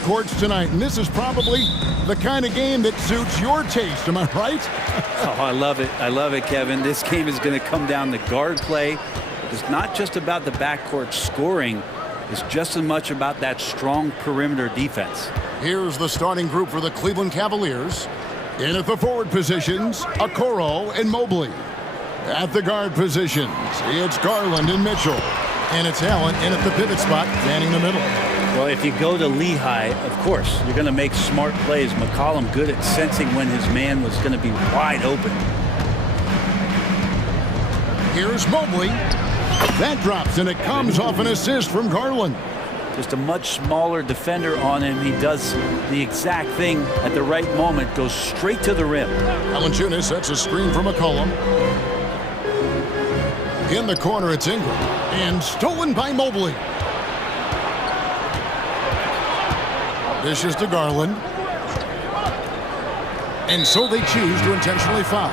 Courts tonight, and this is probably the kind of game that suits your taste. Am I right? Oh, I love it. I love it, Kevin. This game is going to come down to guard play. It's not just about the backcourt scoring. It's just as much about that strong perimeter defense. Here's the starting group for the Cleveland Cavaliers. In at the forward positions, Okoro and Mobley. At the guard positions, it's Garland and Mitchell. And it's Allen in at the pivot spot, manning the middle. Well, if you go to Lehigh, of course, you're going to make smart plays. McCollum good at sensing when his man was going to be wide open. Here's Mobley. That drops, and it comes off an assist from Garland. Just a much smaller defender on him. He does the exact thing at the right moment, goes straight to the rim. Valanciunas sets a screen for McCollum. In the corner, it's Ingram. And stolen by Mobley. Dishes to Garland. And so they choose to intentionally foul.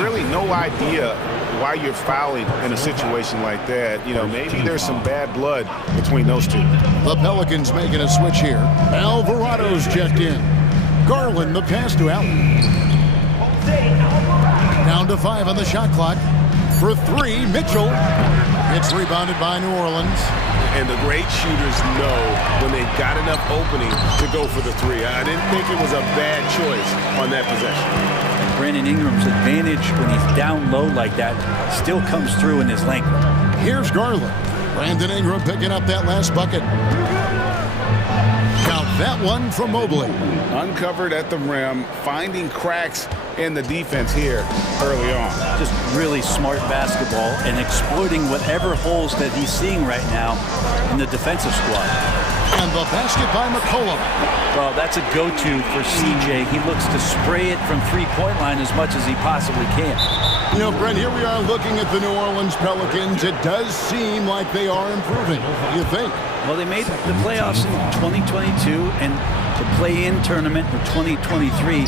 Really no idea why you're fouling in a situation like that. You know, maybe there's some bad blood between those two. The Pelicans making a switch here. Alvarado's checked in. Garland, the pass to Allen. Down to 5 on the shot clock. For 3, Mitchell. It's rebounded by New Orleans. And the great shooters know when they've got enough opening to go for the 3. I didn't think it was a bad choice on that possession. Brandon Ingram's advantage when he's down low like that still comes through in his length. Here's Garland. Brandon Ingram picking up that last bucket. Count that one from Mobley. Uncovered at the rim, finding cracks in the defense here early on. Just really smart basketball and exploiting whatever holes that he's seeing right now in the defensive squad. And the basket by McCollum. Well, that's a go-to for CJ. He looks to spray it from three-point line as much as he possibly can. You know, Brent, here we are looking at the New Orleans Pelicans. It does seem like they are improving. What do you think? Well, they made the playoffs in 2022 and the play-in tournament in 2023.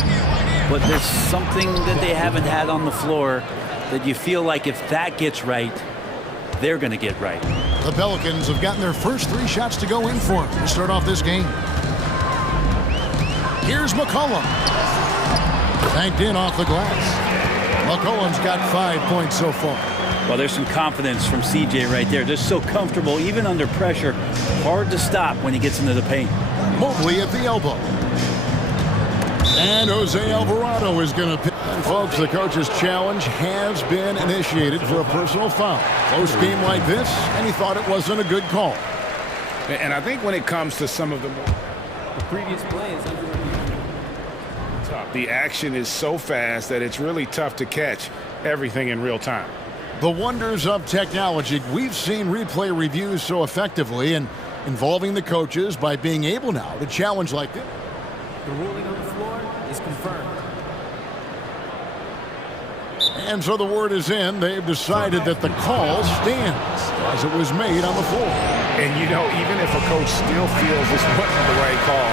But there's something that they haven't had on the floor that you feel like if that gets right, they're going to get right. The Pelicans have gotten their first 3 shots to go in for to start off this game. Here's McCollum. Banked in off the glass. McCollum's got 5 points so far. Well, there's some confidence from CJ right there. Just so comfortable, even under pressure. Hard to stop when he gets into the paint. Mobley at the elbow. And Jose Alvarado is going to pick. And folks, the coach's challenge has been initiated for a personal foul. Close game like this, and he thought it wasn't a good call. And I think when it comes to some of the previous play is under review. The action is so fast that it's really tough to catch everything in real time. The wonders of technology. We've seen replay reviews so effectively and involving the coaches by being able now to challenge like this. The ruling on the floor is confirmed. And so the word is in. They've decided that the call stands as it was made on the floor. And you know, even if a coach still feels this wasn't the right call,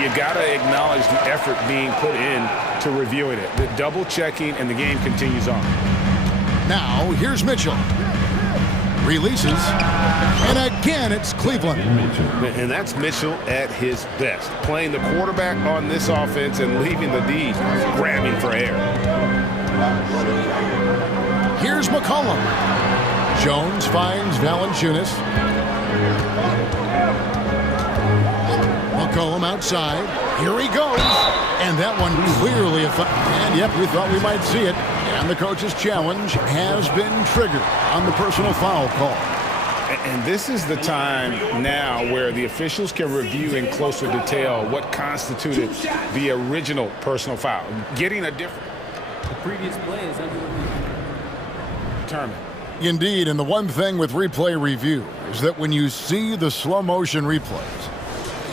you got to acknowledge the effort being put in to reviewing it. The double checking, and the game continues on. Now, here's Mitchell. Releases. And again, it's Cleveland. And that's Mitchell at his best. Playing the quarterback on this offense and leaving the D grabbing for air. Here's McCollum. Jones finds Valanciunas. McCollum outside. Here he goes. And that one clearly a foul. And yep, we thought we might see it. And the coach's challenge has been triggered on the personal foul call. And this is the time now where the officials can review in closer detail what constituted the original personal foul. Getting a different... The previous play is under review. Determined. Indeed, and the one thing with replay review is that when you see the slow motion replays,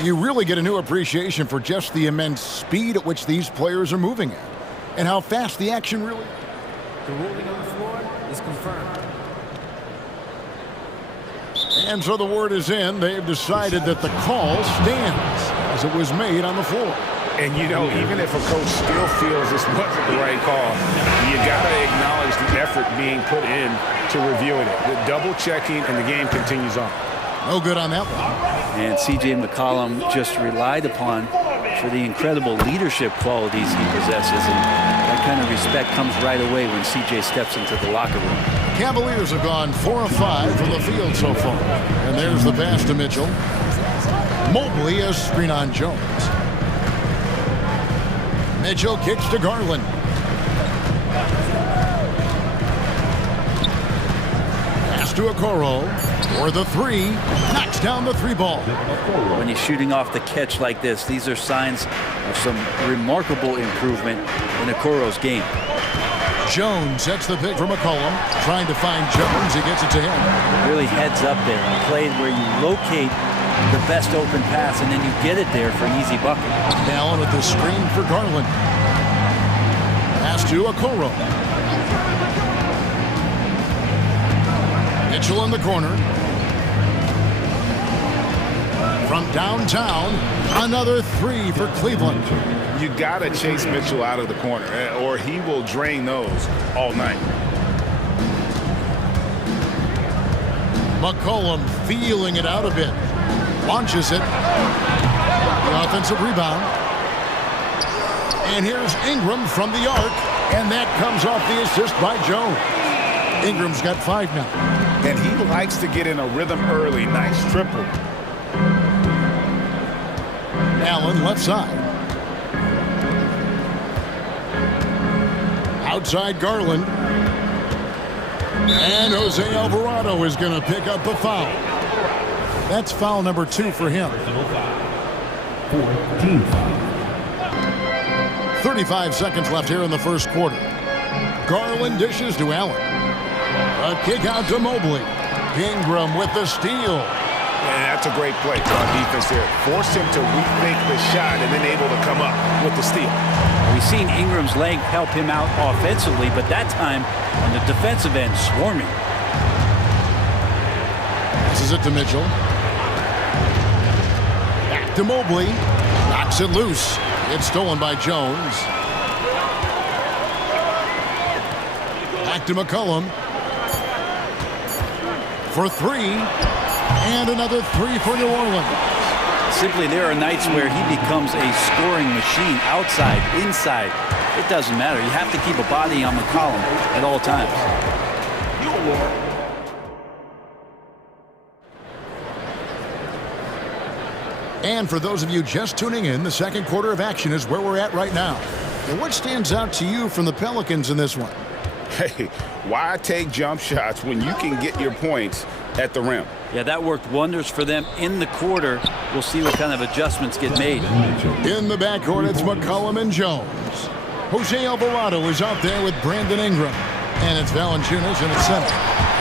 you really get a new appreciation for just the immense speed at which these players are moving at and how fast the action really is. The ruling on the floor is confirmed. And so the word is in. They've decided that the call stands as it was made on the floor. And you know, even if a coach still feels this wasn't the right call, you got to acknowledge the effort being put in to reviewing it. The double checking, and the game continues on. No good on that one. And C.J. McCollum just relied upon for the incredible leadership qualities he possesses. And that kind of respect comes right away when C.J. steps into the locker room. Cavaliers have gone 4 of 5 from the field so far. And there's the pass to Mitchell. Mobley has screen on Jones. Mitchell kicks to Garland. Pass to Okoro. For the three. Knocks down the three ball. When you're shooting off the catch like this, these are signs of some remarkable improvement in Okoro's game. Jones sets the pick for McCollum. Trying to find Jones. He gets it to him. Really heads up there. Played where you locate the best open pass and then you get it there for an easy bucket. Allen with the screen for Garland. Pass to Okoro. Mitchell in the corner. From downtown, another three for Cleveland. You got to chase Mitchell out of the corner, or he will drain those all night. McCollum feeling it out a bit. Launches it. The offensive rebound. And here's Ingram from the arc. And that comes off the assist by Jones. Ingram's got 5 now. And he likes to get in a rhythm early. Nice triple. Allen left side. Outside Garland. And Jose Alvarado is going to pick up the foul. That's foul number 2 for him. 35 seconds left here in the first quarter. Garland dishes to Allen. A kick out to Mobley. Ingram with the steal. And that's a great play on defense there. Forced him to rethink the shot and then able to come up with the steal. We've seen Ingram's leg help him out offensively, but that time on the defensive end, swarming. Passes it to Mitchell. Back to Mobley. Knocks it loose. It's stolen by Jones. Back to McCollum. For 3. And another 3 for New Orleans. Simply, there are nights where he becomes a scoring machine, outside, inside. It doesn't matter. You have to keep a body on McCollum at all times. And for those of you just tuning in, the second quarter of action is where we're at right now. And what stands out to you from the Pelicans in this one? Hey, why take jump shots when you can get your points at the rim? Yeah, that worked wonders for them in the quarter. We'll see what kind of adjustments get made. In the backcourt, it's McCollum and Jones. Jose Alvarado is out there with Brandon Ingram. And it's Valanciunas in at center.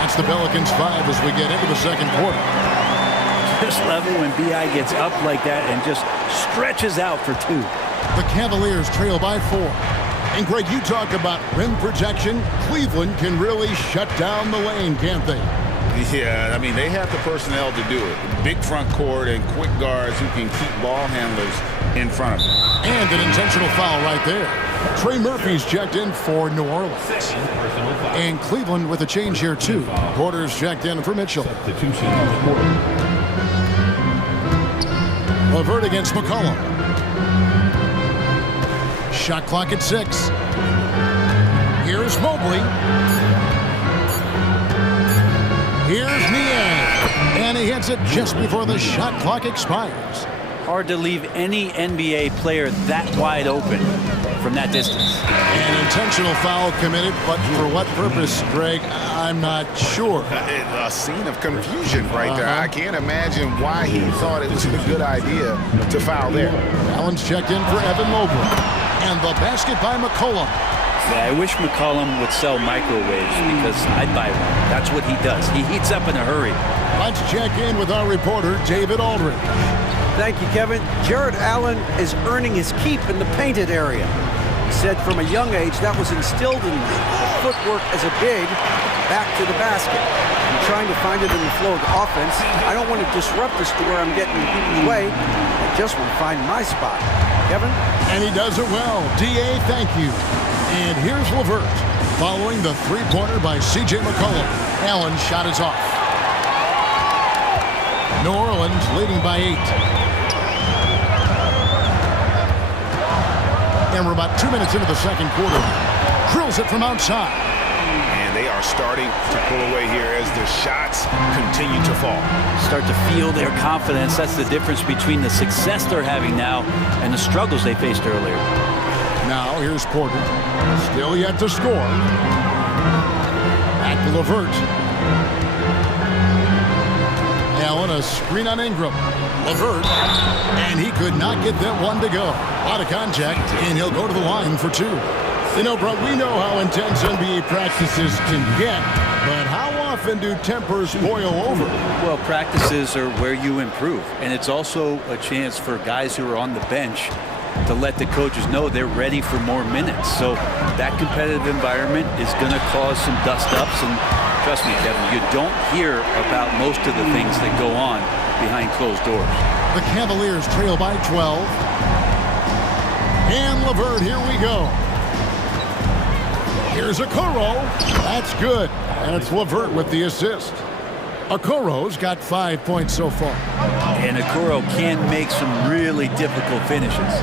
That's the Pelicans 5 as we get into the second quarter. This level when B.I. gets up like that and just stretches out for 2. The Cavaliers trail by 4. And Greg, you talk about rim protection. Cleveland can really shut down the lane, can't they? Yeah, I mean, they have the personnel to do it. Big front court and quick guards who can keep ball handlers in front of them. And an intentional foul right there. Trey Murphy's checked in for New Orleans. And Cleveland with a change here, too. Porter's checked in for Mitchell. Levert against McCollum. Shot clock at 6. Here's Mobley. Here's Niang. And he hits it just before the shot clock expires. Hard to leave any NBA player that wide open from that distance. An intentional foul committed, but for what purpose, Greg, I'm not sure. A scene of confusion right there. I can't imagine why he thought it was a good idea to foul there. Allen's checked in for Evan Mobley. And the basket by McCollum. Yeah, I wish McCollum would sell microwaves because I'd buy one. That's what he does. He heats up in a hurry. Let's check in with our reporter, David Aldridge. Thank you, Kevin. Jared Allen is earning his keep in the painted area. He said from a young age that was instilled in me. Footwork as a big, back to the basket. I'm trying to find it in the flow of offense. I don't want to disrupt this to where I'm getting in people's way. I just want to find my spot. Kevin? And he does it well. D.A., thank you. And here's Levert. Following the three-pointer by C.J. McCollum. Allen's shot is off. New Orleans leading by 8. And we're about 2 minutes into the second quarter. Drills it from outside. And they are starting to pull away here as the shots continue to fall. Start to feel their confidence. That's the difference between the success they're having now and the struggles they faced earlier. Now here's Porter. Still yet to score. Back to LeVert. Allen, a screen on Ingram. LeVert, and he could not get that one to go. A lot of contact, and he'll go to the line for 2. You know, bro, we know how intense NBA practices can get, but how often do tempers boil over? Well, practices are where you improve, and it's also a chance for guys who are on the bench to let the coaches know they're ready for more minutes. So that competitive environment is going to cause some dust-ups, and trust me, Kevin, you don't hear about most of the things that go on behind closed doors. The Cavaliers trail by 12. And LeVert, here we go. Here's Okoro. That's good. And it's LeVert with the assist. Okoro's got 5 points so far. And Okoro can make some really difficult finishes.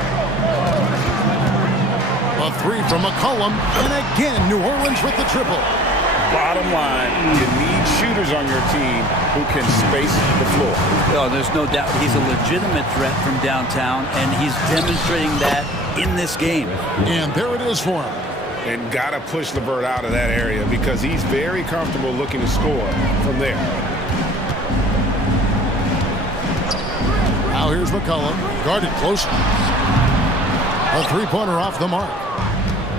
A 3 from McCollum. And again, New Orleans with the triple. Bottom line, you need shooters on your team who can space the floor. Oh, there's no doubt he's a legitimate threat from downtown, and he's demonstrating that in this game. And there it is for him. And got to push LeVert out of that area because he's very comfortable looking to score from there. Now here's McCollum, guarded closely. A three-pointer off the mark.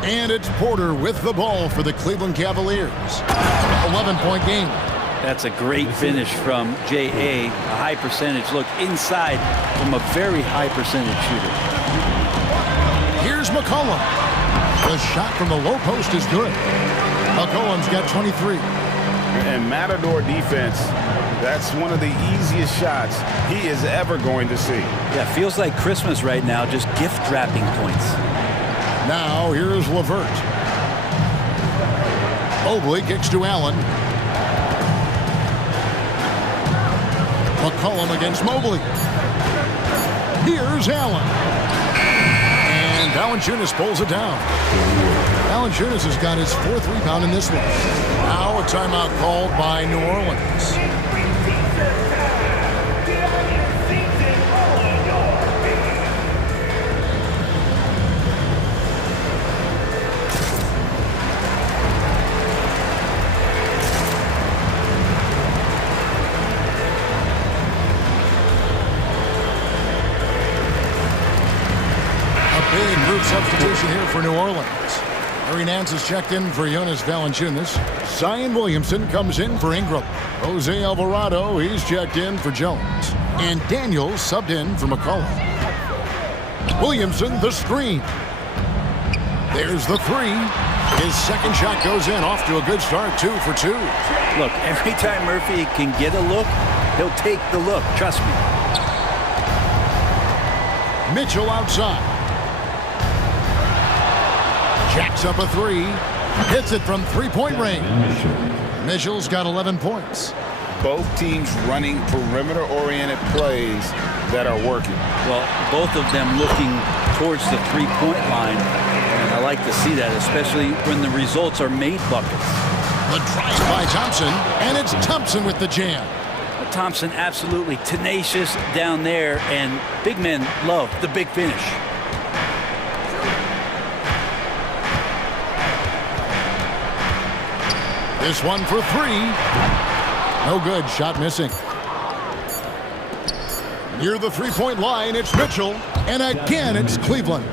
And it's Porter with the ball for the Cleveland Cavaliers. 11-point game. That's a great finish from J.A. A high percentage look inside from a very high percentage shooter. Here's McCollum. The shot from the low post is good. McCollum's got 23. And Matador defense, that's one of the easiest shots he is ever going to see. Yeah, feels like Christmas right now, just gift wrapping points. Now here's LeVert. Mobley kicks to Allen. McCollum against Mobley. Here's Allen. And Valanciunas pulls it down. Valanciunas has got his 4th rebound in this one. Now a timeout called by New Orleans. Big group substitution here for New Orleans. Larry Nance is checked in for Jonas Valanciunas. Zion Williamson comes in for Ingram. Jose Alvarado, he's checked in for Jones. And Daniels subbed in for McCollum. Williamson, the screen. There's the 3. His second shot goes in, off to a good start, 2 for 2. Look, every time Murphy can get a look, he'll take the look, trust me. Mitchell outside. Jacks up a 3. Hits it from three-point range. Mitchell's got 11 points. Both teams running perimeter-oriented plays that are working. Well, both of them looking towards the three-point line. And I like to see that, especially when the results are made buckets. The drive by Thompson, and it's Thompson with the jam. Thompson absolutely tenacious down there, and big men love the big finish. This one for 3. No good. Shot missing. Near the three-point line, it's Mitchell. And again, it's Cleveland.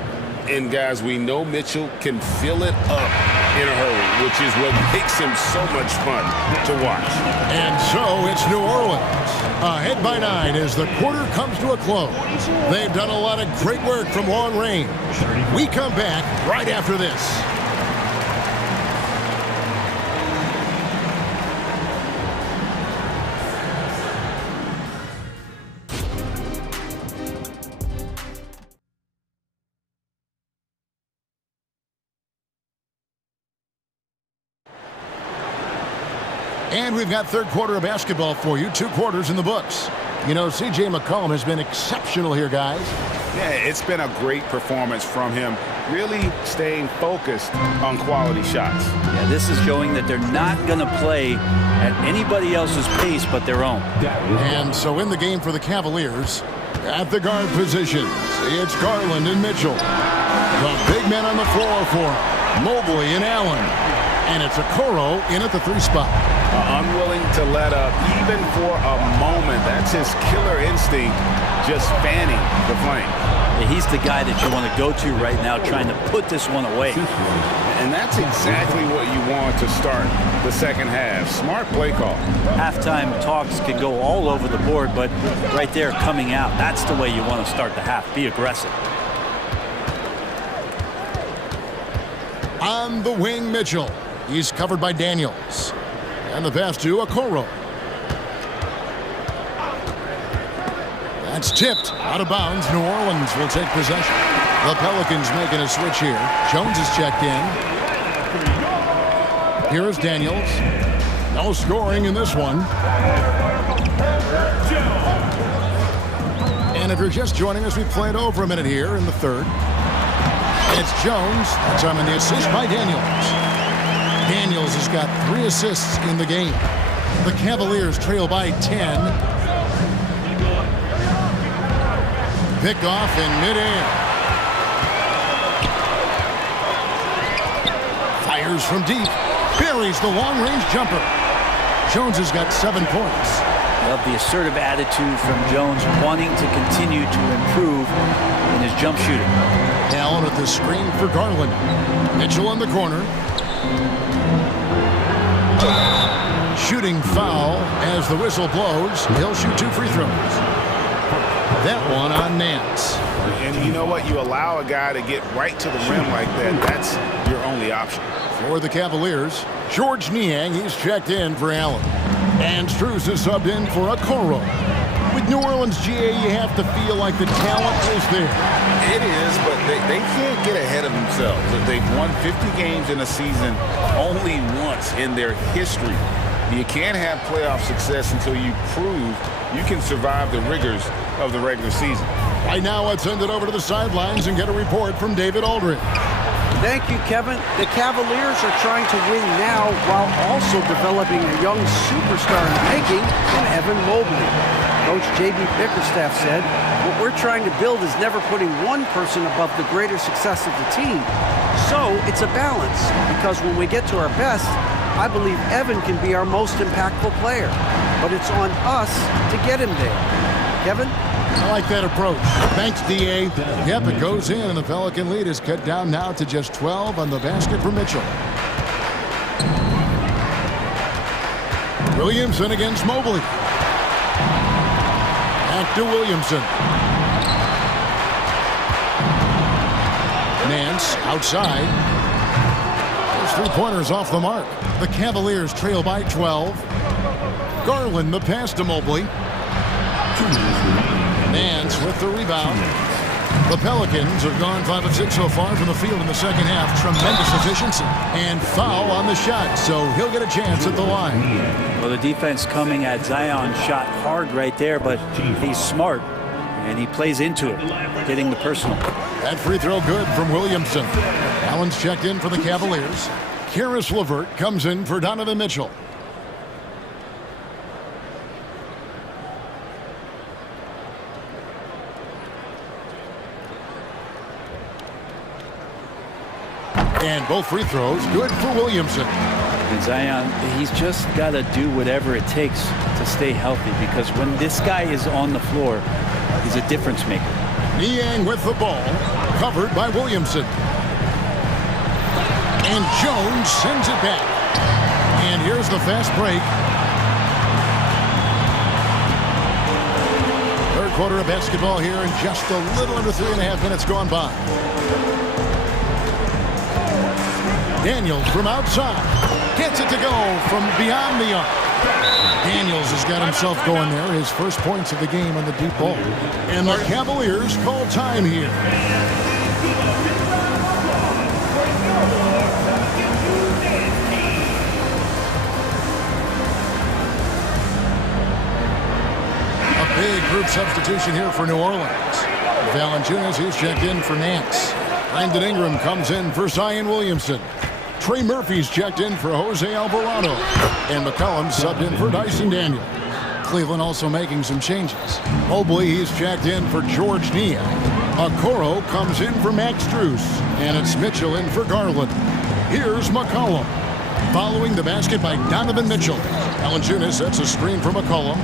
And, guys, we know Mitchell can fill it up in a hurry, which is what makes him so much fun to watch. And so it's New Orleans. Ahead by 9 as the quarter comes to a close. They've done a lot of great work from long range. We come back right after this. And we've got third quarter of basketball for you. 2 quarters in the books. You know, C.J. McCollum has been exceptional here, guys. Yeah, it's been a great performance from him, really staying focused on quality shots. Yeah, this is showing that they're not going to play at anybody else's pace but their own. And so in the game for the Cavaliers, at the guard positions, it's Garland and Mitchell. The big men on the floor for Mobley and Allen. And it's Okoro in at the 3 spot. Unwilling to let up, even for a moment. That's his killer instinct, just fanning the flame. Yeah, he's the guy that you want to go to right now, trying to put this one away. And that's exactly what you want to start the second half. Smart play call. Halftime talks can go all over the board, but right there coming out, that's the way you want to start the half. Be aggressive. On the wing, Mitchell. He's covered by Daniels. And the pass to Okoro. That's tipped out of bounds. New Orleans will take possession. The Pelicans making a switch here. Jones is checked in. Here is Daniels. No scoring in this one. And if you're just joining us, we played over a minute here in the third. It's Jones. That time in the assist by Daniels. Daniels has got 3 assists in the game. The Cavaliers trail by 10. Picked off in midair. Fires from deep. Buries the long-range jumper. Jones has got 7 points. Love the assertive attitude from Jones, wanting to continue to improve in his jump shooting. Allen at the screen for Garland. Mitchell in the corner. Shooting foul as the whistle blows. He'll shoot 2 free throws. That one on Nance. And you know what? You allow a guy to get right to the rim like that. That's your only option. For the Cavaliers, George Niang, he's checked in for Allen. And Strus is subbed in for Okoro. With New Orleans, GA, you have to feel like the talent is there. It is, but they can't get ahead of themselves. They've won 50 games in a season only once in their history. You can't have playoff success until you prove you can survive the rigors of the regular season. Right now, let's send it over to the sidelines and get a report from David Aldridge. Thank you, Kevin. The Cavaliers are trying to win now while also developing a young superstar in the making in Evan Mobley. Coach J.B. Bickerstaff said, what we're trying to build is never putting one person above the greater success of the team. So it's a balance, because when we get to our best, I believe Evan can be our most impactful player. But it's on us to get him there. Kevin? I like that approach. Thanks, D.A. Yep, it goes in, and the Pelican lead is cut down now to just 12 on the basket for Mitchell. Williamson against Mobley. Back to Williamson. Nance outside. Those 3-pointers off the mark. The Cavaliers trail by 12. Garland the pass to Mobley. Nance with the rebound. The Pelicans have gone 5 of 6 so far from the field in the second half. Tremendous efficiency. And foul on the shot, so he'll get a chance at the line. Well, the defense coming at Zion shot hard right there, but he's smart, and he plays into it, getting the personal. That free throw good from Williamson. Allen's checked in for the Cavaliers. Karis LeVert comes in for Donovan Mitchell. And both free throws good for Williamson. And Zion, he's just got to do whatever it takes to stay healthy, because when this guy is on the floor, he's a difference maker. Niang with the ball, covered by Williamson. And Jones sends it back. And here's the fast break. Third quarter of basketball here, and just a little under 3.5 minutes gone by. Daniels from outside. Gets it to go from beyond the arc. Daniels has got himself going there. His first points of the game on the deep ball. And the Cavaliers call time here. A Big group substitution here for New Orleans. Valanciunas, he's checked in for Nance. Brandon Ingram comes in for Zion Williamson. Trey Murphy's checked in for Jose Alvarado. And McCollum subbed in for Dyson Daniel. Cleveland also making some changes. Mobley, he's checked in for George Nia. Okoro comes in for Max Strus. And it's Mitchell in for Garland. Here's McCollum. Following the basket by Donovan Mitchell. Valanciunas sets a screen for McCollum.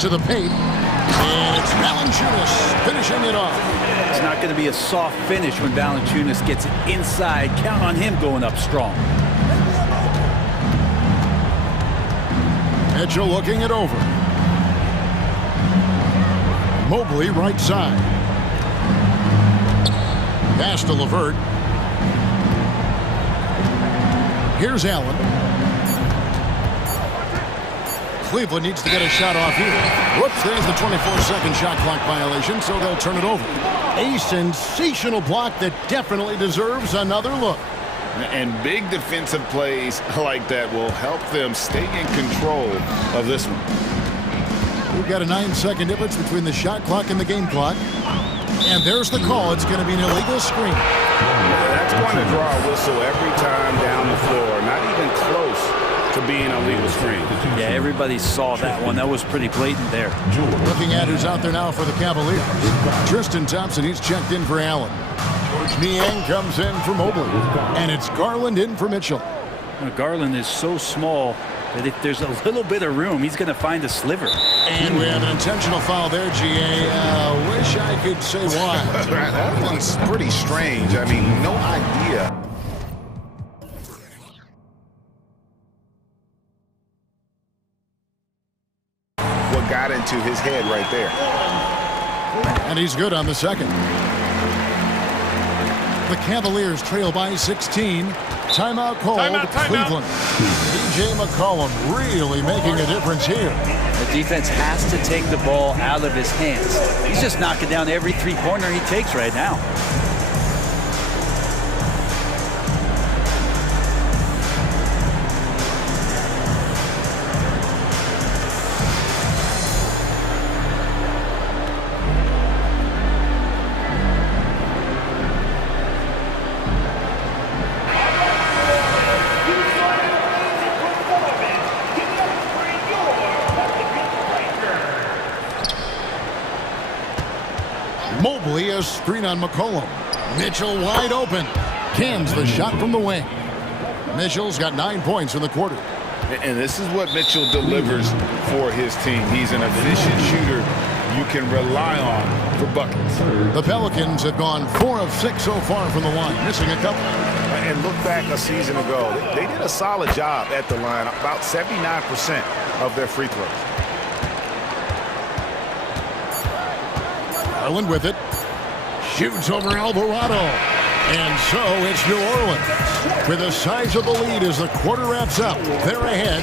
To the paint. And it's Valanciunas finishing it off. It's not going to be a soft finish when Valanciunas gets inside. Count on him going up strong. Mitchell looking it over. Mobley right side. Pass to LeVert. Here's Allen. Cleveland needs to get a shot off here. Whoops, there's the 24-second shot clock violation, so they'll turn it over. A sensational block that definitely deserves another look. And big defensive plays like that will help them stay in control of this one. We've got a 9-second difference between the shot clock and the game clock. And there's the call. It's going to be an illegal screen. That's going to draw a whistle every time down the floor. Not even close to being a legal screen. Yeah, everybody saw that one. That was pretty blatant there. Looking at who's out there now for the Cavaliers. Tristan Thompson, he's checked in for Allen. George Niang comes in for Mobley. And it's Garland in for Mitchell. Garland is so small that if there's a little bit of room, he's going to find a sliver. And we have an intentional foul there, GA. Wish I could say why. That one's pretty strange. I mean, no idea. What got into his head right there. And he's good on the second. The Cavaliers trail by 16. Timeout called Cleveland. P.J. McCollum really making a difference here. The defense has to take the ball out of his hands. He's just knocking down every three-pointer he takes right now. Mobley, a screen on McCollum. Mitchell wide open. Cans the shot from the wing. Mitchell's got 9 points in the quarter. And this is what Mitchell delivers for his team. He's an efficient shooter you can rely on for buckets. The Pelicans have gone 4 of 6 so far from the line, missing a couple. And look back a season ago. They did a solid job at the line, about 79% of their free throws. Garland with it. Shoots over Alvarado. And so it's New Orleans with the size of the lead as the quarter wraps up. They're ahead.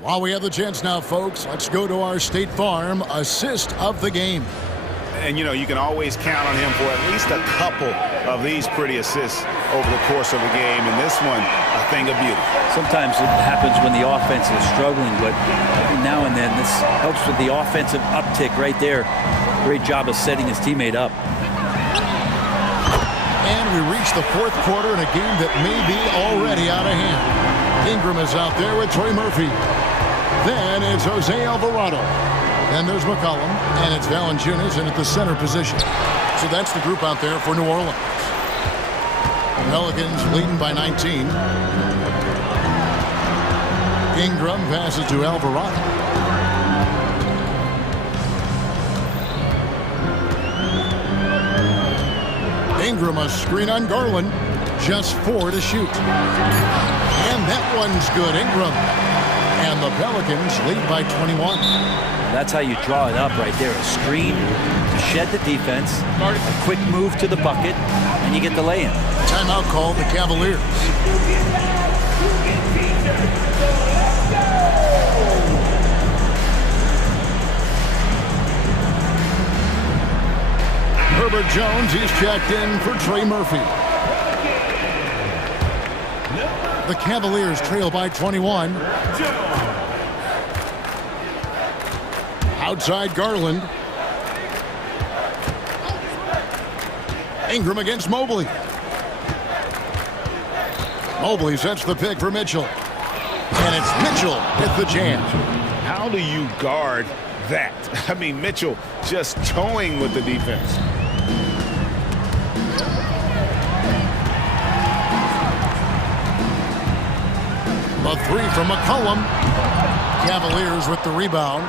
While we have the chance now, folks, let's go to our State Farm assist of the game. And, you know, you can always count on him for at least a couple of these pretty assists over the course of a game. And this one, a thing of beauty. Sometimes it happens when the offense is struggling, but every now and then this helps with the offensive uptick right there. Great job of setting his teammate up. And we reach the fourth quarter in a game that may be already out of hand. Ingram is out there with Trey Murphy. Then it's Jose Alvarado. Then there's McCollum, and it's Valanciunas in at the center position. So that's the group out there for New Orleans. Pelicans leading by 19. Ingram passes to Alvarado. Ingram, a screen on Garland. Just 4 to shoot. And that one's good. Ingram. And the Pelicans lead by 21. That's how you draw it up right there. A screen to shed the defense, a quick move to the bucket, and you get the lay-in. Timeout called the Cavaliers. Herbert Jones, he's checked in for Trey Murphy. The Cavaliers trail by 21. Outside Garland. Ingram against Mobley. Mobley sets the pick for Mitchell. And it's Mitchell with the jam. How do you guard that? I mean, Mitchell just towing with the defense. A three from McCollum. Cavaliers with the rebound.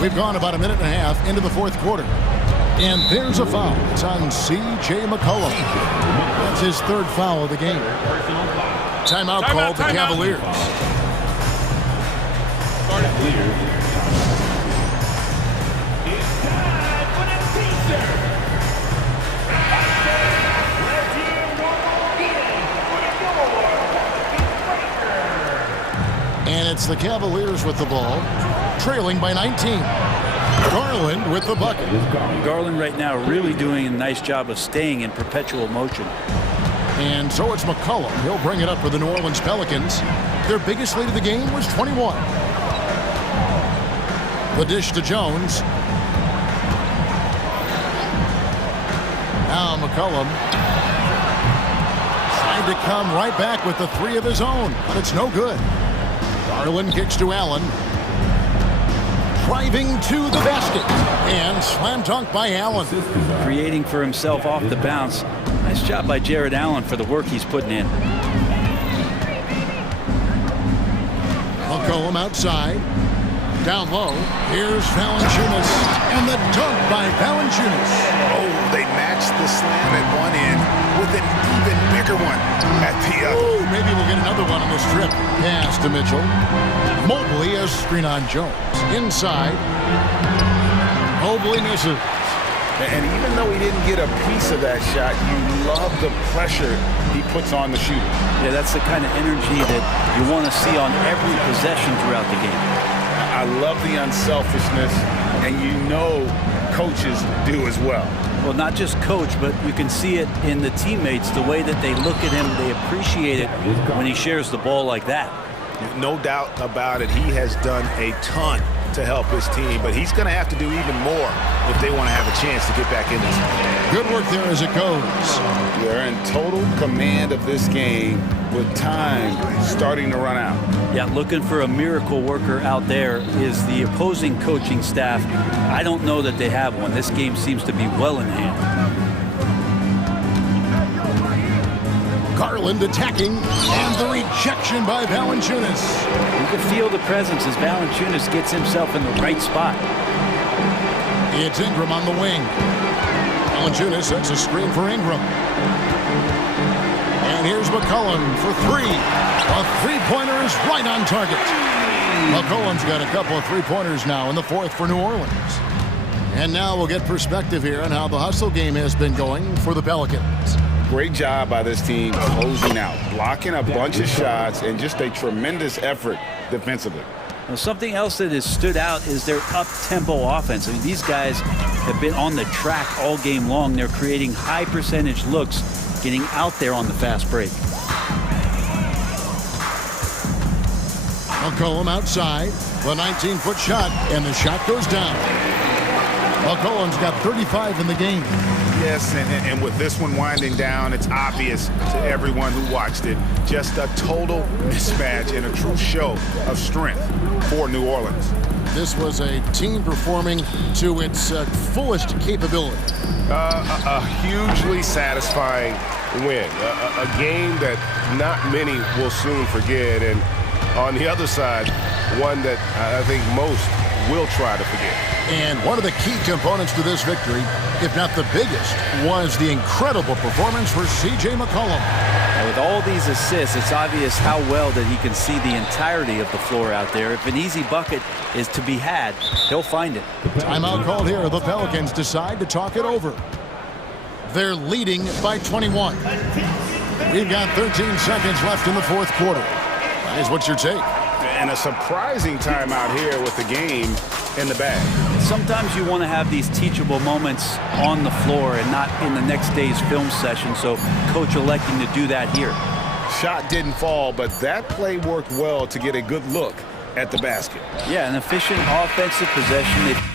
We've gone about a minute and a half into the fourth quarter. And there's a foul. It's on C.J. McCollum. That's his third foul of the game. Timeout called the Cavaliers. And it's the Cavaliers with the ball, trailing by 19. Garland with the bucket. Garland right now really doing a nice job of staying in perpetual motion. And so it's McCollum. He'll bring it up for the New Orleans Pelicans. Their biggest lead of the game was 21. The dish to Jones. Now McCollum trying to come right back with the three of his own, but it's no good. Garland kicks to Allen. Driving to the basket. And slam dunk by Allen. Creating for himself off the bounce. Nice job by Jared Allen for the work he's putting in. McCollum outside. Down low. Here's Valanciunas. And the dunk by Valanciunas. Oh, they matched the slam at one end with an even bigger one at the other. Ooh, maybe we'll get another one on this trip. Pass to Mitchell. Mobley has screen on Jones. Inside. Mobley misses. And even though he didn't get a piece of that shot, you love the pressure he puts on the shooter. Yeah, that's the kind of energy that you want to see on every possession throughout the game. I love the unselfishness, and you know coaches do as well. Well, not just coach, but you can see it in the teammates, the way that they look at him, they appreciate it when he shares the ball like that. No doubt about it, he has done a ton to help his team, but he's going to have to do even more if they want to have a chance to get back in this. Good work there as it goes. They're in total command of this game with time starting to run out. Yeah, looking for a miracle worker out there is the opposing coaching staff. I don't know that they have one. This game seems to be well in hand. Garland attacking, and the rejection by Valanciunas. You can feel the presence as Valanciunas gets himself in the right spot. It's Ingram on the wing. Valanciunas sets a screen for Ingram. And here's McCollum for three. A three-pointer is right on target. McCollum's got a couple of three-pointers now in the fourth for New Orleans. And now we'll get perspective here on how the hustle game has been going for the Pelicans. Great job by this team closing out, blocking a bunch of shots, and just a tremendous effort defensively. Now, something else that has stood out is their up-tempo offense. I mean, these guys have been on the track all game long. They're creating high-percentage looks, getting out there on the fast break. McCollum outside, the 19-foot shot, and the shot goes down. McCollum's got 35 in the game. Yes, and with this one winding down, it's obvious to everyone who watched it. Just a total mismatch and a true show of strength for New Orleans. This was a team performing to its fullest capability. A hugely satisfying win. A game that not many will soon forget. And on the other side, one that I think most will try to forget. And one of the key components to this victory, if not the biggest, was the incredible performance for C.J. McCollum. Now, with all these assists, it's obvious how well that he can see the entirety of the floor out there. If an easy bucket is to be had, he'll find it. Timeout called here. The Pelicans decide to talk it over. They're leading by 21. We've got 13 seconds left in the fourth quarter. Guys, what's your take? And a surprising timeout here with the game in the bag. Sometimes you want to have these teachable moments on the floor and not in the next day's film session, so coach electing to do that here. shot didn't fall, but that play worked well to get a good look at the basket. Yeah, an efficient offensive possession. They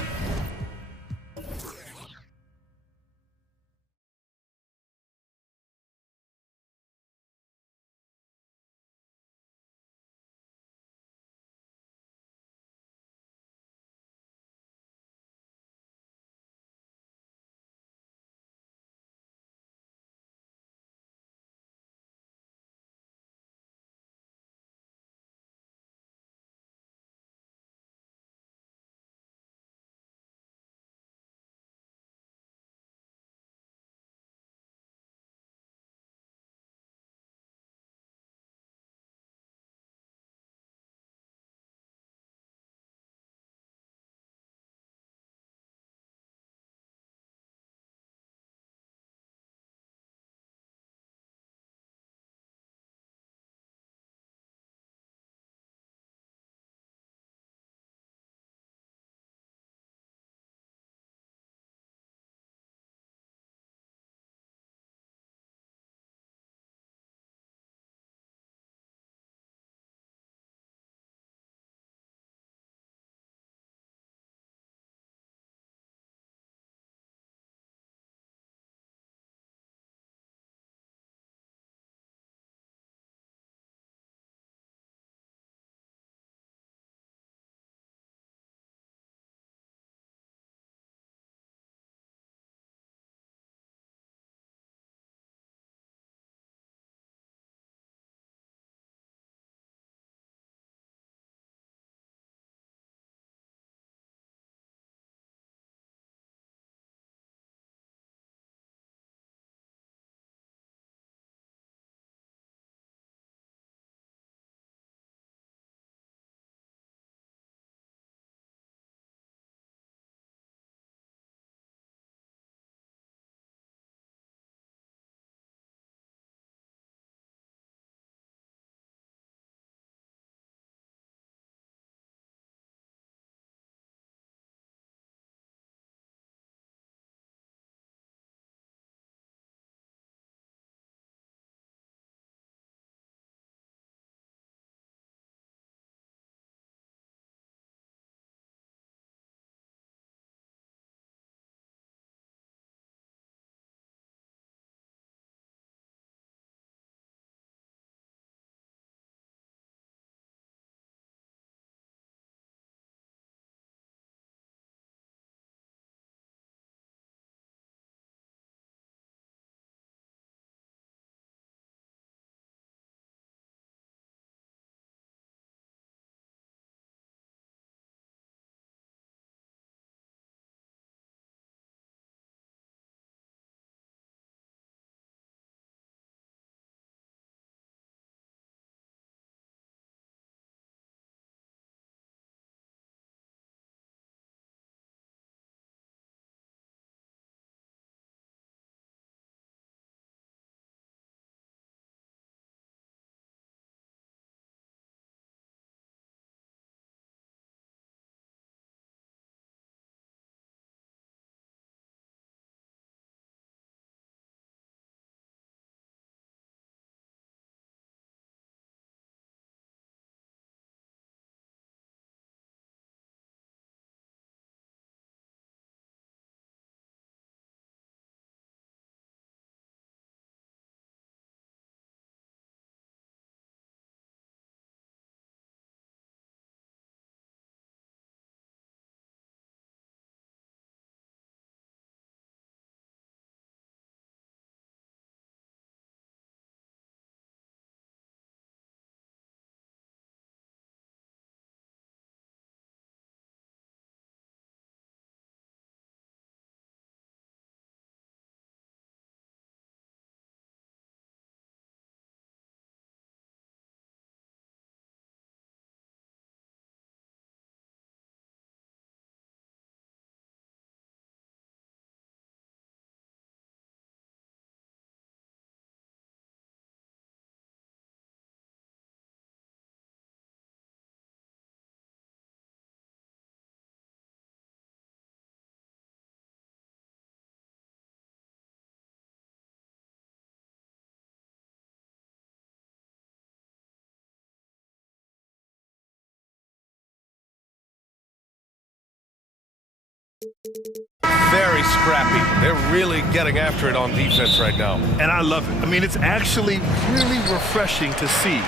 Very scrappy. They're really getting after it on defense right now. And I love it. I mean, it's actually really refreshing to see.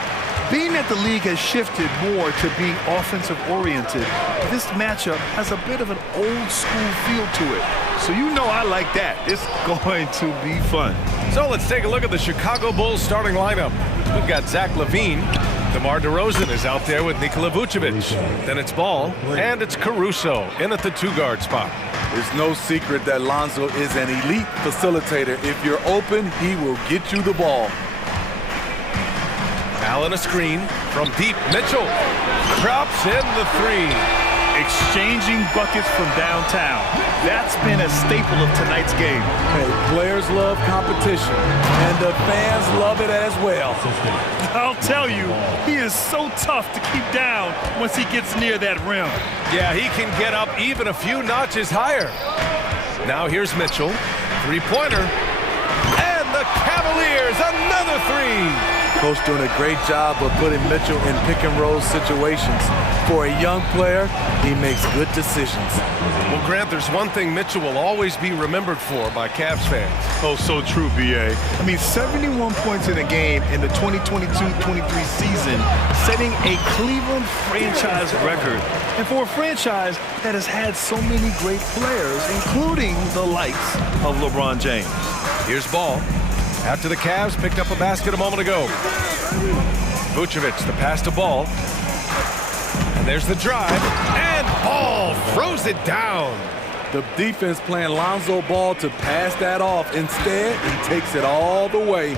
Being that the league has shifted more to being offensive-oriented, this matchup has a bit of an old-school feel to it. So you know I like that. It's going to be fun. So let's take a look at the Chicago Bulls starting lineup. We've got Zach LaVine. DeMar DeRozan is out there with Nikola Vucevic. Then it's Ball, and it's Caruso in at the two-guard spot. It's no secret that Lonzo is an elite facilitator. If you're open, he will get you the ball. Allen a screen from deep. Mitchell drops in the three. Exchanging buckets from downtown. That's been a staple of tonight's game. Hey, players love competition, and the fans love it as well. I'll tell you, he is so tough to keep down once he gets near that rim. Yeah, he can get up even a few notches higher. Now here's Mitchell. Three-pointer. And the Cavaliers, another three. Coach doing a great job of putting Mitchell in pick-and-roll situations. For a young player, he makes good decisions. Well, Grant, there's one thing Mitchell will always be remembered for by Cavs fans. Oh, so true, B.A. I mean, 71 points in a game in the 2022-23 season, setting a Cleveland franchise record. And for a franchise that has had so many great players, including the likes of LeBron James. Here's Ball. After the Cavs picked up a basket a moment ago. Vucevic, the pass to Ball. And there's the drive. And Ball throws it down. The defense playing Lonzo Ball to pass that off. Instead, he takes it all the way.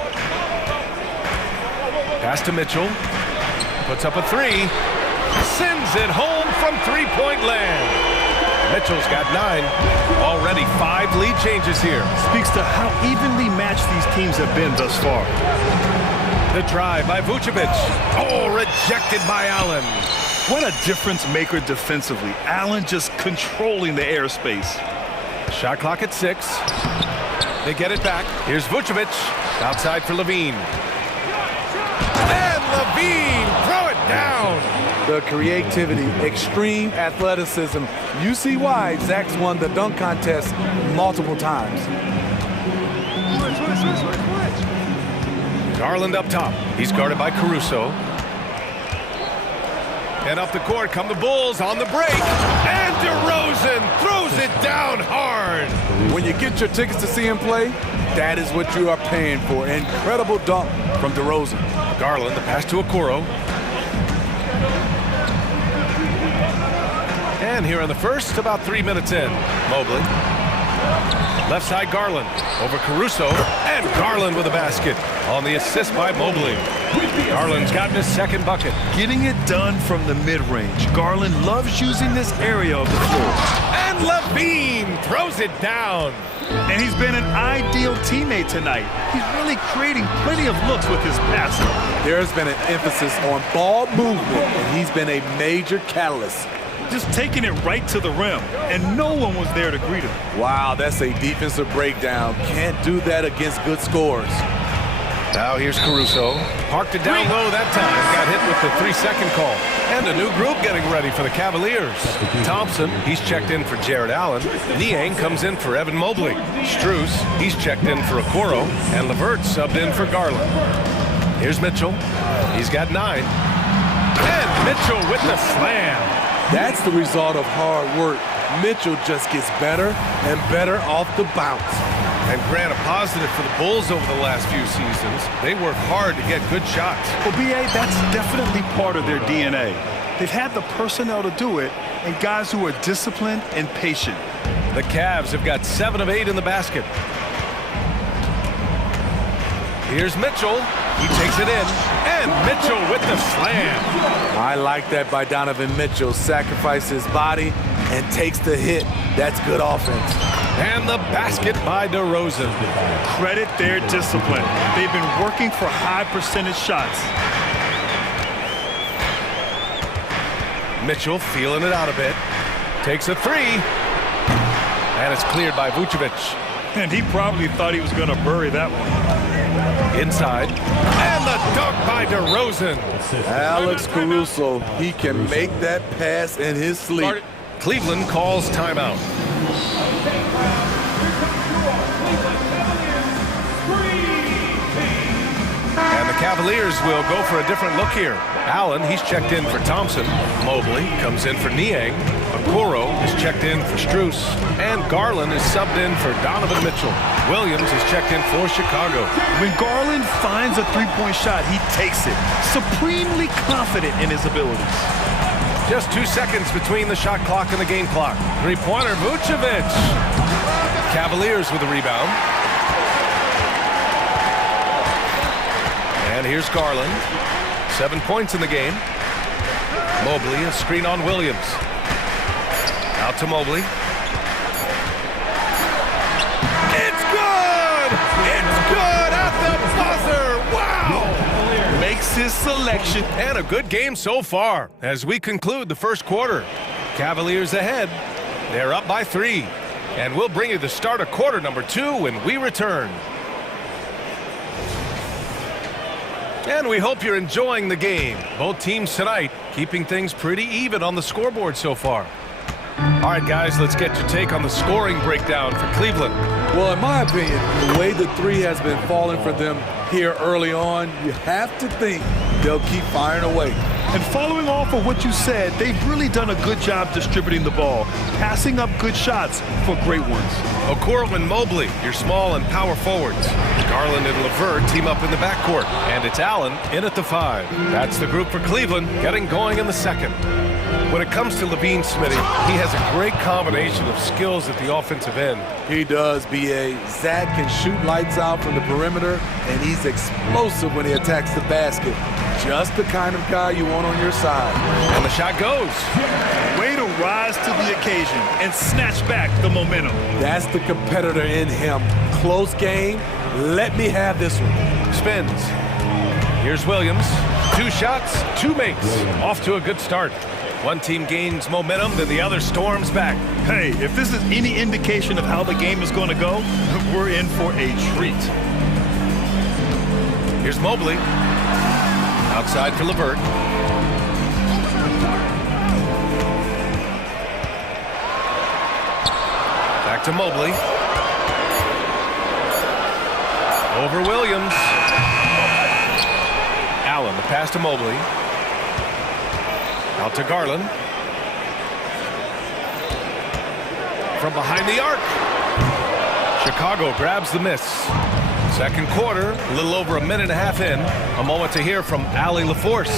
Pass to Mitchell. Puts up a three. Sends it home from three-point land. Mitchell's got 9. Already 5 lead changes here. Speaks to how evenly matched these teams have been thus far. The drive by Vucevic. Oh, rejected by Allen. What a difference maker defensively. Allen just controlling the airspace. Shot clock at 6. They get it back. Here's Vucevic. Outside for LaVine. And LaVine, throw it down. The creativity, extreme athleticism. You see why Zach's won the dunk contest multiple times. Garland up top. He's guarded by Caruso. And up the court come the Bulls on the break. And DeRozan throws it down hard. When you get your tickets to see him play, that is what you are paying for. Incredible dunk from DeRozan. Garland, the pass to Okoro. And here in the first, about 3 minutes in, Mobley. Left side Garland over Caruso, and Garland with a basket on the assist by Mobley. Garland's gotten his second bucket. Getting it done from the mid-range. Garland loves using this area of the floor. And LaVine throws it down. And he's been an ideal teammate tonight. He's really creating plenty of looks with his passing. There's been an emphasis on ball movement, and he's been a major catalyst. Just taking it right to the rim, and no one was there to greet him. Wow, that's a defensive breakdown. Can't do that against good scores. Now here's Caruso. Parked it down low that time. Got hit with the 3-second call. And a new group getting ready for the Cavaliers. Thompson, he's checked in for Jared Allen. Niang comes in for Evan Mobley. Strus, he's checked in for Okoro. And LeVert subbed in for Garland. Here's Mitchell. He's got 9. And Mitchell with the slam. That's the result of hard work. Mitchell just gets better and better off the bounce. And Grant, a positive for the Bulls over the last few seasons. They work hard to get good shots. Well, B.A., that's definitely part of their DNA. They've had the personnel to do it, and guys who are disciplined and patient. The Cavs have got 7 of 8 in the basket. Here's Mitchell. He takes it in. And Mitchell with the slam. I like that by Donovan Mitchell. Sacrifices his body and takes the hit. That's good offense. And the basket by DeRozan. Credit their discipline. They've been working for high percentage shots. Mitchell feeling it out a bit. Takes a 3. And it's cleared by Vucevic. And he probably thought he was going to bury that one. Inside. And the dunk by DeRozan. Alex Caruso, he can make that pass in his sleep. Cleveland calls timeout. Cavaliers will go for a different look here. Allen, he's checked in for Thompson. Mobley comes in for Niang. Okoro is checked in for Strus. And Garland is subbed in for Donovan Mitchell. Williams is checked in for Chicago. When Garland finds a three-point shot, he takes it. Supremely confident in his abilities. Just 2 seconds between the shot clock and the game clock. Three-pointer, Vucevic. Cavaliers with a rebound. And here's Garland. 7 points in the game. Mobley, a screen on Williams. Out to Mobley. It's good! It's good at the buzzer! Wow! Makes his selection. And a good game so far as we conclude the first quarter. Cavaliers ahead. They're up by 3. And we'll bring you the start of quarter number 2 when we return. And we hope you're enjoying the game. Both teams tonight keeping things pretty even on the scoreboard so far. All right, guys, let's get your take on the scoring breakdown for Cleveland. Well, in my opinion, the way the three has been falling for them here early on, you have to think they'll keep firing away. And following off of what you said, they've really done a good job distributing the ball, passing up good shots for great ones. Okoro and Mobley, your small and power forwards. Garland and LeVert team up in the backcourt. And it's Allen in at the 5. That's the group for Cleveland, getting going in the second. When it comes to Levine, Smitty, he has a great combination of skills at the offensive end. He does, B.A. Zach can shoot lights out from the perimeter, and he's explosive when he attacks the basket. Just the kind of guy you want on your side. And the shot goes. Way to rise to the occasion and snatch back the momentum. That's the competitor in him. Close game. Let me have this one. Spins. Here's Williams. 2 shots, 2 makes. Off to a good start. One team gains momentum, then the other storms back. Hey, if this is any indication of how the game is going to go, we're in for a treat. Here's Mobley. Outside for LeVert. Back to Mobley. Over Williams. Allen, the pass to Mobley. Out to Garland. From behind the arc. Chicago grabs the miss. Second quarter, a little over a minute and a half in. A moment to hear from Allie LaForce.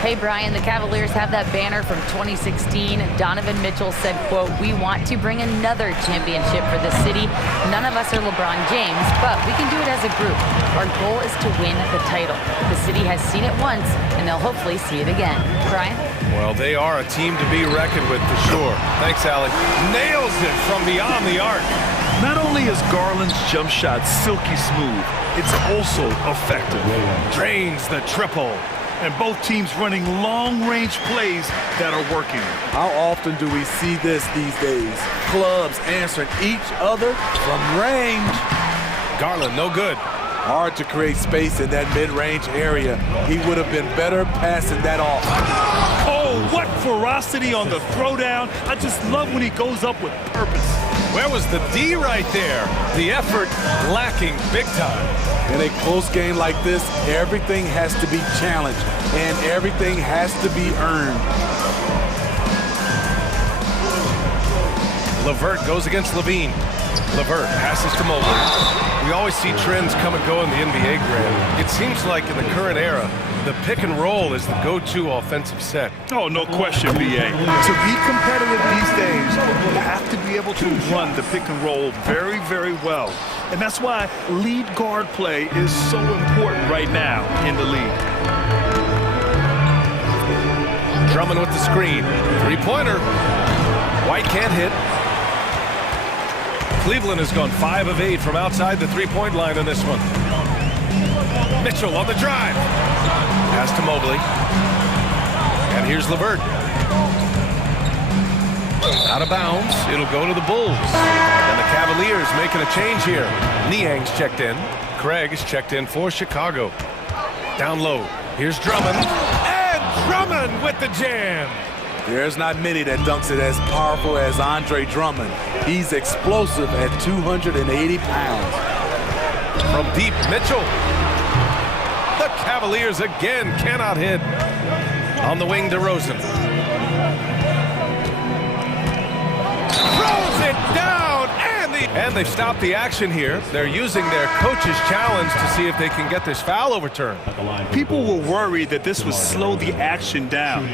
Hey, Brian, the Cavaliers have that banner from 2016. Donovan Mitchell said, quote, "We want to bring another championship for the city. None of us are LeBron James, but we can do it as a group. Our goal is to win the title. The city has seen it once, and they'll hopefully see it again." Brian? Well, they are a team to be reckoned with for sure. Thanks, Allie. Nails it from beyond the arc. Not only is Garland's jump shot silky smooth, it's also effective. Drains the triple. And both teams running long-range plays that are working. How often do we see this these days? Clubs answering each other from range. Garland, no good. Hard to create space in that mid-range area. He would have been better passing that off. Oh, what ferocity on the throwdown. I just love when he goes up with purpose. Where was the D right there? The effort lacking big time. In a close game like this, everything has to be challenged, and everything has to be earned. LeVert goes against Levine. LeVert passes to Mobley. We always see trends come and go in the NBA, Graham. It seems like in the current era, the pick and roll is the go-to offensive set. Oh, no question, B.A. To be competitive these days, you have to be able to run the pick and roll very, very well. And that's why lead guard play is so important right now in the league. Drummond with the screen. Three-pointer. White can't hit. Cleveland has gone 5 of 8 from outside the three-point line in this one. Mitchell on the drive. Pass to Mobley. And here's LeVert. Out of bounds. It'll go to the Bulls. And the Cavaliers making a change here. Niang's checked in. Craig is checked in for Chicago. Down low. Here's Drummond. And Drummond with the jam. There's not many that dunks it as powerful as Andre Drummond. He's explosive at 280 pounds. From deep, Mitchell. The Cavaliers Cavaliers again cannot hit. On the wing, DeRozan. Throws it down, and they've stopped the action here. They're using their coach's challenge to see if they can get this foul overturned. People were worried that this would slow the action down.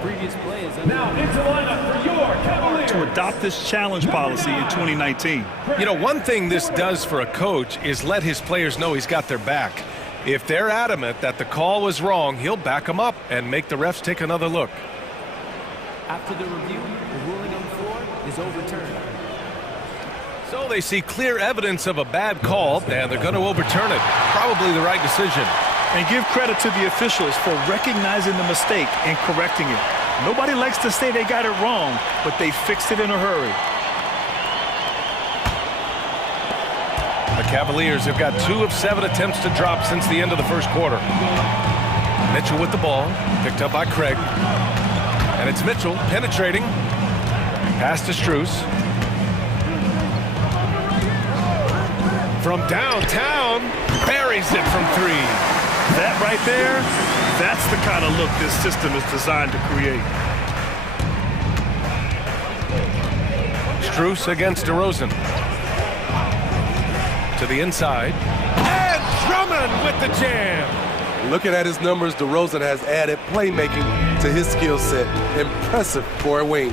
Previous play is now into lineup for your Cavaliers. To adopt this challenge policy in 2019. You know, one thing this does for a coach is let his players know he's got their back. If they're adamant that the call was wrong, he'll back them up and make the refs take another look. after the review. The ruling on the floor is overturned. So they see clear evidence of a bad call, and they're going to overturn it. Probably the right decision. And give credit to the officials for recognizing the mistake and correcting it. Nobody likes to say they got it wrong, but they fixed it in a hurry. The Cavaliers have got 2 of 7 attempts to drop since the end of the first quarter. Mitchell with the ball, picked up by Craig. And it's Mitchell penetrating. Pass to Strus. From downtown, buries it from 3. That right there, that's the kind of look this system is designed to create. Strus against DeRozan. To the inside. And Drummond with the jam. Looking at his numbers, DeRozan has added playmaking to his skill set. Impressive for a wing.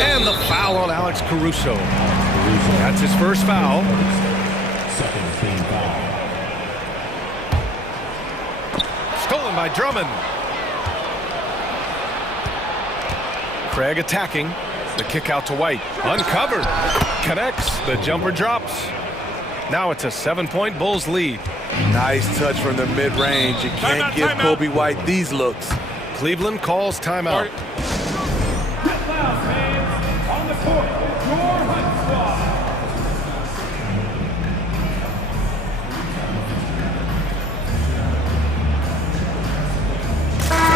And the foul on Alex Caruso. That's his first foul. Second team foul. Stolen by Drummond. Craig attacking. The kick out to White. Uncovered. Connects. The jumper drops. Now it's a 7-point Bulls lead. Nice touch from the mid-range. You can't give Kobe White these looks. Cleveland calls timeout. Last man on the court, your Hunt Squad.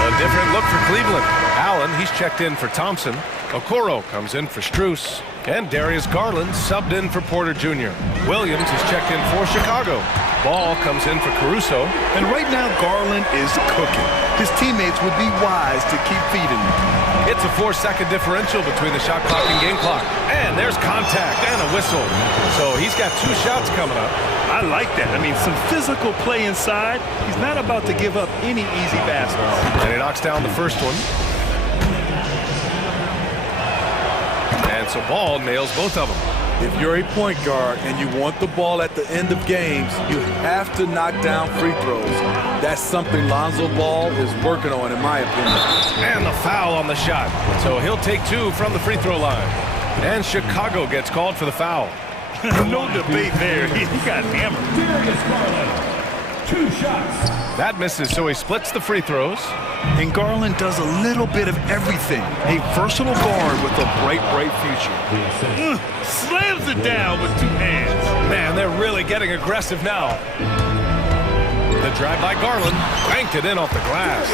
A different look for Cleveland. Allen, he's checked in for Thompson. Okoro comes in for Strus. And Darius Garland subbed in for Porter Jr. Williams is checked in for Chicago. Ball comes in for Caruso. And right now, Garland is cooking. His teammates would be wise to keep feeding him. It's a 4-second differential between the shot clock and game clock. And there's contact and a whistle. So he's got 2 shots coming up. I like that. I mean, some physical play inside. He's not about to give up any easy baskets. And he knocks down the first one. And so Ball nails both of them. If you're a point guard and you want the ball at the end of games, you have to knock down free throws. That's something Lonzo Ball is working on, in my opinion. And the foul on the shot. So he'll take 2 from the free throw line. And Chicago gets called for the foul. No debate there. He got hammered. Darius Garland, 2 shots. That misses, so he splits the free throws. And Garland does a little bit of everything. A versatile guard with a bright, bright future. Slams it down with 2 hands. Man, they're really getting aggressive now. The drive by Garland, banked it in off the glass.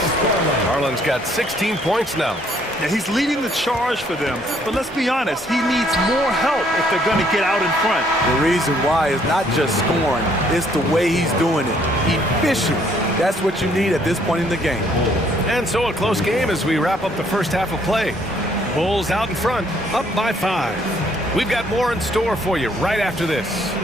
Garland's got 16 points now. Now, he's leading the charge for them, but let's be honest, he needs more help if they're going to get out in front. The reason why is not just scoring, it's the way he's doing it. Efficient. That's what you need at this point in the game. And so a close game as we wrap up the first half of play. Bulls out in front, up by 5. We've got more in store for you right after this.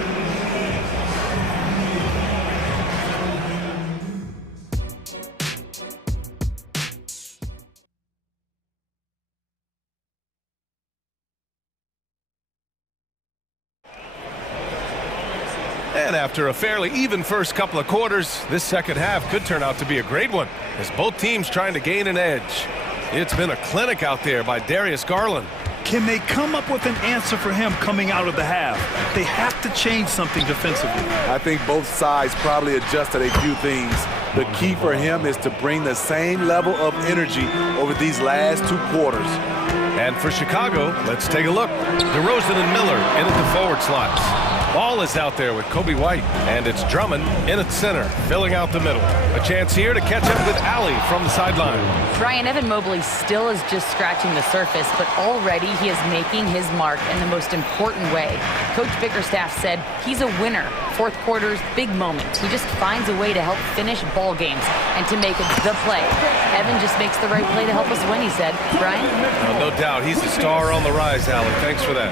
And after a fairly even first couple of quarters, this second half could turn out to be a great one as both teams trying to gain an edge. It's been a clinic out there by Darius Garland. Can they come up with an answer for him coming out of the half? They have to change something defensively. I think both sides probably adjusted a few things. The key for him is to bring the same level of energy over these last 2 quarters. And for Chicago, let's take a look. DeRozan and Miller in at the forward slots. Ball is out there with Kobe White, and it's Drummond in at center, filling out the middle. A chance here to catch up with Allie from the sideline. Brian, Evan Mobley still is just scratching the surface, but already he is making his mark in the most important way. Coach Bickerstaff said he's a winner. Fourth quarter's big moments. He just finds a way to help finish ball games and to make it the play. Evan just makes the right play to help us win, he said. Brian? No doubt. He's the star on the rise, Allie. Thanks for that.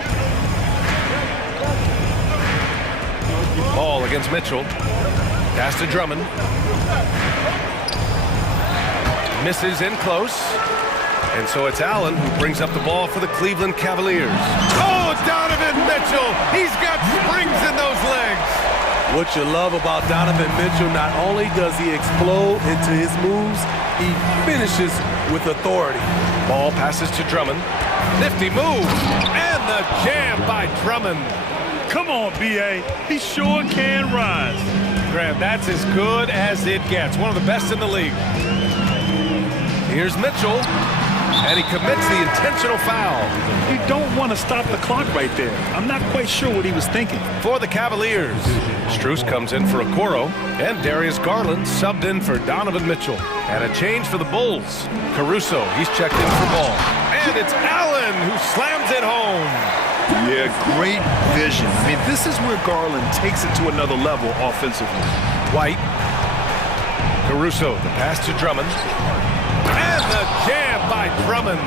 Ball against Mitchell. Pass to Drummond. Misses in close. And so it's Allen who brings up the ball for the Cleveland Cavaliers. Oh, Donovan Mitchell! He's got springs in those legs! What you love about Donovan Mitchell, not only does he explode into his moves, he finishes with authority. Ball passes to Drummond. Nifty move! And the jam by Drummond. Come on, B.A. He sure can rise. Graham, that's as good as it gets. One of the best in the league. Here's Mitchell. And he commits the intentional foul. You don't want to stop the clock right there. I'm not quite sure what he was thinking. For the Cavaliers, Strus comes in for Okoro, and Darius Garland subbed in for Donovan Mitchell. And a change for the Bulls. Caruso, he's checked in for Ball. And it's Allen who slams it home. Yeah, great vision. I mean, this is where Garland takes it to another level offensively. White. Caruso, the pass to Drummond. And the jam by Drummond.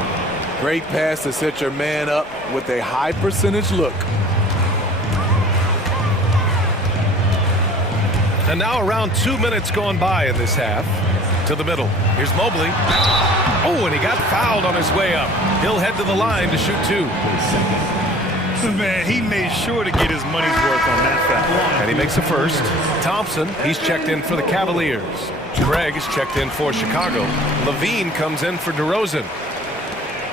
Great pass to set your man up with a high percentage look. And now around 2 minutes gone by in this half. To the middle. Here's Mobley. Oh, and he got fouled on his way up. He'll head to the line to shoot two. Man, he made sure to get his money's worth on that foul. And he makes a first. Thompson, he's checked in for the Cavaliers. Gregg is checked in for Chicago. Levine comes in for DeRozan.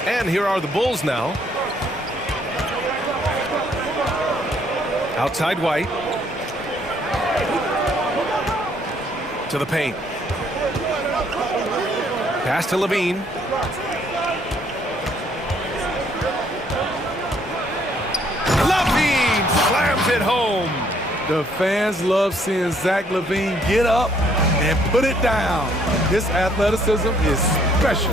And here are the Bulls now. Outside White. To the paint. Pass to Levine. Levine slams it home. The fans love seeing Zach LaVine get up and put it down. His athleticism is special.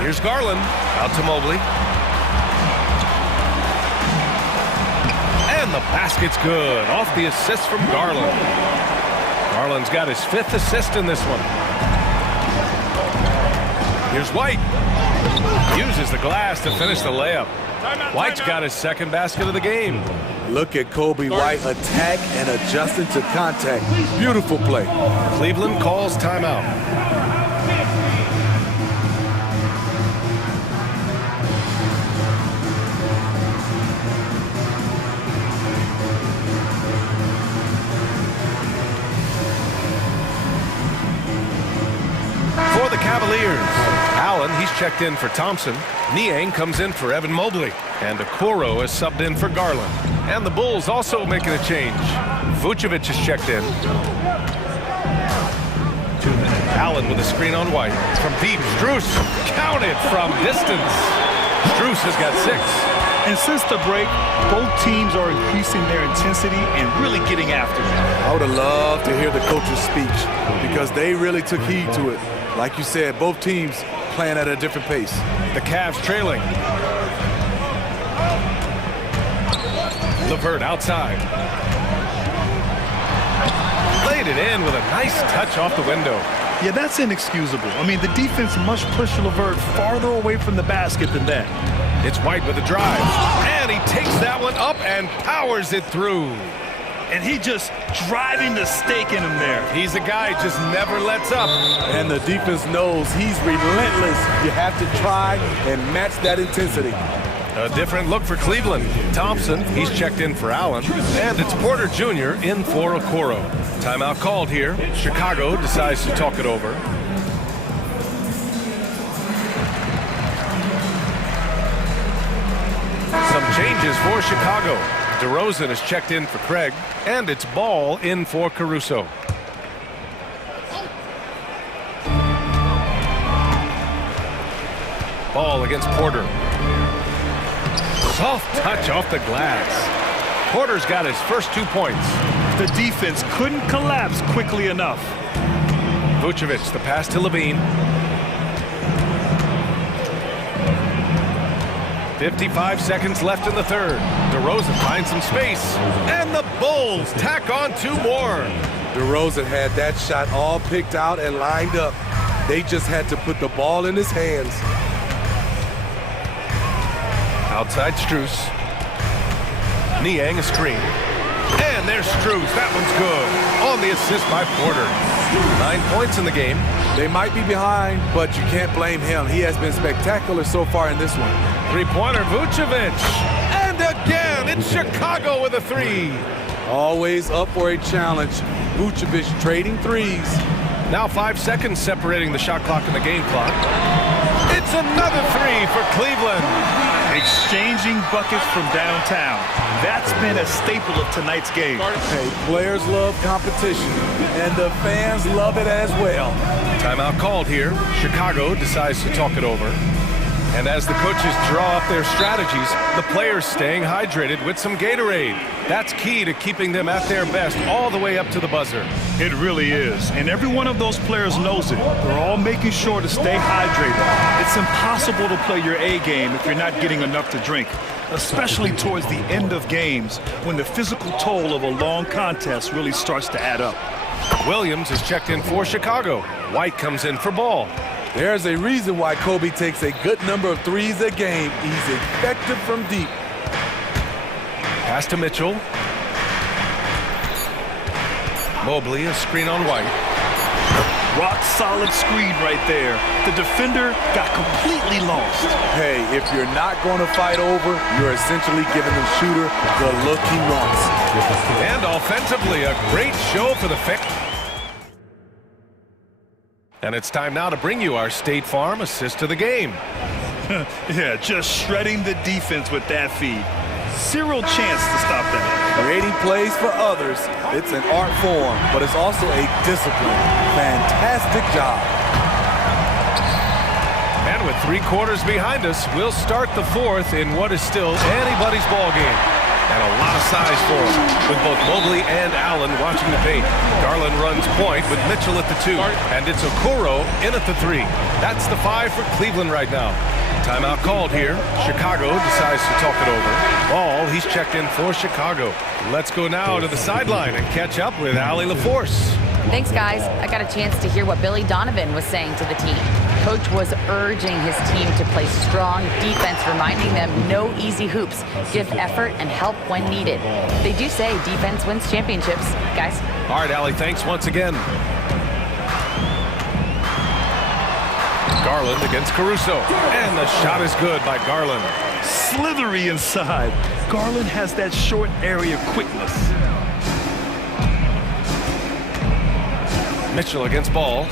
Here's Garland. Out to Mobley. And the basket's good. Off the assist from Garland. Garland's got his 5th assist in this one. Here's White. Uses the glass to finish the layup. White's got his 2nd basket of the game. Look at Kobe White attack and adjusting to contact. Beautiful play. Cleveland calls timeout. For the Cavaliers, Allen, he's checked in for Thompson. Niang comes in for Evan Mobley. And Okoro is subbed in for Garland. And the Bulls also making a change. Vucevic is checked in. Allen with a screen on White. From deep, Strus counted from distance. Strus has got 6. And since the break, both teams are increasing their intensity and really getting after it. I would have loved to hear the coach's speech because they really took heed to it. Like you said, both teams playing at a different pace. The Cavs trailing. LeVert outside. Laid it in with a nice touch off the window. Yeah, that's inexcusable. I mean, the defense must push LeVert farther away from the basket than that. It's White with a drive. And he takes that one up and powers it through. And he just driving the stake in him there. He's a guy who just never lets up. And the defense knows he's relentless. You have to try and match that intensity. A different look for Cleveland. Thompson, he's checked in for Allen. And it's Porter Jr. in for Okoro. Timeout called here. Chicago decides to talk it over. Some changes for Chicago. DeRozan is checked in for Craig. And it's Ball in for Caruso. Ball against Porter. Soft touch off the glass. Porter's got his first 2 points. The defense couldn't collapse quickly enough. Vucevic, the pass to Levine. 55 seconds left in the third. DeRozan finds some space. And the Bulls tack on 2 more. DeRozan had that shot all picked out and lined up. They just had to put the ball in his hands. Outside Strus. Niang a screen. And there's Strus. That one's good. On the assist by Porter. 9 points in the game. They might be behind, but you can't blame him. He has been spectacular so far in this one. Three-pointer, Vucevic. And again, it's Chicago with a 3. Always up for a challenge. Vucevic trading threes. Now 5 seconds separating the shot clock and the game clock. It's another 3 for Cleveland. Exchanging buckets from downtown. That's been a staple of tonight's game. Hey, players love competition, and the fans love it as well. Timeout called here. Chicago decides to talk it over. And as the coaches draw up their strategies, the players staying hydrated with some Gatorade. That's key to keeping them at their best all the way up to the buzzer. It really is. And every one of those players knows it. They're all making sure to stay hydrated. It's impossible to play your A game if you're not getting enough to drink, especially towards the end of games when the physical toll of a long contest really starts to add up. Williams is checked in for Chicago. White comes in for Ball. There's a reason why Kobe takes a good number of threes a game. He's effective from deep. Pass to Mitchell. Mobley, a screen on White. Rock solid screen right there. The defender got completely lost. Hey, if you're not going to fight over, you're essentially giving the shooter the look he wants. And offensively, a great show for the Fick. And it's time now to bring you our State Farm assist of the game. Yeah, just shredding the defense with that feed. Zero chance to stop that. Creating plays for others, it's an art form, but it's also a discipline. Fantastic job. And with 3 quarters behind us, we'll start the 4th in what is still anybody's ball game. And a lot of size for him, with both Mobley and Allen watching the paint. Garland runs point with Mitchell at the 2, and it's Okoro in at the 3. That's the 5 for Cleveland right now. Timeout called here. Chicago decides to talk it over. Ball, he's checked in for Chicago. Let's go now to the sideline and catch up with Allie LaForce. Thanks, guys. I got a chance to hear what Billy Donovan was saying to the team. Coach was urging his team to play strong defense, reminding them no easy hoops, give effort, and help when needed. They do say defense wins championships, guys. All right, Allie, thanks once again. Garland against Caruso. And the shot is good by Garland. Slithery inside. Garland has that short area quickness. Mitchell against Ball.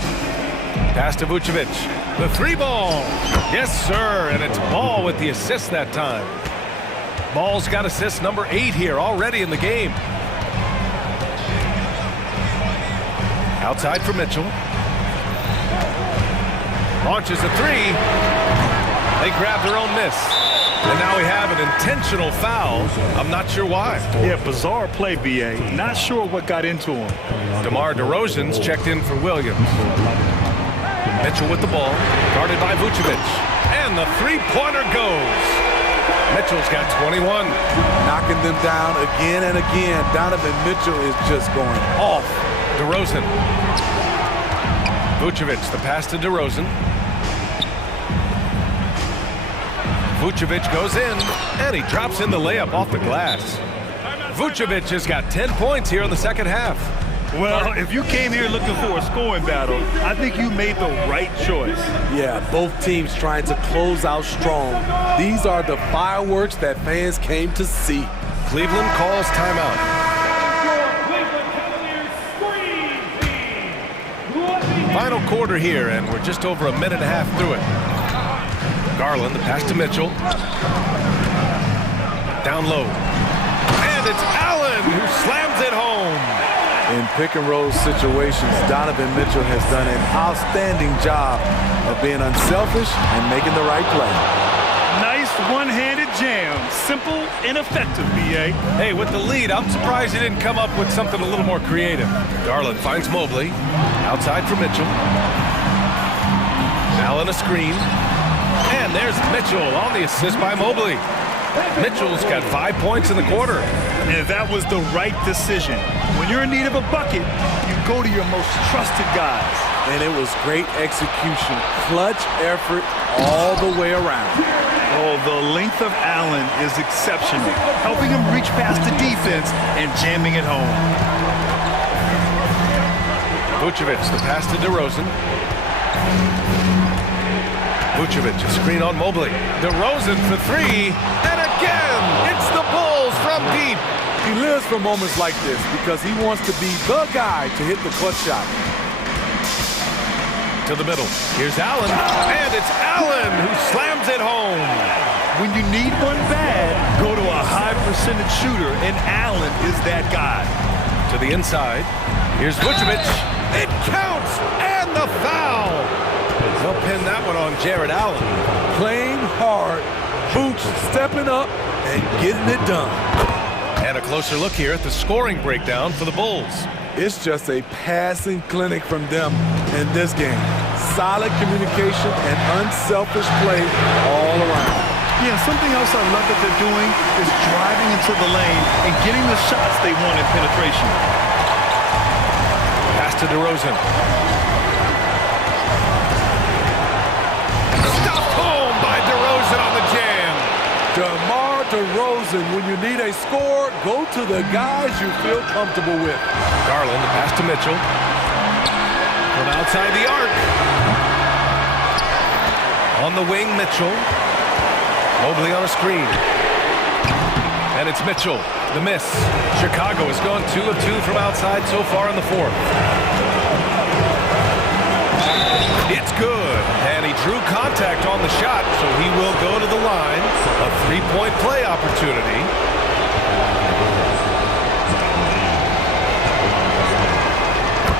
Pass to Vucevic. The 3-ball. Yes, sir. And it's Ball with the assist that time. Ball's got assist number 8 here already in the game. Outside for Mitchell. Launches a 3. They grab their own miss. And now we have an intentional foul. I'm not sure why. Yeah, bizarre play, BA. Not sure what got into him. DeMar DeRozan's checked in for Williams. Mitchell with the ball, guarded by Vucevic. And the 3-pointer goes. Mitchell's got 21. Knocking them down again and again. Donovan Mitchell is just going off. DeRozan. Vucevic, the pass to DeRozan. Vucevic goes in, and he drops in the layup off the glass. Vucevic has got 10 points here in the second half. Well, if you came here looking for a scoring battle, I think you made the right choice. Yeah, both teams trying to close out strong. These are the fireworks that fans came to see. Cleveland calls timeout. Final quarter here, and we're just over a minute and a half through it. Garland, the pass to Mitchell. Down low. And it's Allen who slams it home. In pick-and-roll situations, Donovan Mitchell has done an outstanding job of being unselfish and making the right play. Nice one-handed jam. Simple and effective, B.A. Hey, with the lead, I'm surprised he didn't come up with something a little more creative. Garland finds Mobley. Outside for Mitchell. Allen a screen. And there's Mitchell on the assist by Mobley. Mitchell's got 5 points in the quarter. And that was the right decision. When you're in need of a bucket, you go to your most trusted guys. And it was great execution. Clutch effort all the way around. Oh, the length of Allen is exceptional, helping him reach past the defense and jamming it home. Vucevic, the pass to DeRozan. Vucevic, a screen on Mobley. DeRozan for three, and again, it's the Bulls from deep. He lives for moments like this because he wants to be the guy to hit the clutch shot. To the middle. Here's Allen, and it's Allen who slams it home. When you need one bad, go to a high percentage shooter, and Allen is that guy. To the inside. Here's Vucevic. It counts, and the foul. They'll pin that one on Jared Allen. Playing hard, Boots stepping up and getting it done. And a closer look here at the scoring breakdown for the Bulls. It's just a passing clinic from them in this game. Solid communication and unselfish play all around. Yeah, something else I love that they're doing is driving into the lane and getting the shots they want in penetration. Pass to DeRozan. Stopped home by DeRozan on the jam. DeMar DeRozan, when you need a score, go to the guys you feel comfortable with. Garland, the pass to Mitchell. From outside the arc. On the wing, Mitchell. Mobley on a screen. And it's Mitchell, the miss. Chicago has gone 2 of 2 from outside so far in the fourth. It's good, and he drew contact on the shot, so he will go to the line. A three-point play opportunity.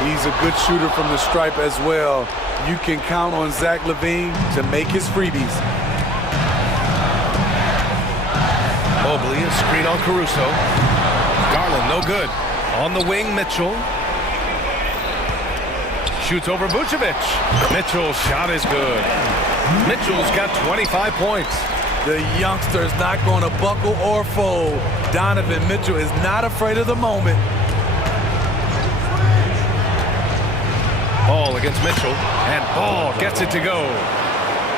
He's a good shooter from the stripe as well. You can count on Zach LaVine to make his freebies. Mobley, a screen on Caruso. Garland, no good. On the wing, Mitchell. Shoots over Vucevic. Mitchell's shot is good. Mitchell's got 25 points. The youngster's not going to buckle or fold. Donovan Mitchell is not afraid of the moment. Ball against Mitchell, and Ball gets it to go.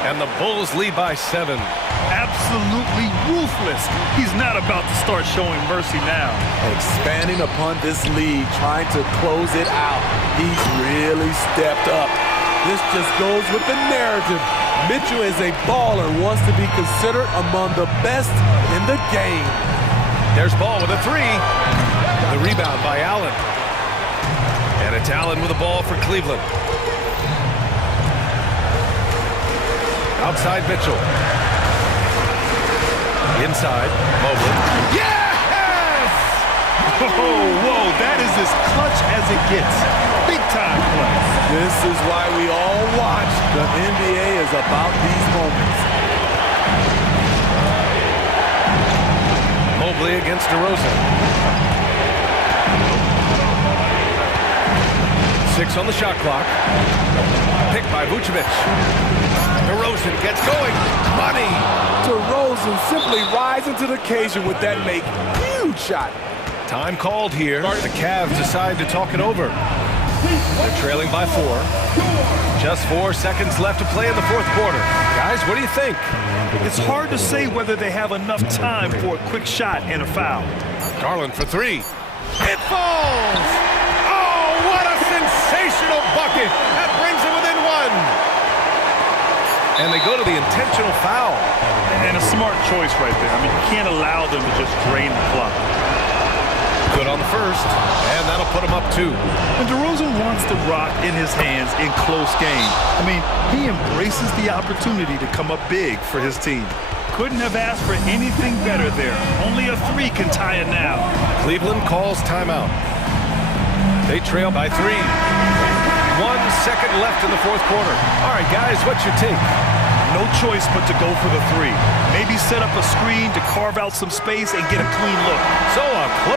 And the Bulls lead by 7. Absolutely ruthless. He's not about to start showing mercy now. Expanding upon this lead, trying to close it out. He's really stepped up. This just goes with the narrative. Mitchell is a baller, wants to be considered among the best in the game. There's Ball with a three. The rebound by Allen. And it's Allen with the ball for Cleveland. Outside Mitchell. Inside, Mobley. Yes! Whoa, that is as clutch as it gets. Big time play. This is why we all watch. The NBA is about these moments. Mobley against DeRozan. 6 on the shot clock. Picked by Vucevic. DeRozan gets going. Money. DeRozan simply rising to the occasion with that make. Huge shot. Time called here. The Cavs decide to talk it over. They're trailing by 4. Just 4 seconds left to play in the fourth quarter. Guys, what do you think? It's hard to say whether they have enough time for a quick shot and a foul. Garland for 3. It falls! Oh, what a sensational bucket! That brings them within 1. And they go to the intentional foul. And a smart choice right there. I mean, you can't allow them to just drain the clock. Good on the first, and that'll put him up 2. And DeRozan wants the rock in his hands in close game. I mean, he embraces the opportunity to come up big for his team. Couldn't have asked for anything better there. Only a 3 can tie it now. Cleveland calls timeout. They trail by 3. 1 second left in the fourth quarter. All right, guys, what's your take? no choice but to go for the three. Maybe set up a screen to carve out some space and get a clean look. So a close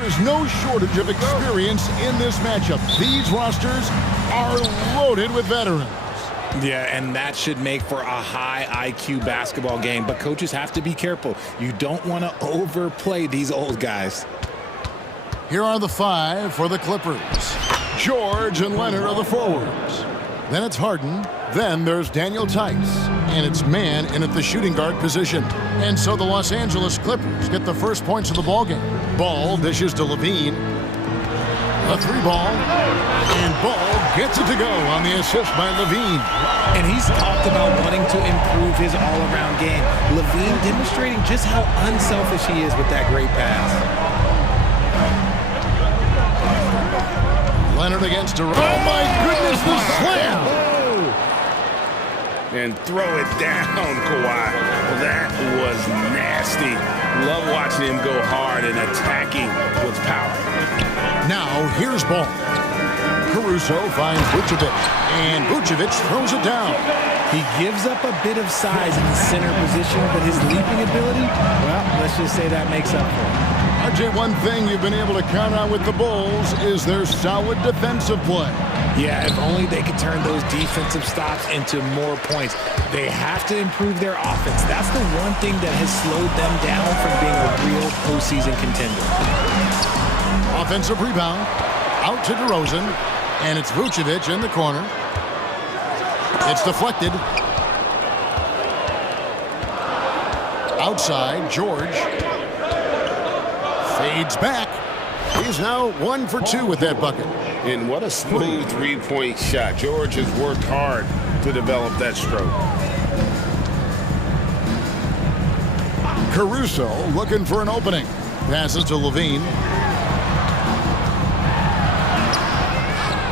there is no shortage of experience in this matchup. These rosters are loaded with veterans. Yeah, and that should make for a high IQ basketball game. But coaches have to be careful. You don't want to overplay these old guys. Here are the 5 for the Clippers. George and Leonard are the forwards. Then it's Harden. Then there's Daniel Tice. And it's man in at the shooting guard position. And so the Los Angeles Clippers get the first points of the ballgame. Ball dishes to Levine. A 3-ball. And Ball gets it to go on the assist by Levine. And he's talked about wanting to improve his all-around game. Levine demonstrating just how unselfish he is with that great pass. Leonard against Durant. Oh my goodness, the slam! And throw it down, Kawhi. That was nasty. Love watching him go hard and attacking with power. Now, here's Ball. Caruso finds Vucevic, and Vucevic throws it down. He gives up a bit of size in the center position, but his leaping ability, well, let's just say that makes up for it. RJ, one thing you've been able to count on with the Bulls is their solid defensive play. Yeah, if only they could turn those defensive stops into more points. They have to improve their offense. That's the one thing that has slowed them down from being a real postseason contender. Offensive rebound, out to DeRozan, and it's Vucevic in the corner. It's deflected. Outside, George. Fades back. He's now 1 for 2 with that bucket. And what a smooth three-point shot. George has worked hard to develop that stroke. Caruso looking for an opening. Passes to Levine.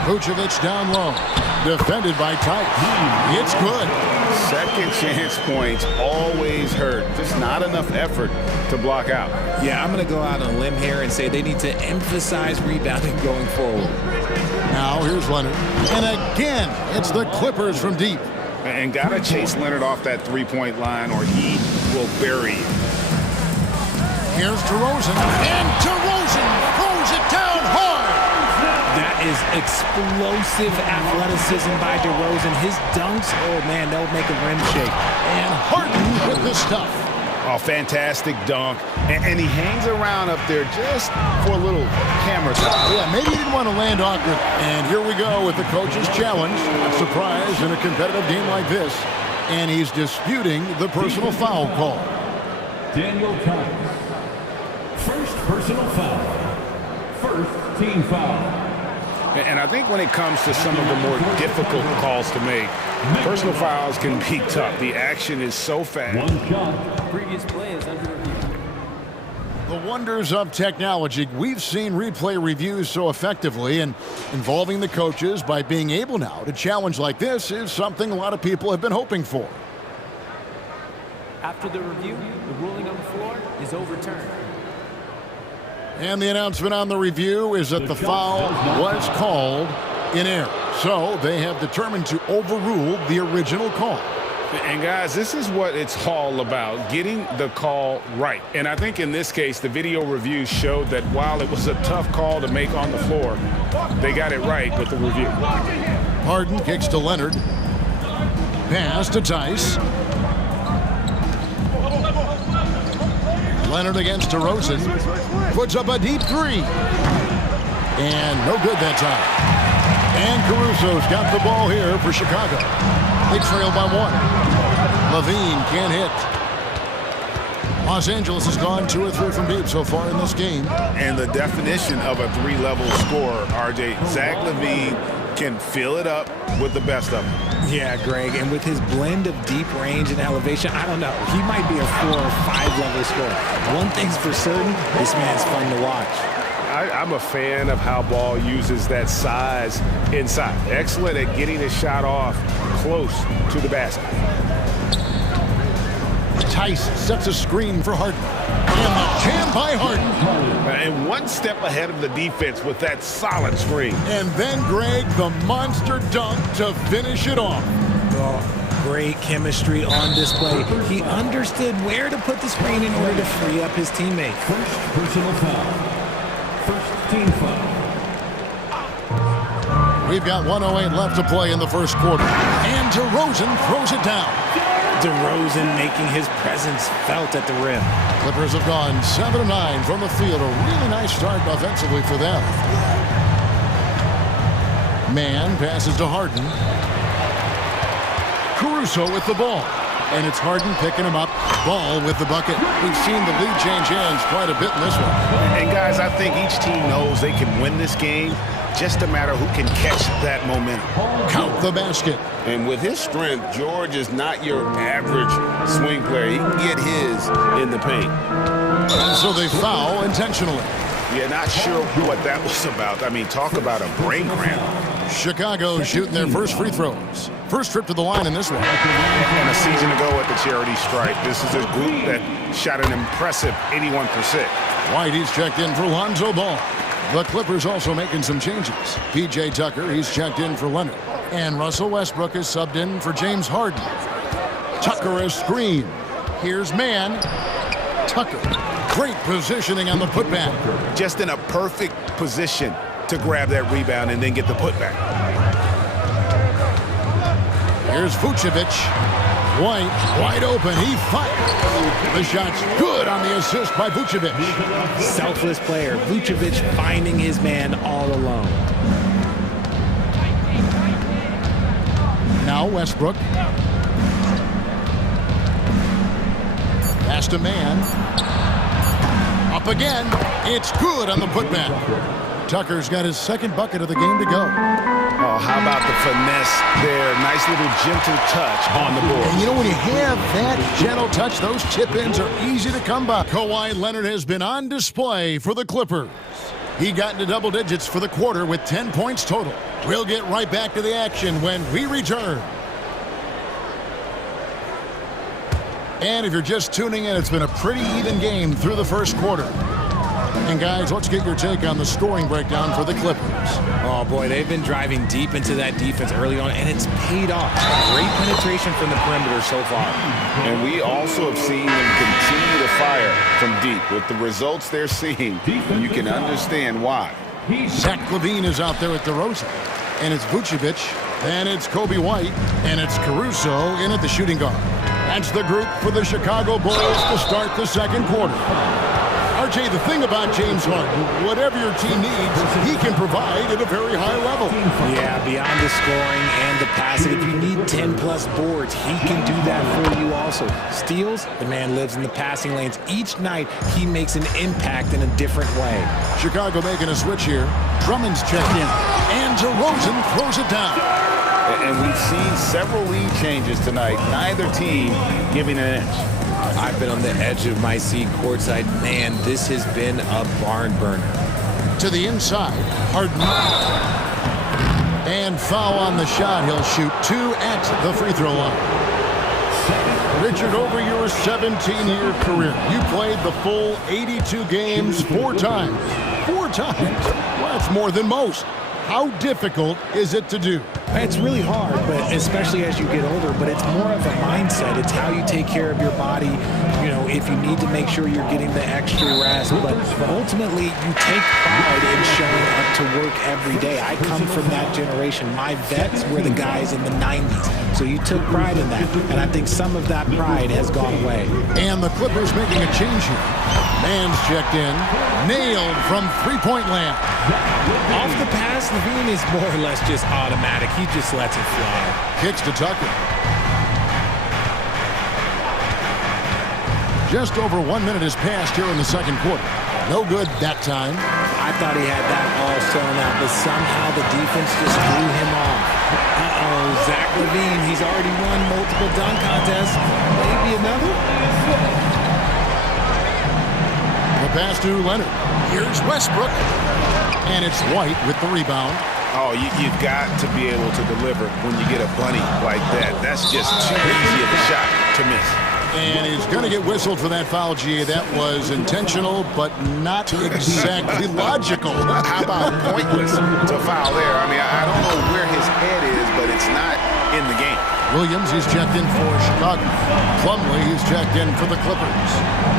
Vucevic down low. Defended by Tice. It's good. Second chance points always hurt. Just not enough effort to block out. Yeah, I'm going to go out on a limb here and say they need to emphasize rebounding going forward. Now here's Leonard. And again, it's the Clippers from deep. And got to chase Leonard off that three-point line or he will bury you. Here's DeRozan. And DeRozan throws it down hard. That is explosive athleticism by DeRozan. His dunks, oh man, they'll make a rim shake. And Harden with the stuff. Oh, fantastic dunk. And he hangs around up there just for a little camera shot. Yeah, maybe he didn't want to land awkward. And here we go with the coach's challenge. A surprise in a competitive game like this. And he's disputing the personal foul call. Daniel Tice. First personal foul. First team foul. And I think when it comes to some of the more difficult calls to make, personal fouls can be tough. The action is so fast. One shot. Previous play is under review. The wonders of technology. We've seen replay reviews so effectively, and involving the coaches by being able now to challenge like this is something a lot of people have been hoping for. After the review, the ruling on the floor is overturned. And the announcement on the review is that the foul was called in error. So they have determined to overrule the original call. And guys, this is what it's all about, getting the call right. And I think in this case, the video review showed that while it was a tough call to make on the floor, they got it right with the review. Harden kicks to Leonard. Pass to Tice. Leonard against DeRozan. Puts up a deep three. And no good that time. And Caruso's got the ball here for Chicago. They trail by 1. Levine can't hit. Los Angeles has gone 2 or 3 from deep so far in this game. And the definition of a 3-level scorer, RJ, Zach LaVine can fill it up with the best of them. Yeah, Greg, and with his blend of deep range and elevation, I don't know. He might be a 4 or 5 level scorer. One thing's for certain, this man's fun to watch. I'm a fan of how Ball uses that size inside. Excellent at getting his shot off close to the basket. Tice sets a screen for Harden. And the jam by Harden. And one step ahead of the defense with that solid screen. And then, Greg, the monster dunk to finish it off. Oh, great chemistry on display. He understood where to put the screen in order to free up his teammate. First personal foul. team foul. We've got 1:08 left to play in the first quarter. And DeRozan throws it down. DeRozan making his presence felt at the rim. Clippers have gone 7 of 9 from the field. A really nice start offensively for them. Man passes to Harden. Caruso with the ball. And it's Harden picking him up. Ball with the bucket. We've seen the lead change hands quite a bit in this one. And guys, I think each team knows they can win this game. Just a matter who can catch that momentum. Count the basket. And with his strength, George is not your average swing player. He can get his in the paint. And so they foul intentionally. Yeah, not sure what that was about. I mean, talk about a brain cramp. Chicago shooting their first free throws. First trip to the line in this one. And a season ago at the charity stripe, this is a group that shot an impressive 81%. Whitey's checked in for Lonzo Ball. The Clippers also making some changes. P.J. Tucker, he's checked in for Leonard. And Russell Westbrook is subbed in for James Harden. Tucker is screen. Here's man. Tucker. Great positioning on the putback. Just in a perfect position to grab that rebound and then get the putback. Here's Vucevic. White, wide open. He fired. The shot's good on the assist by Vucevic. Selfless player. Vucevic finding his man all alone. Now Westbrook. Pass to man. Up again. It's good on the putback. Tucker's got his second bucket of the game to go. Oh, how about the finesse there? Nice little gentle touch on the board. And you know, when you have that gentle touch, those chip-ins are easy to come by. Kawhi Leonard has been on display for the Clippers. He got into double digits for the quarter with 10 points total. We'll get right back to the action when we return. And if you're just tuning in, it's been a pretty even game through the first quarter. And guys, let's get your take on the scoring breakdown for the Clippers. Oh boy, they've been driving deep into that defense early on, and it's paid off. Great penetration from the perimeter so far. And we also have seen them continue to fire from deep. With the results they're seeing, you can understand why. Zach LaVine is out there at DeRozan. And it's Vucevic, and it's Kobe White, and it's Caruso in at the shooting guard. That's the group for the Chicago Bulls to start the second quarter. RJ, the thing about James Harden, whatever your team needs, he can provide at a very high level. Yeah, beyond the scoring and the passing, if you need 10-plus boards, he can do that for you also. Steals, the man lives in the passing lanes. Each night, he makes an impact in a different way. Chicago making a switch here. Drummond's checked in, and DeRozan throws it down. And we've seen several lead changes tonight, neither team giving an inch. I've been on the edge of my seat courtside. Man, this has been a barn burner. To the inside, Harden. And foul on the shot. He'll shoot 2 at the free throw line. Richard, over your 17-year career, you played the full 82 games 4 times. 4 times? Well, that's more than most. How difficult is it to do? It's really hard, but especially as you get older, but it's more of a mindset. It's how you take care of your body, you know, if you need to make sure you're getting the extra rest. But ultimately, you take pride in showing up to work every day. I come from that generation. My vets were the guys in the 90s. So you took pride in that. And I think some of that pride has gone away. And the Clippers making a change here. Man's checked in. Nailed from three-point land. Off the pass, LaVine is more or less just automatic. He just lets it fly. Kicks to Tucker. Just over 1 minute has passed here in the second quarter. No good that time. I thought he had that all sewn out, but somehow the defense just threw him off. Uh-oh, Zach LaVine, he's already won multiple dunk contests. Maybe another? The pass to Leonard. Here's Westbrook. And it's White with the rebound. Oh, you've got to be able to deliver when you get a bunny like that. That's just too easy of a shot to miss. And he's going to get whistled for that foul, G. That was intentional, but not exactly logical. How about pointless to foul there? I mean, I don't know where his head is, but it's not in the game. Williams, he's checked in for Chicago. Plumlee, he's checked in for the Clippers.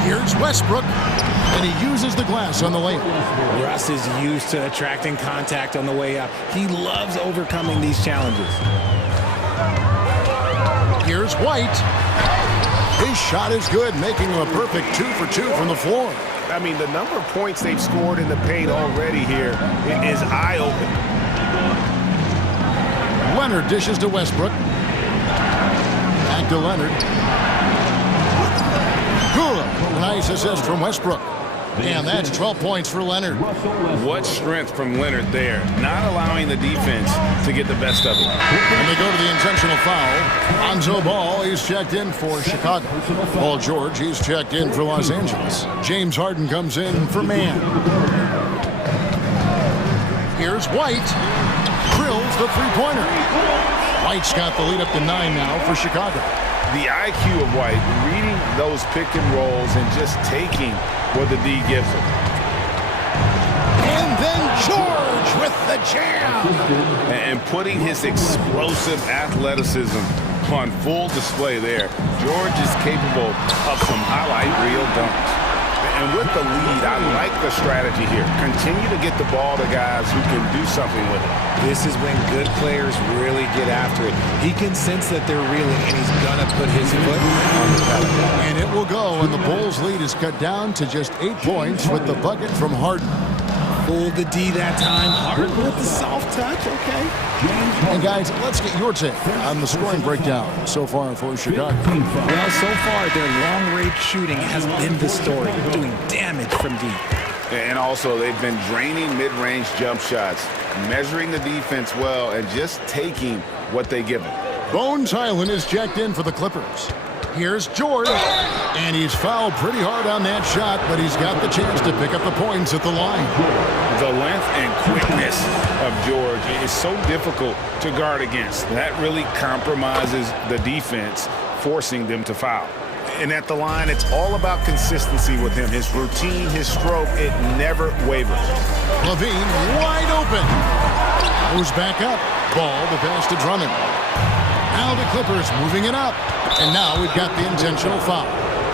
Here's Westbrook, and he uses the glass on the layup. Russ is used to attracting contact on the way up. He loves overcoming these challenges. Here's White. His shot is good, making him a perfect 2 for 2 from the floor. I mean, the number of points they've scored in the paint already here is eye-opening. Leonard dishes to Westbrook. Back to Leonard. Good. Nice assist from Westbrook. And that's 12 points for Leonard. What strength from Leonard there, not allowing the defense to get the best of it. And they go to the intentional foul. Lonzo Ball, he's checked in for Chicago. Paul George, he's checked in for Los Angeles. James Harden comes in for Man. Here's White. Drills the three-pointer. White's got the lead up to 9 now for Chicago. The IQ of White, reading those pick and rolls and just taking what the D gives him. And then George with the jam. And putting his explosive athleticism on full display there. George is capable of some highlight reel dunks. And with the lead, I like the strategy here. Continue to get the ball to guys who can do something with it. This is when good players really get after it. He can sense that they're reeling, and he's going to put his foot on the pedal. And it will go, and the Bulls' lead is cut down to just 8 points with the bucket from Harden. Fooled the D that time. Harden with the soft touch, okay. And guys, let's get your take on the scoring breakdown so far for Chicago. Well, so far, their long-range shooting has been the story, doing damage from deep. And also, they've been draining mid-range jump shots, measuring the defense well, and just taking what they give them. Bones Highland is checked in for the Clippers. Here's George, and he's fouled pretty hard on that shot, but he's got the chance to pick up the points at the line. The length and quickness of George is so difficult to guard against. That really compromises the defense, forcing them to foul. And at the line, it's all about consistency with him. His routine, his stroke, it never wavers. Levine wide open. Goes back up. Ball to pass to Drummond. Now the Clippers moving it up. And now we've got the intentional foul.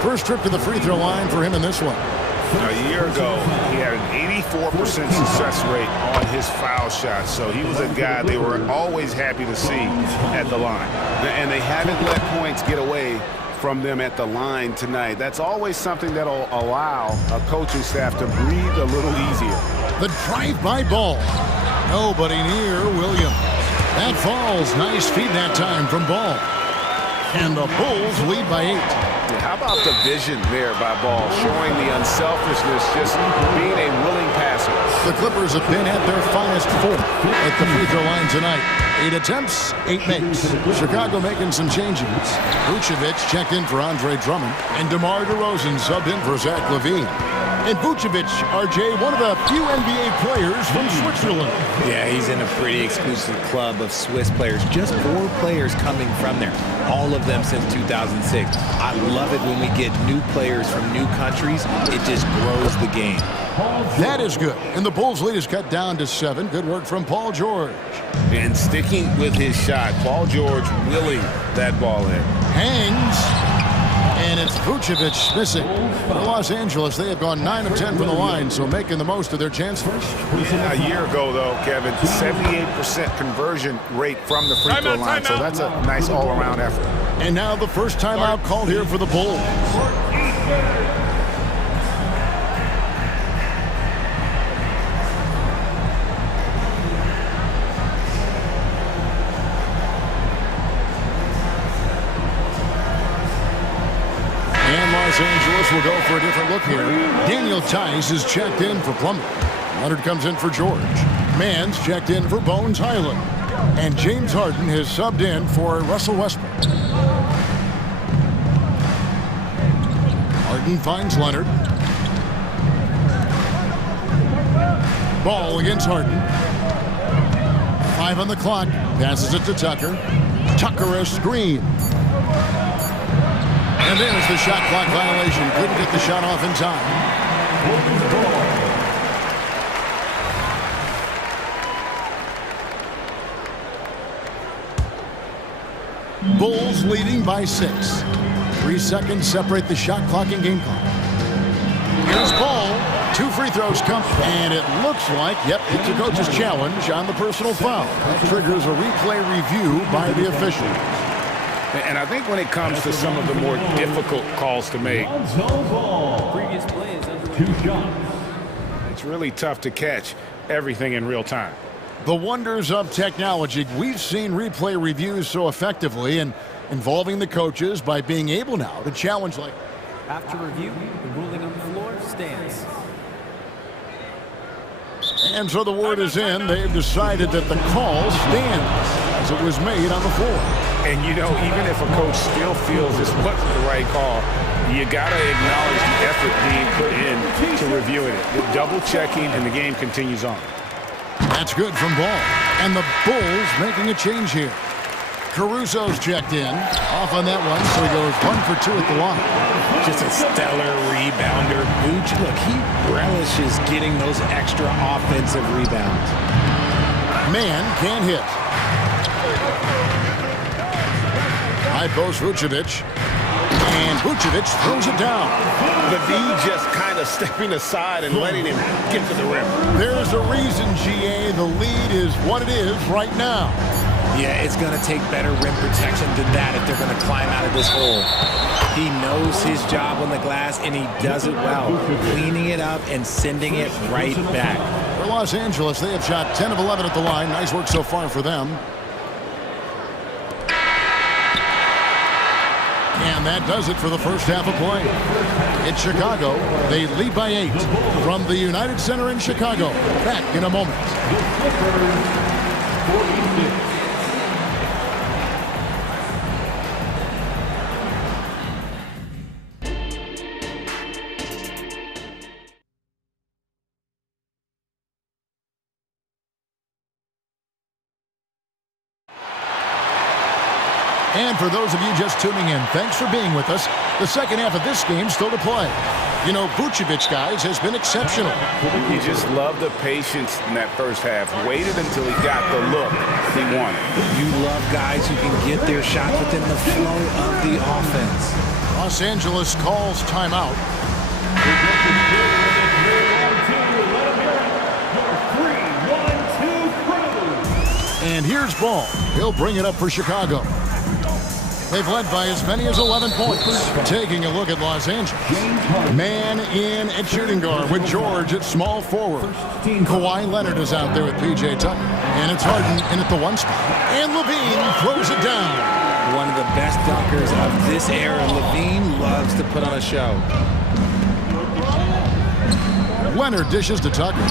First trip to the free throw line for him in this one. A year ago, he had an 84% success rate on his foul shots. So he was a guy they were always happy to see at the line. And they haven't let points get away from them at the line tonight. That's always something that'll allow a coaching staff to breathe a little easier. The drive-by ball. Nobody near Williams. That falls. Nice feed that time from Ball. And the Bulls lead by 8. Yeah, how about the vision there by Ball, showing the unselfishness, just being a willing passer. The Clippers have been at their finest 4 at the free throw line tonight. 8 attempts, 8 makes. Chicago making some changes. Vucevic checked in for Andre Drummond, and DeMar DeRozan subbed in for Zach LaVine. And Vucevic, RJ, one of the few NBA players from Switzerland. Yeah, he's in a pretty exclusive club of Swiss players. Just 4 players coming from there. All of them since 2006. I love it when we get new players from new countries. It just grows the game. That is good. And the Bulls' lead is cut down to 7. Good work from Paul George. And sticking with his shot, Paul George willing that ball in. Hangs. And it's Vucevic missing. For Los Angeles, they have gone 9 of 10 from the line, so making the most of their chances. A year ago, though, Kevin, 78% conversion rate from the free throw line, so that's a nice all-around effort. And now the first timeout called here for the Bulls. Los Angeles will go for a different look here. Daniel Tice is checked in for Plumlee. Leonard comes in for George. Mann's checked in for Bones Highland. And James Harden has subbed in for Russell Westbrook. Harden finds Leonard. Ball against Harden. 5 on the clock. Passes it to Tucker. Tucker a screen. And there's the shot clock violation. Couldn't get the shot off in time. Bulls leading by 6. 3 seconds separate the shot clock and game clock. Here's ball. 2 free throws come. And it looks like, yep, it's a coach's challenge on the personal foul. That triggers a replay review by the official. And I think when it comes to some of the more difficult calls to make, Previous play is under 2 shots. it's really tough to catch everything in real time. The wonders of technology. We've seen replay reviews so effectively and involving the coaches by being able now to challenge like. After review, the ruling on the floor stands. And so the word is in. They've decided that the call stands as it was made on the floor. And, you know, even if a coach still feels this wasn't the right call, you got to acknowledge the effort being put in to reviewing it. The double checking, and the game continues on. That's good from Ball. And the Bulls making a change here. Caruso's checked in. Off on that one, so he goes 1 for 2 at the line. Just a stellar rebounder. Booch, look, he relishes getting those extra offensive rebounds. Man can't hit. High post Vucevic. And Vucevic throws it down. Levine just kind of stepping aside and letting him get to the rim. There's a reason, GA. The lead is what it is right now. Yeah, it's going to take better rim protection than that if they're going to climb out of this hole. He knows his job on the glass, and he does it well, cleaning it up and sending it right back. For Los Angeles, they have shot 10 of 11 at the line. Nice work so far for them. And that does it for the first half of play. It's Chicago. They lead by 8 from the United Center in Chicago. Back in a moment. And for those of you just tuning in, thanks for being with us. The second half of this game still to play. You know, Vucevic, guys, has been exceptional. You just love the patience in that first half. Waited until he got the look he wanted. You love guys who can get their shots within the flow of the offense. Los Angeles calls timeout. And here's Ball. He'll bring it up for Chicago. They've led by as many as 11 points. Taking a look at Los Angeles. Man in at shooting guard with George at small forward. Kawhi Leonard is out there with P.J. Tucker. And it's Harden in at the 1 spot. And Levine throws it down. One of the best dunkers of this era. Levine loves to put on a show. Leonard dishes to Tucker.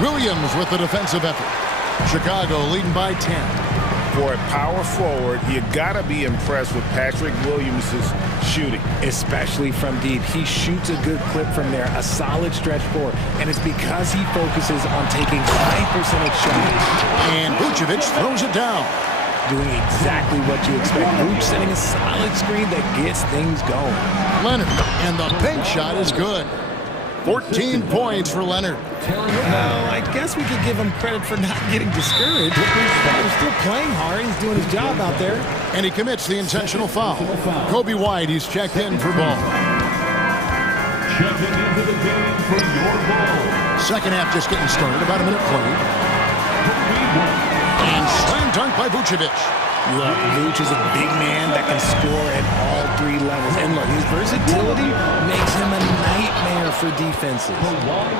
Williams with the defensive effort. Chicago leading by 10. For a power forward, you got to be impressed with Patrick Williams' shooting. Especially from deep. He shoots a good clip from there, a solid stretch forward, and it's because he focuses on taking high percentage shots. And Vucevic throws it down. Doing exactly what you expect. Vuce setting a solid screen that gets things going. Leonard, and the bank shot is good. 14 points for Leonard. Well, I guess we could give him credit for not getting discouraged. He's still playing hard. He's doing his job out there. And he commits the intentional foul. Kobe White, he's checked in for Ball. Checking into the game for your Ball. Second half just getting started. About a minute played. And slam dunk by Vucevic. Look, Vooch is a big man that can score at all 3 levels. And look, his versatility makes him a nightmare for defenses.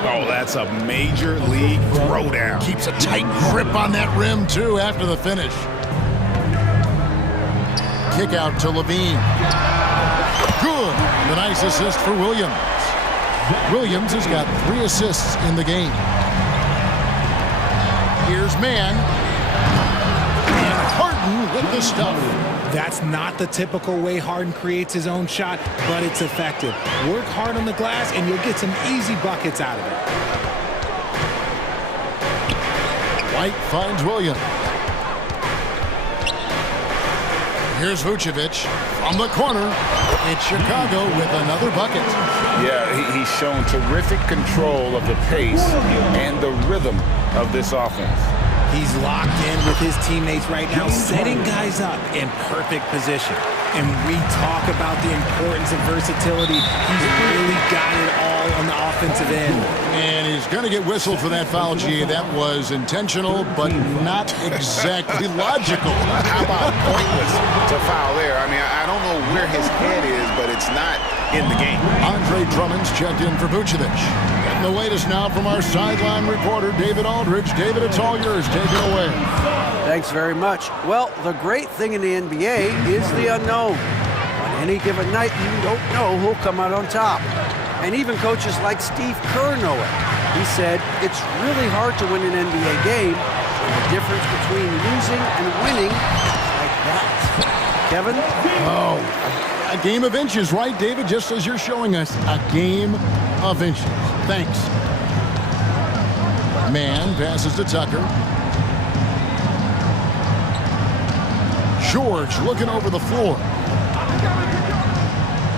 Oh, that's a major league throwdown. Keeps a tight grip on that rim, too, after the finish. Kick out to Levine. Good. The nice assist for Williams. Williams has got 3 assists in the game. Here's Man. With the stuff. That's not the typical way Harden creates his own shot, but it's effective. Work hard on the glass, and you'll get some easy buckets out of it. White finds Williams. Here's Vucevic. From the corner, it's Chicago with another bucket. Yeah, he's shown terrific control of the pace and the rhythm of this offense. He's locked in with his teammates right now, setting guys up in perfect position. And we talk about the importance of versatility. He's really got it all on the offensive end. And he's going to get whistled for that foul, G. That was intentional, but not exactly logical. How about pointless to foul there? I mean, I don't know where his head is, but it's not in the game. Andre Drummond's checked in for Vucevic. And the latest now from our sideline reporter, David Aldridge. David, it's all yours. Take it away. Thanks very much. Well, the great thing in the NBA is the unknown. On any given night, you don't know who'll come out on top. And even coaches like Steve Kerr know it. He said, it's really hard to win an NBA game, and the difference between losing and winning is like that. Kevin? Oh, a game of inches, right, David? Just as you're showing us, a game of inches. Thanks. Man passes to Tucker. George looking over the floor.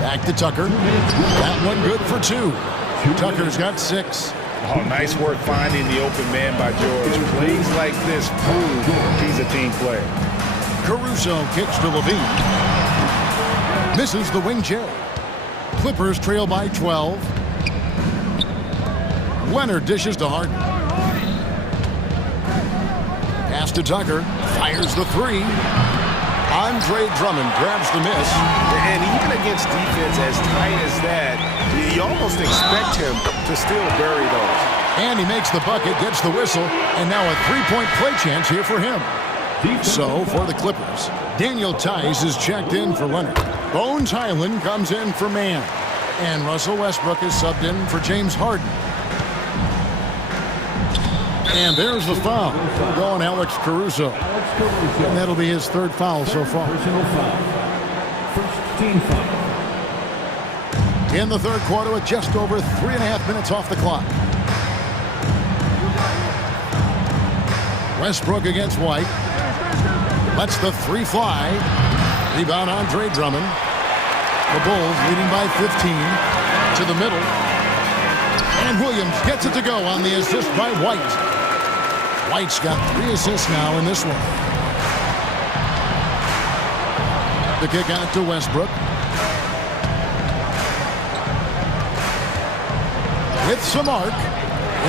Back to Tucker. That one good for 2. Tucker's got 6. Oh, nice work finding the open man by George. Plays like this prove he's a team player. Caruso kicks to Levine. Misses the wing J. Clippers trail by 12. Leonard dishes to Harden. Pass to Tucker. Fires the 3. Andre Drummond grabs the miss. And even against defense as tight as that, you almost expect him to still bury those. And he makes the bucket, gets the whistle, and now a 3-point play chance here for him. So for the Clippers, Daniel Tice is checked in for Leonard. Bones Highland comes in for Man. And Russell Westbrook is subbed in for James Harden. And there's the foul. Going Alex Caruso. And that'll be his 3rd foul so far. First team foul. In the 3rd quarter with just over 3.5 minutes off the clock. Westbrook against White. Lets the 3 fly. Rebound Andre Drummond. The Bulls leading by 15 to the middle. And Williams gets it to go on the assist by White. White's got 3 assists now in this one. The kick out to Westbrook. With some arc.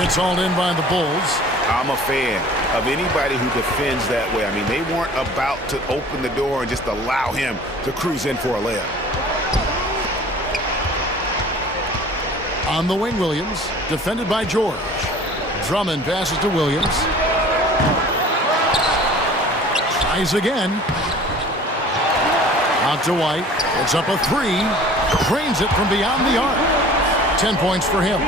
It's all in by the Bulls. I'm a fan of anybody who defends that way. I mean, they weren't about to open the door and just allow him to cruise in for a layup. On the wing, Williams. Defended by George. Drummond passes to Williams. Tries again. Out to White. It's up a 3. Drains it from beyond the arc. 10 points for him.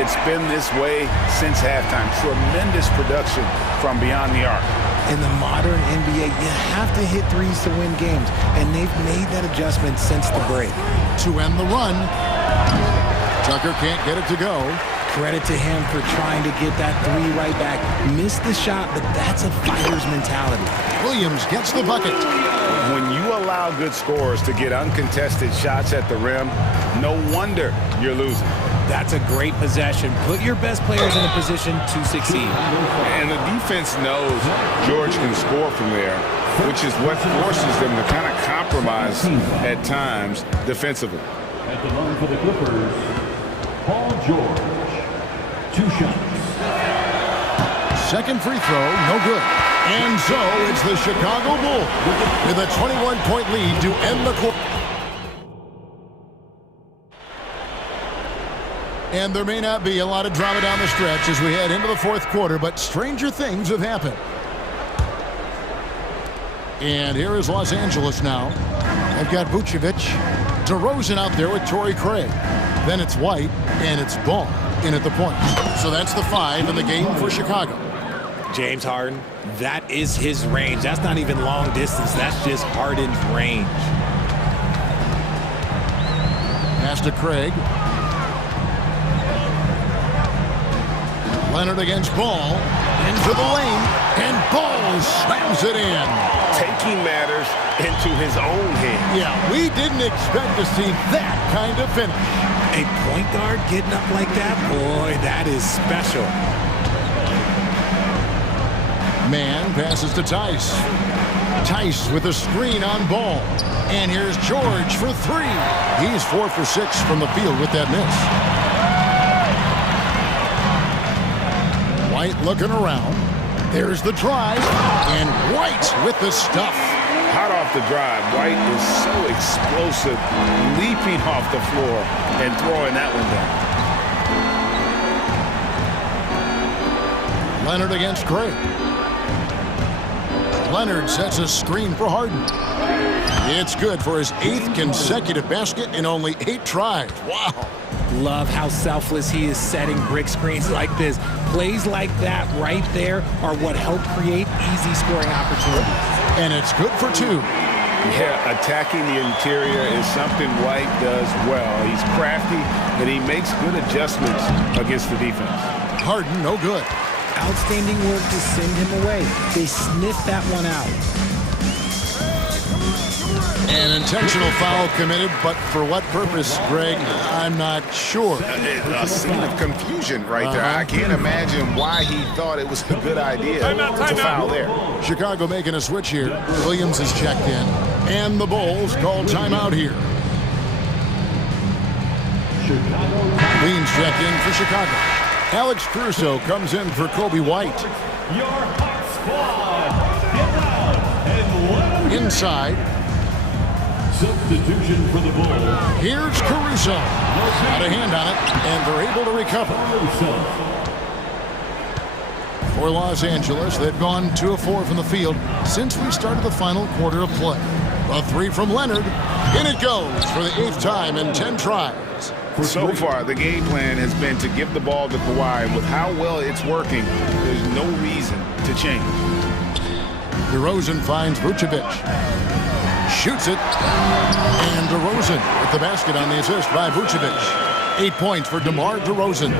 It's been this way since halftime. Tremendous production from beyond the arc. In the modern NBA, you have to hit 3s to win games, and they've made that adjustment since the break. To end the run. Tucker can't get it to go. Credit to him for trying to get that 3 right back. Missed the shot, but that's a fighter's mentality. Williams gets the bucket. When you allow good scorers to get uncontested shots at the rim, no wonder you're losing. That's a great possession. Put your best players in a position to succeed. And the defense knows George can score from there, which is what forces them to kind of compromise at times defensively. At the line for the Clippers, Paul George. 2 shots. Second free throw, no good. And so it's the Chicago Bulls with a 21-point lead to end the quarter. And there may not be a lot of drama down the stretch as we head into the 4th quarter, but stranger things have happened. And here is Los Angeles now. They've got Vucevic, DeRozan out there with Torrey Craig. Then it's White, and it's Ball in at the point. So that's the 5 in the game for Chicago. James Harden, that is his range. That's not even long distance. That's just Harden's range. Pass to Craig. Leonard against Ball. Into the lane. And Ball slams it in. Taking matters into his own hand. Yeah, we didn't expect to see that kind of finish. A point guard getting up like that, boy, that is special. Man passes to Tice. Tice with a screen on ball. And here's George for three. He's 4 for 6 from the field with that miss. White looking around. There's the drive. And White with the stuff. Hot off the drive, White is so explosive, leaping off the floor and throwing that one down. Leonard against Gray. Leonard sets a screen for Harden. It's good for his 8th consecutive basket in only 8 tries. Wow. Love how selfless he is setting brick screens like this. Plays like that right there are what help create easy scoring opportunities. And it's good for 2. Yeah, attacking the interior is something White does well. He's crafty, and he makes good adjustments against the defense. Harden, no good. Outstanding work to send him away. They sniffed that one out. An intentional foul committed, but for what purpose, Greg? I'm not sure. A scene of confusion right there. I can't imagine why he thought it was a good idea to foul there. Chicago making a switch here. Williams is checked in, and the Bulls call timeout here. Leans checked in for Chicago. Alex Caruso comes in for Kobe White. Your hot squad. Get out and Inside. Substitution for the Bulls. Here's Caruso. Got a hand on it, and they're able to recover. For Los Angeles, they've gone 2 of 4 from the field since we started the final quarter of play. A 3 from Leonard. In it goes for the 8th time in 10 tries. So far, the game plan has been to give the ball to Kawhi, and with how well it's working, there's no reason to change. DeRozan finds Vucevic. Shoots it. And DeRozan with the basket on the assist by Vucevic. 8 points for DeMar DeRozan.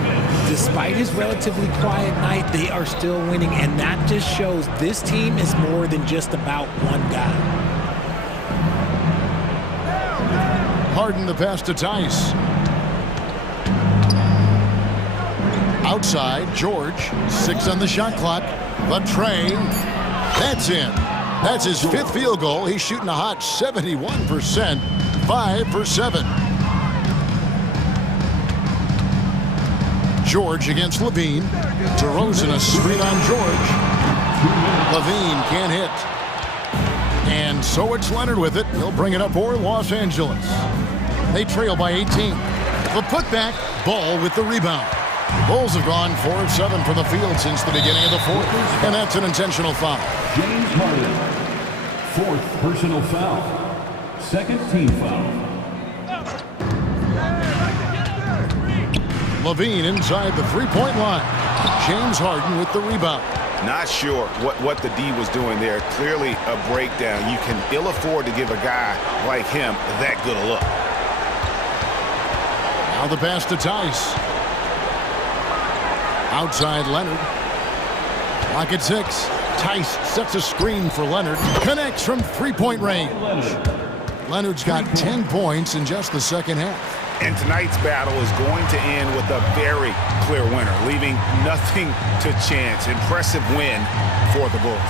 Despite his relatively quiet night, they are still winning, and that just shows this team is more than just about one guy. Harden the pass to Tice. Outside, George. 6 on the shot clock. The train. That's in. That's his 5th field goal. He's shooting a hot 71%. 5 for 7. George against Levine. DeRozan a screen on George. Levine can't hit. And so it's Leonard with it. He'll bring it up for Los Angeles. They trail by 18. The putback, Ball with the rebound. The Bulls have gone 4 of 7 from the field since the beginning of the 4th. And that's an intentional foul. James Harden. 4th personal foul. 2nd team foul. Levine inside the 3-point line. James Harden with the rebound. Not sure what the D was doing there. Clearly a breakdown. You can ill afford to give a guy like him that good a look. Now the pass to Tice. Outside Leonard. Clock at 6. Tice sets a screen for Leonard. Connects from 3-point range. Leonard's got 10 points in just the second half. And tonight's battle is going to end with a very clear winner, leaving nothing to chance. Impressive win for the Bulls.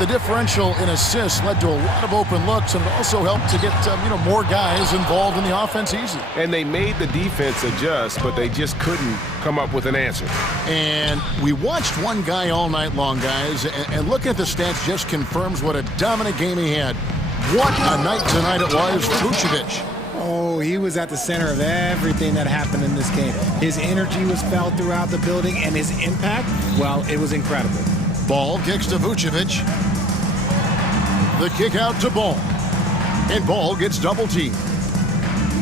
The differential in assists led to a lot of open looks, and it also helped to get more guys involved in the offense easy. And they made the defense adjust, but they just couldn't come up with an answer. And we watched one guy all night long, guys, and looking at the stats just confirms what a dominant game he had. What a night tonight it was, Vucevic. Oh, he was at the center of everything that happened in this game. His energy was felt throughout the building, and his impact, well, it was incredible. Ball kicks to Vucevic. The kick out to Ball. And Ball gets double-teamed.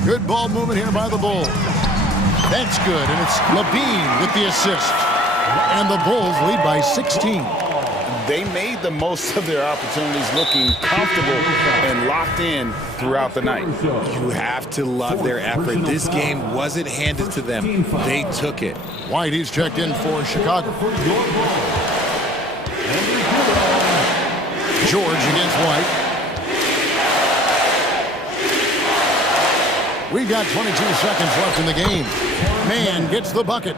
Good ball movement here by the Bulls. That's good, and it's Levine with the assist. And the Bulls lead by 16. They made the most of their opportunities, looking comfortable and locked in throughout the night. You have to love their effort. This game wasn't handed to them. They took it. White, he's checked in for Chicago. George against White. We've got 22 seconds left in the game. Man gets the bucket.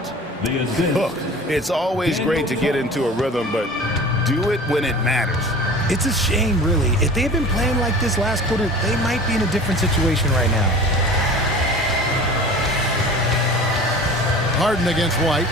Look, it's always great to get into a rhythm, but do it when it matters. It's a shame, really. If they had been playing like this last quarter, they might be in a different situation right now. Harden against White.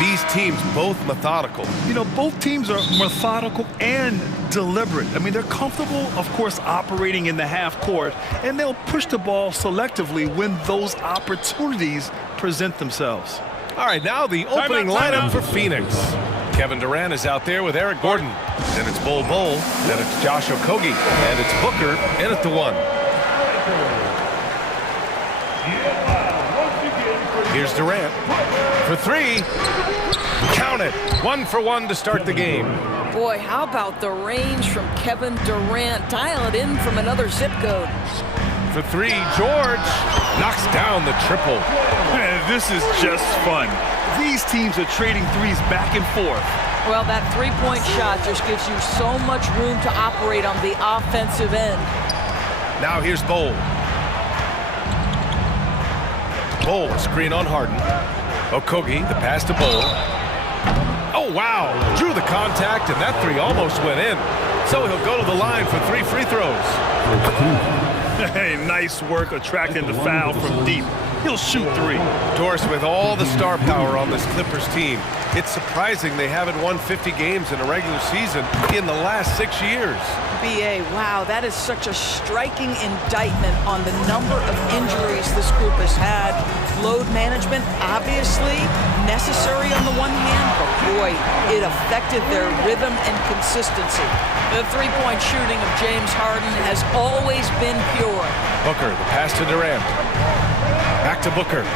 These teams both methodical. You know, both teams are methodical and deliberate. I mean, they're comfortable, of course, operating in the half court, and they'll push the ball selectively when those opportunities present themselves. All right, now the opening lineup for Phoenix. Kevin Durant is out there with Eric Gordon. Then it's Bol Bol. Then it's Josh Okogie. And it's Booker in at the 1. Here's Durant for 3. Count it. 1 for 1 to start the game. Boy, how about the range from Kevin Durant? Dial it in from another zip code. For 3, George knocks down the triple. Man, this is just fun. These teams are trading threes back and forth. Well, that three-point shot just gives you so much room to operate on the offensive end. Now here's Bol. Bol, screen on Harden. Okogie, the pass to Bol. Oh, wow. Drew the contact, and that 3 almost went in. So he'll go to the line for 3 free throws. Hey, nice work attracting the foul from deep. He'll shoot 3. Doris, with all the star power on this Clippers team, it's surprising they haven't won 50 games in a regular season in the last 6 years. BA, wow, that is such a striking indictment on the number of injuries this group has had. Load management, obviously necessary on the one hand, but boy, it affected their rhythm and consistency. The three-point shooting of James Harden has always been pure. Booker, the pass to Durant. Back to Booker.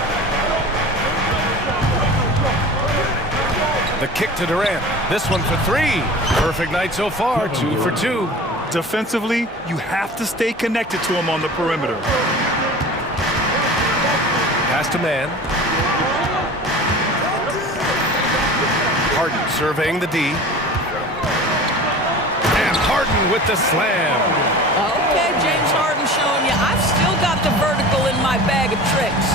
The kick to Durant. This one for 3. Perfect night so far, 2 for 2. Defensively, you have to stay connected to him on the perimeter. Pass to man. Harden surveying the D. And Harden with the slam. Okay, James Harden showing you, I've still got the vertical in my bag of tricks.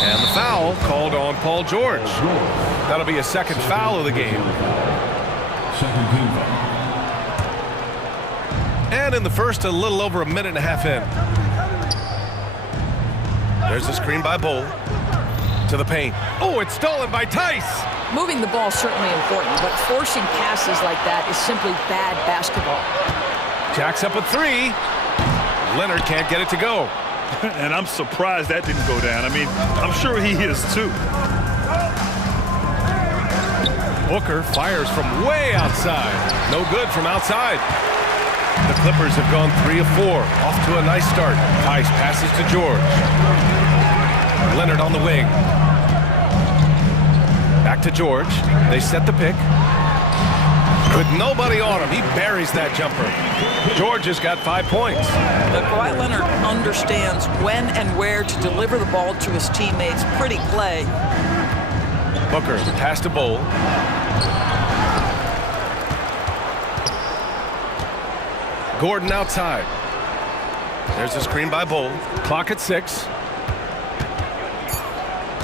And the foul called on Paul George. That'll be a second foul of the game. And in the first, a little over a minute and a half in. There's a screen by Bol to the paint. Oh, it's stolen by Tice. Moving the ball is certainly important, but forcing passes like that is simply bad basketball. Jacks up a 3. Leonard can't get it to go. And I'm surprised that didn't go down. I mean, I'm sure he is too. Booker fires from way outside. No good from outside. The Clippers have gone 3 of 4. Off to a nice start. Tice passes to George. Leonard on the wing. Back to George. They set the pick. With nobody on him, he buries that jumper. George has got 5 points. But Kawhi Leonard understands when and where to deliver the ball to his teammates. Pretty play. Booker, pass to Bol. Gordon outside. There's a screen by Bol. Clock at 6.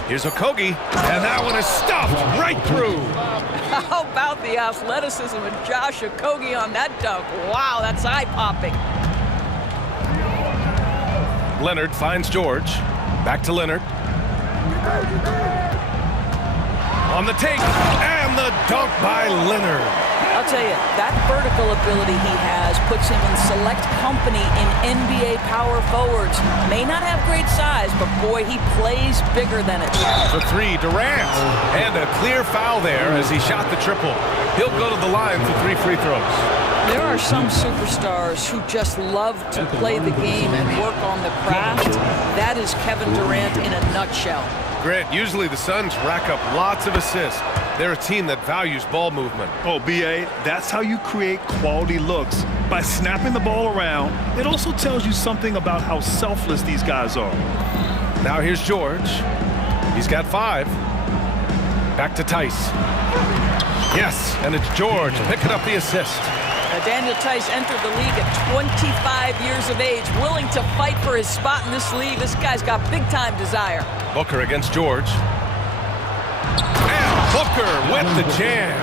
Here's Okogie, and that one is stuffed right through. How about the athleticism of Josh Okogie on that dunk? Wow, that's eye-popping. Leonard finds George. Back to Leonard. On the take, and the dunk by Leonard. I'll tell you, that vertical ability he has puts him in select company in NBA power forwards. May not have great size, but boy, he plays bigger than it. For 3, Durant. And a clear foul there as he shot the triple. He'll go to the line for 3 free throws. There are some superstars who just love to play the game and work on the craft. That is Kevin Durant in a nutshell. Grant, usually the Suns rack up lots of assists. They're a team that values ball movement. Oh, B.A., that's how you create quality looks. By snapping the ball around, it also tells you something about how selfless these guys are. Now here's George. He's got 5. Back to Tice. Yes, and it's George picking up the assist. Daniel Tice entered the league at 25 years of age, willing to fight for his spot in this league. This guy's got big-time desire. Booker against George. And Booker with the jam.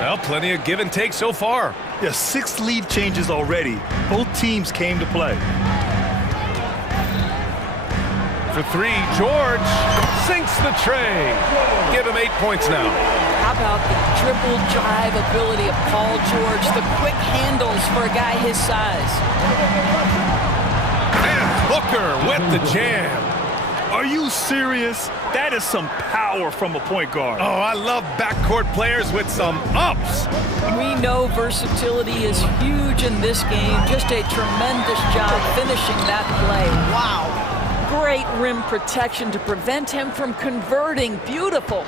Well, plenty of give and take so far. Yeah, 6 lead changes already. Both teams came to play. For 3, George sinks the tray. Give him 8 points now. How about the dribble drive ability of Paul George? The quick handles for a guy his size. And Booker with the jam. Are you serious? That is some power from a point guard. Oh, I love backcourt players with some ups. We know versatility is huge in this game. Just a tremendous job finishing that play. Wow. Great rim protection to prevent him from converting. Beautiful.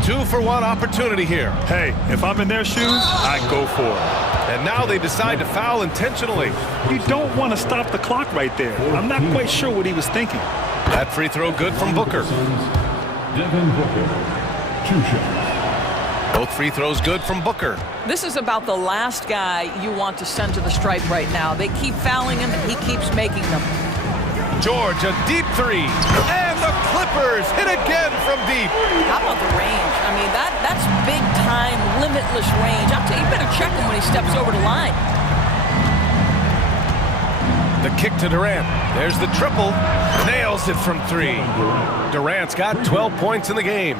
2-for-1 opportunity here. Hey, if I'm in their shoes, I go for it. And now they decide to foul intentionally. You don't want to stop the clock right there. I'm not quite sure what he was thinking. That free throw good from Booker. Devin Booker, 2 shots. Both free throws good from Booker. This is about the last guy you want to send to the stripe right now. They keep fouling him, and he keeps making them. George, a deep three. And the Clippers hit again from deep. How about the range? I mean, that's big-time, limitless range. I'll tell you, you better check him when he steps over the line. The kick to Durant. There's the triple. Nails it from 3. Durant's got 12 points in the game.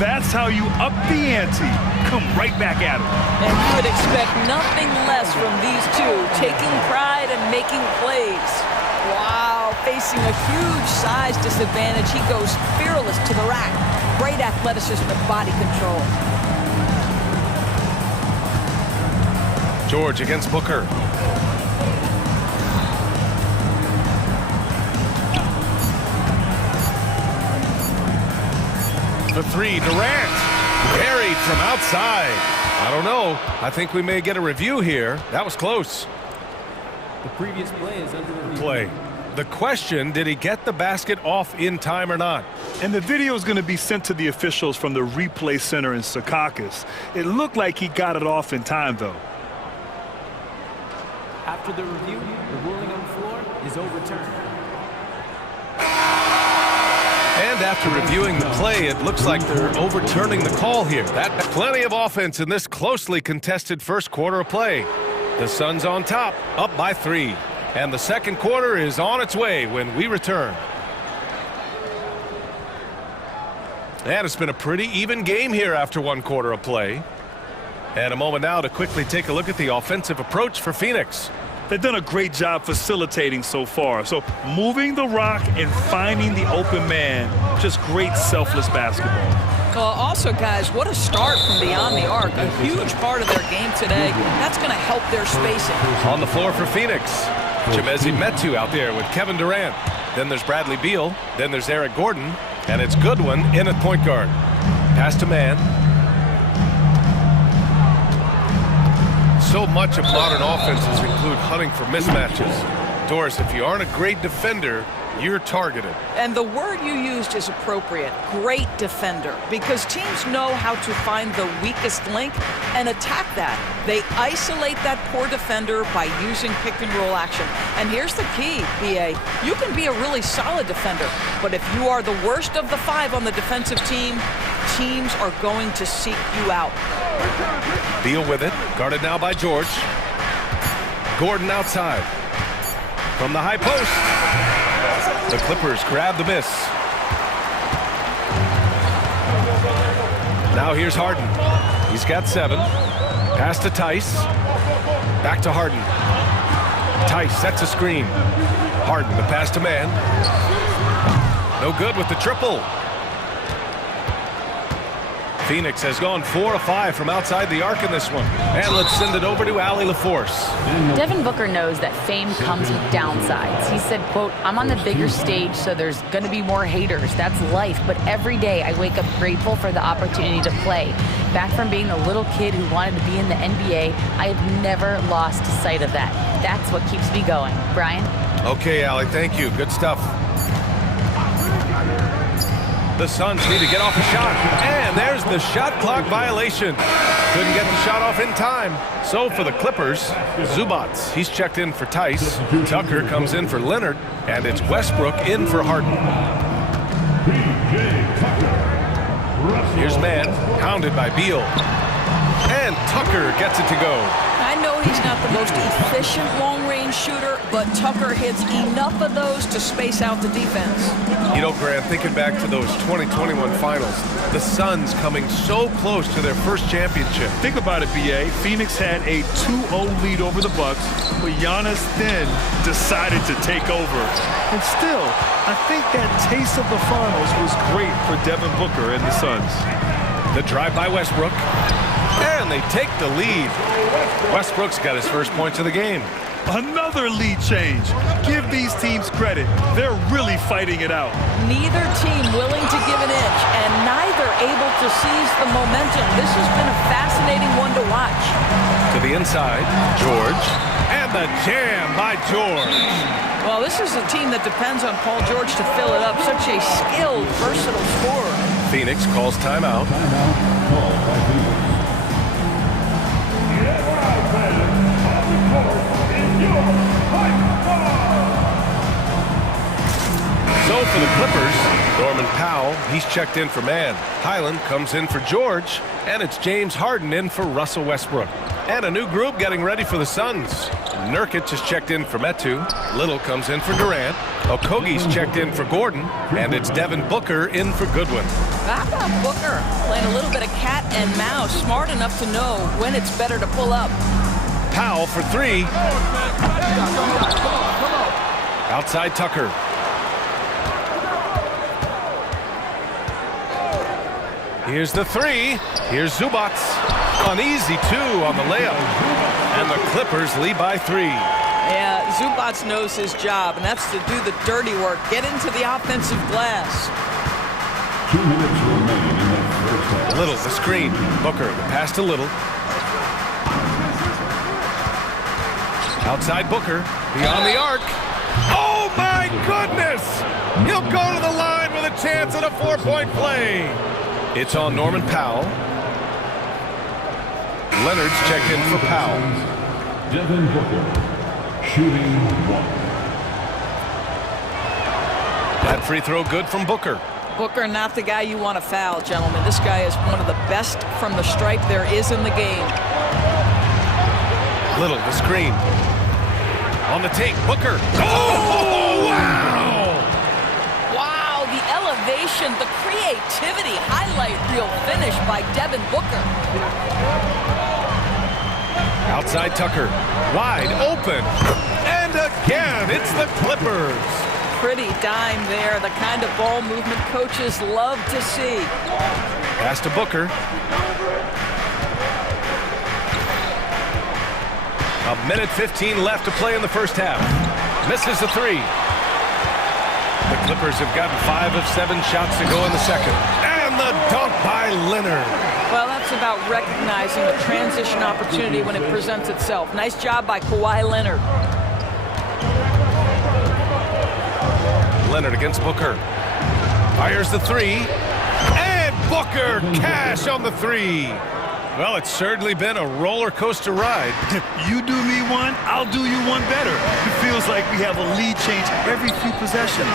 That's how you up the ante. Come right back at him. And you would expect nothing less from these two, taking pride and making plays. Wow, facing a huge size disadvantage, he goes fearless to the rack. Great athleticism and body control. George against Booker. The 3, Durant. Buried from outside. I don't know. I think we may get a review here. That was close. The previous play is under review. Play. The question, did he get the basket off in time or not? And the video is going to be sent to the officials from the replay center in Secaucus. It looked like he got it off in time, though. After the review, the ruling on the floor is overturned. And after reviewing the play, it looks like they're overturning the call here. That's plenty of offense in this closely contested first quarter of play. The Suns on top, up by 3. And the second quarter is on its way when we return. And it's been a pretty even game here after 1 quarter of play. And a moment now to quickly take a look at the offensive approach for Phoenix. They've done a great job facilitating so far. So moving the rock and finding the open man, just great selfless basketball. Also, guys, what a start from beyond the arc. A huge part of their game today. That's going to help their spacing. On the floor for Phoenix, Chimezie Metu out there with Kevin Durant. Then there's Bradley Beal. Then there's Eric Gordon. And it's Goodwin in at point guard. Pass to man. So much of modern offenses include hunting for mismatches. Doris, if you aren't a great defender, you're targeted. And the word you used is appropriate, great defender, because teams know how to find the weakest link and attack that. They isolate that poor defender by using pick and roll action. And here's the key, BA. You can be a really solid defender, but if you are the worst of the 5 on the defensive team, teams are going to seek you out. Beal with it, guarded now by George. Gordon outside. From the high post. The Clippers grab the miss. Now here's Harden. He's got 7. Pass to Tice. Back to Harden. Tice sets a screen. Harden, the pass to man. No good with the triple. Phoenix has gone 4 of 5 from outside the arc in this one. And let's send it over to Allie LaForce. Devin Booker knows that fame comes with downsides. He said, quote, "I'm on the bigger stage, so there's going to be more haters. That's life. But every day I wake up grateful for the opportunity to play. Back from being the little kid who wanted to be in the NBA, I have never lost sight of that. That's what keeps me going." Brian? Okay, Allie, thank you. Good stuff. The Suns need to get off a shot. And there's the shot clock violation. Couldn't get the shot off in time. So for the Clippers, Zubats, he's checked in for Tice. Tucker comes in for Leonard. And it's Westbrook in for Harden. Here's man, pounded by Beal. And Tucker gets it to go. I know he's not the most efficient long-range shooter, but Tucker hits enough of those to space out the defense. You know, Grant, thinking back to those 2021 finals, the Suns coming so close to their first championship. Think about it, BA. Phoenix had a 2-0 lead over the Bucks, but Giannis then decided to take over. And still, I think that taste of the finals was great for Devin Booker and the Suns. The drive by Westbrook. And they take the lead. Westbrook's got his first points of the game. Another lead change. Give these teams credit. They're really fighting it out. Neither team willing to give an inch, and neither able to seize the momentum. This has been a fascinating one to watch. To the inside, George. And the jam by George. Well, this is a team that depends on Paul George to fill it up. Such a skilled, versatile scorer. Phoenix calls timeout. So for the Clippers, Norman Powell, he's checked in for man. Highland comes in for George, and it's James Harden in for Russell Westbrook. And a new group getting ready for the Suns. Nurkic is checked in for Metu. Little comes in for Durant. Okogie's checked in for Gordon, and it's Devin Booker in for Goodwin. How about Booker playing a little bit of cat and mouse, smart enough to know when it's better to pull up. Powell for three. Outside Tucker. Here's the three. Here's Zubac. An easy two on the layup. And the Clippers lead by 3. Yeah, Zubac knows his job, and that's to do the dirty work. Get into the offensive glass. 2 minutes remaining in the first half. Little, the screen. Booker, the pass to Little. Outside Booker. Beyond the arc. Oh, my goodness! He'll go to the line with a chance at a 4-point play. It's on Norman Powell. Leonard's checked in for Powell. Devin Booker, shooting 1. That free throw good from Booker. Booker, not the guy you want to foul, gentlemen. This guy is one of the best from the stripe there is in the game. Little, the screen. On the take, Booker. Oh, wow! Wow, the elevation, the creativity, highlight reel finish by Devin Booker. Outside Tucker, wide open, and again, it's the Clippers. Pretty dime there, the kind of ball movement coaches love to see. Pass to Booker. A minute 15 left to play in the first half. Misses the 3. The Clippers have gotten 5 of 7 shots to go in the second. And the dunk by Leonard. Well, that's about recognizing a transition opportunity when it presents itself. Nice job by Kawhi Leonard. Leonard against Booker. Fires the 3. And Booker cash on the 3. Well, it's certainly been a roller coaster ride. If you do me one, I'll do you one better. It feels like we have a lead change every few possessions.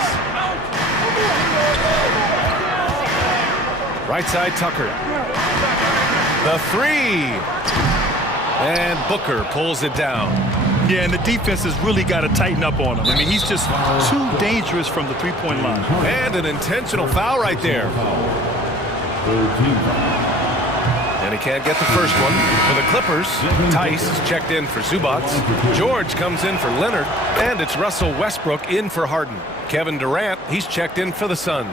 Right side Tucker. The 3. And Booker pulls it down. Yeah, and the defense has really got to tighten up on him. I mean, he's just too dangerous from the three-point line. And an intentional foul right there. And he can't get the first one. For the Clippers, Tice is checked in for Zubac. George comes in for Leonard. And it's Russell Westbrook in for Harden. Kevin Durant, he's checked in for the Suns.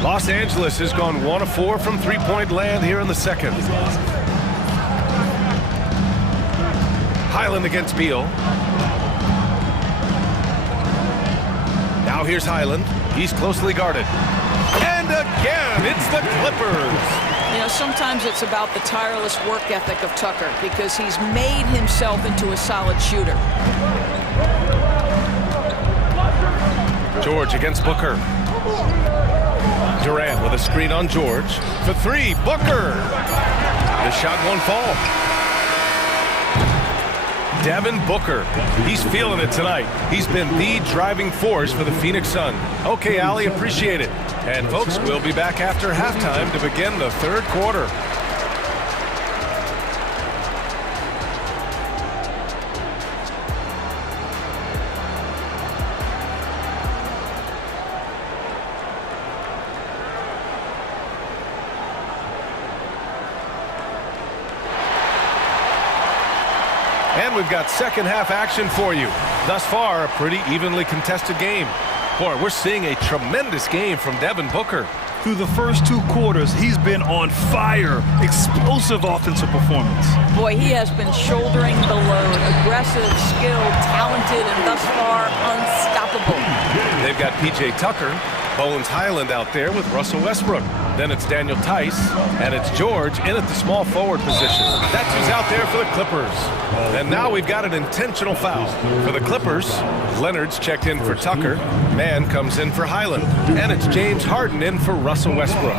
Los Angeles has gone 1 of 4 from three-point land here in the second. Highland against Beal. Now here's Highland. He's closely guarded. And again, it's the Clippers. You know, sometimes it's about the tireless work ethic of Tucker because he's made himself into a solid shooter. George against Booker. Durant with a screen on George. For 3, Booker. The shot won't fall. Devin Booker, he's feeling it tonight. He's been the driving force for the Phoenix Suns. Okay, Allie, appreciate it. And folks, we'll be back after halftime to begin the third quarter. And we've got second half action for you. Thus far, a pretty evenly contested game. Boy, we're seeing a tremendous game from Devin Booker. Through the first 2 quarters, he's been on fire. Explosive offensive performance. Boy, he has been shouldering the load. Aggressive, skilled, talented, and thus far unstoppable. They've got P.J. Tucker, Bones Highland out there with Russell Westbrook. Then it's Daniel Tice, and it's George in at the small forward position. That's who's out there for the Clippers. And now we've got an intentional foul. For the Clippers, Leonard's checked in for Tucker. Mann comes in for Highland. And it's James Harden in for Russell Westbrook.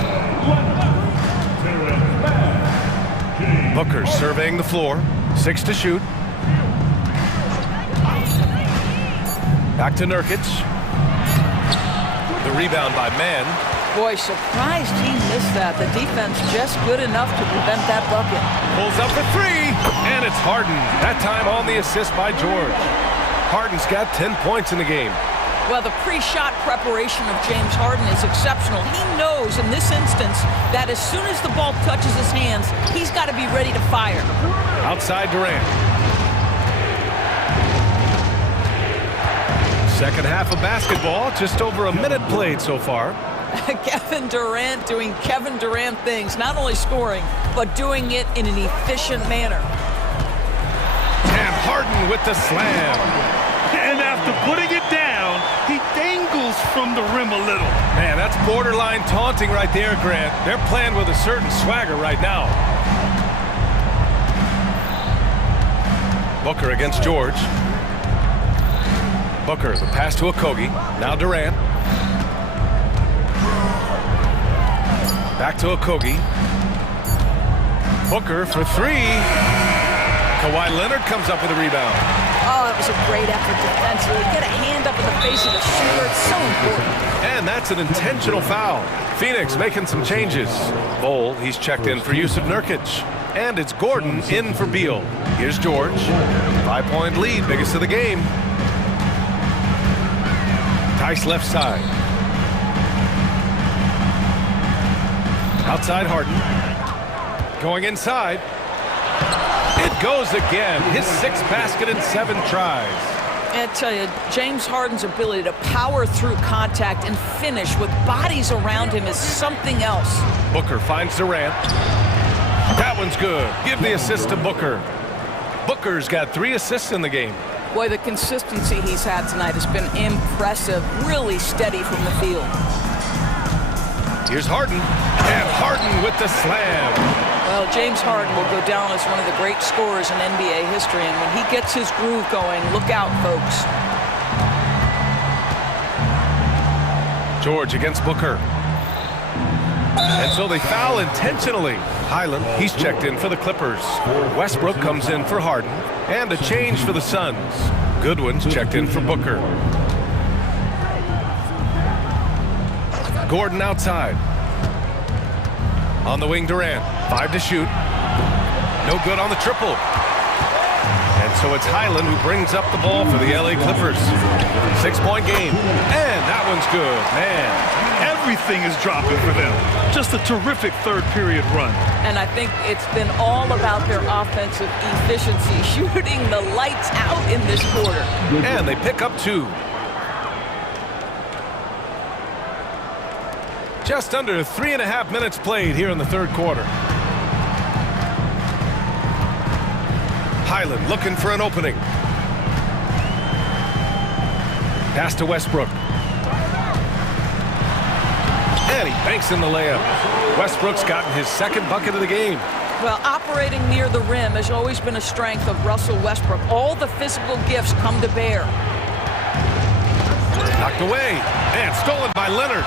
Booker surveying the floor. 6 to shoot. Back to Nurkic. The rebound by Mann. Boy, surprised he missed that. The defense just good enough to prevent that bucket. Pulls up for 3, and it's Harden. That time on the assist by George. Harden's got 10 points in the game. Well, the pre-shot preparation of James Harden is exceptional. He knows in this instance that as soon as the ball touches his hands, he's got to be ready to fire. Outside Durant. Second half of basketball, just over a minute played so far. Kevin Durant doing Kevin Durant things, not only scoring, but doing it in an efficient manner. And Harden with the slam. And after putting it down, he dangles from the rim a little. Man, that's borderline taunting right there, Grant. They're playing with a certain swagger right now. Booker against George. Booker, the pass to Okogie. Now Durant. Back to Okogie. Booker for 3. Kawhi Leonard comes up with a rebound. Oh, that was a great effort defensively. Get a hand up in the face of the shooter. It's so important. And that's an intentional foul. Phoenix making some changes. Bol, he's checked in for Yusuf Nurkic. And it's Gordon in for Beal. Here's George. 5-point lead, biggest of the game. Tice left side. Outside Harden. Going inside. It goes again. His 6th basket in 7 tries. I tell you, James Harden's ability to power through contact and finish with bodies around him is something else. Booker finds Durant. That one's good. Give the assist to Booker. Booker's got 3 assists in the game. Boy, the consistency he's had tonight has been impressive. Really steady from the field. Here's Harden. And Harden with the slam. Well, James Harden will go down as one of the great scorers in NBA history, and when he gets his groove going, look out, folks. George against Booker. And so they foul intentionally. Highland, he's checked in for the Clippers. Westbrook comes in for Harden. And a change for the Suns. Goodwin's checked in for Booker. Gordon outside. On the wing, Durant. 5 to shoot. No good on the triple. And so it's Highland who brings up the ball for the LA Clippers. 6-point game. And that one's good. Man. Everything is dropping for them. Just a terrific third-period run. And I think it's been all about their offensive efficiency, shooting the lights out in this quarter. And they pick up 2. Just under 3.5 minutes played here in the third quarter. Highland looking for an opening. Pass to Westbrook. And he banks in the layup. Westbrook's gotten his 2nd bucket of the game. Well, operating near the rim has always been a strength of Russell Westbrook. All the physical gifts come to bear. Knocked away. And stolen by Leonard.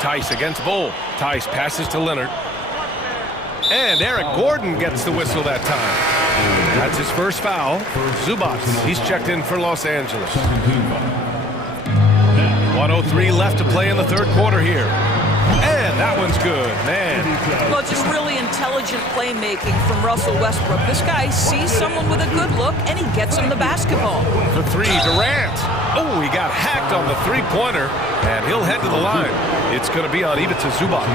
Tice against Bol. Tice passes to Leonard. And Eric Gordon gets the whistle that time. That's his first foul. Zubac, he's checked in for Los Angeles. 1:03 left to play in the third quarter here. And that one's good, man. Well, just really intelligent playmaking from Russell Westbrook. This guy sees someone with a good look, and he gets him the basketball. For 3, Durant. Oh, he got hacked on the 3-pointer, and he'll head to the line. It's going to be on Ivica Zubac.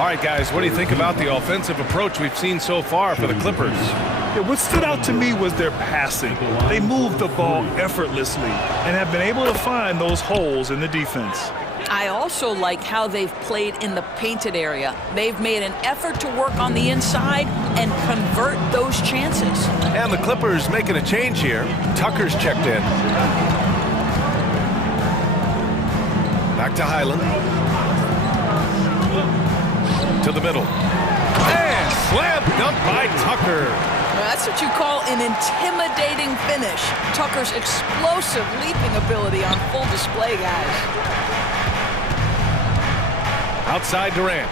All right, guys, what do you think about the offensive approach we've seen so far for the Clippers? Yeah, what stood out to me was their passing. They moved the ball effortlessly and have been able to find those holes in the defense. I also like how they've played in the painted area. They've made an effort to work on the inside and convert those chances. And the Clippers making a change here. Tucker's checked in. Back to Highland. To the middle. And slam dunk by Tucker. That's what you call an intimidating finish. Tucker's explosive leaping ability on full display, guys. Outside Durant.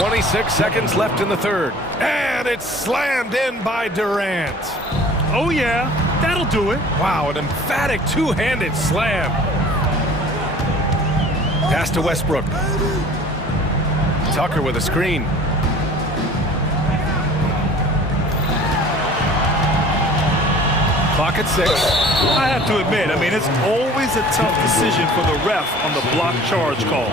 26 seconds left in the third. And it's slammed in by Durant. Oh, yeah, that'll do it. Wow, an emphatic two-handed slam. Pass to Westbrook. Tucker with a screen. Clock at 6. I have to admit, I mean, it's always a tough decision for the ref on the block charge call.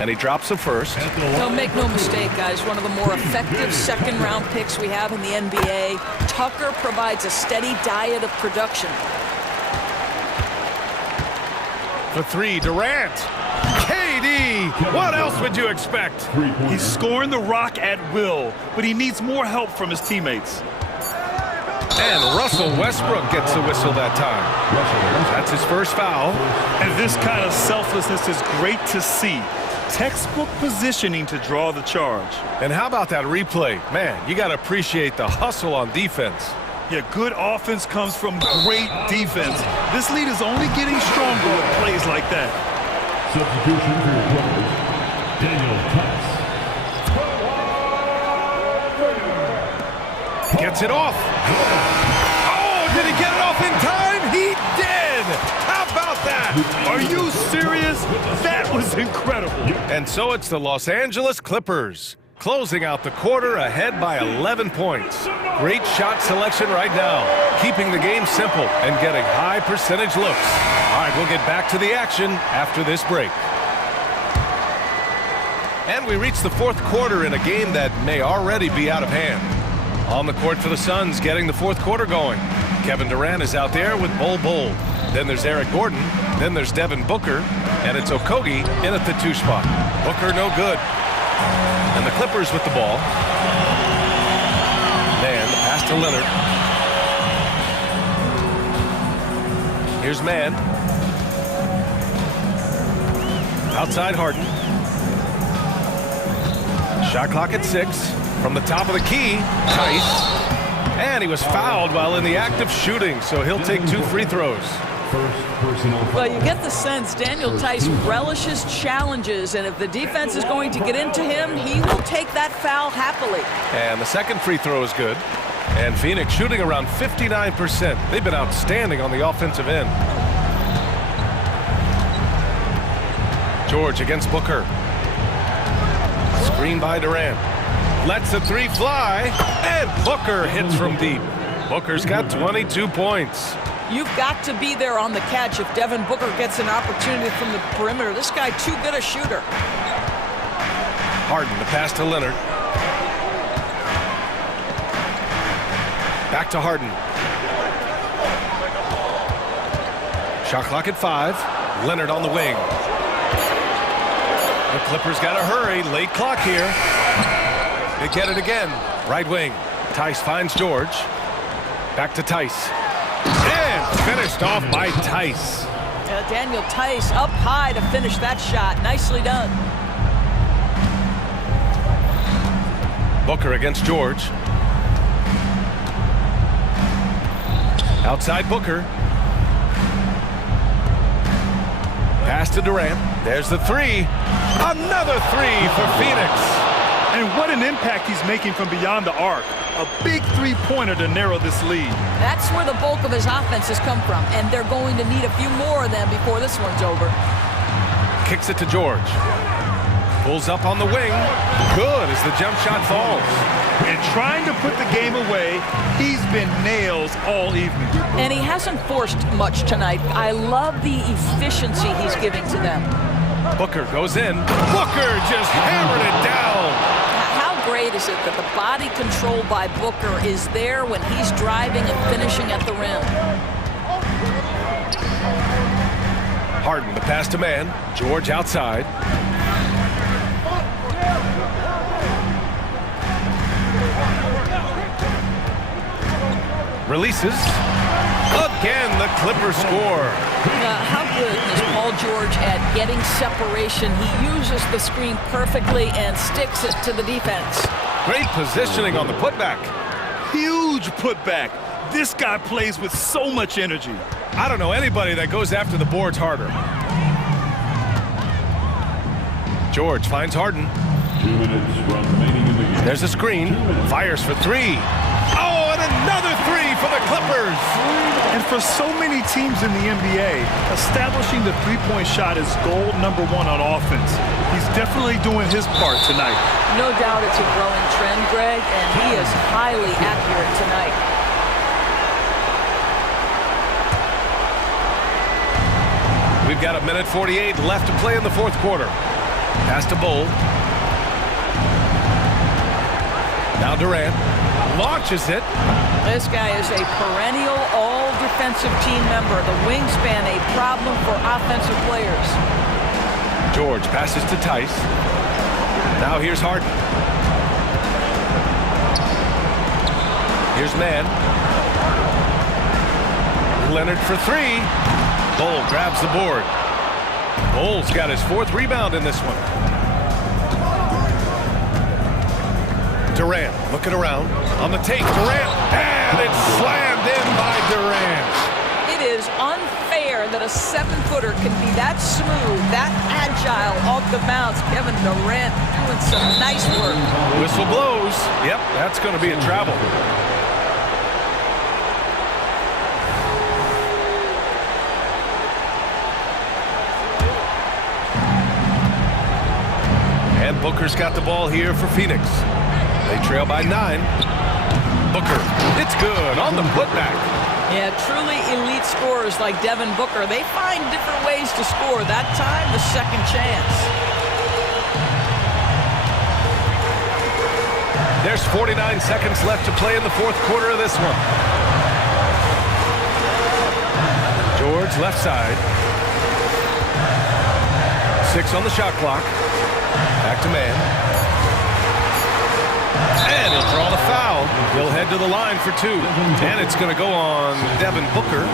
And he drops the first. Don't make no mistake, guys. One of the more effective second-round picks we have in the NBA. Tucker provides a steady diet of production. For three, Durant. KD! What else would you expect? He's scoring the rock at will, but he needs more help from his teammates. And Russell Westbrook gets the whistle that time. That's his first foul. And this kind of selflessness is great to see. Textbook positioning to draw the charge. And how about that replay? Man, you got to appreciate the hustle on defense. Yeah, good offense comes from great defense. This lead is only getting stronger with plays like that. Substitution for your players, Daniel Tice. Gets it off. Oh, did he get it off in time? He did! How about that? Are you serious? That was incredible. And so it's the Los Angeles Clippers, closing out the quarter ahead by 11 points. Great shot selection right now, keeping the game simple and getting high percentage looks. All right, we'll get back to the action after this break. And we reach the fourth quarter in a game that may already be out of hand. On the court for the Suns, getting the fourth quarter going. Kevin Durant is out there with Bol Bol. Then there's Eric Gordon. Then there's Devin Booker. And it's Okogie in at the 2 spot. Booker no good. And the Clippers with the ball. Man, the pass to Leonard. Here's Mann. Outside Harden. Shot clock at 6. From the top of the key, Tice. And he was fouled while in the act of shooting, so he'll take 2 free throws. Well, you get the sense Daniel Tice relishes challenges, and if the defense is going to get into him, he will take that foul happily. And the second free throw is good. And Phoenix shooting around 59%. They've been outstanding on the offensive end. George against Booker. Screen by Durant. Lets the 3 fly, and Booker hits from deep. Booker's got 22 points. You've got to be there on the catch if Devin Booker gets an opportunity from the perimeter. This guy too good a shooter. Harden, the pass to Leonard. Back to Harden. Shot clock at 5. Leonard on the wing. The Clippers got to hurry. Late clock here. They get it again. Right wing. Tice finds George. Back to Tice. And finished off by Tice. Daniel Tice up high to finish that shot. Nicely done. Booker against George. Outside Booker. Pass to Durant. There's the 3. Another 3 for Phoenix. And what an impact he's making from beyond the arc. A big three-pointer to narrow this lead. That's where the bulk of his offense has come from, and they're going to need a few more of them before this one's over. Kicks it to George. Pulls up on the wing. Good as the jump shot falls. And trying to put the game away, he's been nails all evening. And he hasn't forced much tonight. I love the efficiency he's giving to them. Booker goes in. Booker just hammered it down. How great is it that the body control by Booker is there when he's driving and finishing at the rim? Harden, the pass to man. George outside. Releases. Again, the Clippers score. How good is Paul George at getting separation? He uses the screen perfectly and sticks it to the defense. Great positioning on the putback. Huge putback. This guy plays with so much energy. I don't know anybody that goes after the boards harder. George finds Harden. 2 minutes remaining in the game. There's a screen. Fires for three. Oh, and another three for the Clippers. And for so many teams in the NBA, establishing the three-point shot is goal number one on offense. He's definitely doing his part tonight. No doubt it's a growing trend, Greg, and he is highly accurate tonight. We've got 1:48 left to play in the fourth quarter. Pass to Bull. Now Durant launches it. This guy is a perennial all-defensive team member. The wingspan, a problem for offensive players. George passes to Tice. Now here's Harden. Here's Man. Leonard for three. Bull grabs the board. Bull's got his fourth rebound in this one. Durant looking around on the take. Durant, and it's slammed in by Durant. It is unfair that a 7-footer can be that smooth, that agile off the bounce. Kevin Durant doing some nice work. Whistle blows. Yep, that's going to be a travel. And Booker's got the ball here for Phoenix. They trail by 9. Booker, it's good on the putback. Yeah, truly elite scorers like Devin Booker, they find different ways to score. That time, the second chance. There's 49 seconds left to play in the fourth quarter of this one. George left side. 6 on the shot clock. Back to Man. And he'll draw the foul. He'll head to the line for 2. And it's going to go on Devin Booker.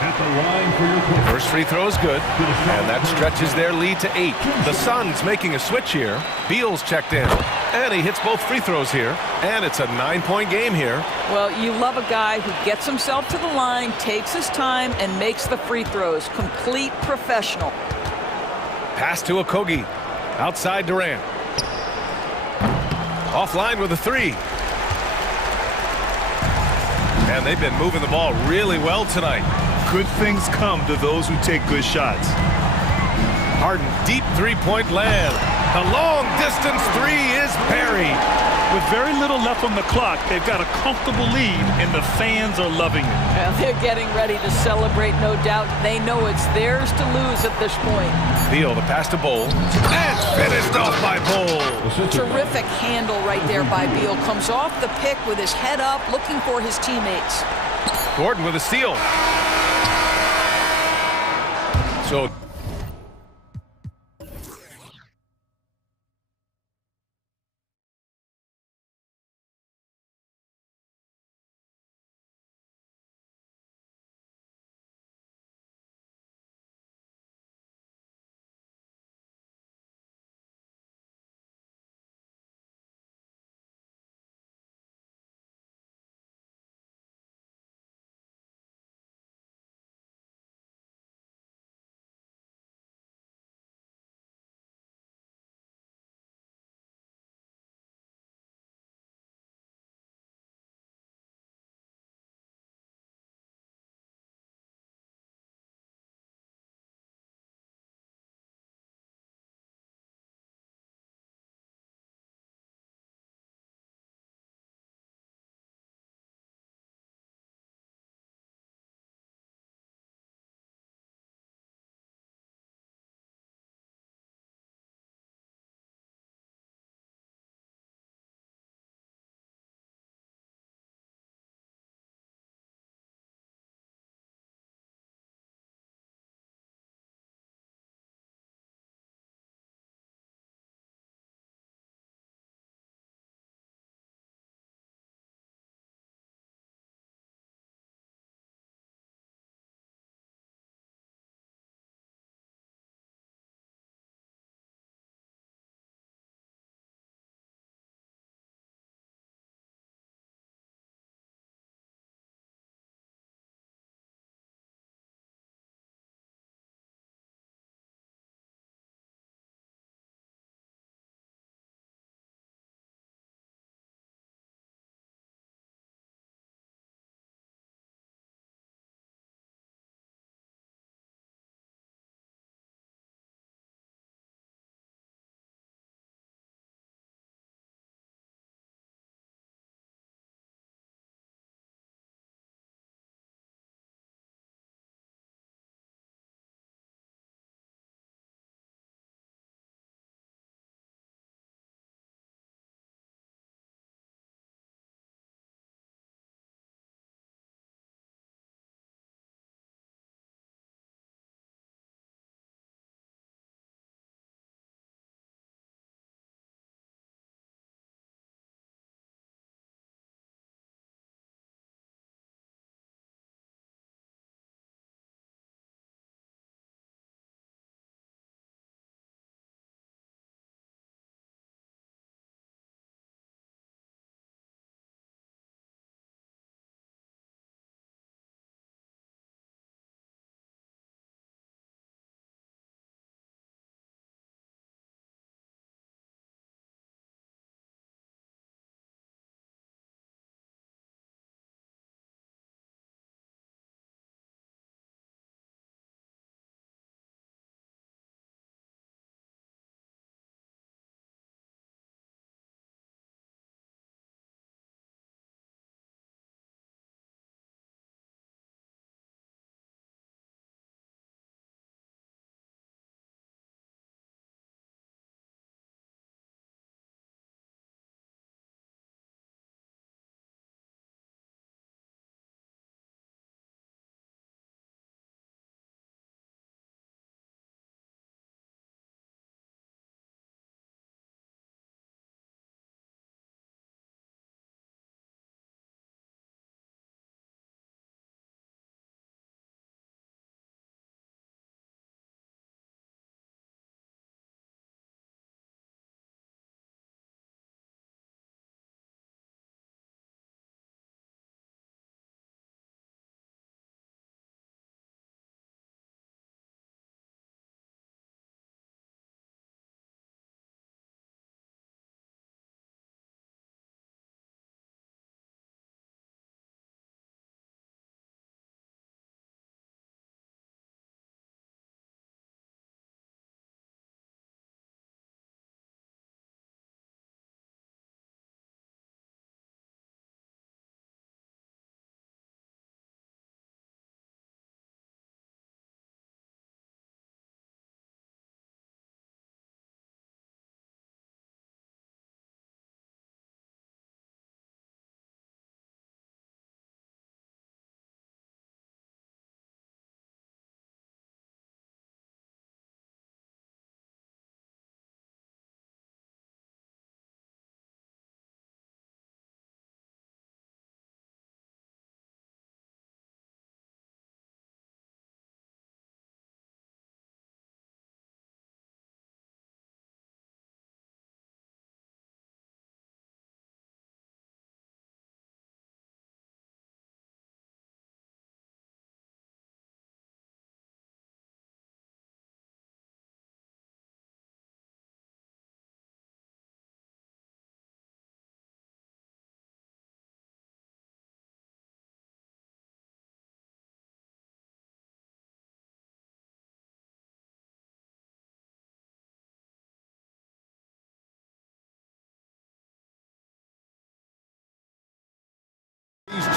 At the line for your First free throw is good. And that stretches their lead to 8. The Suns making a switch here. Beal's checked in. And he hits both free throws here. And it's a 9-point game here. Well, you love a guy who gets himself to the line, takes his time, and makes the free throws. Complete professional. Pass to Okogie. Outside Durant. Offline with a 3. And they've been moving the ball really well tonight. Good things come to those who take good shots. Harden, deep three-point land. The long-distance 3 is buried. With very little left on the clock, they've got a comfortable lead, and the fans are loving it. Well, they're getting ready to celebrate, no doubt. They know it's theirs to lose at this point. Beal, the pass to Bull. And finished off by Bull. Terrific handle right there by Beal. Comes off the pick with his head up, looking for his teammates. Gordon with a steal. So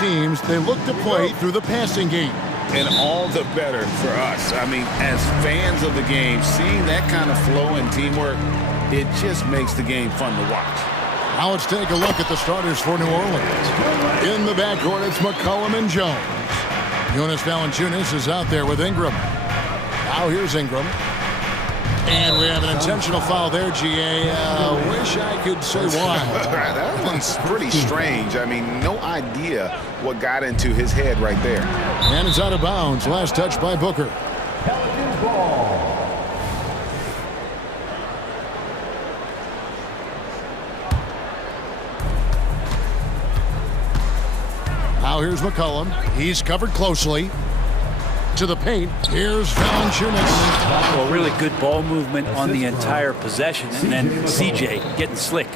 teams, they look to play through the passing game. And all the better for us. I mean, as fans of the game, seeing that kind of flow and teamwork, it just makes the game fun to watch. Now let's take a look at the starters for New Orleans. In the backcourt, it's McCollum and Jones. Jonas Valanciunas is out there with Ingram. Now here's Ingram. And we have an intentional foul there, GA. Wish I could say why. That one's pretty strange. I mean, no idea what got into his head right there. And it's out of bounds. Last touch by Booker. Now here's McCollum. He's covered closely. To the paint. Here's Valanciunas. Well, really good ball movement on the entire possession, and then CJ getting slick.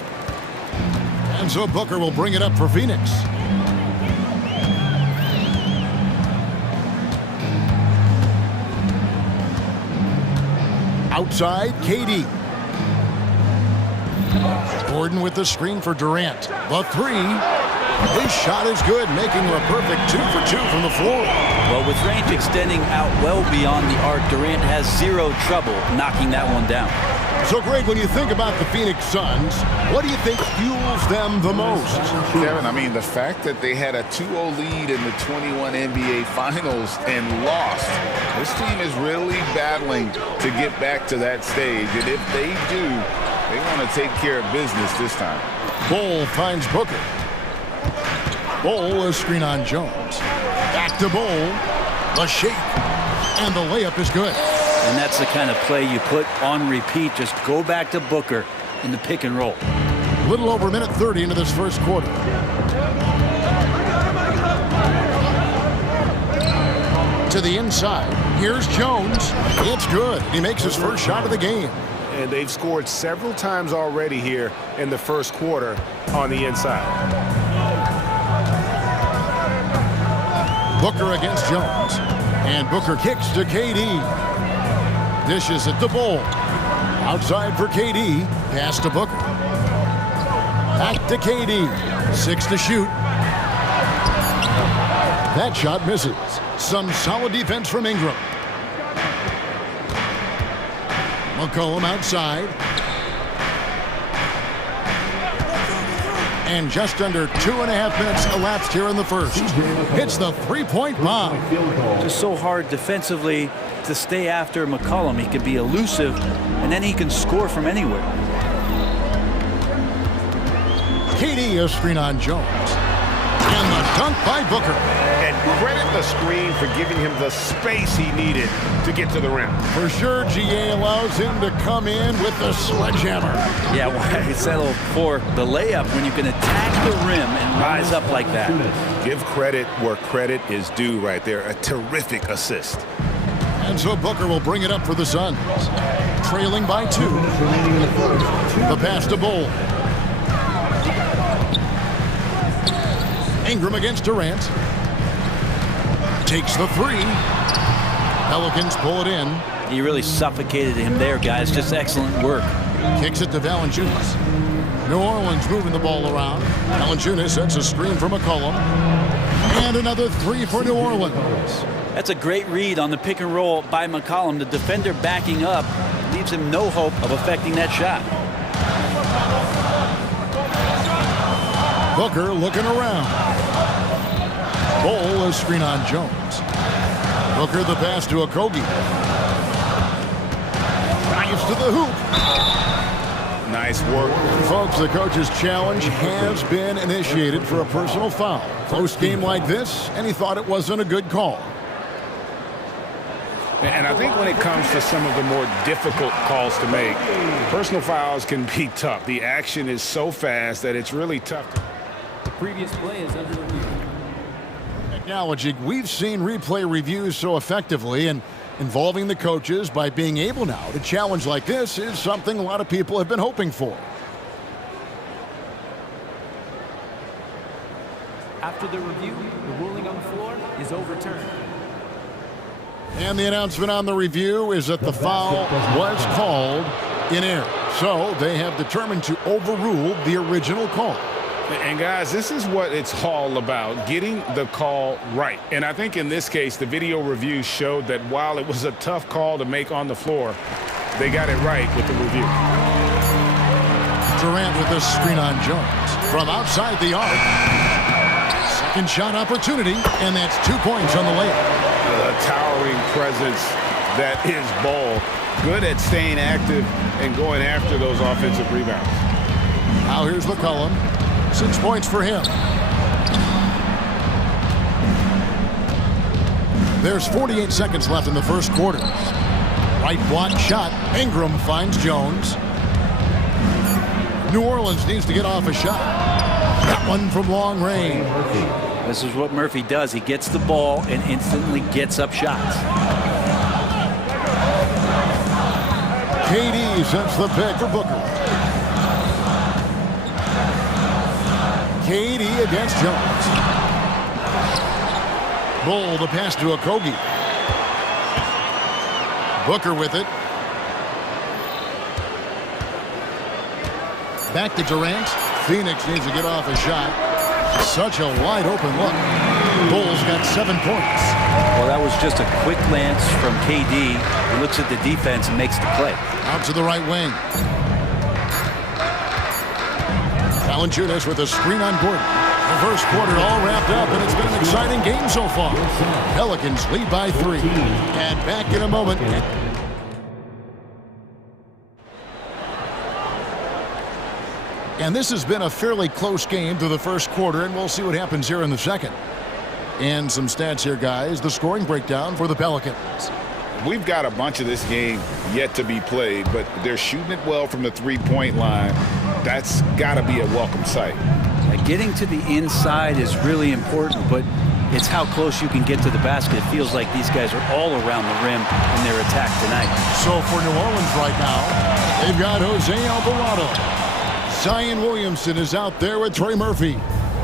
And so Booker will bring it up for Phoenix. Outside, KD. Gordon with the screen for Durant. The three. His shot is good, making a perfect 2 for 2 from the floor. Well, with range extending out well beyond the arc, Durant has zero trouble knocking that one down. So, Greg, when you think about the Phoenix Suns, what do you think fuels them the most? Kevin, I mean, the fact that they had a 2-0 lead in the 21 NBA Finals and lost. This team is really battling to get back to that stage. And if they do, they want to take care of business this time. Bull finds Booker. Bull, a screen on Jones. Back to Bull. The shake. And the layup is good. And that's the kind of play you put on repeat. Just go back to Booker in the pick and roll. A little over a minute 30 into this first quarter. To the inside. Here's Jones. It's good. He makes his first shot of the game. And they've scored several times already here in the first quarter on the inside. Booker against Jones. And Booker kicks to KD. Dishes it to Bull. Outside for KD. Pass to Booker. Back to KD. 6 to shoot. That shot misses. Some solid defense from Ingram. McCollum outside. And just under 2.5 minutes elapsed here in the first. Hits the three-point bomb. Just so hard defensively to stay after McCollum. He can be elusive, and then he can score from anywhere. KD a screen on Jones. And the dunk by Booker. And credit the screen for giving him the space he needed to get to the rim. For sure, GA allows him to come in with the sledgehammer. Yeah, why settle for the layup when you can attack the rim and rise up like that? Give credit where credit is due right there. A terrific assist. And so Booker will bring it up for the Suns. Trailing by 2. The pass to Bull. Ingram against Durant. Takes the 3. Pelicans pull it in. He really suffocated him there, guys. Just excellent work. Kicks it to Valanciunas. New Orleans moving the ball around. Valanciunas sets a screen for McCollum. And another 3 for New Orleans. That's a great read on the pick and roll by McCollum. The defender backing up leaves him no hope of affecting that shot. Booker looking around. Bull a screen on Jones. Booker the pass to Okogie. Drives to the hoop. Nice work. Folks, the coach's challenge has been initiated for a personal foul. Close game like this, and he thought it wasn't a good call. And I think when it comes to some of the more difficult calls to make, personal fouls can be tough. The action is so fast that it's really tough. The previous play is under review. Technology, we've seen replay reviews so effectively, and involving the coaches by being able now to challenge like this is something a lot of people have been hoping for. After the review, the ruling on the floor is overturned. And the announcement on the review is that the foul was called in error. So they have determined to overrule the original call. And guys, this is what it's all about, getting the call right. And I think in this case, the video review showed that while it was a tough call to make on the floor, they got it right with the review. Durant with a screen on Jones from outside the arc. Second shot opportunity, and that's 2 points on the layup. A towering presence that is Ball. Good at staying active and going after those offensive rebounds. Now here's McCollum. 6 points for him. There's 48 seconds left in the first quarter. Right block shot. Ingram finds Jones. New Orleans needs to get off a shot. That one from long range. This is what Murphy does. He gets the ball and instantly gets up shots. KD sets the pick for Booker. KD against Jones. Bull the pass to Okogie. Booker with it. Back to Durant. Phoenix needs to get off a shot. Such a wide open look. Bulls got 7 points. Well, that was just a quick glance from KD. He looks at the defense and makes the play. Out to the right wing. Valanciunas with a screen on Gordon. The first quarter all wrapped up, and it's been an exciting game so far. Pelicans lead by 3. And back in a moment. And this has been a fairly close game through the first quarter, and we'll see what happens here in the second. And some stats here, guys. The scoring breakdown for the Pelicans. We've got a bunch of this game yet to be played, but they're shooting it well from the three-point line. That's got to be a welcome sight. Getting to the inside is really important, but it's how close you can get to the basket. It feels like these guys are all around the rim in their attack tonight. So for New Orleans right now, they've got Jose Alvarado. Zion Williamson is out there with Trey Murphy.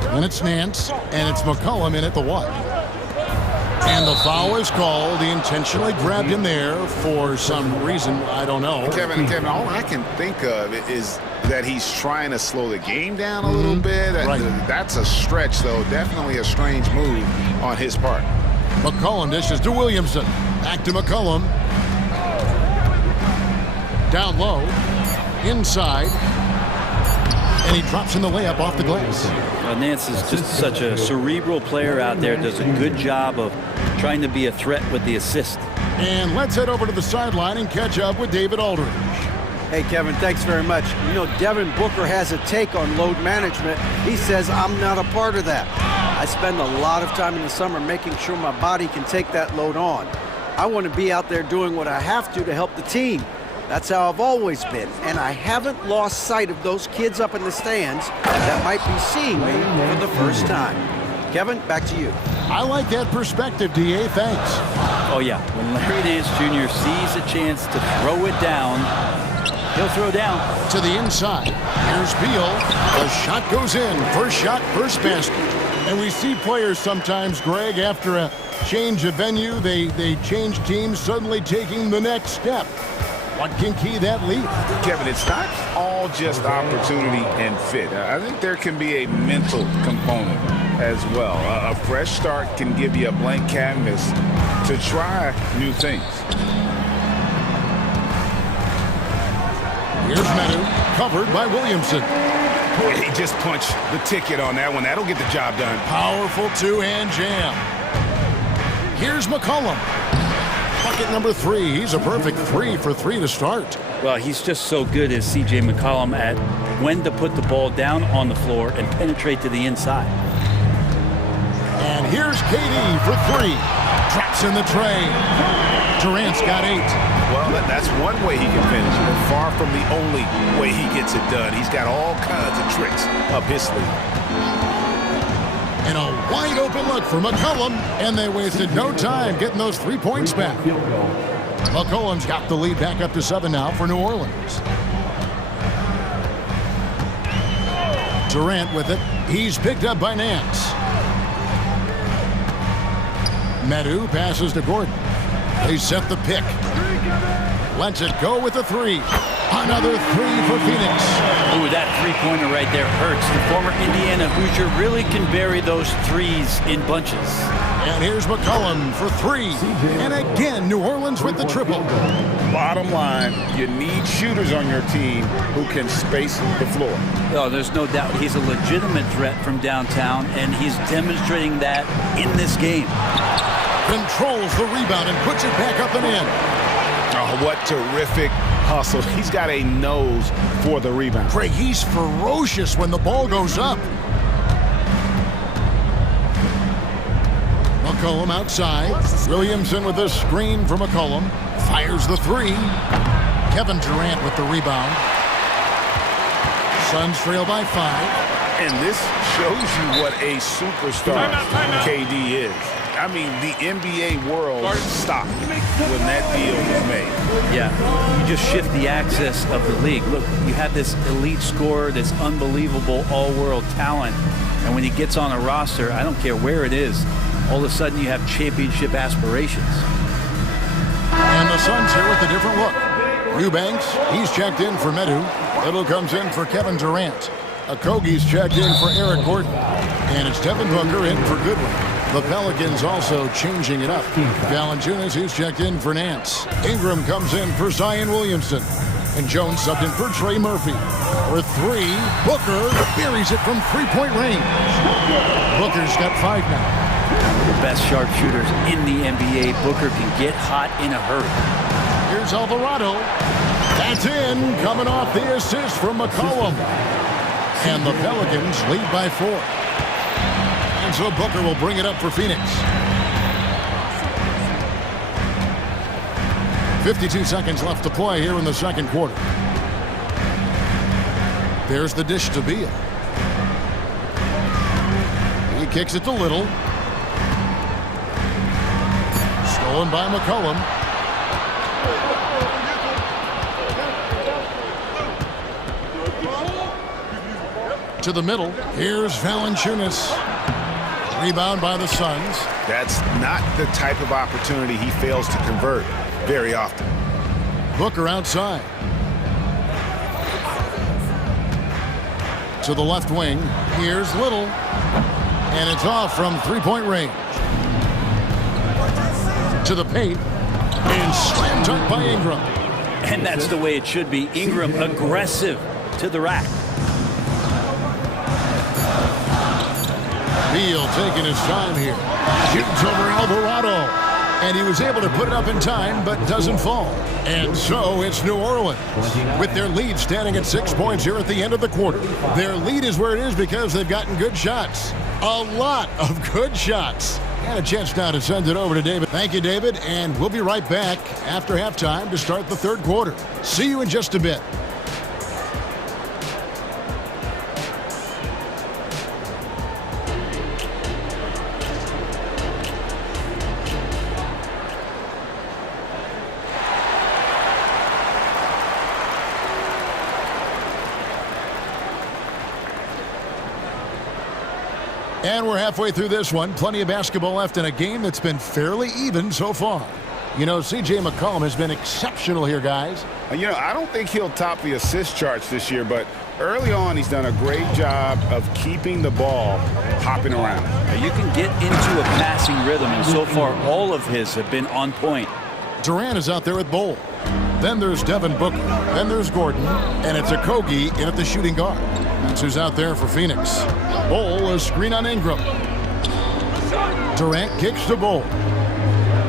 And it's Nance, and it's McCollum in at the 1. And the foul is called. He intentionally grabbed him there for some reason. I don't know. Kevin, all I can think of is that he's trying to slow the game down a little bit. Right. That's a stretch, though. Definitely a strange move on his part. McCollum dishes to Williamson. Back to McCollum. Down low. Inside. And he drops in the layup off the glass. Nance is just such a cerebral player out there. Does a good job of trying to be a threat with the assist. And let's head over to the sideline and catch up with David Aldridge. Hey, Kevin, thanks very much. You know, Devin Booker has a take on load management. He says, I'm not a part of that. I spend a lot of time in the summer making sure my body can take that load on. I want to be out there doing what I have to help the team. That's how I've always been, and I haven't lost sight of those kids up in the stands that might be seeing me for the first time. Kevin, back to you. I like that perspective, D.A. Thanks. Oh, yeah. When Larry Nance Jr. sees a chance to throw it down, he'll throw down. To the inside. Here's Beal. The shot goes in. First shot, first basket. And we see players sometimes, Greg, after a change of venue, they change teams, suddenly taking the next step. What can key that lead? Kevin, it's not all just opportunity and fit. I think there can be a mental component as well. A fresh start can give you a blank canvas to try new things. Here's Medu, covered by Williamson. He just punched the ticket on that one. That'll get the job done. Powerful two-hand jam. Here's McCollum. Bucket number 3. He's a perfect 3 for 3 to start. Well, he's just so good as C.J. McCollum at when to put the ball down on the floor and penetrate to the inside. And here's KD for 3. Drops in the tray. Durant's got 8. Well, that's one way he can finish, but far from the only way he gets it done. He's got all kinds of tricks up his sleeve. And a wide open look for McCollum, and they wasted no time getting those 3 points back. McCollum's got the lead back up to 7 now for New Orleans. Durant with it. He's picked up by Nance. Medu passes to Gordon. They set the pick. Lets it go with a 3. Another three for Phoenix. Ooh, that three-pointer right there hurts. The former Indiana Hoosier really can bury those threes in bunches. And here's McCollum for three. And again, New Orleans with the triple. Bottom line, you need shooters on your team who can space the floor. Oh, there's no doubt he's a legitimate threat from downtown, and he's demonstrating that in this game. Controls the rebound and puts it back up and in. Oh, what terrific hustle. He's got a nose for the rebound. Craig, he's ferocious when the ball goes up. McCollum outside. Williamson with the screen for McCollum. Fires the three. Kevin Durant with the rebound. Suns trail by 5. And this shows you what a superstar KD is. I mean, the NBA world stopped when that deal was made. Yeah, you just shift the axis of the league. Look, you have this elite scorer, this unbelievable all-world talent, and when he gets on a roster, I don't care where it is, all of a sudden you have championship aspirations. And the Suns here with a different look. Eubanks, he's checked in for Medu. Little comes in for Kevin Durant. Okogie's checked in for Eric Gordon. And it's Devin Booker in for Goodwin. The Pelicans also changing it up. Valanciunas, he's checked in for Nance. Ingram comes in for Zion Williamson. And Jones subbed in for Trey Murphy. For three, Booker buries it from three-point range. Booker's got 5 now. The best sharpshooters in the NBA. Booker can get hot in a hurry. Here's Alvarado. That's in, coming off the assist from McCollum. And the Pelicans lead by 4. And so Booker will bring it up for Phoenix. 52 seconds left to play here in the second quarter. There's the dish to Beal. He kicks it to Little. Stolen by McCollum. To the middle. Here's Valanciunas. Rebound by the Suns. That's not the type of opportunity he fails to convert very often. Booker outside. To the left wing. Here's Little. And it's off from three-point range. To the paint. And slam dunk by Ingram. And that's the way it should be. Ingram aggressive to the rack. Beal taking his time here. Shoots over Alvarado. And he was able to put it up in time, but doesn't fall. And so it's New Orleans with their lead standing at 6 points here at the end of the quarter. Their lead is where it is because they've gotten good shots. A lot of good shots. And a chance now to send it over to David. Thank you, David. And we'll be right back after halftime to start the third quarter. See you in just a bit. And we're halfway through this one. Plenty of basketball left in a game that's been fairly even so far. You know, C.J. McCollum has been exceptional here, guys. You know, I don't think he'll top the assist charts this year, but early on he's done a great job of keeping the ball hopping around. You can get into a passing rhythm, and so far all of his have been on point. Durant is out there with Bol. Then there's Devin Booker. Then there's Gordon. And it's Okogie in at the shooting guard. That's who's out there for Phoenix. Bol, a screen on Ingram. Durant kicks to Bol.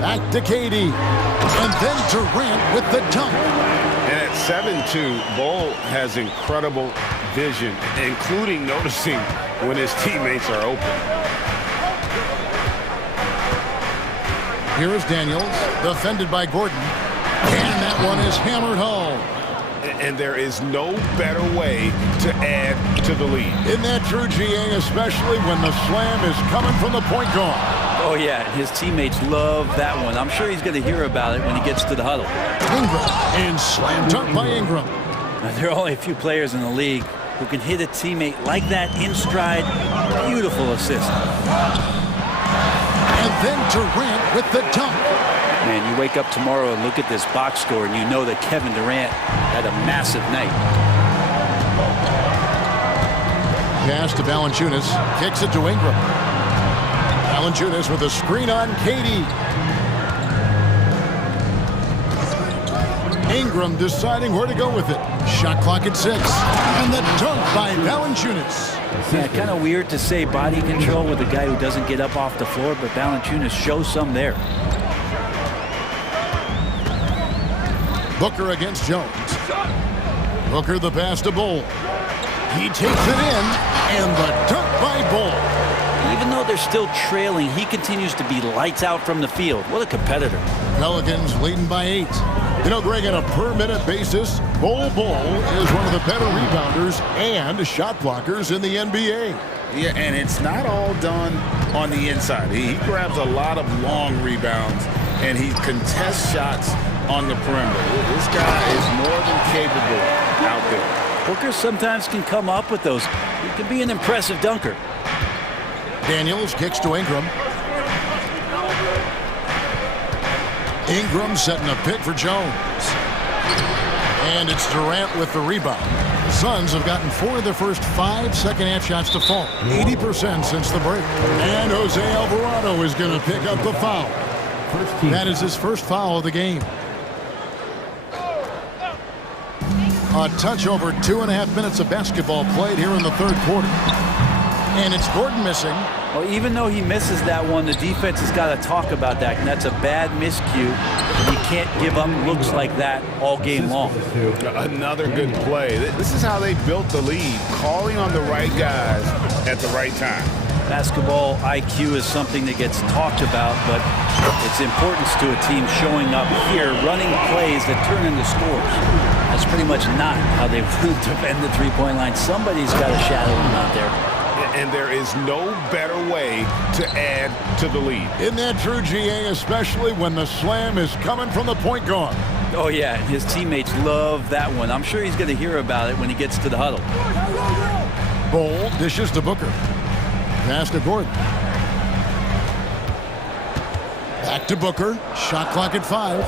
Back to KD. And then Durant with the dunk. And at 7'2", Bol has incredible vision, including noticing when his teammates are open. Here is Daniels, defended by Gordon. And that one is hammered home. And there is no better way to add to the lead. Isn't that true, GA, especially when the slam is coming from the point guard? Oh, yeah, his teammates love that one. I'm sure he's going to hear about it when he gets to the huddle. Ingram, and slam dunk by Ingram. Now, there are only a few players in the league who can hit a teammate like that in stride. Beautiful assist. And then Durant with the dunk. Man, you wake up tomorrow and look at this box score, and you know that Kevin Durant had a massive night. Pass to Valanciunas. Kicks it to Ingram. Valanciunas with a screen on KD. Ingram deciding where to go with it. Shot clock at 6. And the dunk by Valanciunas. Yeah, kind of weird to say body control with a guy who doesn't get up off the floor, but Valanciunas shows some there. Booker against Jones. Booker the pass to Bull. He takes it in, and the dunk by Bull. Even though they're still trailing, he continues to be lights out from the field. What a competitor. Pelicans leading by 8. You know, Greg, on a per-minute basis, Bull is one of the better rebounders and shot blockers in the NBA. Yeah, and it's not all done on the inside. He grabs a lot of long rebounds, and he contests shots on the perimeter. This guy is more than capable out there. Booker sometimes can come up with those. He can be an impressive dunker. Daniels kicks to Ingram. Ingram setting a pick for Jones. And it's Durant with the rebound. The Suns have gotten 4 of their first 5 second-half shots to fall. 80% since the break. And Jose Alvarado is going to pick up the foul. That is his first foul of the game. A touch over 2.5 minutes of basketball played here in the third quarter. And it's Gordon missing. Well, even though he misses that one, the defense has got to talk about that. And that's a bad miscue. You can't give up looks like that all game long. Another good play. This is how they built the lead, calling on the right guys at the right time. Basketball IQ is something that gets talked about, but its importance to a team showing up here, running plays that turn into scores. That's pretty much not how they defend the three-point line. Somebody's got to shadow them out there. And there is no better way to add to the lead. Isn't that true, GA, especially when the slam is coming from the point guard? Oh, yeah, and his teammates love that one. I'm sure he's going to hear about it when he gets to the huddle. Bull dishes to Booker. Pass to Gordon. Back to Booker. Shot clock at 5.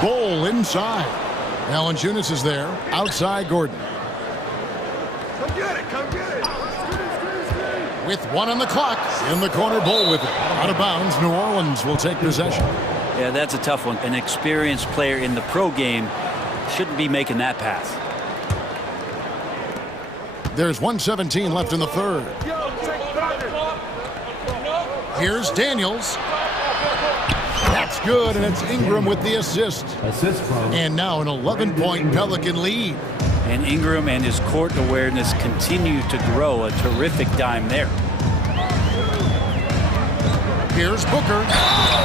Bull inside. Valanciunas is there. Outside Gordon. With 1 on the clock. In the corner, Bull with it. Out of bounds, New Orleans will take possession. Yeah, that's a tough one. An experienced player in the pro game shouldn't be making that pass. There's 1:17 left in the third. Here's Daniels. That's good, and it's Ingram with the assist. And now an 11-point Pelican lead. And Ingram and his court awareness continue to grow. A terrific dime there. Here's Booker.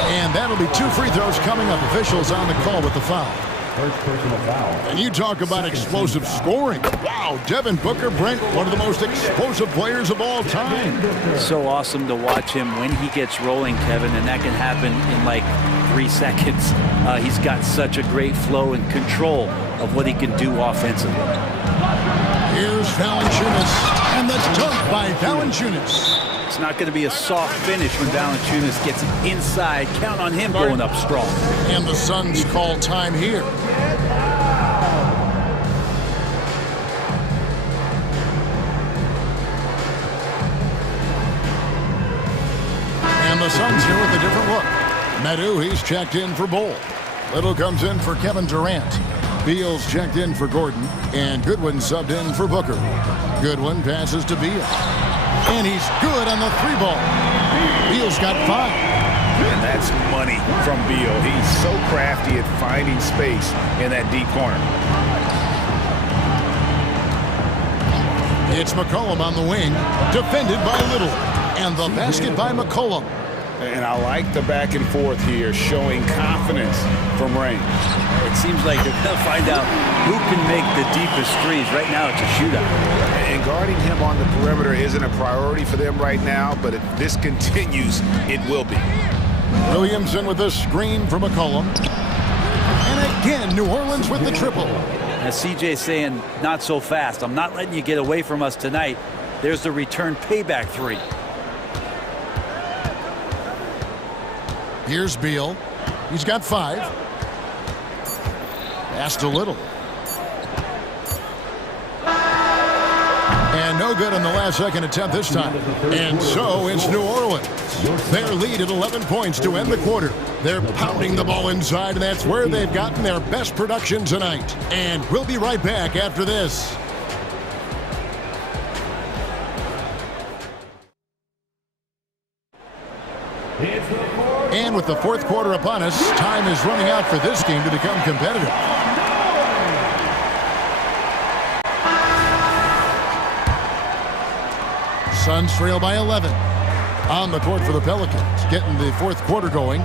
And that'll be 2 free throws coming up. Officials on the call with the foul. First personal foul. And you talk about explosive scoring. Wow, Devin Booker, Brent, one of the most explosive players of all time. So awesome to watch him when he gets rolling, Kevin, and that can happen in like 3 seconds. He's got such a great flow and control of what he can do offensively. Here's Valanciunas, and the dunk by Valanciunas. It's not going to be a soft finish when Valanciunas gets it inside. Count on him going up strong. And the Suns call time here. And the Suns here with a different look. Medu, he's checked in for Bull. Little comes in for Kevin Durant. Beal's checked in for Gordon. And Goodwin subbed in for Booker. Goodwin passes to Beal. And he's good on the 3-ball. Beal's got 5. And that's money from Beal. He's so crafty at finding space in that deep corner. It's McCollum on the wing, defended by Little. And the basket by McCollum. And I like the back and forth here, showing confidence from range. It seems like they're going to find out who can make the deepest threes. Right now, it's a shootout. And guarding him on the perimeter isn't a priority for them right now, but if this continues, it will be. Williamson with a screen for McCollum. And again, New Orleans with the triple. As CJ saying, not so fast. I'm not letting you get away from us tonight. There's the return payback 3. Here's Beal. He's got 5. Pass to Little. And no good on the last-second attempt this time. And so it's New Orleans. Their lead at 11 points to end the quarter. They're pounding the ball inside, and that's where they've gotten their best production tonight. And we'll be right back after this. And with the fourth quarter upon us, time is running out for this game to become competitive. Suns trail by 11. On the court for the Pelicans, getting the fourth quarter going.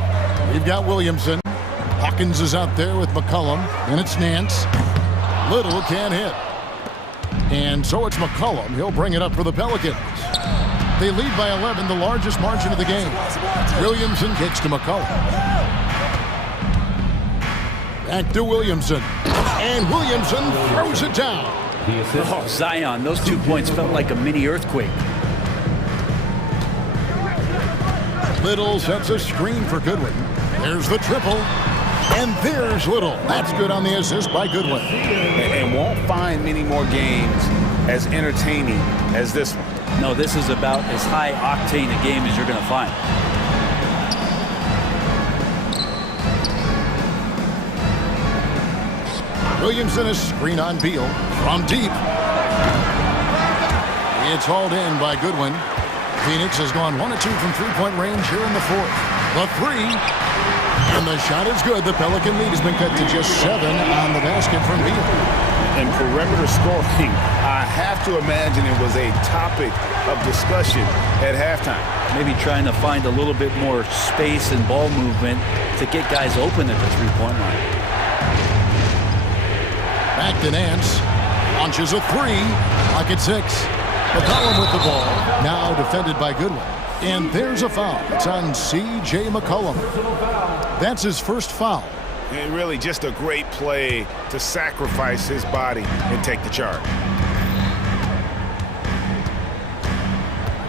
We've got Williamson. Hawkins is out there with McCollum, and it's Nance. Little can't hit. And so it's McCollum. He'll bring it up for the Pelicans. They lead by 11, the largest margin of the game. Williamson kicks to McCollum. Back to Williamson. And Williamson throws it down. Oh, Zion, those 2 points felt like a mini earthquake. Little sets a screen for Goodwin. There's the triple. And there's Little. That's good on the assist by Goodwin. And won't find many more games as entertaining as this one. No, this is about as high octane a game as you're going to find. Williamson is screen on Beal from deep. It's hauled in by Goodwin. Phoenix has gone 1 of 2 from three-point range here in the fourth. The 3. And the shot is good. The Pelican lead has been cut to just 7 on the basket from Beal. And perimeter scoring, I have to imagine it was a topic of discussion at halftime. Maybe trying to find a little bit more space and ball movement to get guys open at the three-point line. Back to Nance. Launches a 3. Pocket 6. McCollum with the ball. Now defended by Goodwin. And there's a foul. It's on C.J. McCollum. That's his first foul. And really just a great play to sacrifice his body and take the charge.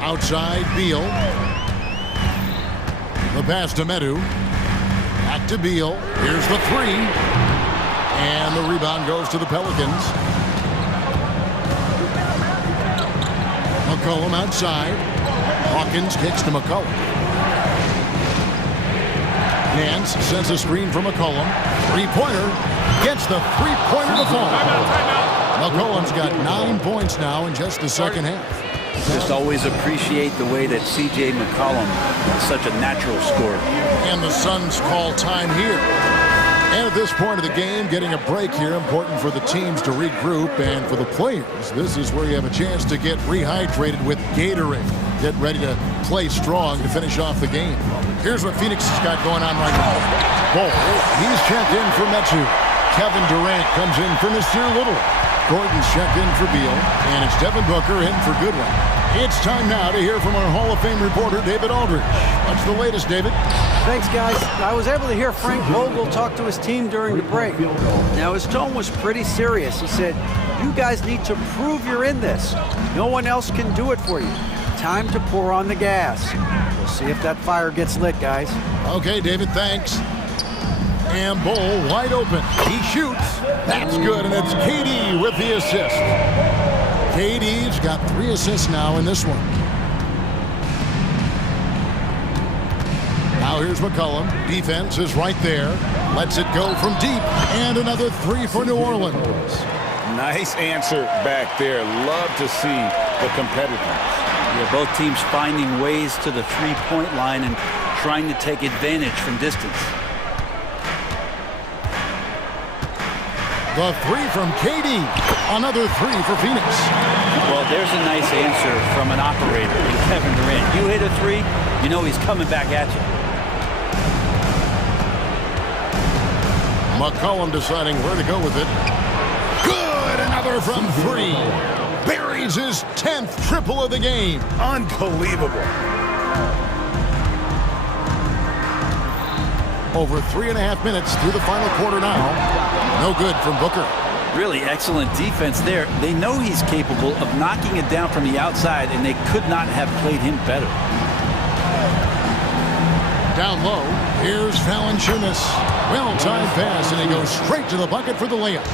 Outside, Beal. The pass to Medu. Back to Beal. Here's the 3. And the rebound goes to the Pelicans. McCollum outside. Hawkins kicks to McCollum. Nance sends a screen for McCollum. Three-pointer. Gets the three-pointer to fall. McCollum's got 9 points now in just the second half. Just always appreciate the way that C.J. McCollum is such a natural scorer. And the Suns call time here. And at this point of the game, getting a break here, important for the teams to regroup, and for the players, this is where you have a chance to get rehydrated with Gatorade. Get ready to play strong to finish off the game. Here's what Phoenix has got going on right now. Ball, he's checked in for Metu. Kevin Durant comes in for Mr. Little. Gordon's checked in for Beal, and it's Devin Booker in for Goodwin. It's time now to hear from our Hall of Fame reporter, David Aldridge. What's the latest, David? Thanks, guys. I was able to hear Frank Vogel talk to his team during the break. Now, his tone was pretty serious. He said, you guys need to prove you're in this. No one else can do it for you. Time to pour on the gas. We'll see if that fire gets lit, guys. Okay, David, thanks. And Bull wide open. He shoots. That's good, and it's KD with the assist. KD's got 3 assists now in this one. Now here's McCollum. Defense is right there. Lets it go from deep. And another 3 for New Orleans. Nice answer back there. Love to see the competitiveness. Yeah, both teams finding ways to the three-point line and trying to take advantage from distance. The 3 from KD. Another 3 for Phoenix. Well, there's a nice answer from an operator in Kevin Durant. You hit a 3, you know he's coming back at you. McCollum deciding where to go with it. Good! Another from 3. Buries his 10th triple of the game. Unbelievable. Over 3.5 minutes through the final quarter now. No good from Booker. Really excellent defense there. They know he's capable of knocking it down from the outside, and they could not have played him better. Down low, here's Valanciunas. Well-timed pass, and he goes straight to the bucket for the layup.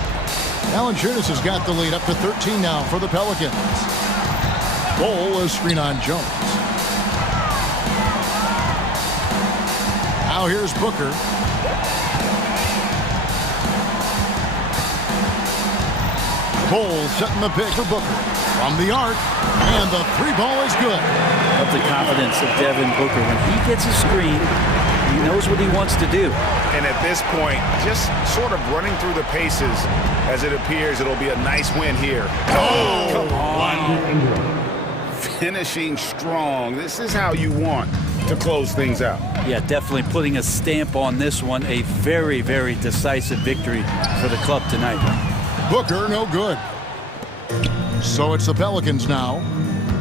Valanciunas has got the lead up to 13 now for the Pelicans. Bol is screen on Jones. Now here's Booker. Bol setting the pick for Booker. From the arc, and the three ball is good. Love the confidence of Devin Booker. When he gets a screen, he knows what he wants to do. And at this point, just sort of running through the paces, as it appears it'll be a nice win here. Oh, come on. Finishing strong. This is how you want to close things out. Yeah, definitely putting a stamp on this one. A very, very decisive victory for the club tonight. Booker, no good. So it's the Pelicans now.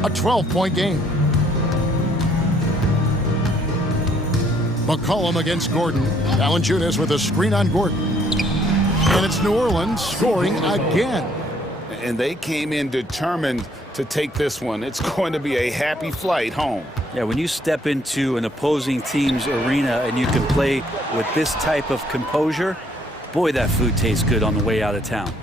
A 12-point game. McCollum against Gordon. Valanciunas with a screen on Gordon. And it's New Orleans scoring again. And they came in determined to take this one. It's going to be a happy flight home. Yeah, when you step into an opposing team's arena and you can play with this type of composure, boy, that food tastes good on the way out of town.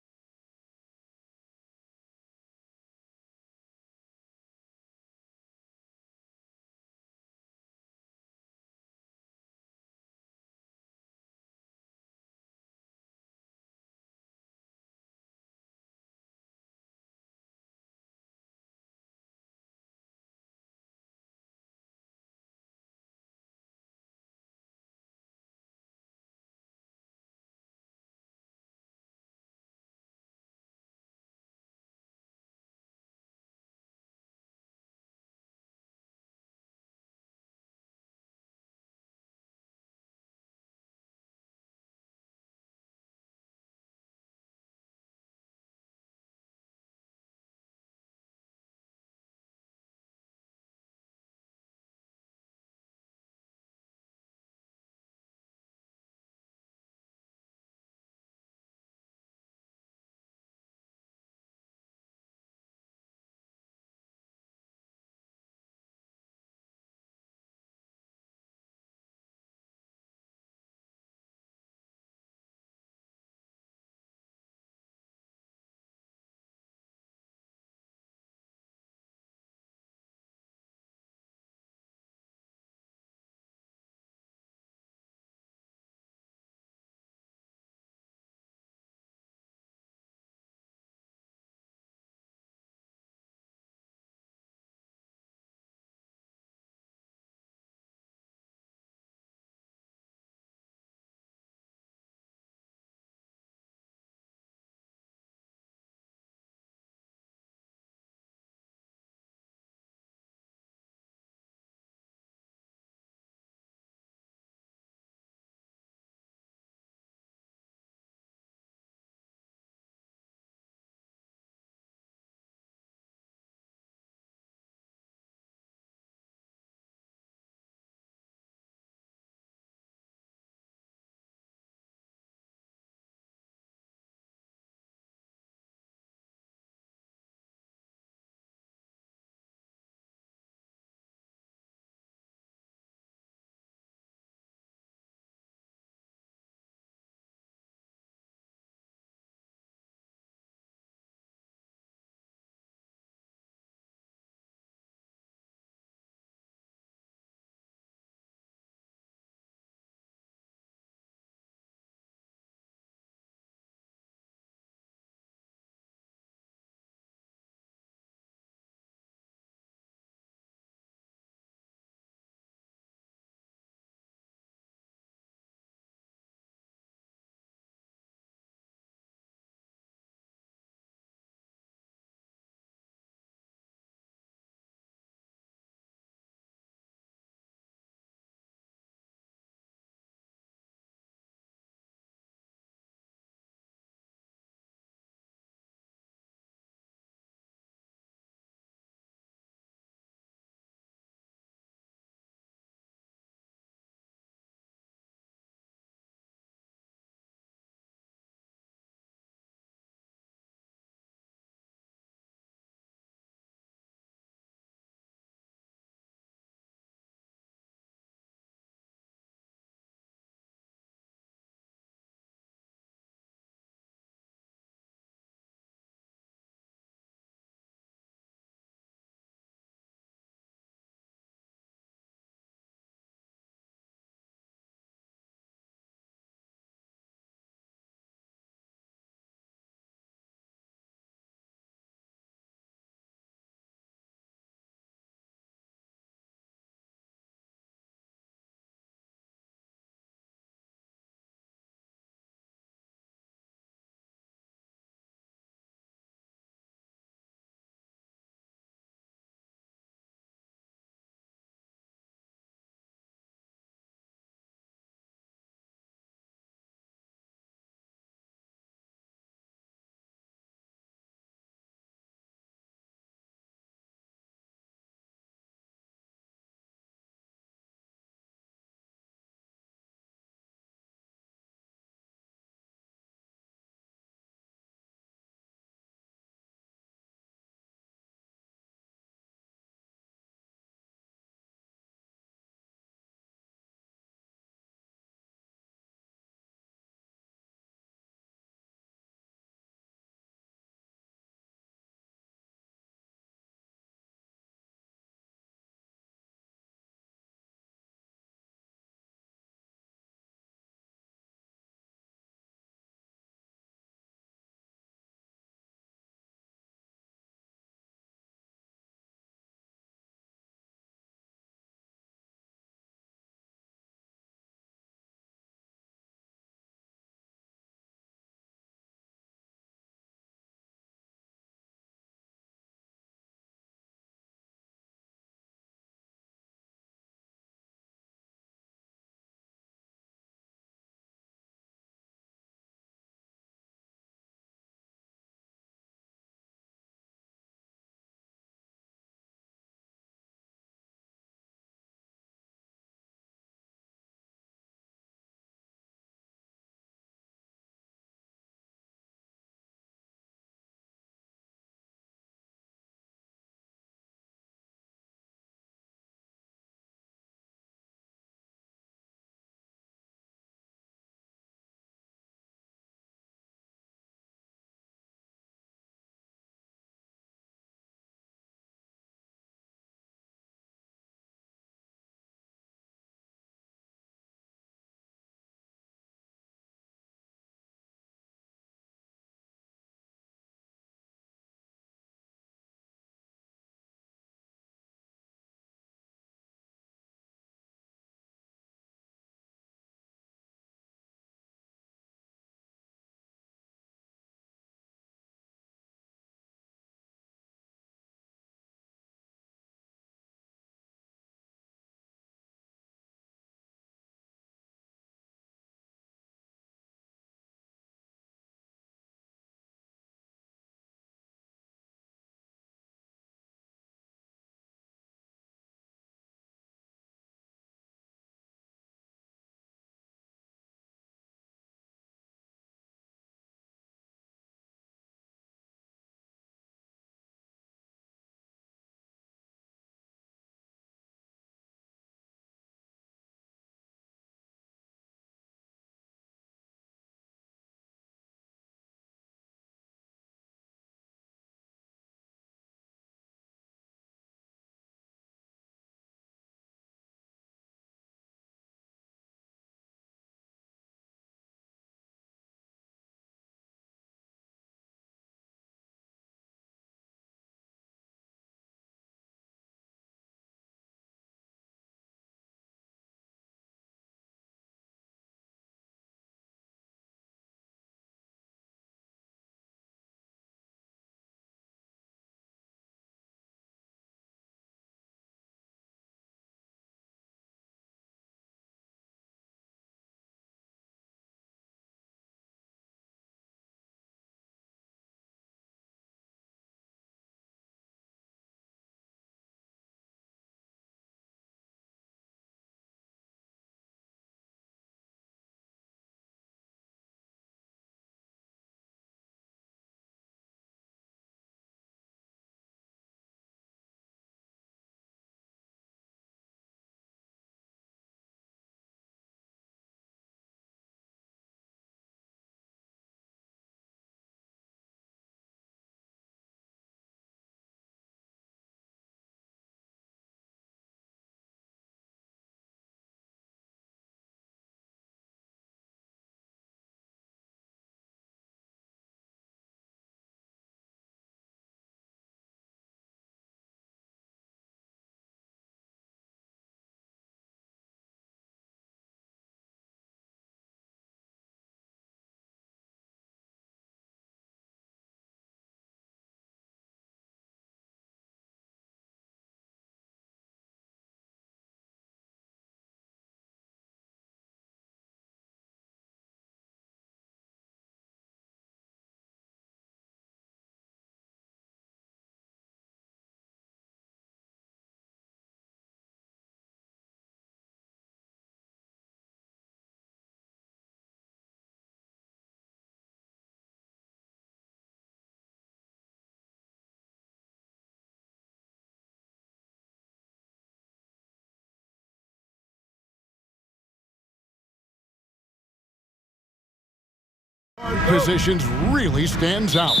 Positions really stands out.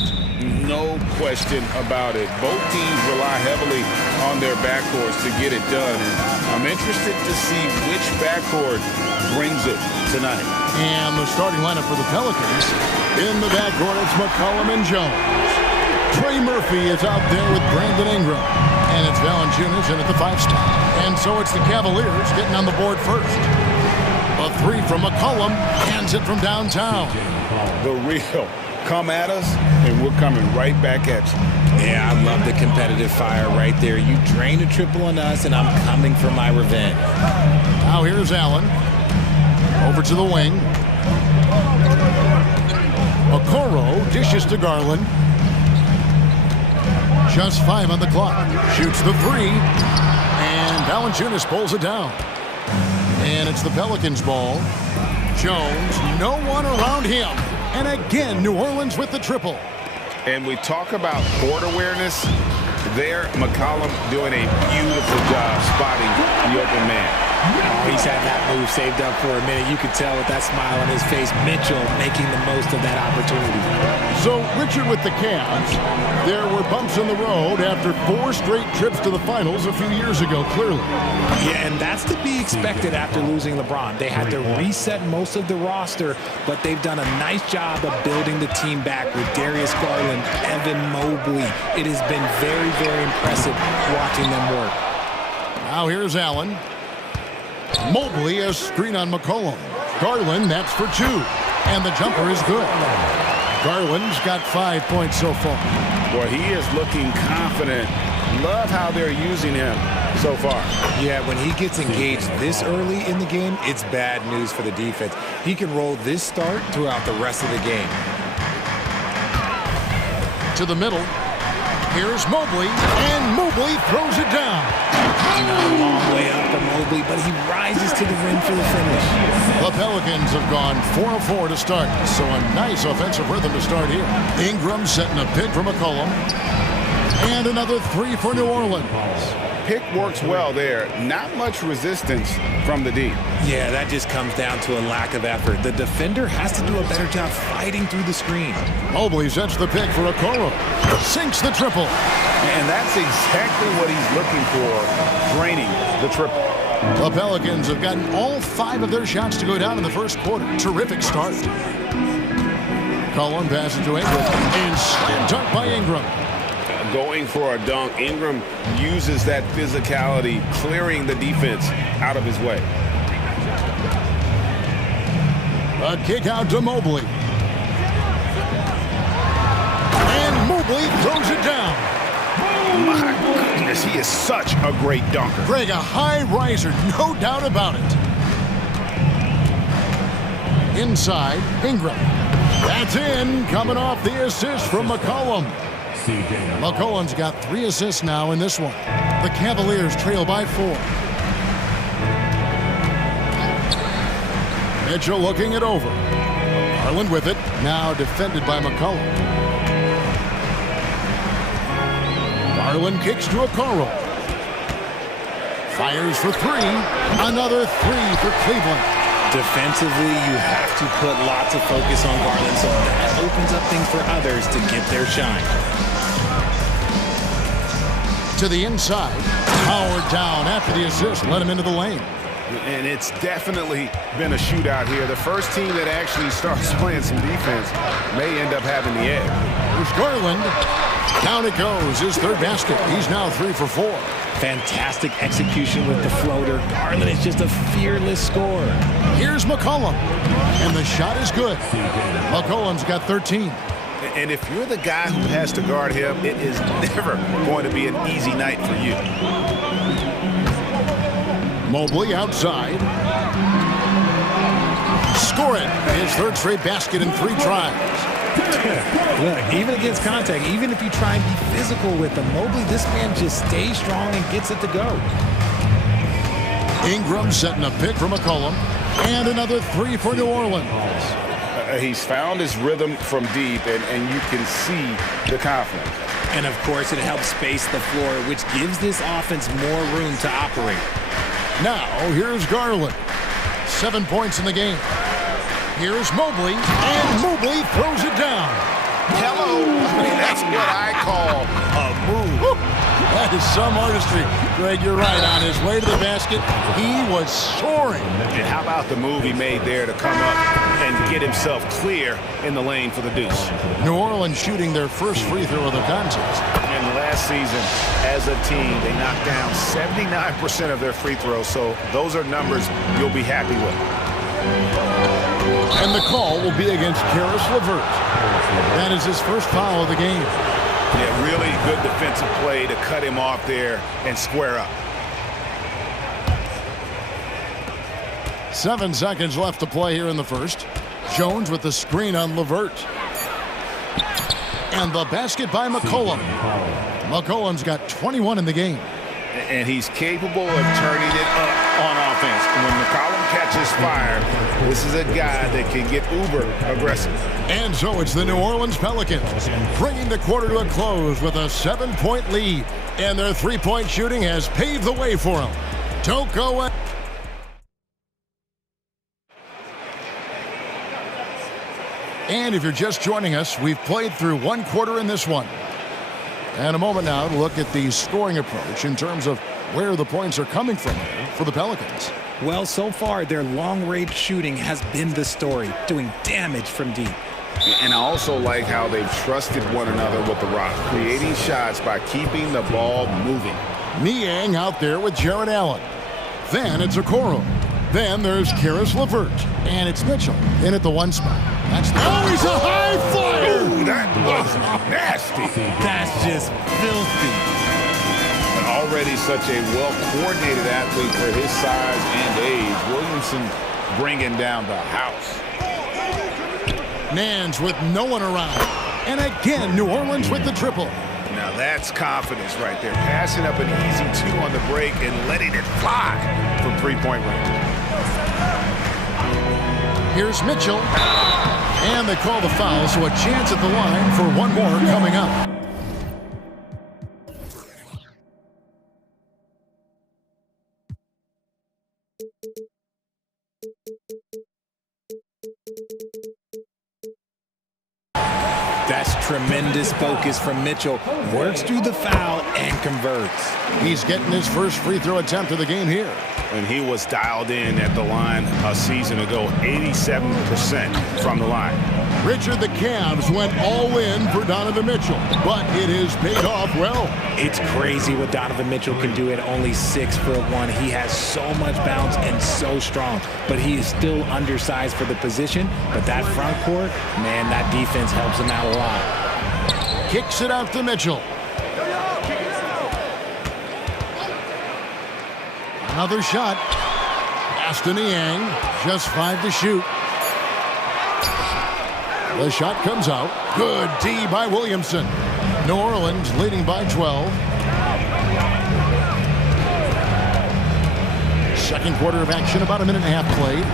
No question about it. Both teams rely heavily on their backcourts to get it done. And I'm interested to see which backcourt brings it tonight. And the starting lineup for the Pelicans. In the backcourt, it's McCollum and Jones. Trey Murphy is out there with Brandon Ingram. And it's Valanciunas in at the 5 spot. And so it's the Cavaliers getting on the board first. A 3 from McCollum, hands it from downtown. The real. Come at us, and we're coming right back at you. Yeah, I love the competitive fire right there. You drain a triple on us, and I'm coming for my revenge. Now here's Allen. Over to the wing. Okoro dishes to Garland. Just 5 on the clock. Shoots the 3. And Valanciunas pulls it down. And it's the Pelicans' ball. Jones, no one around him. And again, New Orleans with the triple. And we talk about court awareness. There, McCollum doing a beautiful job spotting the open man. Oh, he's had that move saved up for a minute. You could tell with that smile on his face, Mitchell making the most of that opportunity. So, Richard, with the Cavs, there were bumps in the road after 4 straight trips to the finals a few years ago, clearly. Yeah, and that's to be expected after losing LeBron. They had to reset most of the roster, but they've done a nice job of building the team back with Darius Garland, Evan Mobley. It has been very, very impressive watching them work. Now here's Allen. Mobley, a screen on McCollum. Garland, that's for 2. And the jumper is good. Garland's got 5 points so far. Boy, he is looking confident. Love how they're using him so far. Yeah, when he gets engaged this early in the game, it's bad news for the defense. He can roll this start throughout the rest of the game. To the middle. Here's Mobley, and Mobley throws it down. Not a long way up for Mobley, but he rises to the rim for the finish. The Pelicans have gone 4 of 4 to start, so a nice offensive rhythm to start here. Ingram setting a pick for McCollum, and another 3 for New Orleans. Pick works well there. Not much resistance from the D. Yeah, that just comes down to a lack of effort. The defender has to do a better job fighting through the screen. Mobley sets the pick for Okoro. Sinks the triple. And that's exactly what he's looking for, draining the triple. The Pelicans have gotten all 5 of their shots to go down in the first quarter. Terrific start. Cullen passes to Ingram. And slam dunk by Ingram. Going for a dunk. Ingram uses that physicality, clearing the defense out of his way. A kick out to Mobley. And Mobley throws it down. My goodness, he is such a great dunker. Greg, a high riser, no doubt about it. Inside, Ingram. That's in, coming off the assist from McCollum. McCollum's got 3 assists now in this one. The Cavaliers trail by 4. Mitchell looking it over. Garland with it, now defended by McCollum. Garland kicks to Okoro. Fires for 3. Another 3 for Cleveland. Defensively, you have to put lots of focus on Garland, so that opens up things for others to get their shine. To the inside. Howard down after the assist. Let him into the lane. And it's definitely been a shootout here. The first team that actually starts playing some defense may end up having the edge. Here's Garland. Down it goes. His 3rd basket. He's now 3 for 4. Fantastic execution with the floater. Garland is just a fearless scorer. Here's McCollum. And the shot is good. McCollum's got 13. And if you're the guy who has to guard him, it is never going to be an easy night for you. Mobley outside. Score it. His 3rd straight basket in 3 tries. Look, even against contact, even if you try and be physical with him, Mobley, this man just stays strong and gets it to go. Ingram setting a pick for McCollum. And another 3 for New Orleans. He's found his rhythm from deep, and you can see the confidence. And, of course, it helps space the floor, which gives this offense more room to operate. Now, here's Garland. 7 points in the game. Here's Mobley, and Mobley throws it down. Hello. I mean, that's what I call a move. Woo. That is some artistry. Greg, you're right. On his way to the basket, he was soaring. And how about the move he made there to come up and get himself clear in the lane for the deuce? New Orleans shooting their first free throw of the contest. And last season, as a team, they knocked down 79% of their free throws, so those are numbers you'll be happy with. And the call will be against Karis LeVert. That is his first foul of the game. Yeah, really good defensive play to cut him off there and square up. 7 seconds left to play here in the first. Jones with the screen on LeVert. And the basket by McCollum. McCollum's got 21 in the game. And he's capable of turning it up on offense. And when McCollum catches fire, this is a guy that can get uber aggressive. And so it's the New Orleans Pelicans bringing the quarter to a close with a 7-point lead. And their three-point shooting has paved the way for them. Don't go away. And if you're just joining us, we've played through one quarter in this one. And a moment now to look at the scoring approach in terms of where the points are coming from for the Pelicans. Well, so far, their long-range shooting has been the story, doing damage from deep. And I also like how they've trusted one another with the rock, creating shots by keeping the ball moving. Niang out there with Jared Allen. Then it's Okoro. Then there's Karis LeVert. And it's Mitchell in at the one spot. That's the he's a high flyer! Ooh, that was nasty. That's just filthy. But already such a well-coordinated athlete for his size and age. Williamson bringing down the house. Nance with no one around. And again, New Orleans with the triple. Now that's confidence right there. Passing up an easy two on the break and letting it fly from three-point range. Here's Mitchell. And they call the foul, so a chance at the line for one more coming up. That's tremendous focus from Mitchell. Works through the foul and converts. He's getting his first free throw attempt of the game here. And he was dialed in at the line a season ago, 87% from the line. Richard, the Cavs went all in for Donovan Mitchell, but it has paid off well. It's crazy what Donovan Mitchell can do at only 6'1". He has so much bounce and so strong, but he is still undersized for the position. But that front court, man, that defense helps him out a lot. Kicks it out to Mitchell. Another shot. Pass to Niang. Just 5 to shoot. The shot comes out. Good D by Williamson. New Orleans leading by 12. Second quarter of action, about a minute and a half played.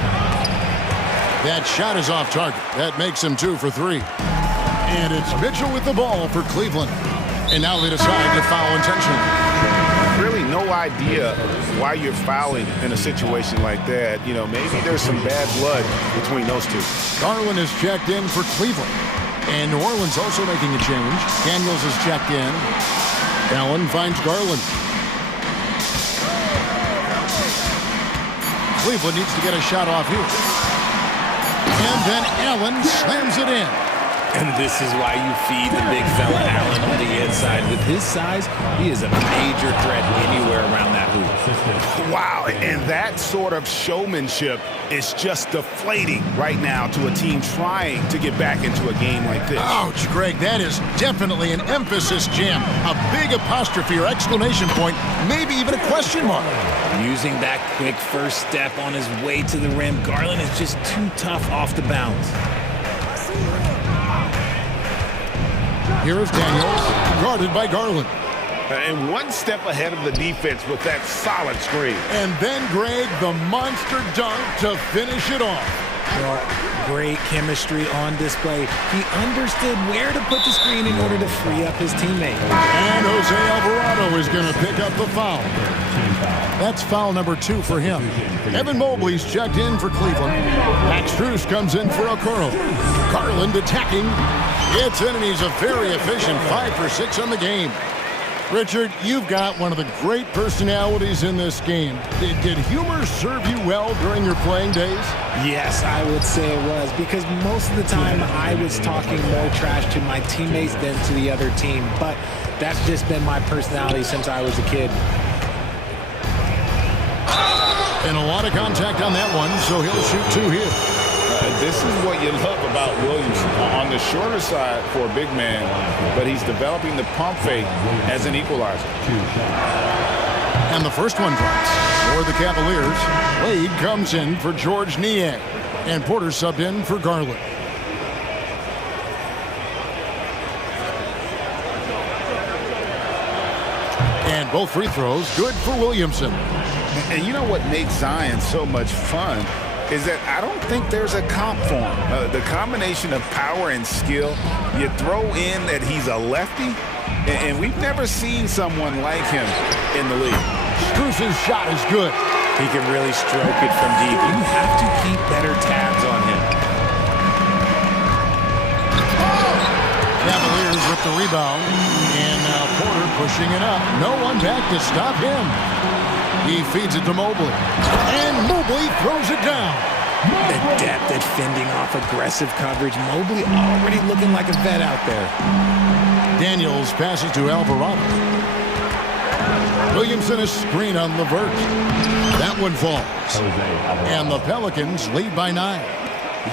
That shot is off target. That makes him 2 for 3. And it's Mitchell with the ball for Cleveland. And now they decide to foul intentionally. Really no idea why you're fouling in a situation like that. You know, maybe there's some bad blood between those two. Garland is checked in for Cleveland. And New Orleans also making a change. Daniels is checked in. Allen finds Garland. Cleveland needs to get a shot off here. And then Allen slams it in. And this is why you feed the big fella Allen on the inside. With his size, he is a major threat anywhere around that hoop. Wow, and that sort of showmanship is just deflating right now to a team trying to get back into a game like this. Ouch, Greg, that is definitely an emphasis jam. A big apostrophe or exclamation point, maybe even a question mark. Using that quick first step on his way to the rim, Garland is just too tough off the bounce. Here is Daniels, guarded by Garland. And one step ahead of the defense with that solid screen. And then, Greg, the monster dunk to finish it off. Well, great chemistry on display. He understood where to put the screen in order to free up his teammate. And Jose Alvarado is going to pick up the foul. That's foul number 2 for him. Evan Mobley's checked in for Cleveland. Max Strus comes in for Okoro. Garland attacking. Gets in, and he's a very efficient 5 for 6 on the game. Richard, you've got one of the great personalities in this game. Did humor serve you well during your playing days? Yes, I would say it was, because most of the time I was talking more trash to my teammates than to the other team. But that's just been my personality since I was a kid. And a lot of contact on that one, so he'll shoot 2 here. This is what you love about Williamson. On the shorter side for a big man, but he's developing the pump fake as an equalizer. And the first one drops for the Cavaliers. Wade comes in for George Niang. And Porter subbed in for Garland. And both free throws good for Williamson. And you know what makes Zion so much fun is that I don't think there's a comp for him. The combination of power and skill, you throw in that he's a lefty, and we've never seen someone like him in the league. Strus's shot is good. He can really stroke it from deep. You have to keep better tabs on him. Cavaliers with the rebound, and now Porter pushing it up. No one back to stop him. He feeds it to Mobley, and Mobley throws it down. The depth at fending off aggressive coverage. Mobley already looking like a vet out there. Daniels passes to Alvarado. Williamson a screen on LeVert. That one falls. And the Pelicans lead by 9.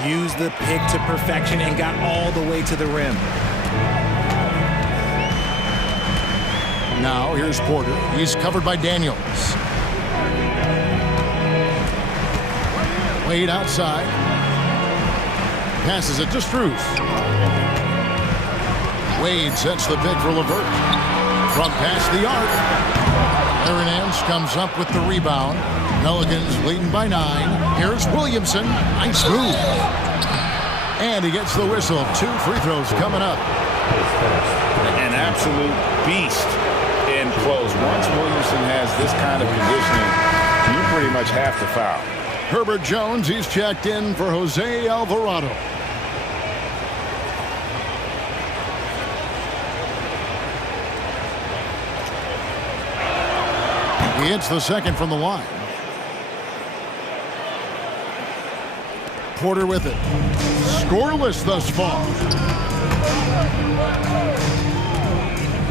Used the pick to perfection and got all the way to the rim. Now here's Porter. He's covered by Daniels. Wade outside. Passes it to Strus. Wade sets the pick for LeVert. From past the arc. Hernandez comes up with the rebound. Pelicans leading by 9. Here's Williamson. Nice move. And he gets the whistle. 2 free throws coming up. An absolute beast in close. Once Williamson has this kind of positioning, you pretty much have to foul. Herbert Jones, he's checked in for Jose Alvarado. He hits the second from the line. Porter with it. Scoreless thus far.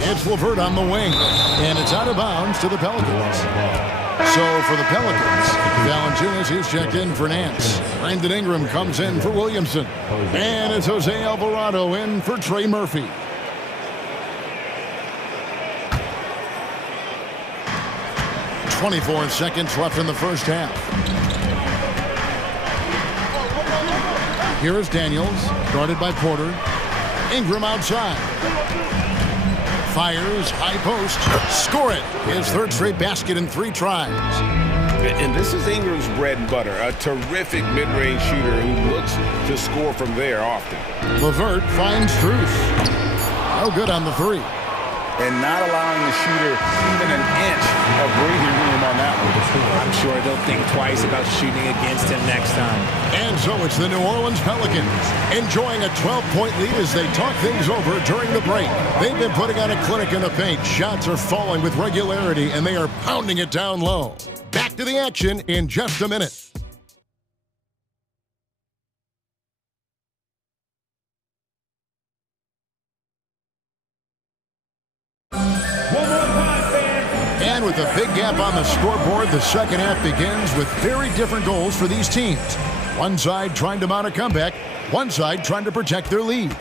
It's LeVert on the wing, and it's out of bounds to the Pelicans. So for the Pelicans, Valanciunas, he's checked in for Nance. Brandon Ingram comes in for Williamson. And it's Jose Alvarado in for Trey Murphy. .24 seconds left in the first half. Here is Daniels, guarded by Porter. Ingram outside. Fires, high post, score it. His 3rd straight basket in 3 tries. And this is Ingram's bread and butter, a terrific mid-range shooter who looks to score from there often. LeVert finds Strus. No good on the 3. And not allowing the shooter even an inch of breathing room on that one. I'm sure they'll think twice about shooting against him next time. And so it's the New Orleans Pelicans enjoying a 12-point lead as they talk things over during the break. They've been putting on a clinic in the paint. Shots are falling with regularity, and they are pounding it down low. Back to the action in just a minute. And with a big gap on the scoreboard, the second half begins with very different goals for these teams. One side trying to mount a comeback, one side trying to protect their lead.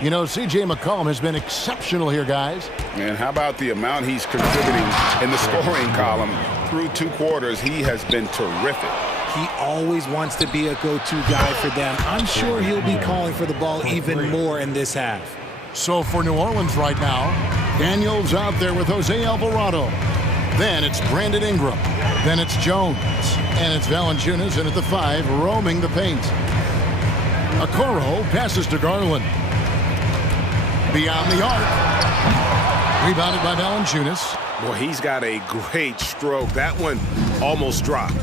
You know, C.J. McCollum has been exceptional here, guys. And how about the amount he's contributing in the scoring column? Through 2 quarters, he has been terrific. He always wants to be a go-to guy for them. I'm sure he'll be calling for the ball even more in this half. So for New Orleans right now, Daniels out there with Jose Alvarado. Then it's Brandon Ingram. Then it's Jones. And it's Valanciunas in at the 5, roaming the paint. Okoro passes to Garland. Beyond the arc. Rebounded by Valanciunas. Well, he's got a great stroke. That one almost dropped.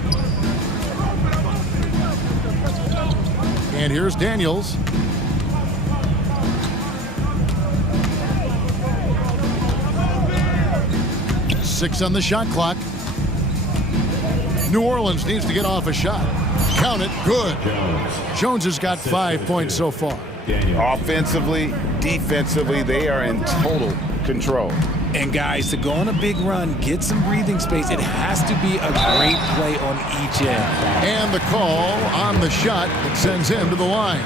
And here's Daniels. Six on the shot clock. New Orleans needs to get off a shot. Count it. Good. Jones has got 5 points so far. Offensively, defensively, they are in total control. And guys, to go on a big run, get some breathing space, it has to be a great play on each end. And the call on the shot that sends him to the line.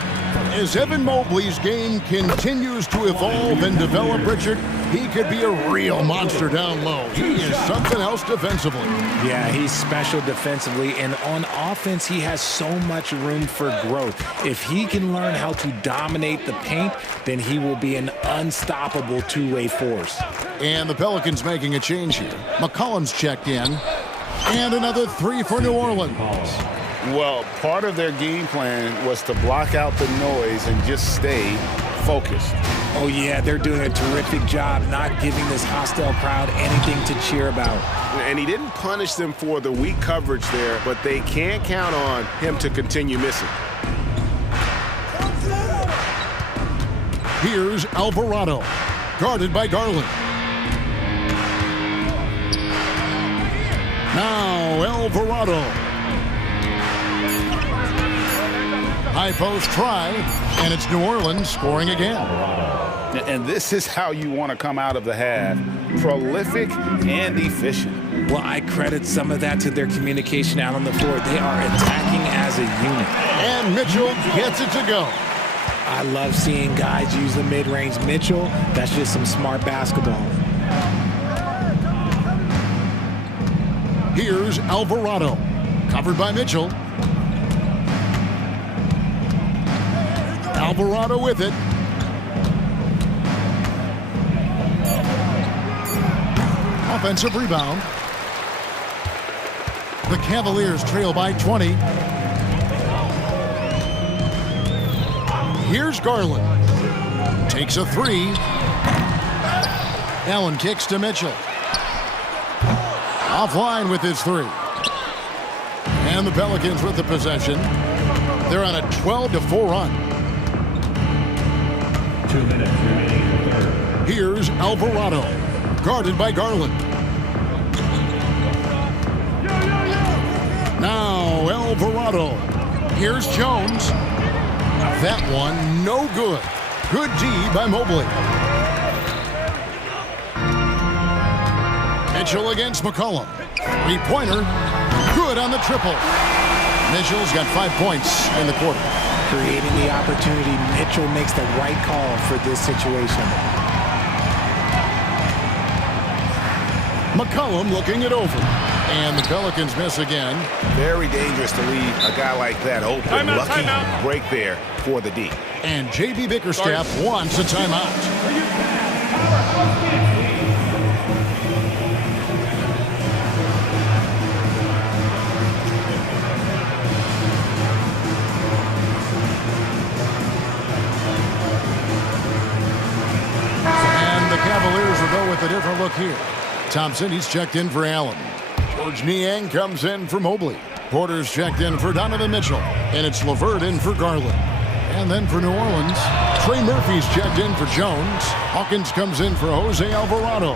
As Evan Mobley's game continues to evolve and develop, Richard, he could be a real monster down low. He is something else defensively. Yeah, he's special defensively, and on offense, he has so much room for growth. If he can learn how to dominate the paint, then he will be an unstoppable two-way force. And the Pelicans making a change here. McCollum's checked in, and another three for New Orleans. Well, part of their game plan was to block out the noise and just stay focused. Oh, yeah, they're doing a terrific job not giving this hostile crowd anything to cheer about. And he didn't punish them for the weak coverage there, but they can't count on him to continue missing. Here's Alvarado, guarded by Garland. Now Alvarado. High post try, and it's New Orleans scoring again. And this is how you want to come out of the half. Prolific and efficient. Well, I credit some of that to their communication out on the floor. They are attacking as a unit. And Mitchell gets it to go. I love seeing guys use the mid-range. Mitchell, that's just some smart basketball. Here's Alvarado, covered by Mitchell. Alvarado with it. Offensive rebound. The Cavaliers trail by 20. Here's Garland. Takes a three. Allen kicks to Mitchell. Offline with his three. And the Pelicans with the possession. They're on a 12-4 run. 2 minutes remaining in the third. Here's Alvarado, guarded by Garland. Now Alvarado. Here's Jones. That one no good. Good D by Mobley. Mitchell against McCollum. Three-pointer. Good on the triple. Mitchell's got 5 points in the quarter. Creating the opportunity, Mitchell makes the right call for this situation. McCollum looking it over. And the Pelicans miss again. Very dangerous to leave a guy like that open. Timeout, Lucky timeout. break there for the D. And J.B. Bickerstaff wants a timeout. Cavaliers will go with a different look here. Thompson, he's checked in for Allen. George Niang comes in for Mobley. Porter's checked in for Donovan Mitchell. And it's LeVert in for Garland. And then for New Orleans, Trey Murphy's checked in for Jones. Hawkins comes in for Jose Alvarado.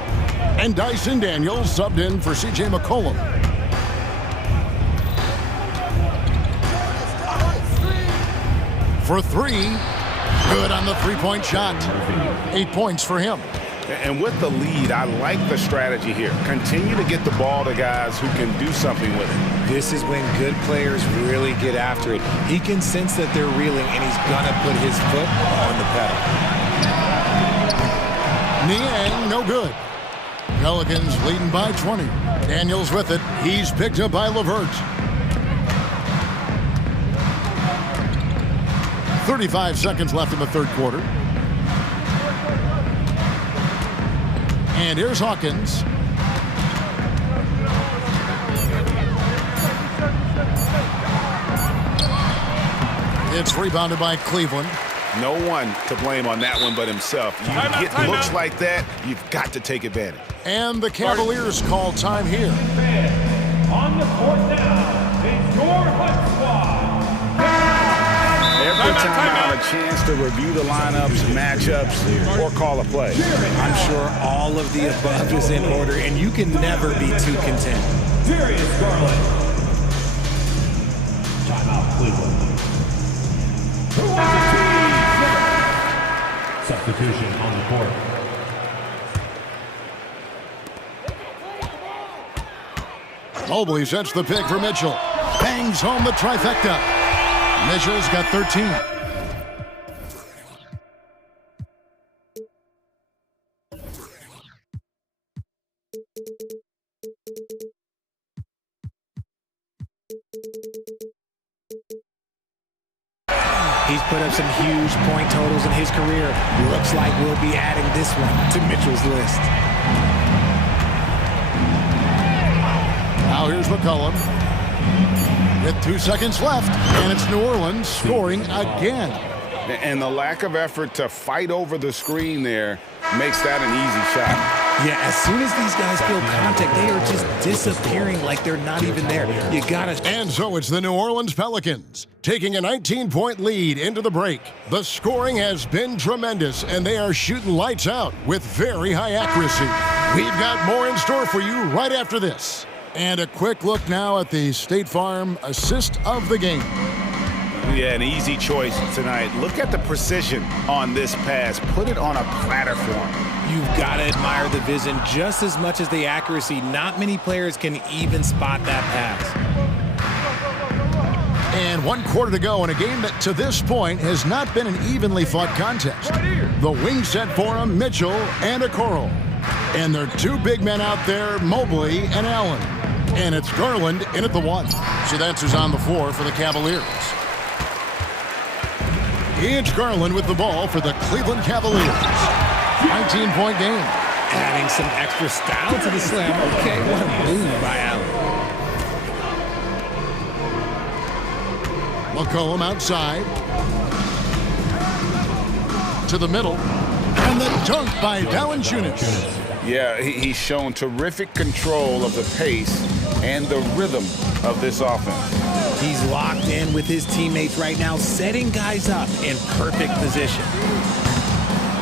And Dyson Daniels subbed in for C.J. McCollum. For three. Good on the three-point shot. 8 points for him. And with the lead, I like the strategy here. Continue to get the ball to guys who can do something with it. This is when good players really get after it. He can sense that they're reeling, and he's going to put his foot on the pedal. Niang, no good. Pelicans leading by 20. Daniels with it. He's picked up by LeVert. 35 seconds left in the third quarter. And here's Hawkins. It's rebounded by Cleveland. No one to blame on that one but himself. You get looks like that, you've got to take advantage. And the Cavaliers call time here. On the court now, it's your Hunt Squad. Every time a chance to review the lineups, matchups, or call a play. I'm sure all of the above is in order, and you can never be too content. Darius Garland. Timeout, Cleveland. Substitution on the court. Mobley sets the pick for Mitchell. Bangs home the trifecta. Mitchell's got 13. He's put up some huge point totals in his career. Looks like we'll be adding this one to Mitchell's list. Now here's McCollum. With 2 seconds left, and it's New Orleans scoring again. And the lack of effort to fight over the screen there makes that an easy shot. Yeah, as soon as these guys feel contact, they are just disappearing like they're not even there. You gotta... And so it's the New Orleans Pelicans taking a 19-point lead into the break. The scoring has been tremendous, and they are shooting lights out with very high accuracy. We've got more in store for you right after this. And a quick look now at the State Farm assist of the game. Yeah, an easy choice tonight. Look at the precision on this pass. Put it on a platter form. You've got to admire the vision just as much as the accuracy. Not many players can even spot that pass. And 1 quarter to go in a game that to this point has not been an evenly fought contest. The wing set for him, Mitchell and Okoro. And their 2 big men out there, Mobley and Allen. And it's Garland in at the 1. So that's who's on the floor for the Cavaliers. It's Garland with the ball for the Cleveland Cavaliers. 19-point game. Adding some extra style to the slam. Okay, what a move by Allen. McCollum outside. To the middle. And the dunk by Valanciunas. Yeah, he's shown terrific control of the pace and the rhythm of this offense. He's locked in with his teammates right now, setting guys up in perfect position.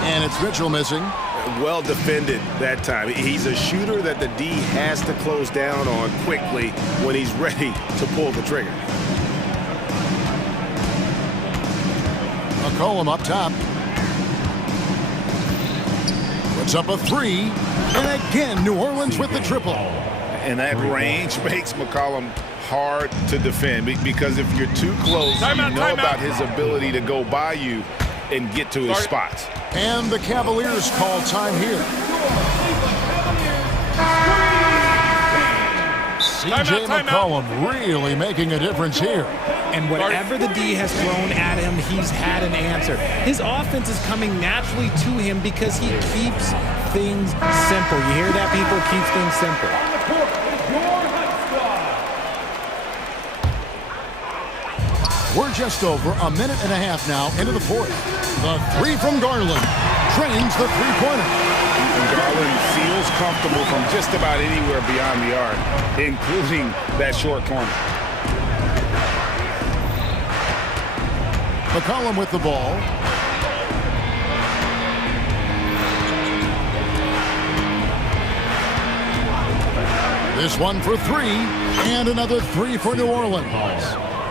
And it's Mitchell missing. Well defended that time. He's a shooter that the D has to close down on quickly when he's ready to pull the trigger. McCollum up top. Puts up a 3. And again, New Orleans with the triple. And that range makes McCollum hard to defend because if you're too close, you know about his ability to go by you and get to his spots. And the Cavaliers call time here. CJ McCollum really making a difference here. And whatever the D has thrown at him, he's had an answer. His offense is coming naturally to him because he keeps things simple. You hear that, people? Keeps things simple. We're just over a minute and a half now into the 4th. The 3 from Garland drains the 3-pointer. Garland feels comfortable from just about anywhere beyond the arc, including that short corner. McCollum with the ball. This one for 3, and another 3 for New Orleans.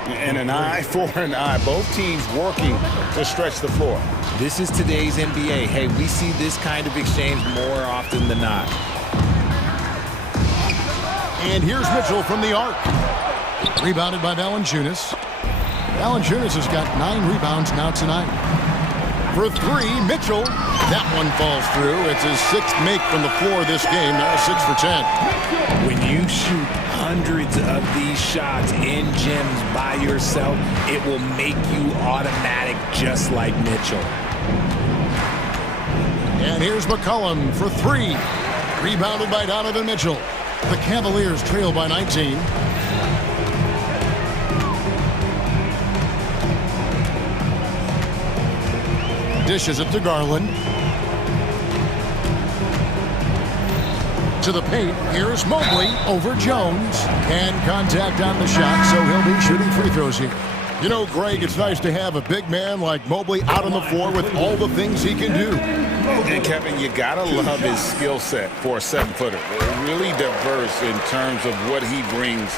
And an eye for an eye. Both teams working to stretch the floor. This is today's NBA. Hey, we see this kind of exchange more often than not. And here's Mitchell from the arc. Rebounded by Valanciunas. Valanciunas has got 9 rebounds now tonight. For 3, Mitchell. That one falls through. It's his 6th make from the floor this game. Now 6 for 10. When you shoot hundreds of these shots in gyms by yourself, it will make you automatic just like Mitchell. And here's McCollum for 3. Rebounded by Donovan Mitchell. The Cavaliers trail by 19. dishes it to Garland. To the paint, here's Mobley over Jones. And contact on the shot, so he'll be shooting free throws here. You know, Greg, it's nice to have a big man like Mobley out on the floor with all the things he can do. And Kevin, you gotta love his skill set for a 7-footer. Really diverse in terms of what he brings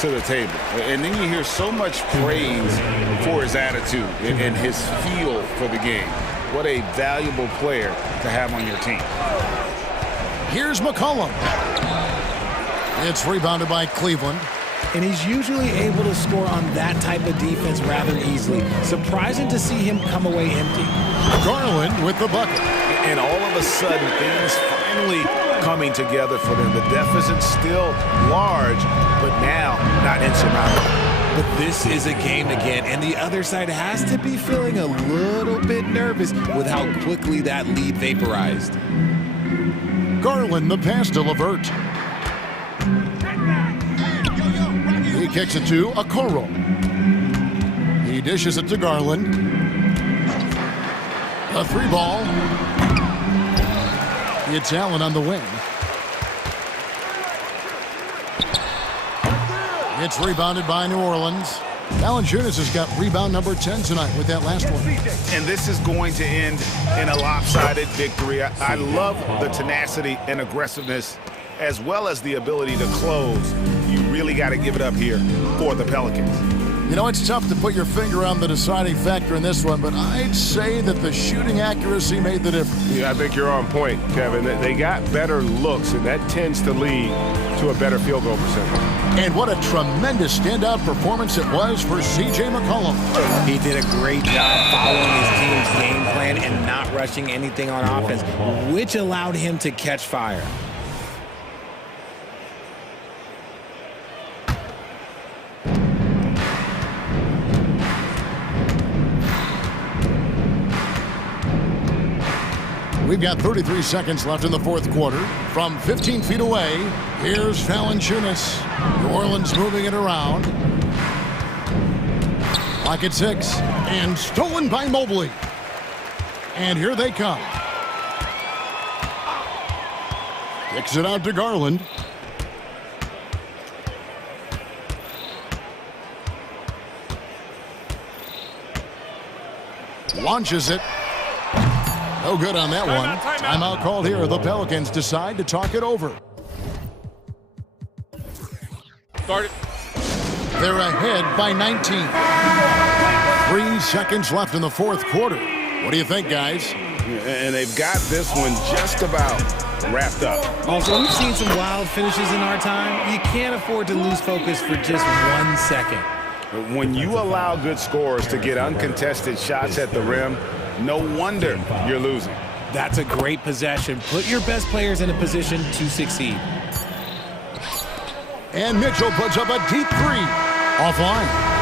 to the table. And then you hear so much praise for his attitude and his feel for the game. What a valuable player to have on your team. Here's McCollum. It's rebounded by Cleveland. And he's usually able to score on that type of defense rather easily. Surprising to see him come away empty. Garland with the bucket. And all of a sudden, things finally coming together for them. The deficit's still large, but now not insurmountable. But this is a game again, and the other side has to be feeling a little bit nervous with how quickly that lead vaporized. Garland, the pass to LeVert. He kicks it to Okoro. He dishes it to Garland. A 3-ball. It's Allen on the wing. It's rebounded by New Orleans. Valanciunas has got rebound number 10 tonight with that last one. And this is going to end in a lopsided victory. I love the tenacity and aggressiveness as well as the ability to close. You really got to give it up here for the Pelicans. You know, it's tough to put your finger on the deciding factor in this one, but I'd say that the shooting accuracy made the difference. Yeah, I think you're on point, Kevin. They got better looks, and that tends to lead to a better field goal percentage. And what a tremendous standout performance it was for C.J. McCollum. He did a great job following his team's game plan and not rushing anything on offense, which allowed him to catch fire. We've got 33 seconds left in the fourth quarter. From 15 feet away, here's Valanciunas. New Orleans moving it around. Clock at 6. And stolen by Mobley. And here they come. Kicks it out to Garland. Launches it. No good on that one. Timeout called here. The Pelicans decide to talk it over. Started. They're ahead by 19. 3 seconds left in the fourth quarter. What do you think, guys? And they've got this one just about wrapped up. Also, we've seen some wild finishes in our time. You can't afford to lose focus for just 1 second. When you allow good scorers to get uncontested shots at the rim, no wonder you're losing. That's a great possession. Put your best players in a position to succeed. And Mitchell puts up a deep 3. Offline.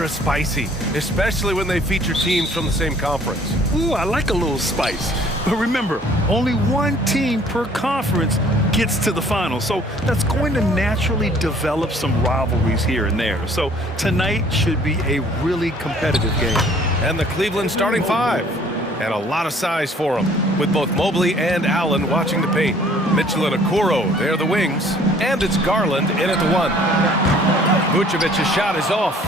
extra spicy, especially when they feature teams from the same conference. Ooh, I like a little spice. But remember, only one team per conference gets to the final. So that's going to naturally develop some rivalries here and there. So tonight should be a really competitive game. And the Cleveland starting five. And a lot of size for them, with both Mobley and Allen watching the paint. Mitchell and Okoro, they're the wings. And it's Garland in at the one. Vucevic's shot is off.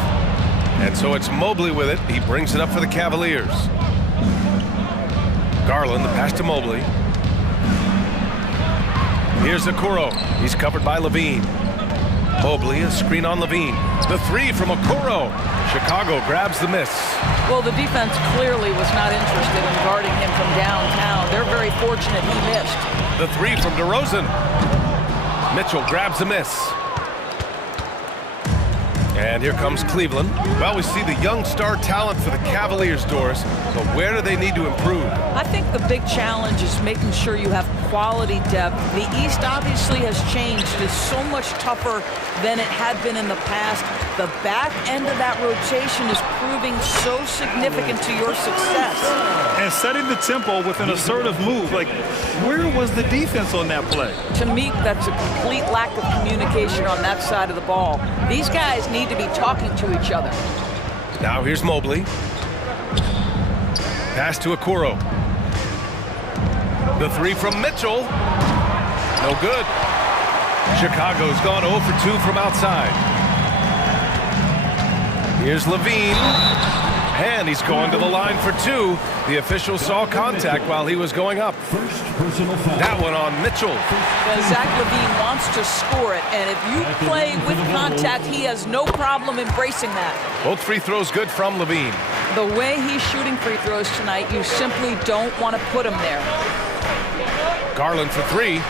And so it's Mobley with it. He brings it up for the Cavaliers. Garland, the pass to Mobley. Here's Okoro. He's covered by Levine. Mobley, a screen on Levine. The three from Okoro. Chicago grabs the miss. Well, the defense clearly was not interested in guarding him from downtown. They're very fortunate he missed. The three from DeRozan. Mitchell grabs the miss. And here comes Cleveland. Well, we see the young star talent for the Cavaliers, Doris, but where do they need to improve? I think the big challenge is making sure you have quality depth. The East obviously has changed. It is so much tougher than it had been in the past. The back end of that rotation is proving so significant to your success. And setting the tempo with an assertive move. Like, where was the defense on that play? To me, that's a complete lack of communication on that side of the ball. These guys need to be talking to each other. Now here's Mobley. Pass to Okoro. The three from Mitchell. No good. Chicago's gone 0 for 2 from outside. Here's Levine. And he's going to the line for two. The official saw contact while he was going up. That one on Mitchell. Well, Zach Levine wants to score it, and if you play with contact, he has no problem embracing that. Both free throws good from Levine. The way he's shooting free throws tonight, you simply don't want to put him there. Garland for three.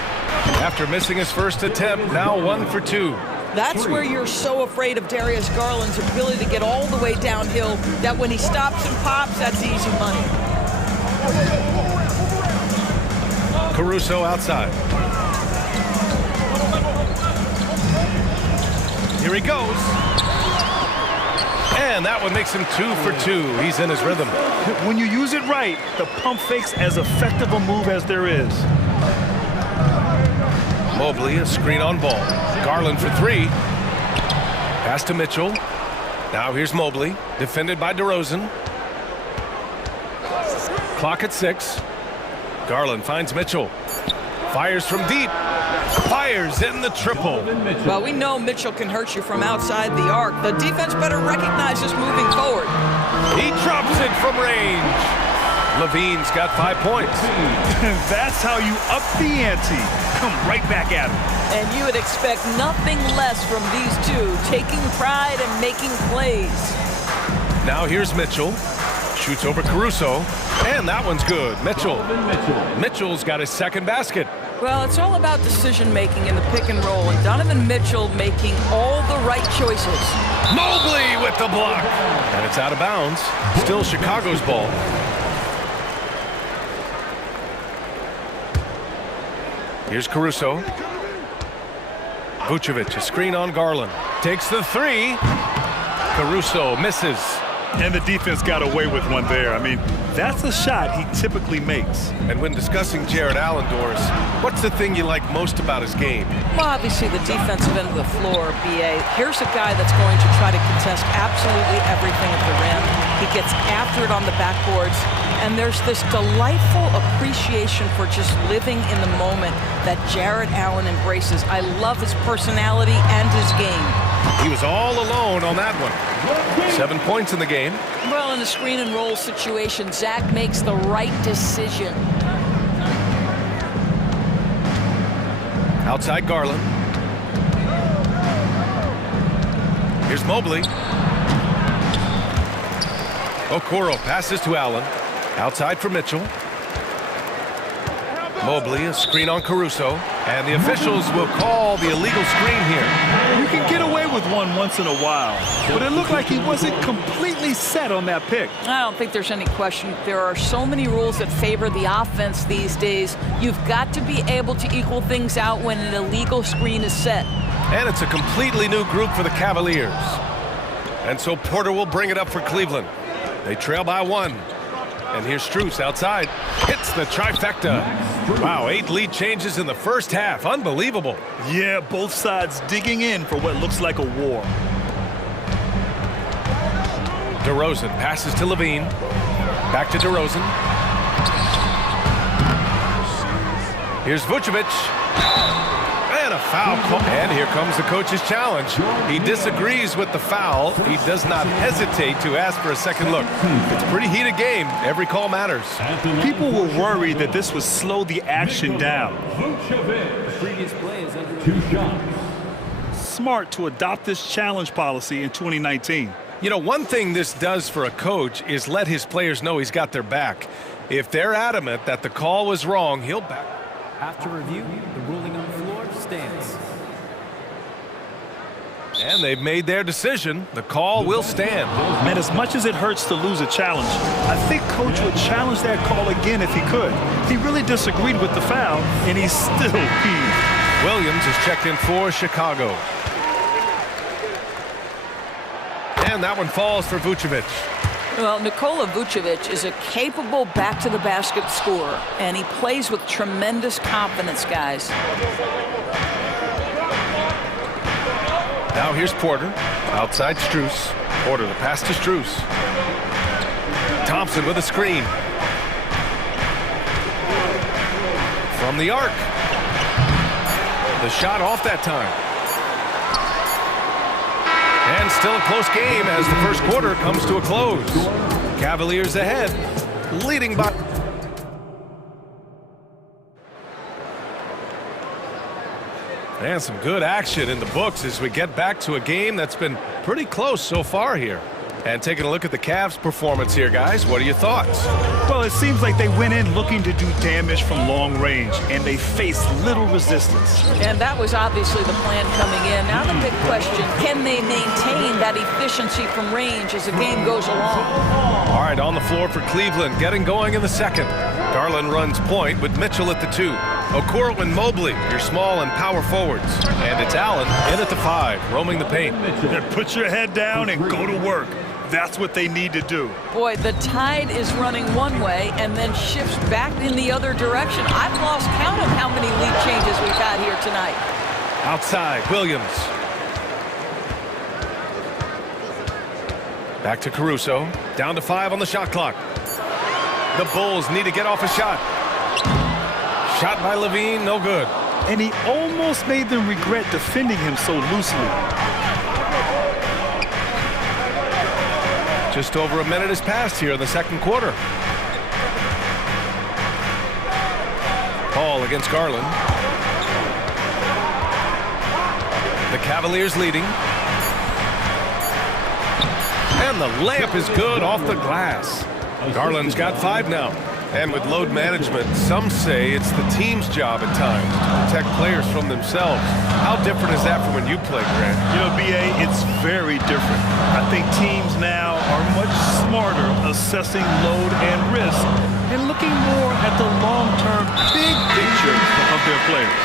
After missing his first attempt, now 1 for 2. That's where you're so afraid of Darius Garland's ability to get all the way downhill, that when he stops and pops, that's easy money. Caruso outside. Here he goes. And that one makes him 2 for 2. He's in his rhythm. When you use it right, the pump fake's as effective a move as there is. Mobley, a screen on ball. Garland for three. Pass to Mitchell. Now here's Mobley, defended by DeRozan. Clock at 6. Garland finds Mitchell. Fires from deep. Fires in the triple. Well, we know Mitchell can hurt you from outside the arc. The defense better recognize this moving forward. He drops it from range. Levine's got 5 points. That's how you up the ante. Come right back at him. And you would expect nothing less from these two, taking pride and making plays. Now here's Mitchell. Shoots over Caruso. And that one's good. Mitchell's got his second basket. Well, it's all about decision-making in the pick and roll, and Donovan Mitchell making all the right choices. Mobley with the block. And it's out of bounds. Still Chicago's ball. Here's Caruso. Vucevic, a screen on Garland. Takes the three. Caruso misses. And the defense got away with one there. I mean, that's a shot he typically makes. And when discussing Jared Allen, Doris, what's the thing you like most about his game? Well, obviously the defensive end of the floor, B.A. Here's a guy that's going to try to contest absolutely everything at the rim. He gets after it on the backboards. And there's this delightful appreciation for just living in the moment that Jared Allen embraces. I love his personality and his game. He was all alone on that one. 7 points in the game. Well, in a screen and roll situation, Zach makes the right decision. Outside Garland. Here's Mobley. Okoro passes to Allen. Outside for Mitchell. Mobley, a screen on Caruso. And the officials will call the illegal screen here. You can get away with one once in a while, but it looked like he wasn't completely set on that pick. I don't think there's any question. There are so many rules that favor the offense these days. You've got to be able to equal things out when an illegal screen is set. And it's a completely new group for the Cavaliers. And so Porter will bring it up for Cleveland. They trail by 1. And here's Strus outside. Hits the trifecta. Wow, 8 lead changes in the first half. Unbelievable. Yeah, both sides digging in for what looks like a war. DeRozan passes to Levine. Back to DeRozan. Here's Vucevic. And a foul call. And here comes the coach's challenge. He disagrees with the foul. He does not hesitate to ask for a second look. It's a pretty heated game. Every call matters. People were worried that this would slow the action down. The previous play is under 2 shots. Smart to adopt this challenge policy in 2019. You know, one thing this does for a coach is let his players know he's got their back. If they're adamant that the call was wrong, he'll back. After review, the ruling on the floor stands. And they've made their decision. The call will stand. Man, as much as it hurts to lose a challenge, I think Coach would challenge that call again if he could. He really disagreed with the foul, and he's still peeved. Williams is checked in for Chicago. And that one falls for Vucevic. Well, Nikola Vucevic is a capable back-to-the-basket scorer, and he plays with tremendous confidence, guys. Now here's Porter. Outside Strus. Porter, the pass to Strus. Thompson with a screen. From the arc. The shot off that time. And still a close game as the first quarter comes to a close. Cavaliers ahead, leading by... And some good action in the books as we get back to a game that's been pretty close so far here. And taking a look at the Cavs' performance here, guys, what are your thoughts? Well, it seems like they went in looking to do damage from long range, and they faced little resistance. And that was obviously the plan coming in. Now the big question, can they maintain that efficiency from range as the game goes along? All right, on the floor for Cleveland, getting going in the second. Garland runs point with Mitchell at the 2. Okoro and Mobley, your small and power forwards. And it's Allen in at the 5, roaming the paint. Put your head down and go to work. That's what they need to do. Boy, the tide is running one way and then shifts back in the other direction. I've lost count of how many lead changes we've had here tonight. Outside, Williams. Back to Caruso. Down to 5 on the shot clock. The Bulls need to get off a shot. Shot by Levine, no good. And he almost made them regret defending him so loosely. Just over a minute has passed here in the second quarter. Ball against Garland. The Cavaliers leading. And the layup is good off the glass. Garland's got 5 now. And with load management, some say it's the team's job at times to protect players from themselves. How different is that from when you played, Grant? You know, BA, it's very different. I think teams now are much smarter assessing load and risk and looking more at the long-term big picture of their players.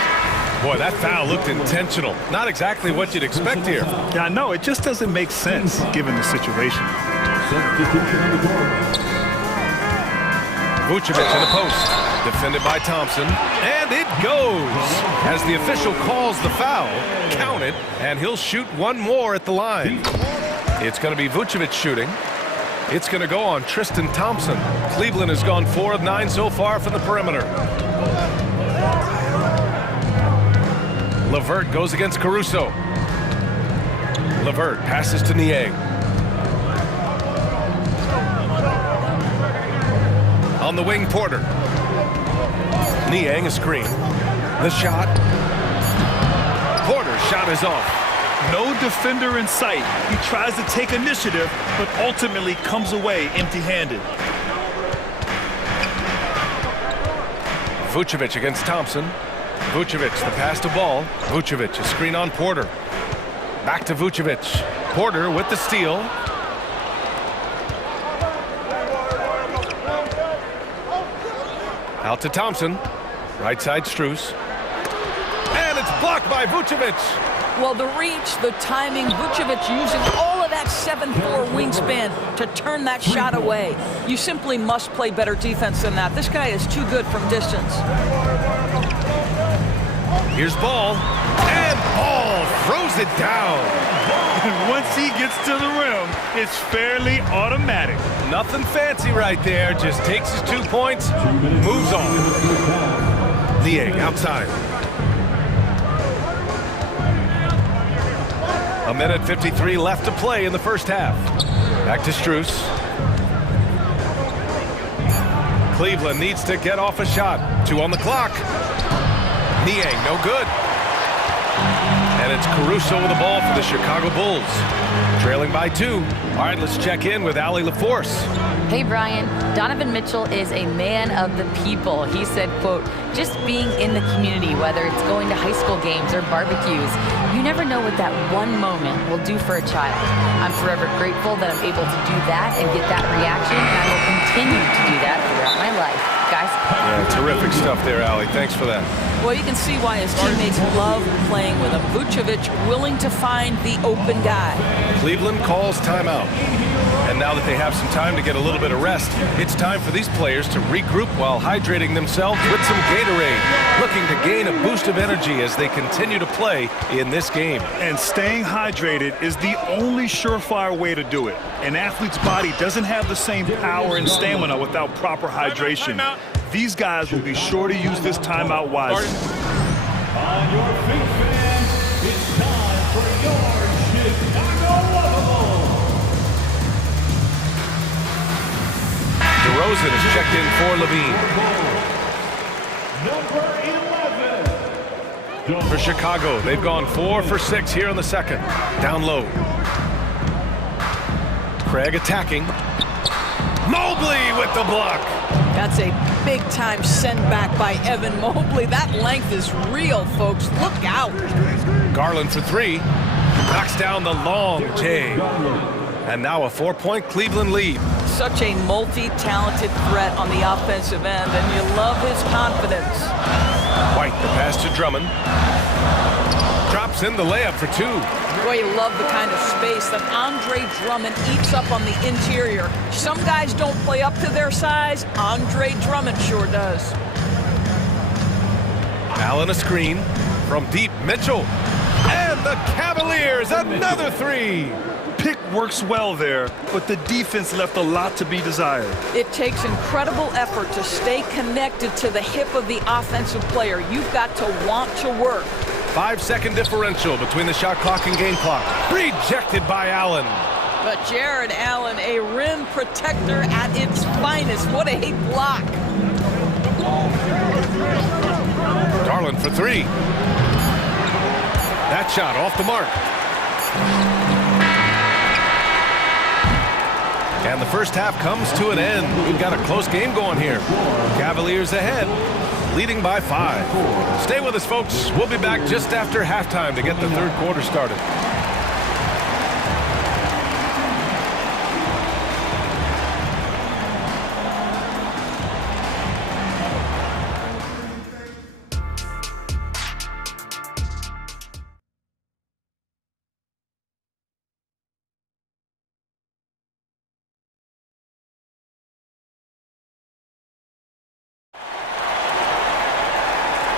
Boy, that foul looked intentional. Not exactly what you'd expect here. Yeah, I know. It just doesn't make sense given the situation. Vucevic in the post, defended by Thompson, and it goes! As the official calls the foul, count it, and he'll shoot one more at the line. It's going to be Vucevic shooting. It's going to go on Tristan Thompson. Cleveland has gone 4 of 9 so far from the perimeter. LeVert goes against Caruso. LeVert passes to Niang. On the wing, Porter. Niang a screen. The shot. Porter's shot is off. No defender in sight. He tries to take initiative, but ultimately comes away empty-handed. Vucevic against Thompson. Vucevic, the pass to ball. Vucevic, a screen on Porter. Back to Vucevic. Porter with the steal. Out to Thompson. Right side, Strus. And it's blocked by Vucevic. Well, the reach, the timing, Vucevic using all of that that 7'4" wingspan to turn that shot away. You simply must play better defense than that. This guy is too good from distance. Here's Ball, and Ball throws it down. And once he gets to the rim, it's fairly automatic. Nothing fancy right there, just takes his 2 points, moves on. Liang outside. A minute 53 left to play in the first half. Back to Strus. Cleveland needs to get off a shot. 2 on the clock. Niang, no good. And it's Caruso with the ball for the Chicago Bulls. Trailing by 2. All right, let's check in with Allie LaForce. Hey, Brian. Donovan Mitchell is a man of the people. He said, quote, just being in the community, whether it's going to high school games or barbecues, you never know what that one moment will do for a child. I'm forever grateful that I'm able to do that and get that reaction, and I will continue to do that throughout my life. Guys? Yeah, terrific stuff there, Allie. Thanks for that. Well, you can see why his teammates love playing with him. Vucevic willing to find the open guy. Cleveland calls timeout. And now that they have some time to get a little bit of rest, it's time for these players to regroup while hydrating themselves with some Gatorade, looking to gain a boost of energy as they continue to play in this game. And staying hydrated is the only surefire way to do it. An athlete's body doesn't have the same power and stamina without proper hydration. These guys will be sure to use this timeout wisely. On your feet, fans, it's time for your Chicago level. DeRozan is checked in for Levine. Number 11. For Chicago, they've gone 4 for 6 here in the second. Down low. Craig attacking. Mobley with the block. That's a big-time send-back by Evan Mobley. That length is real, folks. Look out. Garland for 3. Knocks down the long J. And now a 4-point Cleveland lead. Such a multi-talented threat on the offensive end, and you love his confidence. White, the pass to Drummond. Drops in the layup for 2. Boy, you love the kind of space that Andre Drummond eats up on the interior. Some guys don't play up to their size. Andre Drummond sure does. Allen a screen from deep. Mitchell. And the Cavaliers, another 3. Pick works well there, but the defense left a lot to be desired. It takes incredible effort to stay connected to the hip of the offensive player. You've got to want to work. 5-second differential between the shot clock and game clock. Rejected by Allen. But Jared Allen, a rim protector at its finest. What a block. Garland for 3. That shot off the mark. And the first half comes to an end. We've got a close game going here. Cavaliers ahead, leading by 5. Stay with us, folks. We'll be back just after halftime to get the third quarter started.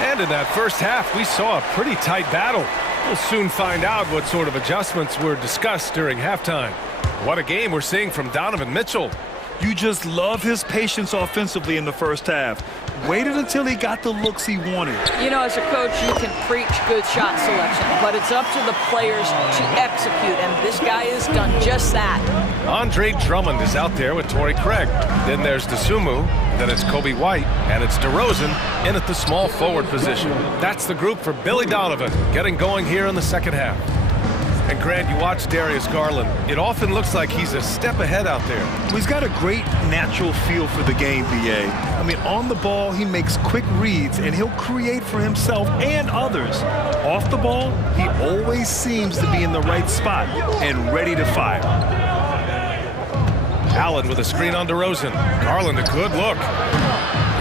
And in that first half, we saw a pretty tight battle. We'll soon find out what sort of adjustments were discussed during halftime. What a game we're seeing from Donovan Mitchell. You just love his patience offensively in the first half. Waited until he got the looks he wanted. You know, as a coach, you can preach good shot selection, but it's up to the players to execute, and this guy has done just that. Andre Drummond is out there with Torrey Craig. Then there's DeSumo, then it's Kobe White, and it's DeRozan in at the small forward position. That's the group for Billy Donovan, getting going here in the second half. And Grant, you watch Darius Garland. It often looks like he's a step ahead out there. Well, he's got a great natural feel for the game, BA. I mean, on the ball, he makes quick reads, and he'll create for himself and others. Off the ball, he always seems to be in the right spot and ready to fire. Allen with a screen on DeRozan. Garland, a good look.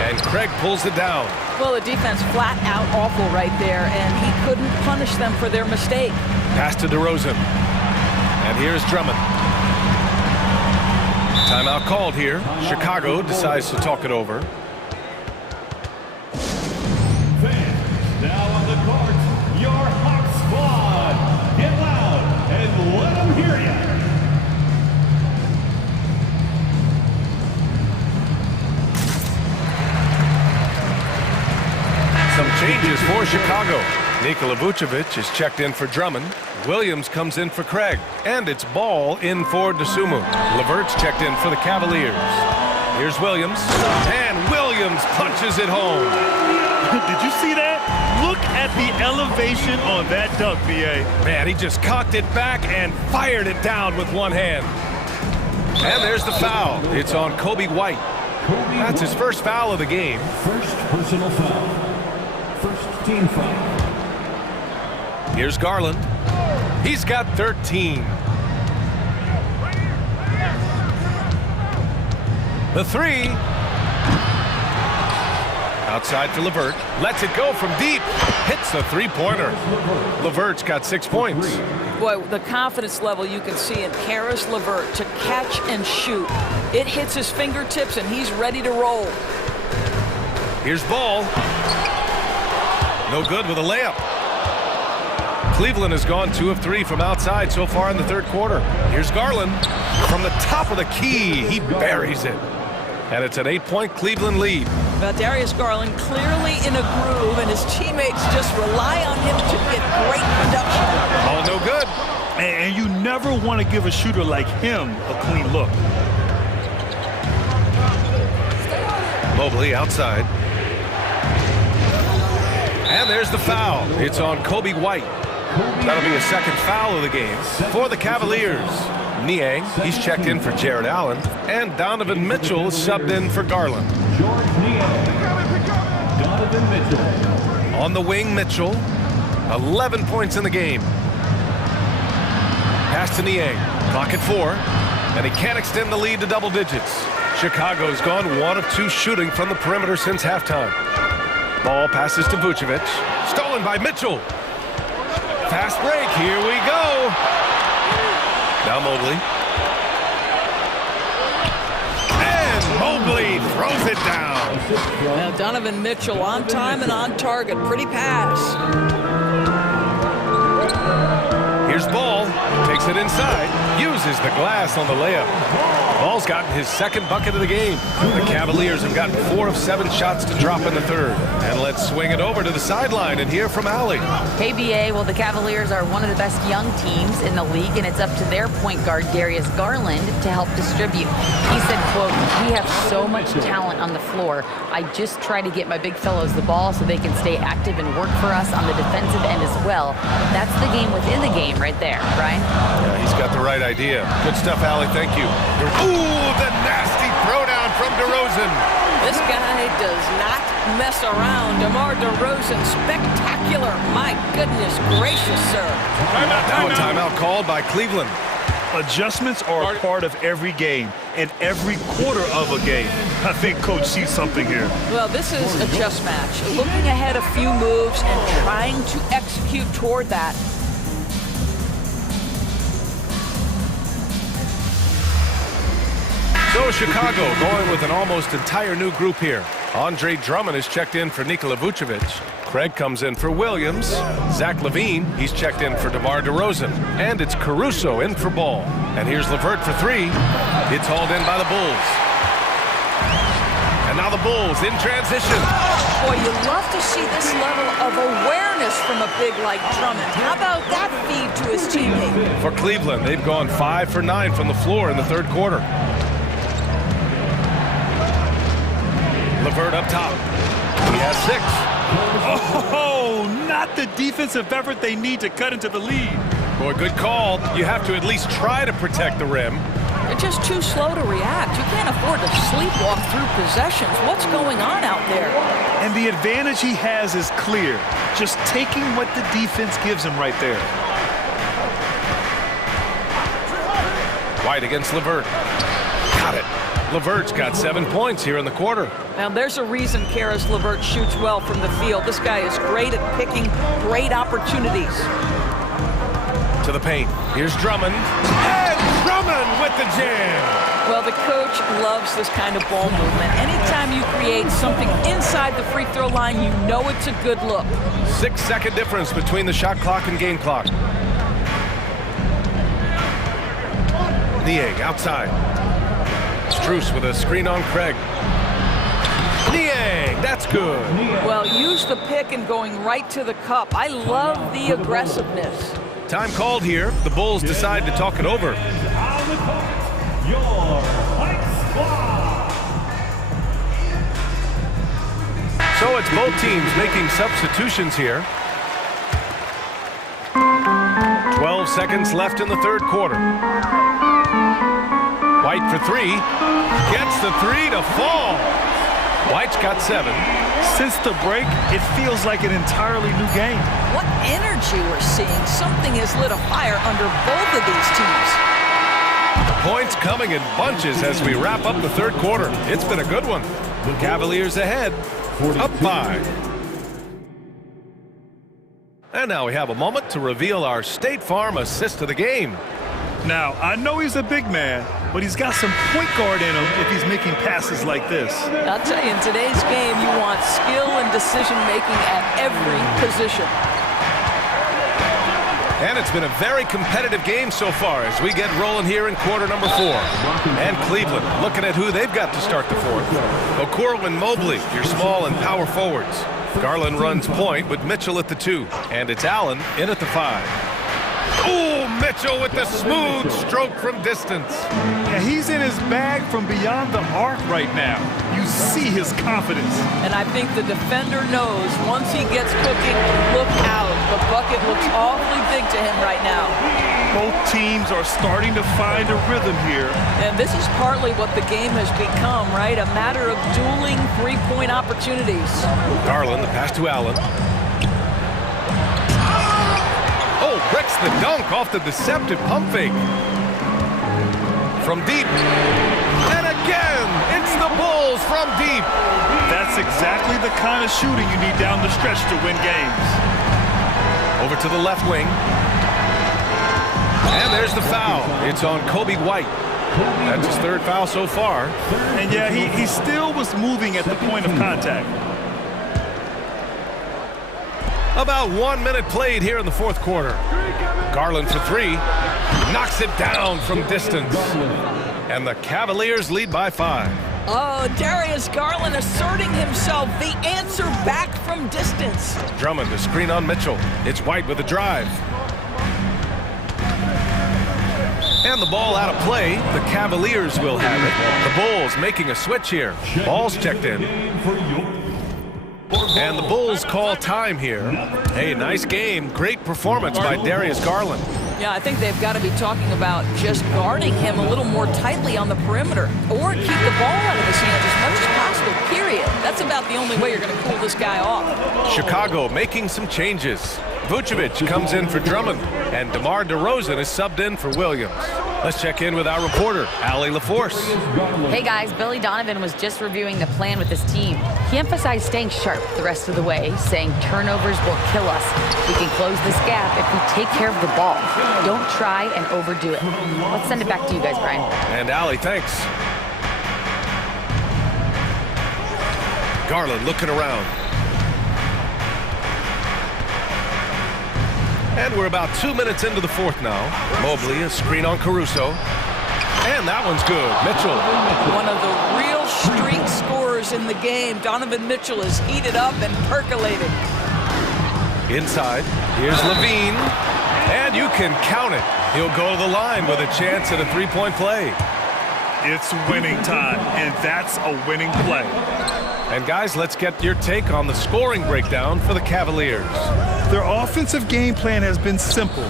And Craig pulls it down. Well, the defense flat out awful right there, and he couldn't punish them for their mistake. Pass to DeRozan. And here's Drummond. Timeout called here. Chicago decides to talk it over. Fans, now on the court, your Hawk squad. Get loud and let them hear you. Some changes for Chicago. Nikola Vucevic is checked in for Drummond. Williams comes in for Craig. And it's Ball in for DeSumo. LeVert's checked in for the Cavaliers. Here's Williams. And Williams punches it home. Did you see that? Look at the elevation on that dunk, BA. Man, he just cocked it back and fired it down with one hand. And there's the foul. It's on Kobe White. That's his first foul of the game. First personal foul. First team foul. Here's Garland. He's got 13. The three. Outside for LeVert. Lets it go from deep. Hits the three-pointer. LeVert's got 6 points. Boy, the confidence level you can see in Karis LeVert to catch and shoot. It hits his fingertips and he's ready to roll. Here's Ball. No good with a layup. Cleveland has gone 2 of 3 from outside so far in the third quarter. Here's Garland. From the top of the key, he buries it. And it's an 8-point Cleveland lead. Well, Darius Garland clearly in a groove, and his teammates just rely on him to get great production. All no good. And you never want to give a shooter like him a clean look. Mobley outside. And there's the foul. It's on Kobe White. That'll be a second foul of the game for the Cavaliers. Niang, he's checked in for Jared Allen. And Donovan Mitchell is subbed in for Garland. George Niang. Donovan Mitchell. On the wing, Mitchell. 11 points in the game. Pass to Niang. Clock at 4. And he can't extend the lead to double digits. Chicago's gone 1 of 2 shooting from the perimeter since halftime. Ball passes to Vucevic. Stolen by Mitchell. Fast break. Here we go. Now Mobley. And Mobley throws it down. Now Donovan Mitchell on time and on target. Pretty pass. Here's Ball. Takes it inside. Uses the glass on the layup. Ball's gotten his second bucket of the game. The Cavaliers have gotten 4 of 7 shots to drop in the third. And let's swing it over to the sideline and hear from Allie. KBA, well, the Cavaliers are one of the best young teams in the league, and it's up to their point guard, Darius Garland, to help distribute. He said, quote, "We have so much talent on the floor. I just try to get my big fellows the ball so they can stay active and work for us on the defensive end as well." That's the game within the game right there, Brian. Yeah, he's got the right idea. Good stuff, Allie. Thank you. Ooh, the nasty throwdown from DeRozan. This guy does not mess around. DeMar DeRozan, spectacular. My goodness gracious, sir. Now a timeout called by Cleveland. Adjustments are a part of every game and every quarter of a game. I think Coach sees something here. Well, this is a chess match. Looking ahead a few moves and trying to execute toward that. So Chicago going with an almost entire new group here. Andre Drummond is checked in for Nikola Vucevic. Craig comes in for Williams. Zach LaVine, he's checked in for DeMar DeRozan. And it's Caruso in for Ball. And here's LeVert for 3. It's hauled in by the Bulls. And now the Bulls in transition. Boy, you love to see this level of awareness from a big like Drummond. How about that feed to his teammate? For Cleveland, they've gone 5 for 9 from the floor in the third quarter. LeVert up top. He has 6. Oh, not the defensive effort they need to cut into the lead. Boy, good call. You have to at least try to protect the rim. They're just too slow to react. You can't afford to sleepwalk through possessions. What's going on out there? And the advantage he has is clear. Just taking what the defense gives him right there. White against LeVert. Got it. LeVert's got 7 points here in the quarter. Now, there's a reason Karis LeVert shoots well from the field. This guy is great at picking great opportunities. To the paint. Here's Drummond. with the jam. Well, the coach loves this kind of ball movement. Anytime you create something inside the free throw line, you know it's a good look. 6-second difference between the shot clock and game clock. Niang outside. Strus with a screen on Craig. Niang, that's good. Well, use the pick and going right to the cup. I love the aggressiveness. Time called here. The Bulls decide to talk it over. So it's both teams making substitutions here. 12 seconds left in the third quarter. White for three. Gets the three to fall. White's got 7. Since the break, it feels like an entirely new game. What energy we're seeing. Something has lit a fire under both of these teams. Points coming in bunches as we wrap up the third quarter. It's been a good one. The Cavaliers ahead, up 5. And now we have a moment to reveal our State Farm assist of the game. Now, I know he's a big man, but he's got some point guard in him if he's making passes like this. I'll tell you, in today's game, you want skill and decision-making at every position. And it's been a very competitive game so far as we get rolling here in quarter number 4. And Cleveland looking at who they've got to start the fourth. Okoro and Mobley, your small and power forwards. Garland runs point with Mitchell at the 2. And it's Allen in at the 5. Oh, Mitchell with the smooth stroke from distance. Yeah, he's in his bag from beyond the arc right now. You see his confidence. And I think the defender knows once he gets cooking, look out. The bucket looks awfully big to him right now. Both teams are starting to find a rhythm here. And this is partly what the game has become, right? A matter of dueling three-point opportunities. Garland, the pass to Allen. Oh, breaks the dunk off the deceptive pump fake. From deep. And again, it's the Bulls from deep. That's exactly the kind of shooting you need down the stretch to win games. Over to the left wing. And there's the foul. It's on Kobe White. That's his 3rd foul so far. And yeah, he still was moving at the point of contact. About 1 minute played here in the fourth quarter. Garland for 3. Knocks it down from distance. And the Cavaliers lead by 5. Oh, Darius Garland asserting himself. The answer back from distance. Drummond, the screen on Mitchell. It's White with a drive. And the ball out of play. The Cavaliers will have it. The Bulls making a switch here. Ball's checked in. And the Bulls call time here. Hey, nice game. Great performance by Darius Garland. Yeah, I think they've got to be talking about just guarding him a little more tightly on the perimeter or keep the ball out of his hands as much as possible, period. That's about the only way you're going to cool this guy off. Chicago making some changes. Vucevic comes in for Drummond, and DeMar DeRozan is subbed in for Williams. Let's check in with our reporter, Allie LaForce. Hey guys, Billy Donovan was just reviewing the plan with his team. He emphasized staying sharp the rest of the way, saying turnovers will kill us. We can close this gap if we take care of the ball. Don't try and overdo it. Let's send it back to you guys, Brian. And Allie, thanks. Garland looking around. And we're about 2 minutes into the fourth now. Mobley, a screen on Caruso. And that one's good. Mitchell. One of the real streak scorers in the game. Donovan Mitchell is heated up and percolated. Inside, here's Levine. And you can count it. He'll go to the line with a chance at a three-point play. It's winning time, and that's a winning play. And guys, let's get your take on the scoring breakdown for the Cavaliers. Their offensive game plan has been simple.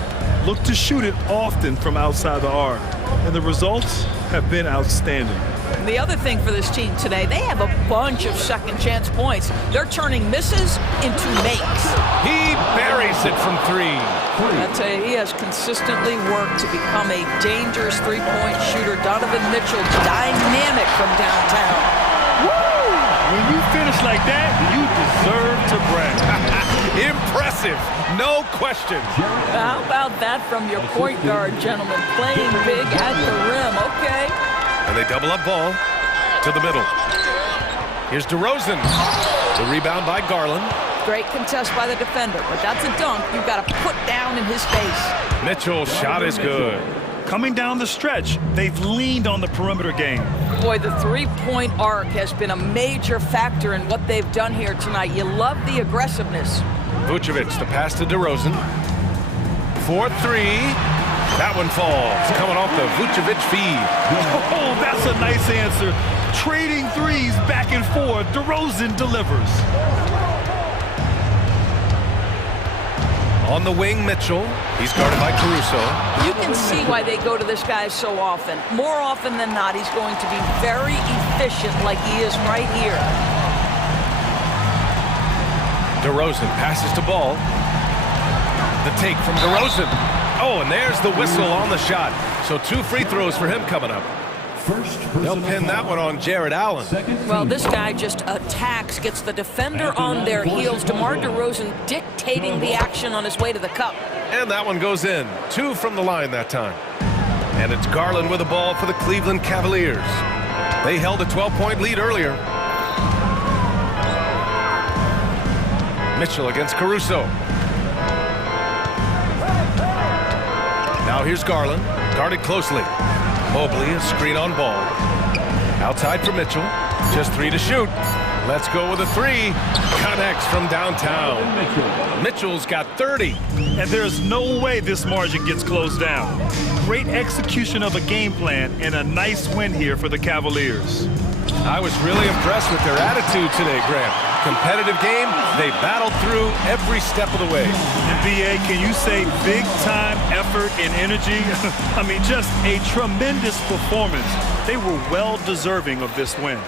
Look to shoot it often from outside the arc. And the results have been outstanding. The other thing for this team today, they have a bunch of second chance points. They're turning misses into makes. He buries it from 3. I tell you, he has consistently worked to become a dangerous three-point shooter. Donovan Mitchell, dynamic from downtown. Woo! When you finish like that, you deserve to brag. Impressive, no question. How about that from your point guard, gentlemen? Playing big at the rim, okay. And they double up ball to the middle. Here's DeRozan. The rebound by Garland. Great contest by the defender, but that's a dunk you've got to put down in his face. Mitchell's shot is good. Coming down the stretch, they've leaned on the perimeter game. Boy, the three-point arc has been a major factor in what they've done here tonight. You love the aggressiveness. Vucevic, the pass to DeRozan. 4-3. That one falls, coming off the Vucevic feed. Oh, that's a nice answer. Trading threes back and forth. DeRozan delivers. On the wing, Mitchell. He's guarded by Caruso. You can see why they go to this guy so often. More often than not, he's going to be very efficient like he is right here. DeRozan passes to Ball. The take from DeRozan. Oh, and there's the whistle on the shot. So 2 free throws for him coming up. They'll pin that one on Jared Allen. Well, this guy just attacks, gets the defender on their heels. DeMar DeRozan dictating the action on his way to the cup. And that one goes in. 2 from the line that time. And it's Garland with the ball for the Cleveland Cavaliers. They held a 12-point lead earlier. Mitchell against Caruso. Now here's Garland, guarded closely. Mobley, a screen on Ball. Outside for Mitchell. Just 3 to shoot. Let's go with a 3. Connects from downtown. Mitchell's got 30. And there's no way this margin gets closed down. Great execution of a game plan and a nice win here for the Cavaliers. I was really impressed with their attitude today, Graham. Competitive game, they battled through every step of the way. And BA, can you say big time effort and energy? I mean, just a tremendous performance. They were well deserving of this win.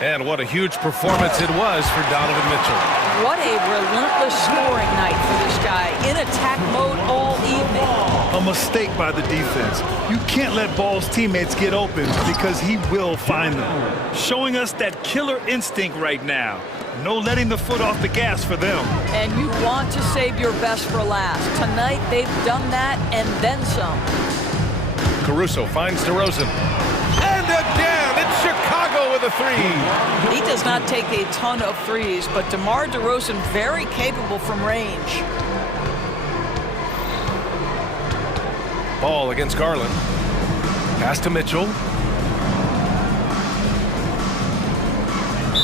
And what a huge performance it was for Donovan Mitchell. What a relentless scoring night for this guy. In attack mode all evening. A mistake by the defense. You can't let Ball's teammates get open because he will find them. Showing us that killer instinct right now. No letting the foot off the gas for them. And you want to save your best for last. Tonight they've done that and then some. Caruso finds DeRozan. And again, it's Chicago with a 3. He does not take a ton of threes, but DeMar DeRozan very capable from range. Ball against Garland. Pass to Mitchell.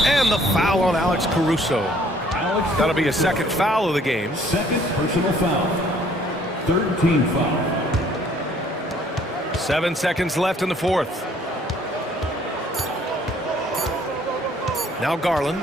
And the foul on Alex Caruso. That'll be a second foul of the game. Second personal foul. 13 foul. 7 seconds left in the fourth. Now Garland.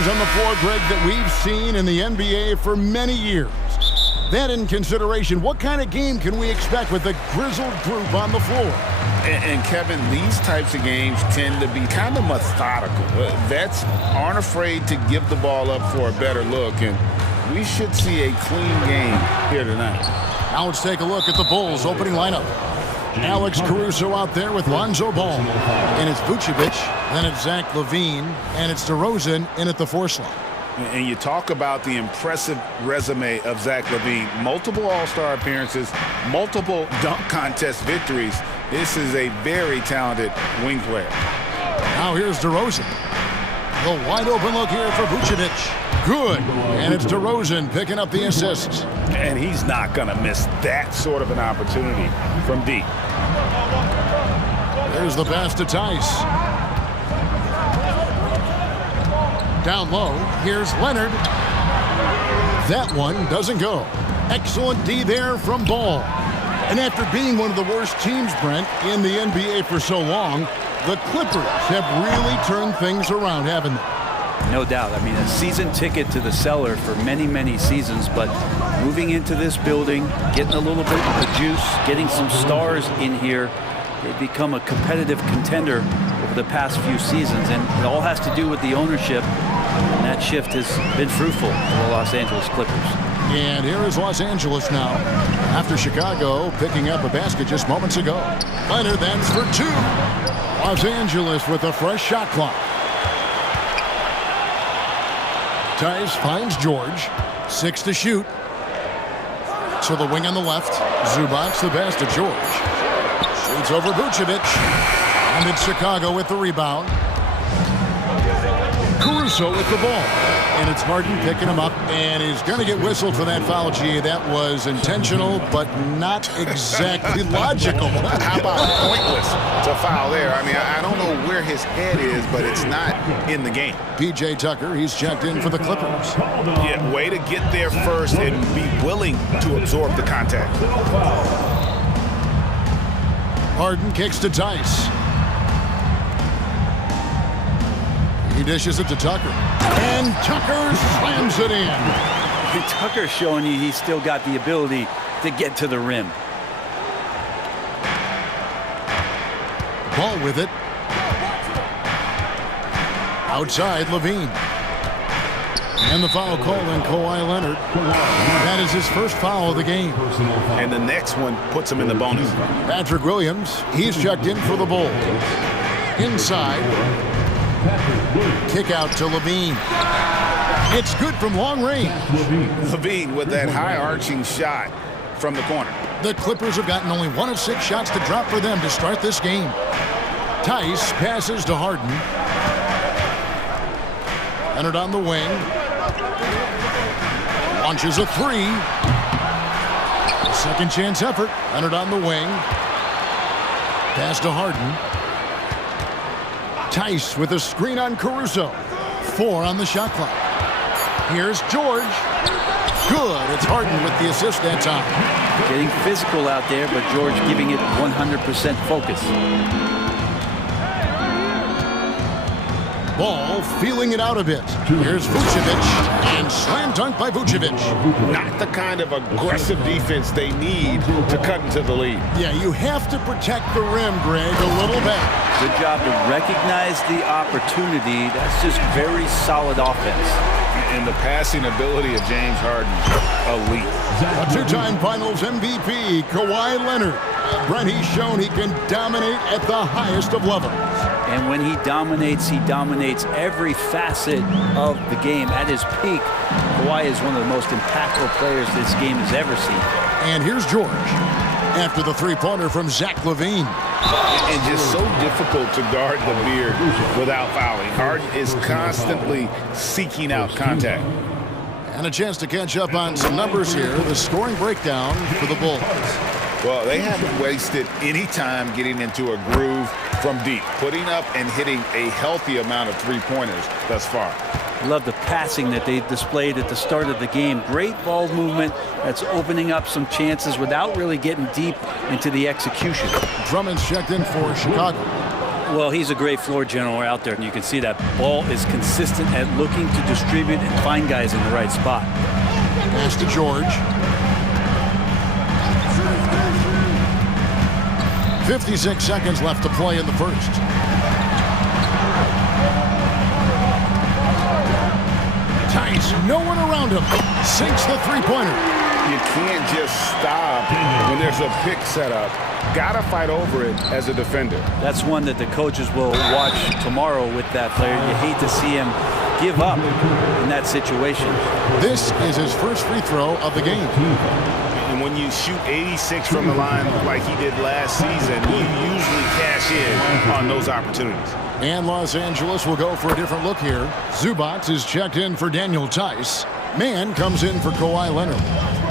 teams on the floor, Greg, that we've seen in the NBA for many years. That in consideration, what kind of game can we expect with the grizzled group on the floor? And Kevin, these types of games tend to be kind of methodical. Vets aren't afraid to give the ball up for a better look, and we should see a clean game here tonight. Now let's take a look at the Bulls' opening lineup. Alex Caruso out there with Lonzo Ball. And it's Vucevic, then it's Zach LaVine, and it's DeRozan in at the 4 slot. And you talk about the impressive resume of Zach LaVine. Multiple All-Star appearances, multiple dunk contest victories. This is a very talented wing player. Now here's DeRozan. The wide open look here for Vucevic. Good. And it's DeRozan picking up the assists. And he's not going to miss that sort of an opportunity from deep. There's the pass to Tice. Down low, here's Leonard. That one doesn't go. Excellent D there from Ball. And after being one of the worst teams, Brent, in the NBA for so long, the Clippers have really turned things around, haven't they? No doubt. I mean, a season ticket to the cellar for many, many seasons, but moving into this building, getting a little bit of the juice, getting some stars in here, they've become a competitive contender over the past few seasons, and it all has to do with the ownership, and that shift has been fruitful for the Los Angeles Clippers. And here is Los Angeles now, after Chicago picking up a basket just moments ago. Leonard, that's for 2. Los Angeles with a fresh shot clock. Tice finds George. 6 to shoot. To the wing on the left. Zubac the pass to George. Shoots over Vucevic. And it's Chicago with the rebound. Caruso with the ball. And it's Harden picking him up. And he's going to get whistled for that foul. Gee, that was intentional, but not exactly logical. How about pointless to foul there? I mean, I don't know where his head is, but it's not in the game. P.J. Tucker, he's checked in for the Clippers. Yeah, way to get there first and be willing to absorb the contact. Harden kicks to Tice. He dishes it to Tucker. And Tucker slams it in. Tucker's showing you he's still got the ability to get to the rim. Ball with it. Outside, LaVine. And the foul call on Kawhi Leonard. That is his first foul of the game. And the next one puts him in the bonus. Patrick Williams, he's checked in for the Bulls. Inside. Kick out to LaVine. It's good from long range. LaVine with that high-arching shot from the corner. The Clippers have gotten only 1 of 6 shots to drop for them to start this game. Tice passes to Harden. Leonard on the wing. Launches a 3. A second chance effort. Leonard on the wing. Pass to Harden. Tice with a screen on Caruso. 4 on the shot clock. Here's George. Good. It's Harden with the assist that time. Getting physical out there, but George giving it 100% focus. Ball feeling it out a bit. Here's Vucevic, and slam dunk by Vucevic. Not the kind of aggressive defense they need to cut into the lead. Yeah, you have to protect the rim, Greg, a little bit. Good job to recognize the opportunity. That's just very solid offense. And the passing ability of James Harden, elite. A 2-time Finals MVP, Kawhi Leonard. Brent, he's shown he can dominate at the highest of levels. And when he dominates every facet of the game. At his peak, Kawhi is one of the most impactful players this game has ever seen. And here's George after the 3-pointer from Zach LaVine. And just so difficult to guard the beard without fouling. Harden is constantly seeking out contact. And a chance to catch up on some numbers here. The scoring breakdown for the Bulls. Well, they haven't wasted any time getting into a groove from deep, putting up and hitting a healthy amount of 3-pointers thus far. Love the passing that they displayed at the start of the game. Great ball movement that's opening up some chances without really getting deep into the execution. Drummond's checked in for Chicago. Well, he's a great floor general out there, and you can see that ball is consistent at looking to distribute and find guys in the right spot. Pass to George. 56 seconds left to play in the first. Tice, no one around him. Sinks the three-pointer. You can't just stop when there's a pick set up. Gotta fight over it as a defender. That's one that the coaches will watch tomorrow with that player. You hate to see him give up in that situation. This is his first free throw of the game. And when you shoot 86 from the line like he did last season, you usually cash in on those opportunities. And Los Angeles will go for a different look here. Zubats is checked in for Daniel Tice. Mann comes in for Kawhi Leonard.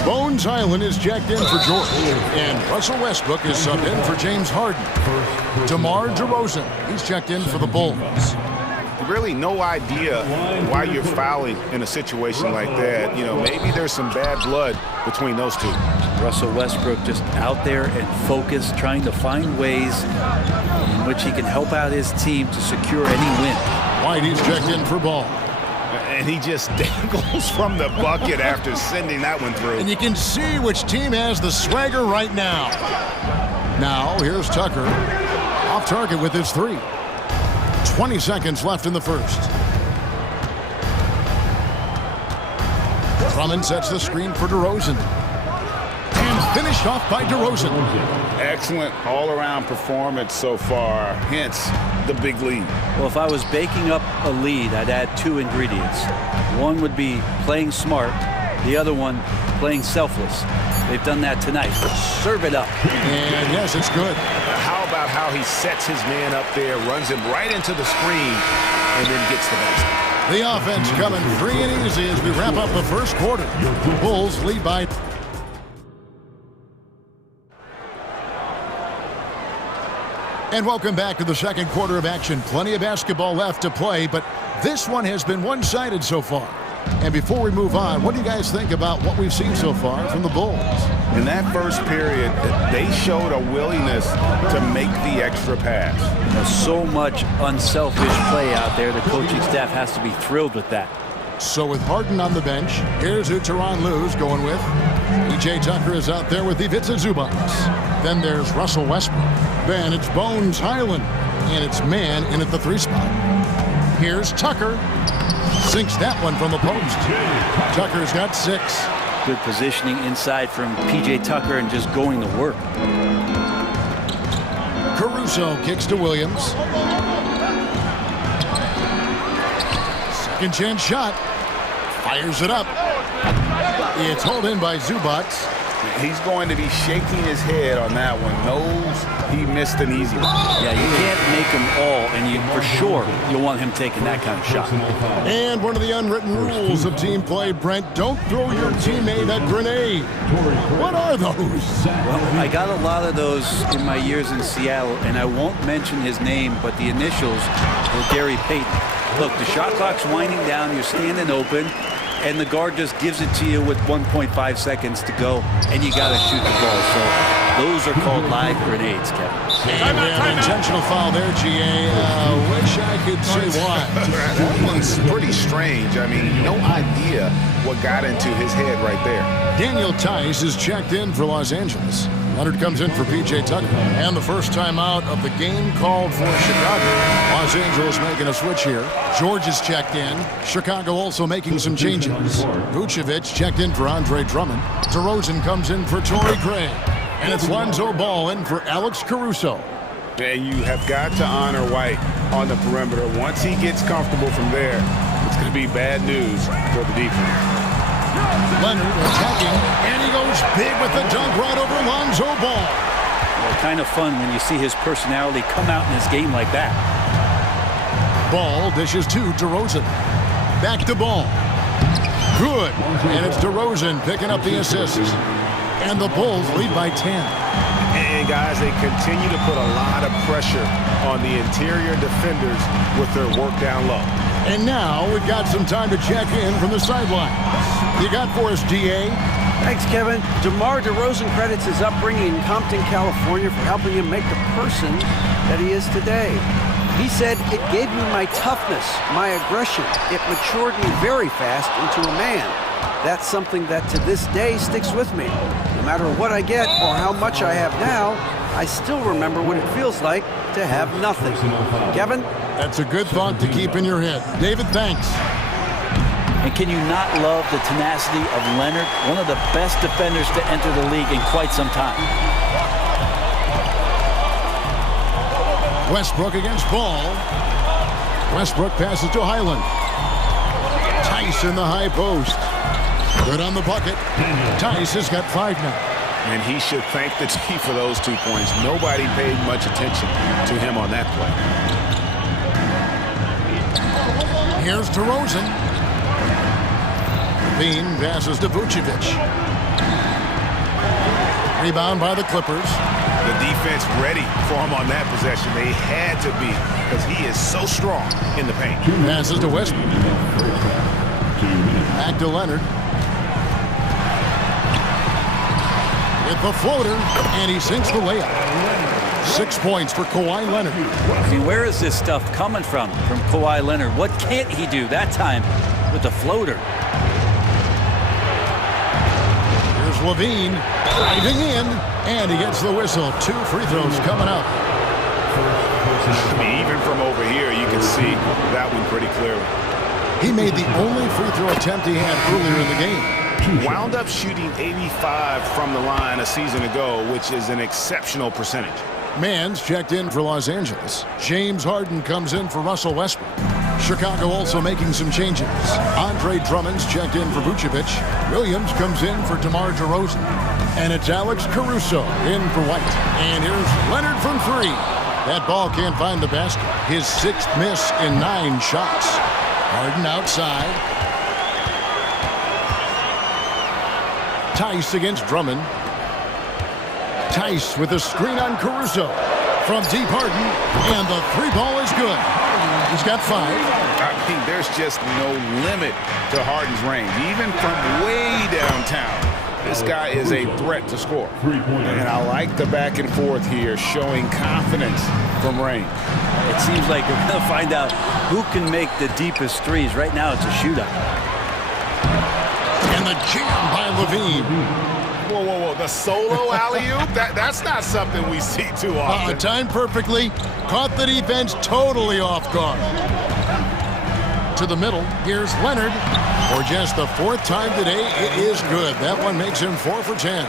Bones Highland is checked in for George. And Russell Westbrook is subbed in for James Harden. DeMar DeRozan, he's checked in for the Bulls. Really no idea why you're fouling in a situation like that. You know, maybe there's some bad blood between those two. Russell Westbrook just out there and focused, trying to find ways in which he can help out his team to secure any win. White, he's checked in for Ball. And he just dangles from the bucket after sending that one through. And you can see which team has the swagger right now. Now, here's Tucker. Off target with his three. 20 seconds left in the first. Drummond sets the screen for DeRozan. And finished off by DeRozan. Excellent all-around performance so far, hence the big lead. Well, if I was baking up a lead, I'd add two ingredients. One would be playing smart, the other one playing selfless. They've done that tonight. Serve it up. And yes, it's good. How about how he sets his man up there, runs him right into the screen, and then gets the basket. The offense coming free and easy as we wrap up the first quarter. The Bulls lead by... And welcome back to the second quarter of action. Plenty of basketball left to play, but this one has been one-sided so far. And before we move on, what do you guys think about what we've seen so far from the Bulls? In that first period, they showed a willingness to make the extra pass. There's so much unselfish play out there. The coaching staff has to be thrilled with that. So with Harden on the bench, here's who Tyronn Lue's going with. PJ Tucker is out there with Ivica Zubats. Then there's Russell Westbrook. Then it's Bones Highland. And it's Mann in at the three spot. Here's Tucker. Sinks that one from the post. Tucker's got 6. Good positioning inside from PJ Tucker and just going to work. Caruso kicks to Williams. Second chance shot. Fires it up. It's hauled in by Zubats. He's going to be shaking his head on that one. Knows he missed an easy one. Yeah, you can't make them all, and you for sure you'll want him taking that kind of shot. And one of the unwritten rules of team play, Brent, don't throw your teammate a grenade. What are those? Well, I got a lot of those in my years in Seattle, and I won't mention his name, but the initials were Gary Payton. Look, the shot clock's winding down, you're standing open, and the guard just gives it to you with 1.5 seconds to go, and you got to shoot the ball. So those are called live grenades, Kevin. And we have an intentional foul there, GA. Wish I could say why. That one's pretty strange. I mean, no idea what got into his head right there. Daniel Tice is checked in for Los Angeles. Leonard comes in for PJ Tucker. And the first timeout of the game called for Chicago. Los Angeles making a switch here. George is checked in. Chicago also making some changes. Vucevic checked in for Andre Drummond. DeRozan comes in for Torrey Craig. And it's Lonzo Ball in for Alex Caruso. And you have got to honor White on the perimeter. Once he gets comfortable from there, it's going to be bad news for the defense. Leonard attacking, and he goes big with the dunk right over Lonzo Ball. Well, kind of fun when you see his personality come out in his game like that. Ball dishes to DeRozan. Back to Ball. Good. And it's DeRozan picking up the assist. And the Bulls lead by 10. And guys, they continue to put a lot of pressure on the interior defenders with their work down low. And now we've got some time to check in from the sideline. You got for us, DA? Thanks, Kevin. DeMar DeRozan credits his upbringing in Compton, California for helping him make the person that he is today. He said, it gave me my toughness, my aggression. It matured me very fast into a man. That's something that to this day sticks with me. No matter what I get or how much I have now, I still remember what it feels like to have nothing. Kevin? That's a good thought to keep in your head. David, thanks. And can you not love the tenacity of Leonard, one of the best defenders to enter the league in quite some time? Westbrook against Ball. Westbrook passes to Highland. Tice in the high post. Good on the bucket. Tice has got 5 now. And he should thank the team for those 2 points. Nobody paid much attention to him on that play. Here's DeRozan. Bean passes to Vucevic. Rebound by the Clippers. The defense ready for him on that possession. They had to be, because he is so strong in the paint. Passes to Westbrook. Back to Leonard. With the floater, and he sinks the layup. 6 points for Kawhi Leonard. I mean, where is this stuff coming from Kawhi Leonard? What can't he do that time with the floater? Here's Levine diving in, and he gets the whistle. 2 free throws coming up. I mean, even from over here, you can see that one pretty clearly. He made the only free throw attempt he had earlier in the game. Wound up shooting 85 from the line a season ago, which is an exceptional percentage. Mans checked in for Los Angeles. James Harden comes in for Russell Westbrook. Chicago also making some changes. Andre Drummond's checked in for Vucevic. Williams comes in for DeMar DeRozan. And it's Alex Caruso in for White. And here's Leonard from 3. That ball can't find the basket. His 6th miss in 9 shots. Harden outside. Tice against Drummond. Tice with a screen on Caruso. From deep Harden, and the 3 ball is good. He's got 5. I mean, there's just no limit to Harden's range. Even from way downtown, this guy is a threat to score. And I like the back and forth here, showing confidence from range. It seems like we're going to find out who can make the deepest threes. Right now, it's a shootout. And the jam by Levine. Whoa, whoa, whoa. The solo alley-oop? That's not something we see too often. Timed perfectly. Caught the defense totally off guard. To the middle. Here's Leonard. For just the 4th time today, it is good. That one makes him 4 for 10.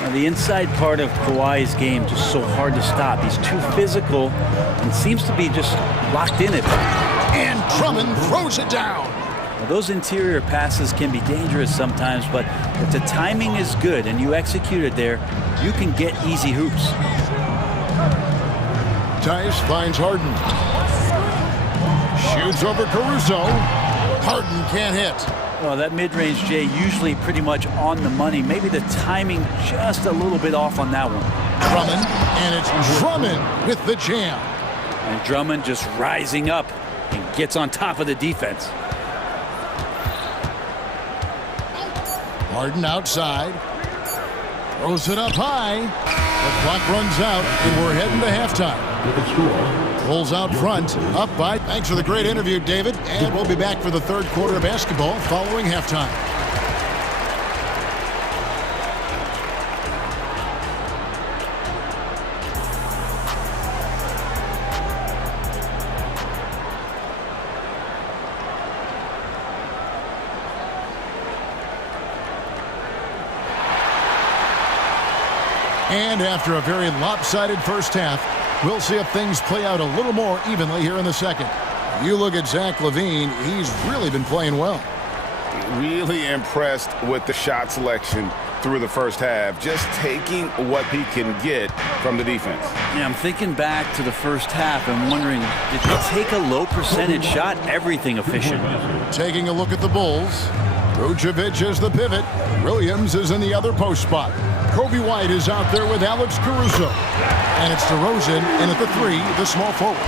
Now, the inside part of Kawhi's game just so hard to stop. He's too physical and seems to be just locked in it. And Drummond throws it down. Now, those interior passes can be dangerous sometimes, but if the timing is good and you execute it there, you can get easy hoops. Tice finds Harden. Shoots over Caruso. Harden can't hit. Well, that mid-range, Jay, usually pretty much on the money. Maybe the timing just a little bit off on that one. Drummond, and it's Drummond with the jam. And Drummond just rising up and gets on top of the defense. Harden outside. Throws it up high. The clock runs out, and we're heading to halftime. Pulls out front, up by. Thanks for the great interview, David. And we'll be back for the 3rd quarter of basketball following halftime. And after a very lopsided first half, we'll see if things play out a little more evenly here in the second. You look at Zach LaVine, he's really been playing well. Really impressed with the shot selection through the first half, just taking what he can get from the defense. Yeah, I'm thinking back to the first half and wondering, did he take a low percentage shot? Everything efficient. Taking a look at the Bulls. Vucevic is the pivot. Williams is in the other post spot. Kobe White is out there with Alex Caruso. And it's DeRozan in at the 3, the small forward.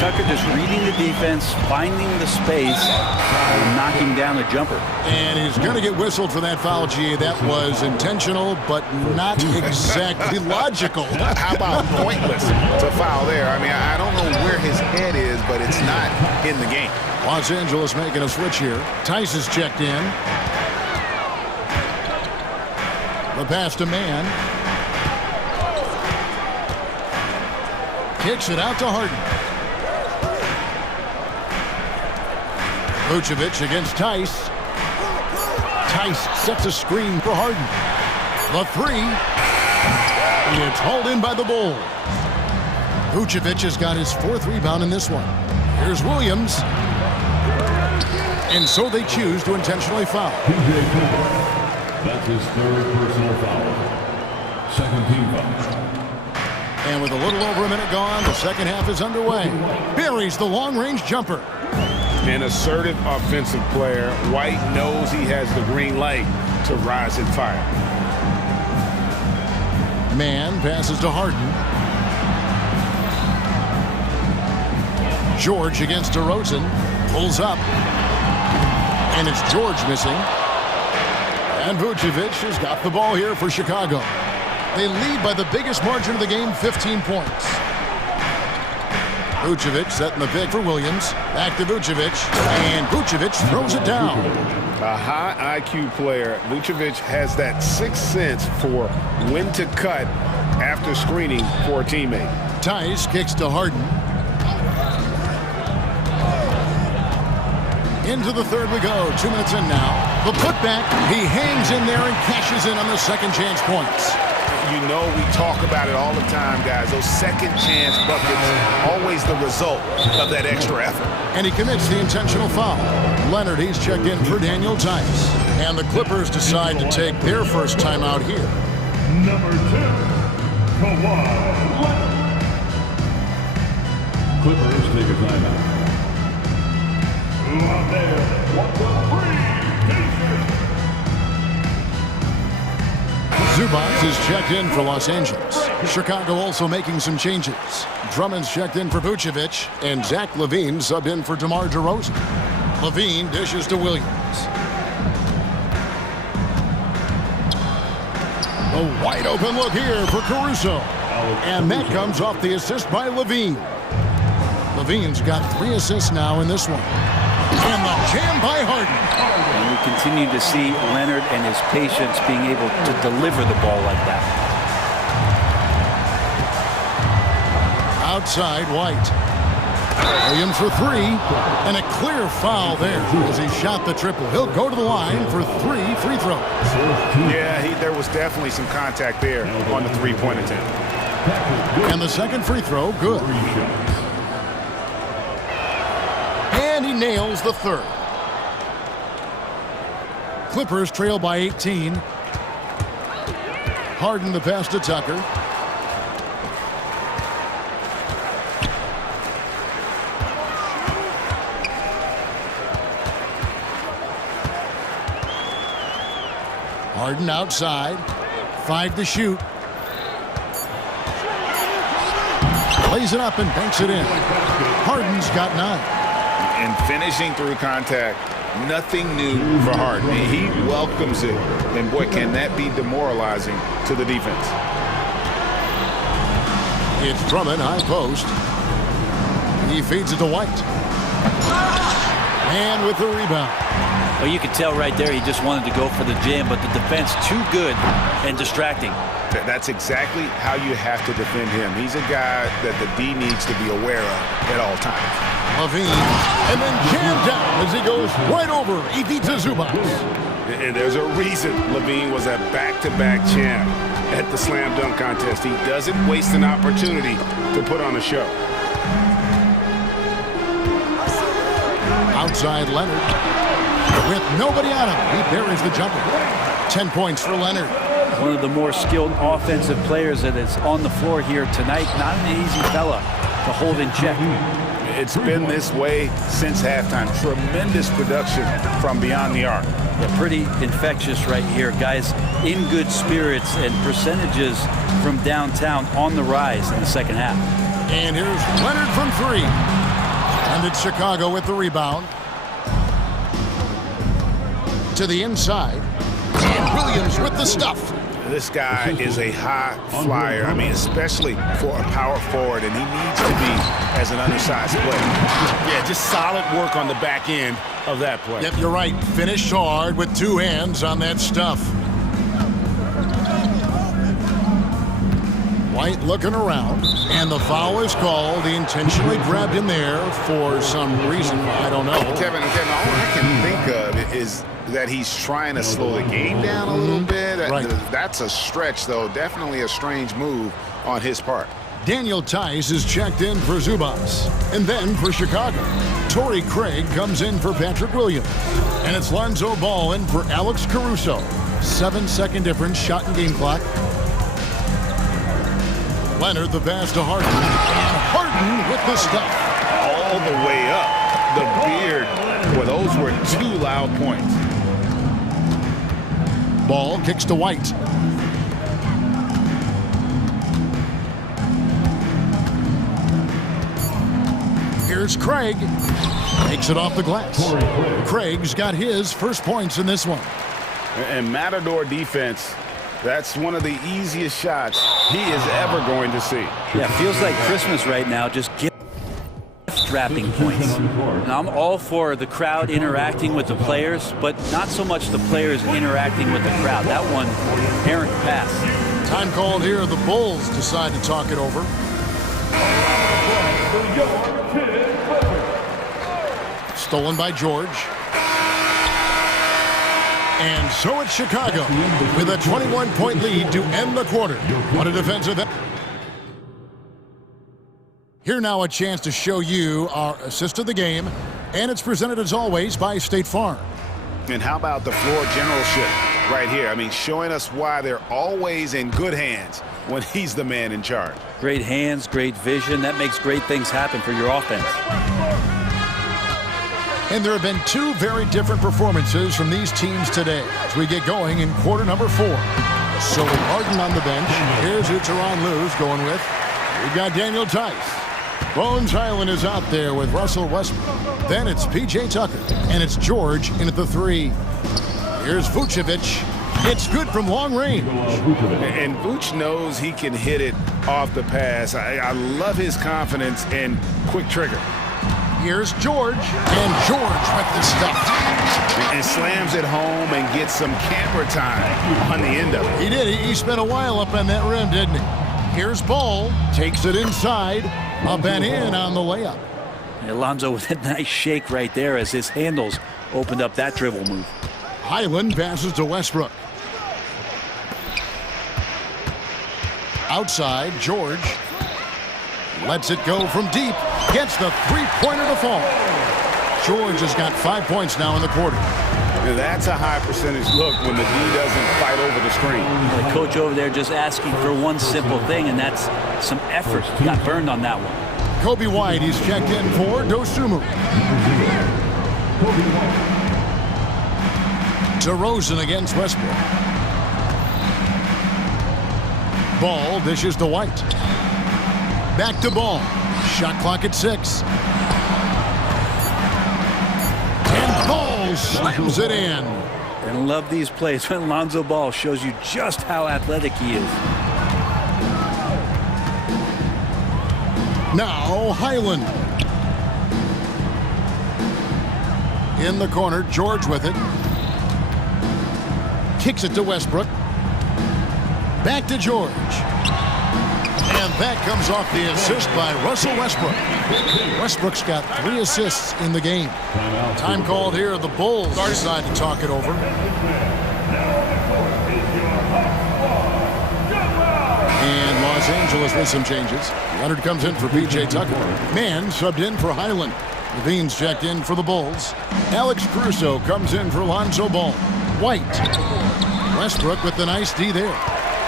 Tucker just reading the defense, finding the space, and knocking down down a jumper. And he's going to get whistled for that foul, G. That was intentional, but not exactly logical. How about pointless to foul there? I mean, I don't know where his head is, but it's not in the game. Los Angeles making a switch here. Tice is checked in. The pass to Man. Kicks it out to Harden. Vucevic against Tice. Tice sets a screen for Harden. The three. It's hauled in by the Bulls. Vucevic has got his 4th rebound in this one. Here's Williams. And so they choose to intentionally foul. That's his 3rd personal foul. 2nd team foul. And with a little over a minute gone, the second half is underway. Buries the long-range jumper. An assertive offensive player. White knows he has the green light to rise and fire. Man passes to Harden. George against DeRozan. Pulls up. And it's George missing. And Vucevic has got the ball here for Chicago. They lead by the biggest margin of the game, 15 points. Vucevic setting the pick for Williams. Back to Vucevic. And Vucevic throws it down. A high IQ player. Vucevic has that 6th sense for when to cut after screening for a teammate. Tice kicks to Harden. Into the third we go. 2 minutes in now. The putback. He hangs in there and cashes in on the second chance points. You know, we talk about it all the time, guys. Those second chance buckets, always the result of that extra effort. And he commits the intentional foul. Leonard, he's checked in for Daniel Tice. And the Clippers decide to take their first timeout here. Number 2, Kawhi Leonard. Clippers take a timeout. Out there, what the free Zubac is checked in for Los Angeles. Chicago also making some changes. Drummond's checked in for Vucevic, and Zach LaVine subbed in for DeMar DeRozan. LaVine dishes to Williams. A wide open look here for Caruso. And that comes off the assist by LaVine. LaVine's got 3 assists now in this one. And the jam by Harden. And we continue to see Leonard and his patience being able to deliver the ball like that. Outside, White. Williams for 3. And a clear foul there as he shot the triple. He'll go to the line for 3 free throws. Yeah, there was definitely some contact there on the three-point attempt. And the second free throw, good. And he nails the third. Clippers trail by 18. Harden the pass to Tucker. Harden outside. 5 to shoot. Plays it up and banks it in. Harden's got 9. And finishing through contact, nothing new for Harden. He welcomes it. And boy, can that be demoralizing to the defense. It's Drummond, high post. He feeds it to White. And with the rebound. Well, you could tell right there he just wanted to go for the jam, but the defense too good and distracting. That's exactly how you have to defend him. He's a guy that the D needs to be aware of at all times. LaVine, and then jammed down as he goes right over Ivica Zubac. And there's a reason LaVine was a back-to-back champ at the slam dunk contest. He doesn't waste an opportunity to put on a show. Outside Leonard. With nobody on him, he buries the jumper. 10 points for Leonard. One of the more skilled offensive players that is on the floor here tonight. Not an easy fella to hold in check. It's been this way since halftime. Tremendous production from beyond the arc. Yeah, pretty infectious right here. Guys in good spirits and percentages from downtown on the rise in the second half. And here's Leonard from 3. And it's Chicago with the rebound. To the inside. And Williams with the stuff. This guy is a high flyer. I mean, especially for a power forward, and he needs to be as an undersized player. Yeah, just solid work on the back end of that play. Yep, you're right. Finished hard with two hands on that stuff. White looking around, and the foul is called. He intentionally grabbed him there for some reason. I don't know. Kevin, all I can think of is that he's trying to slow the game down a little bit. Right. That's a stretch, though. Definitely a strange move on his part. Daniel Tice is checked in for Zubas. And then for Chicago, Torrey Craig comes in for Patrick Williams. And it's Lonzo Ball in for Alex Caruso. 7-second difference, shot and game clock. Leonard the pass to Harden. And Harden with the stuff. All the way up. The beard. Well, those were two loud points. Ball kicks to White. Here's Craig. Takes it off the glass. Craig's got his first points in this one. And Matador defense, that's one of the easiest shots he is ever going to see. Yeah, feels like Christmas right now. Just gift wrapping points. And I'm all for the crowd interacting with the players, but not so much the players interacting with the crowd. That one, errant pass. Time called here. The Bulls decide to talk it over. Stolen by George. And so it's Chicago with a 21-point lead to end the quarter. What a defensive. Here now a chance to show you our assist of the game, and it's presented as always by State Farm. And how about the floor generalship right here? I mean, showing us why they're always in good hands when he's the man in charge. Great hands, great vision. That makes great things happen for your offense. And there have been two very different performances from these teams today as we get going in quarter number 4. So with Harden on the bench, here's who Tyronn Lue's going with. We've got Daniel Tice. Bones Highland is out there with Russell Westbrook. Then it's P.J. Tucker, and it's George in at the 3. Here's Vucevic. It's good from long range. And Vuce knows he can hit it off the pass. I love his confidence and quick trigger. Here's George, and George with the stuff. And slams it home and gets some camera time on the end of it. He did. He spent a while up on that rim, didn't he? Here's Ball. Takes it inside. Up and in on the layup. Alonzo with a nice shake right there as his handles opened up that dribble move. Highland passes to Westbrook. Outside, George. Lets it go from deep. Gets the three-pointer to fall. George has got 5 points now in the quarter. That's a high percentage look when the D doesn't fight over the screen. The coach over there just asking for one simple thing, and that's some effort. He got burned on that one. Kobe White, he's checked in for Dosunmu. DeRozan against Westbrook. Ball dishes to White. Back to Ball. Shot clock at 6. And Ball slams it in. And love these plays when Lonzo Ball shows you just how athletic he is. Now Highland. In the corner, George with it. Kicks it to Westbrook. Back to George. And that comes off the assist by Russell Westbrook. Westbrook's got 3 assists in the game. Time called here. The Bulls decide to talk it over. And Los Angeles with some changes. Leonard comes in for P.J. Tucker. Mann subbed in for Highland. Levine's checked in for the Bulls. Alex Caruso comes in for Lonzo Ball. White. Westbrook with the nice D there.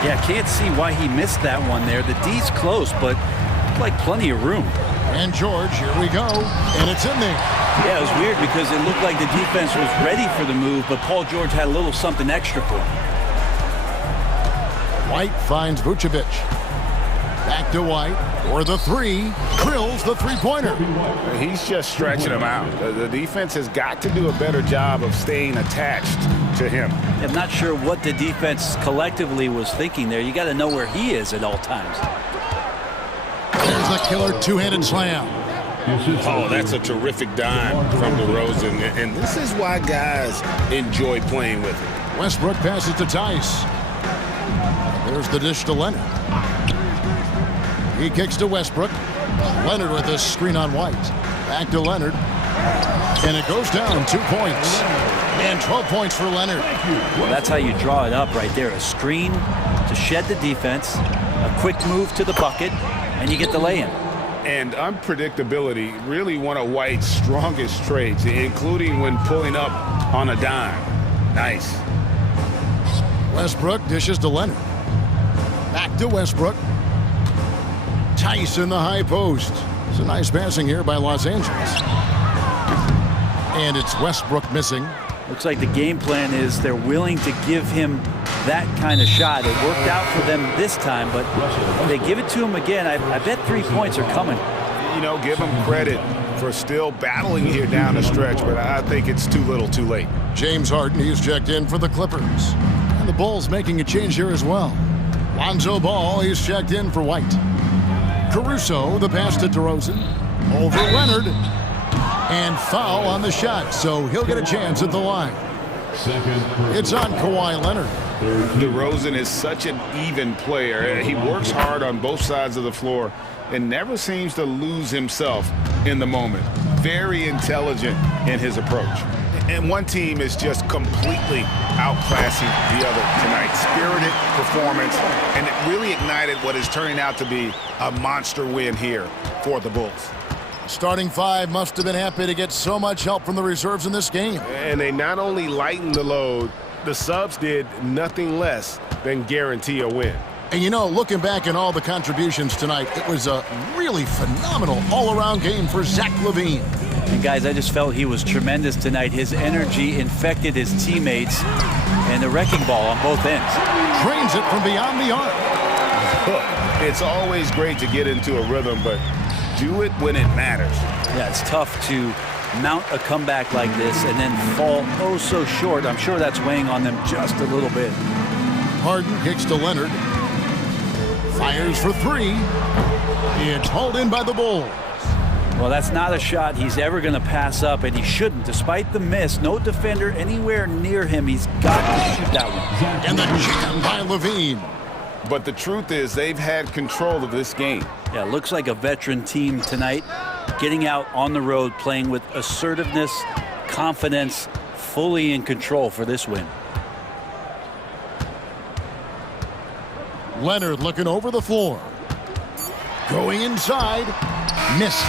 Yeah, can't see why he missed that one there. The D's close, but like plenty of room. And George, here we go. And it's in there. Yeah, it was weird because it looked like the defense was ready for the move, but Paul George had a little something extra for him. White finds Vucevic. Back to White for the three. Drills the three-pointer. He's just stretching him out. The defense has got to do a better job of staying attached to him. I'm not sure what the defense collectively was thinking there. You got to know where he is at all times. There's the killer two-handed slam. Oh, that's a terrific dime from DeRozan, and this is why guys enjoy playing with it. Westbrook passes to Tice. There's the dish to Leonard. He kicks to Westbrook. Leonard with a screen on White. Back to Leonard. And it goes down 2 points. And 12 points for Leonard. Well, that's how you draw it up right there. A screen to shed the defense, a quick move to the bucket, and you get the lay-in. And unpredictability, really one of White's strongest traits, including when pulling up on a dime. Nice. Westbrook dishes to Leonard. Back to Westbrook. Tice in the high post. It's a nice passing here by Los Angeles. And it's Westbrook missing. Looks like the game plan is they're willing to give him that kind of shot. It worked out for them this time, but if they give it to him again, I bet 3 points are coming. You know, give him credit for still battling here down the stretch, but I think it's too little too late. James Harden, he's checked in for the Clippers. And the Bulls making a change here as well. Lonzo Ball, he's checked in for White. Caruso, the pass to DeRozan. Over Leonard. And foul on the shot, so he'll get a chance at the line. It's on Kawhi Leonard. DeRozan is such an even player. He works hard on both sides of the floor and never seems to lose himself in the moment. Very intelligent in his approach. And one team is just completely outclassing the other tonight. Spirited performance, and it really ignited what is turning out to be a monster win here for the Bulls. Starting five must have been happy to get so much help from the reserves in this game. And they not only lightened the load, the subs did nothing less than guarantee a win. And you know, looking back at all the contributions tonight, it was a really phenomenal all-around game for Zach LaVine. And guys, I just felt he was tremendous tonight. His energy infected his teammates, and the wrecking ball on both ends. Drains it from beyond the arc. It's always great to get into a rhythm, but do it when it matters. Yeah, it's tough to mount a comeback like this and then fall oh so short. I'm sure that's weighing on them just a little bit. Harden kicks to Leonard. Fires for three. It's hauled in by the Bulls. Well, that's not a shot he's ever going to pass up, and he shouldn't. Despite the miss, no defender anywhere near him. He's got to shoot that one. And the jam by LaVine. But the truth is they've had control of this game. Yeah, looks like a veteran team tonight, getting out on the road, playing with assertiveness, confidence, fully in control for this win. Leonard looking over the floor. Going inside. Missed.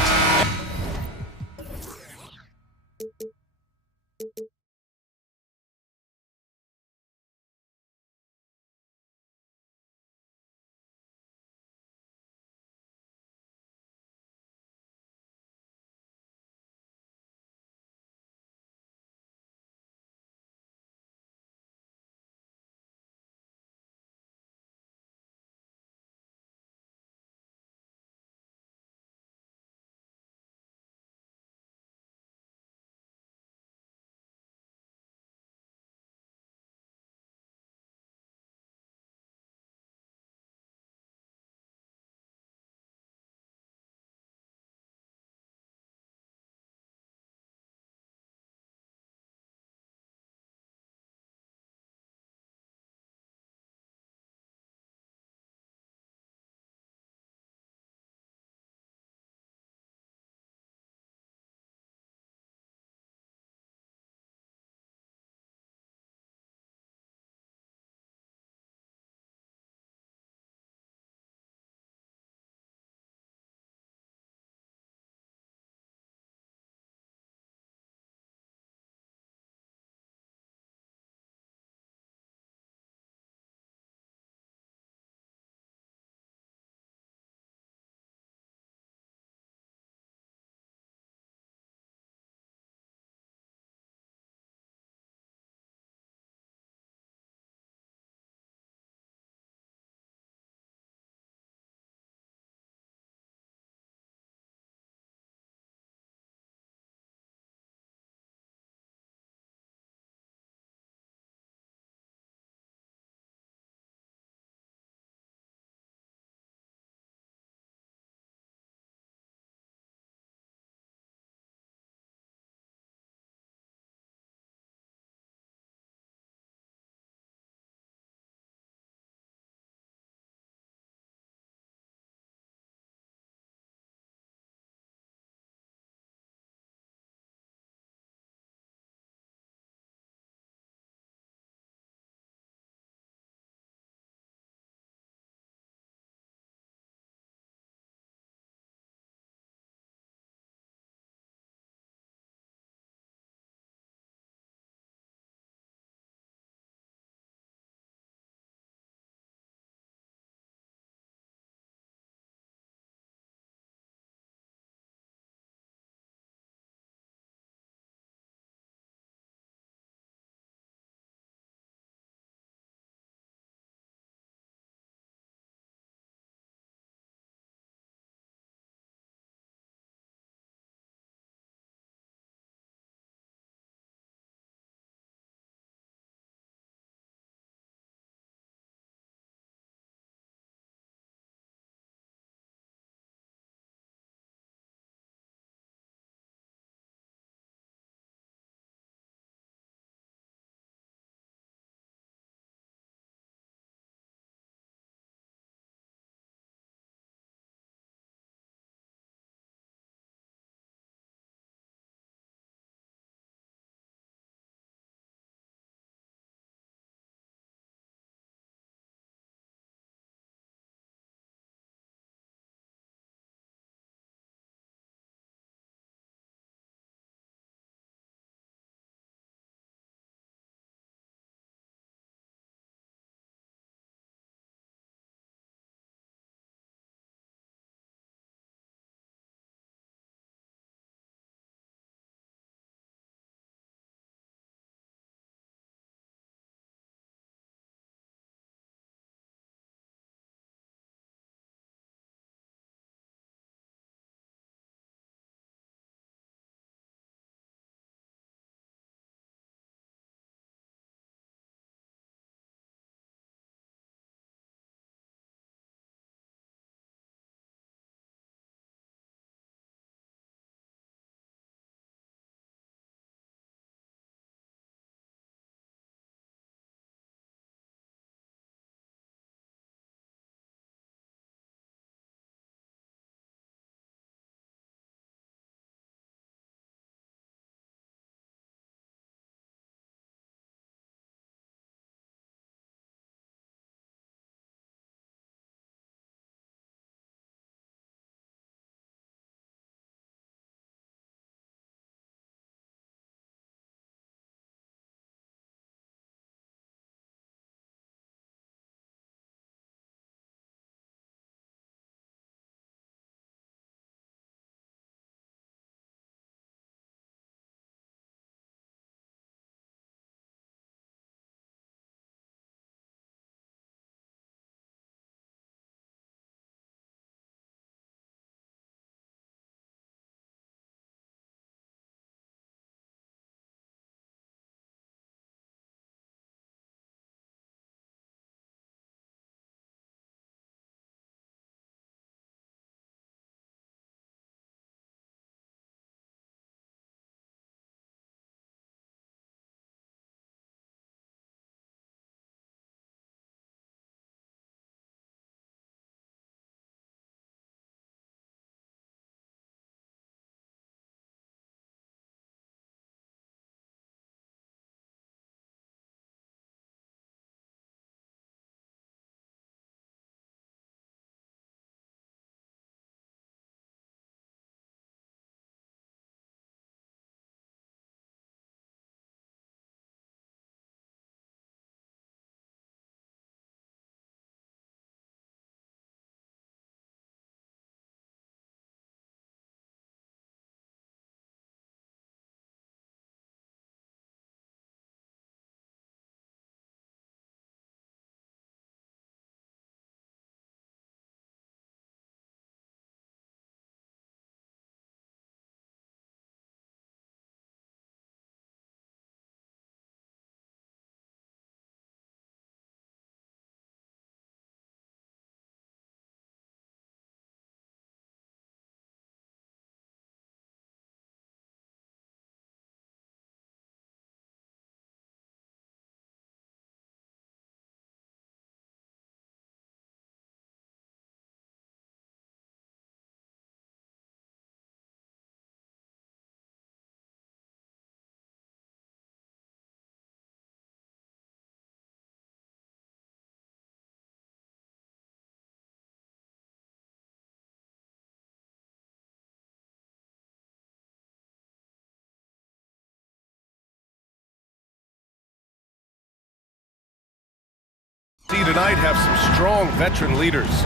See tonight have some strong veteran leaders.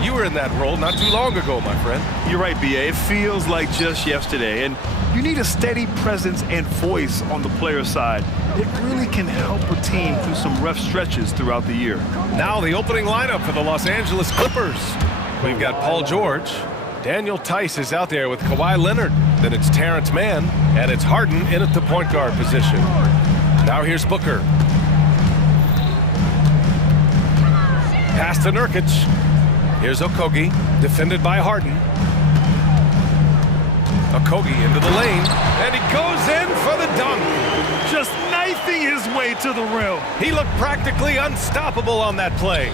You were in that role not too long ago, my friend. You're right, B.A. It feels like just yesterday, and you need a steady presence and voice on the player side. It really can help a team through some rough stretches throughout the year. Now the opening lineup for the Los Angeles Clippers. We've got Paul George. Daniel Tice is out there with Kawhi Leonard. Then it's Terrence Mann, and it's Harden in at the point guard position. Now here's Booker. Pass to Nurkic. Here's Okogie, defended by Harden. Okogie into the lane, and he goes in for the dunk. Just knifing his way to the rim. He looked practically unstoppable on that play.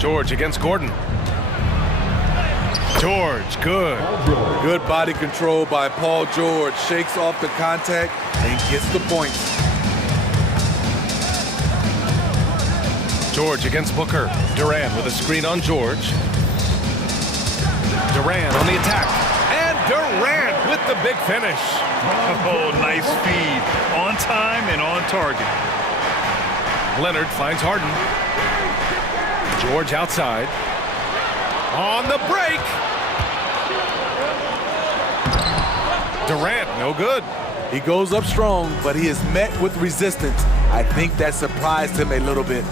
George against Gordon. George, good. Good body control by Paul George. Shakes off the contact and gets the points. George against Booker. Durant with a screen on George. Durant on the attack. And Durant with the big finish. Oh, nice feed. On time and on target. Leonard finds Harden. George outside. On the break. Durant, no good. He goes up strong, but he is met with resistance. I think that surprised him a little bit.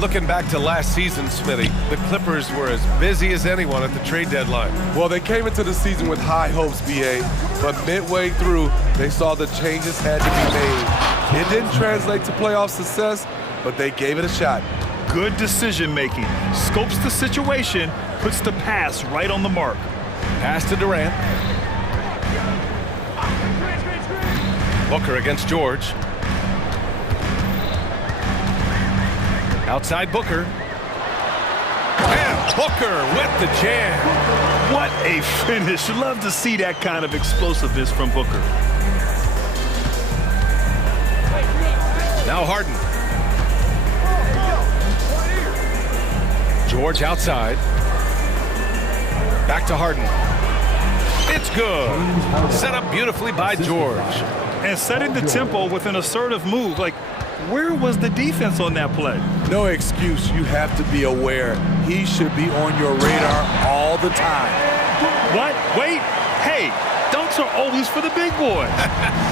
Looking back to last season, Smithy, the Clippers were as busy as anyone at the trade deadline. Well, they came into the season with high hopes, B.A., but midway through, they saw the changes had to be made. It didn't translate to playoff success, but they gave it a shot. Good decision-making. Scopes the situation, puts the pass right on the mark. Pass to Durant. Booker against George. Outside Booker. And Booker with the jam. What a finish. Love to see that kind of explosiveness from Booker. Now Harden. George outside. Back to Harden. It's good. Set up beautifully by George. And setting the tempo with an assertive move. Like, where was the defense on that play? No excuse. You have to be aware. He should be on your radar all the time. What? Wait. Hey, dunks are always for the big boy.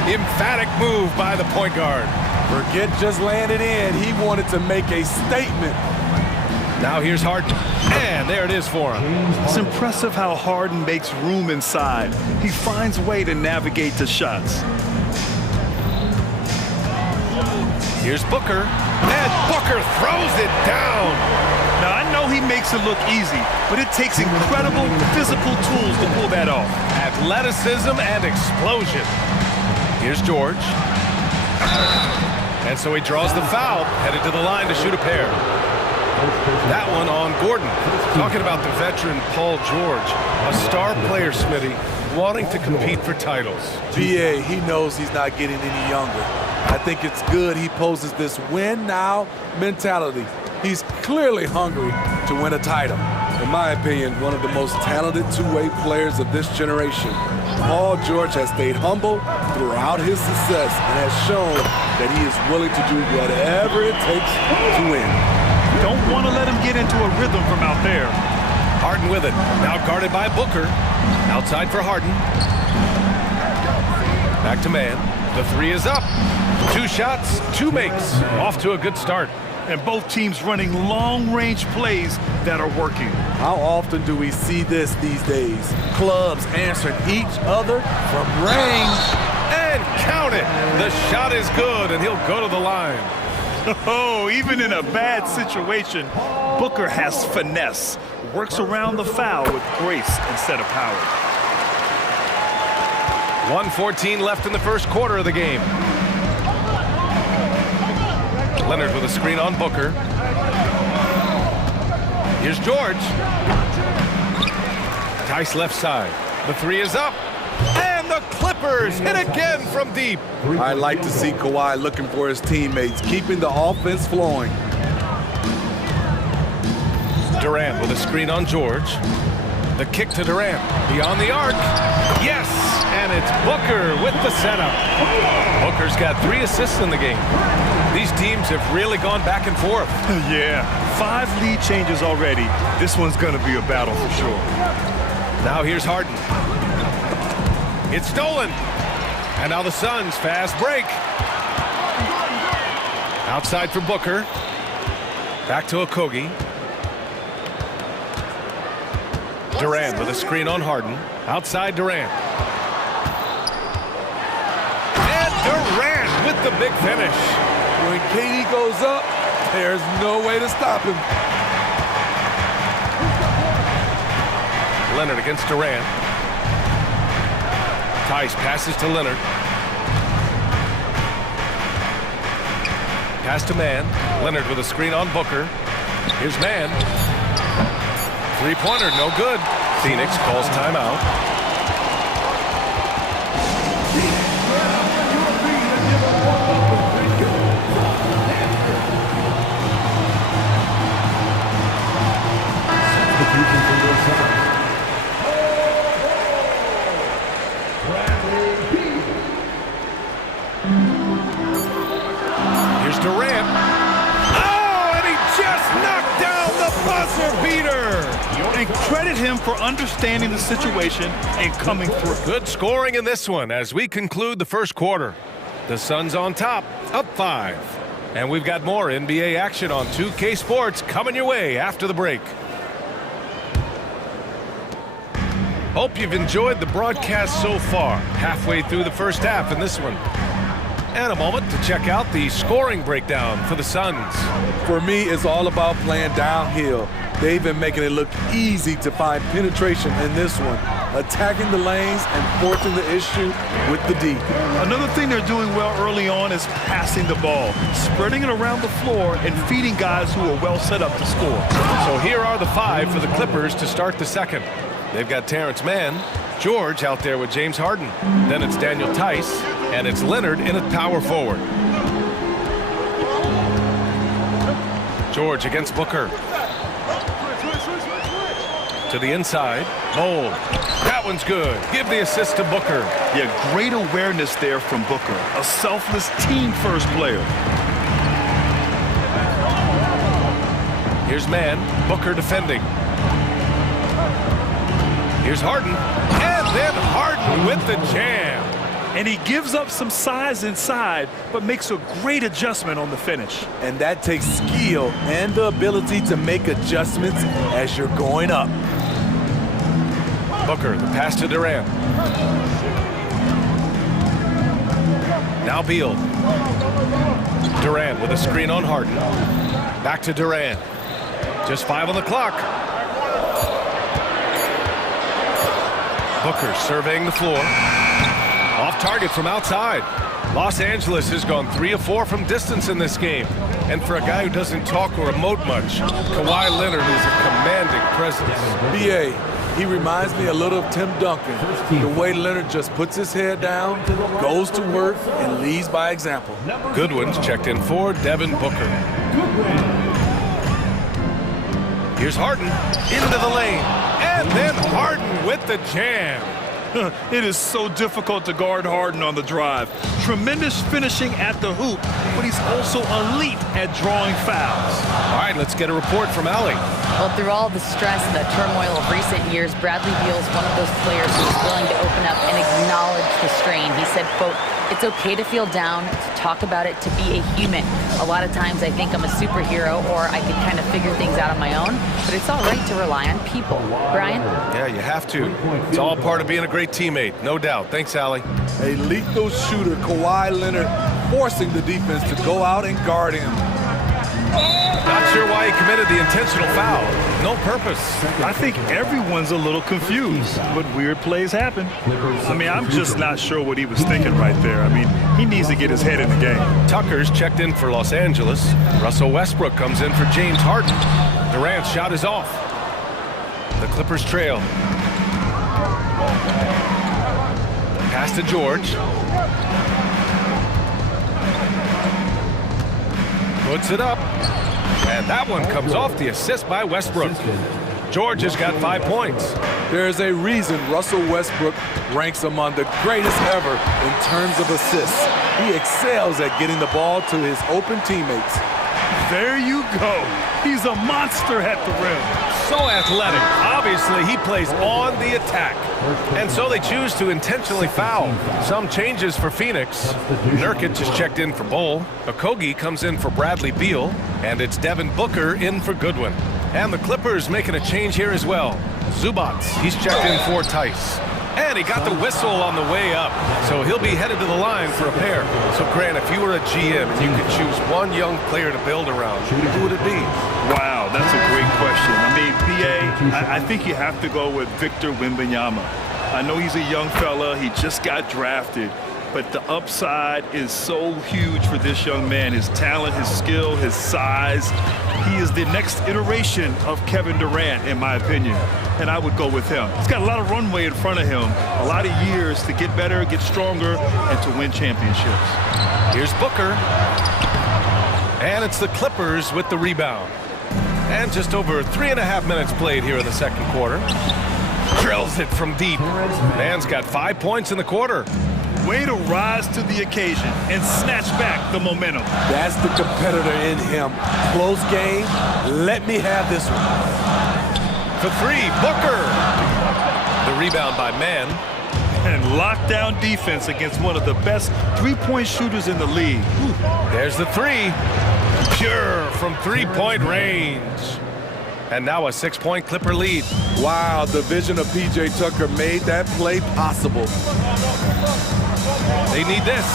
Emphatic move by the point guard. Forget just laying it in. He wanted to make a statement. Now here's Harden. And there it is for him. It's impressive how Harden makes room inside. He finds a way to navigate the shots. Here's Booker. And Booker throws it down. Now, I know he makes it look easy, but it takes incredible physical tools to pull that off. Athleticism and explosion. Here's George. And so he draws the foul, headed to the line to shoot a pair. That one on Gordon. Talking about the veteran Paul George, a star player, Smitty, wanting to compete for titles. B.A., he knows he's not getting any younger. I think it's good he poses this win-now mentality. He's clearly hungry to win a title. In my opinion, one of the most talented two-way players of this generation. Paul George has stayed humble throughout his success and has shown that he is willing to do whatever it takes to win. Don't want to let him get into a rhythm from out there. Harden with it. Now guarded by Booker. Outside for Harden. Back to Mann. The three is up. 2 shots, 2 makes. Off to a good start. And both teams running long-range plays that are working. How often do we see this these days? Clubs answering each other from range. And count it. The shot is good, and he'll go to the line. Oh, even in a bad situation, Booker has finesse. Works around the foul with grace instead of power. 1:14 left in the first quarter of the game. Leonard with a screen on Booker. Here's George. Tice left side. The three is up. And the Clippers hit again from deep. I like to see Kawhi looking for his teammates, keeping the offense flowing. Durant with a screen on George. The kick to Durant. Beyond the arc. Yes! And it's Booker with the setup. Booker's got 3 assists in the game. These teams have really gone back and forth. Yeah, 5 lead changes already. This one's going to be a battle for sure. Now here's Harden. It's stolen. And now the Suns fast break. Outside for Booker. Back to Okogie. Durant with a screen on Harden. Outside Durant. And Durant with the big finish. When KD goes up, there's no way to stop him. Leonard against Durant. Tice passes to Leonard. Pass to Mann. Leonard with a screen on Booker. Here's Mann. Three-pointer, no good. Phoenix calls timeout. Here's Durant. Oh, and he just knocked down the buzzer beater. And credit him for understanding the situation and coming through. Good scoring in this one as we conclude the first quarter. The Suns on top, up 5. And we've got more NBA action on 2K Sports coming your way after the break. Hope you've enjoyed the broadcast so far, halfway through the first half in this one. And a moment to check out the scoring breakdown for the Suns. For me, it's all about playing downhill. They've been making it look easy to find penetration in this one, attacking the lanes and forcing the issue with the D. Another thing they're doing well early on is passing the ball, spreading it around the floor and feeding guys who are well set up to score. So here are the 5 for the Clippers to start the second. They've got Terrence Mann, George out there with James Harden. Then it's Daniel Tice, and it's Leonard in at power forward. George against Booker. To the inside, Bold. That one's good. Give the assist to Booker. Yeah, great awareness there from Booker. A selfless team-first player. Here's Mann. Booker defending. Here's Harden. And then Harden with the jam. And he gives up some size inside, but makes a great adjustment on the finish. And that takes skill and the ability to make adjustments as you're going up. Booker, the pass to Durant. Now Beal. Durant with a screen on Harden. Back to Durant. Just 5 on the clock. Booker surveying the floor. Off target from outside. Los Angeles has gone 3 of 4 from distance in this game. And for a guy who doesn't talk or emote much, Kawhi Leonard is a commanding presence. BA, he reminds me a little of Tim Duncan. The way Leonard just puts his head down, goes to work, and leads by example. Goodwin's checked in for Devin Booker. Here's Harden into the lane. And then Harden with the jam. It is so difficult to guard Harden on the drive. Tremendous finishing at the hoop, but he's also elite at drawing fouls. All right, let's get a report from Allie. Well, through all the stress and the turmoil of recent years, Bradley Beal's one of those players who's willing to open up and acknowledge the strain. He said, quote, "It's okay to feel down, to talk about it, to be a human. A lot of times I think I'm a superhero or I can kind of figure things out on my own, but it's all right to rely on people." Brian? Yeah, you have to. It's all part of being a great teammate, no doubt. Thanks, Allie. A lethal shooter, Kawhi Leonard, forcing the defense to go out and guard him. Not sure why he committed the intentional foul. No purpose. I think everyone's a little confused, but weird plays happen. I mean, I'm just not sure what he was thinking right there. I mean, he needs to get his head in the game. Tucker's checked in for Los Angeles. Russell Westbrook comes in for James Harden. Durant's shot is off. The Clippers trail. Pass to George. Puts it up. And that one comes off the assist by Westbrook. George has got 5 points. There's a reason Russell Westbrook ranks among the greatest ever in terms of assists. He excels at getting the ball to his open teammates. There you go. He's a monster at the rim. So athletic. Obviously, he plays on the attack. And so they choose to intentionally foul. Some changes for Phoenix. Nurkic is checked in for Bull. Okogie comes in for Bradley Beal. And it's Devin Booker in for Goodwin. And the Clippers making a change here as well. Zubats, he's checked in for Tice. And he got the whistle on the way up. So he'll be headed to the line for a pair. So, Grant, if you were a GM and you could choose one young player to build around, who would it be? Wow, that's a great question. I mean, BA, I think you have to go with Victor Wembanyama. I know he's a young fella. He just got drafted. But the upside is so huge for this young man. His talent, his skill, his size. He is the next iteration of Kevin Durant, in my opinion. And I would go with him. He's got a lot of runway in front of him. A lot of years to get better, get stronger, and to win championships. Here's Booker. And it's the Clippers with the rebound. And just over 3.5 minutes played here in the second quarter. Drills it from deep. Man's got 5 points in the quarter. Way to rise to the occasion and snatch back the momentum. That's the competitor in him. Close game. Let me have this one. For three, Booker. The rebound by Mann. And lockdown defense against one of the best three-point shooters in the league. There's the three. Pure from three-point range. And now a 6-point Clipper lead. Wow, the vision of P.J. Tucker made that play possible. They need this.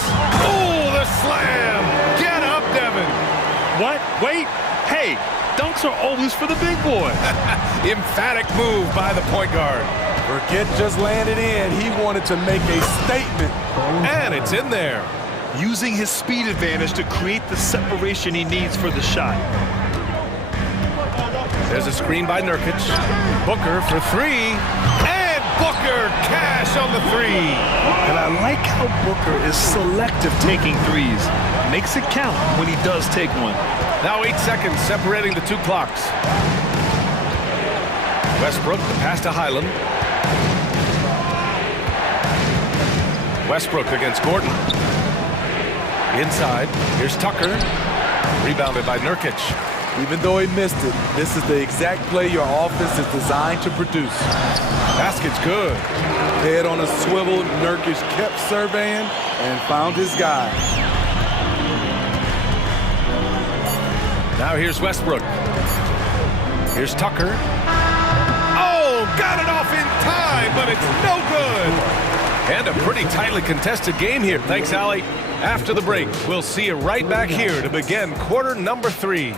Oh, the slam. Get up, Devin. What? Wait. Hey, dunks are always for the big boy. Emphatic move by the point guard. Burkett just landed in. He wanted to make a statement. And it's in there. Using his speed advantage to create the separation he needs for the shot. There's a screen by Nurkic. Booker for three. And Booker cash on the three. And I like how Booker is selective taking threes. Makes it count when he does take one. Now 8 seconds separating the two clocks. Westbrook, the pass to Highland. Westbrook against Gordon. Inside, here's Tucker. Rebounded by Nurkic. Even though he missed it, this is the exact play your offense is designed to produce. Basket's good. Head on a swivel, Nurkic kept surveying and found his guy. Now here's Westbrook. Here's Tucker. Oh, got it off in time, but it's no good. And a pretty tightly contested game here. Thanks, Allie. After the break, we'll see you right back here to begin quarter number 3.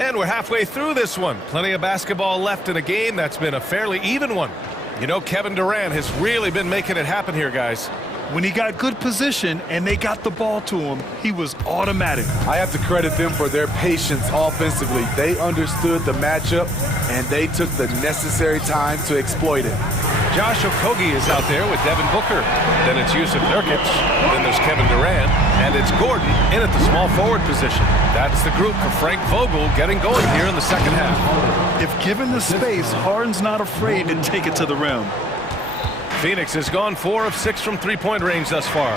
And we're halfway through this one. Plenty of basketball left in a game that's been a fairly even one. You know, Kevin Durant has really been making it happen here, guys. When he got good position and they got the ball to him, he was automatic. I have to credit them for their patience offensively. They understood the matchup, and they took the necessary time to exploit it. Josh Okogie is out there with Devin Booker. Then it's Yusuf Nurkic. Then there's Kevin Durant. And it's Gordon in at the small forward position. That's the group for Frank Vogel getting going here in the second half. If given the space, Harden's not afraid to take it to the rim. Phoenix has gone 4 of 6 from three-point range thus far.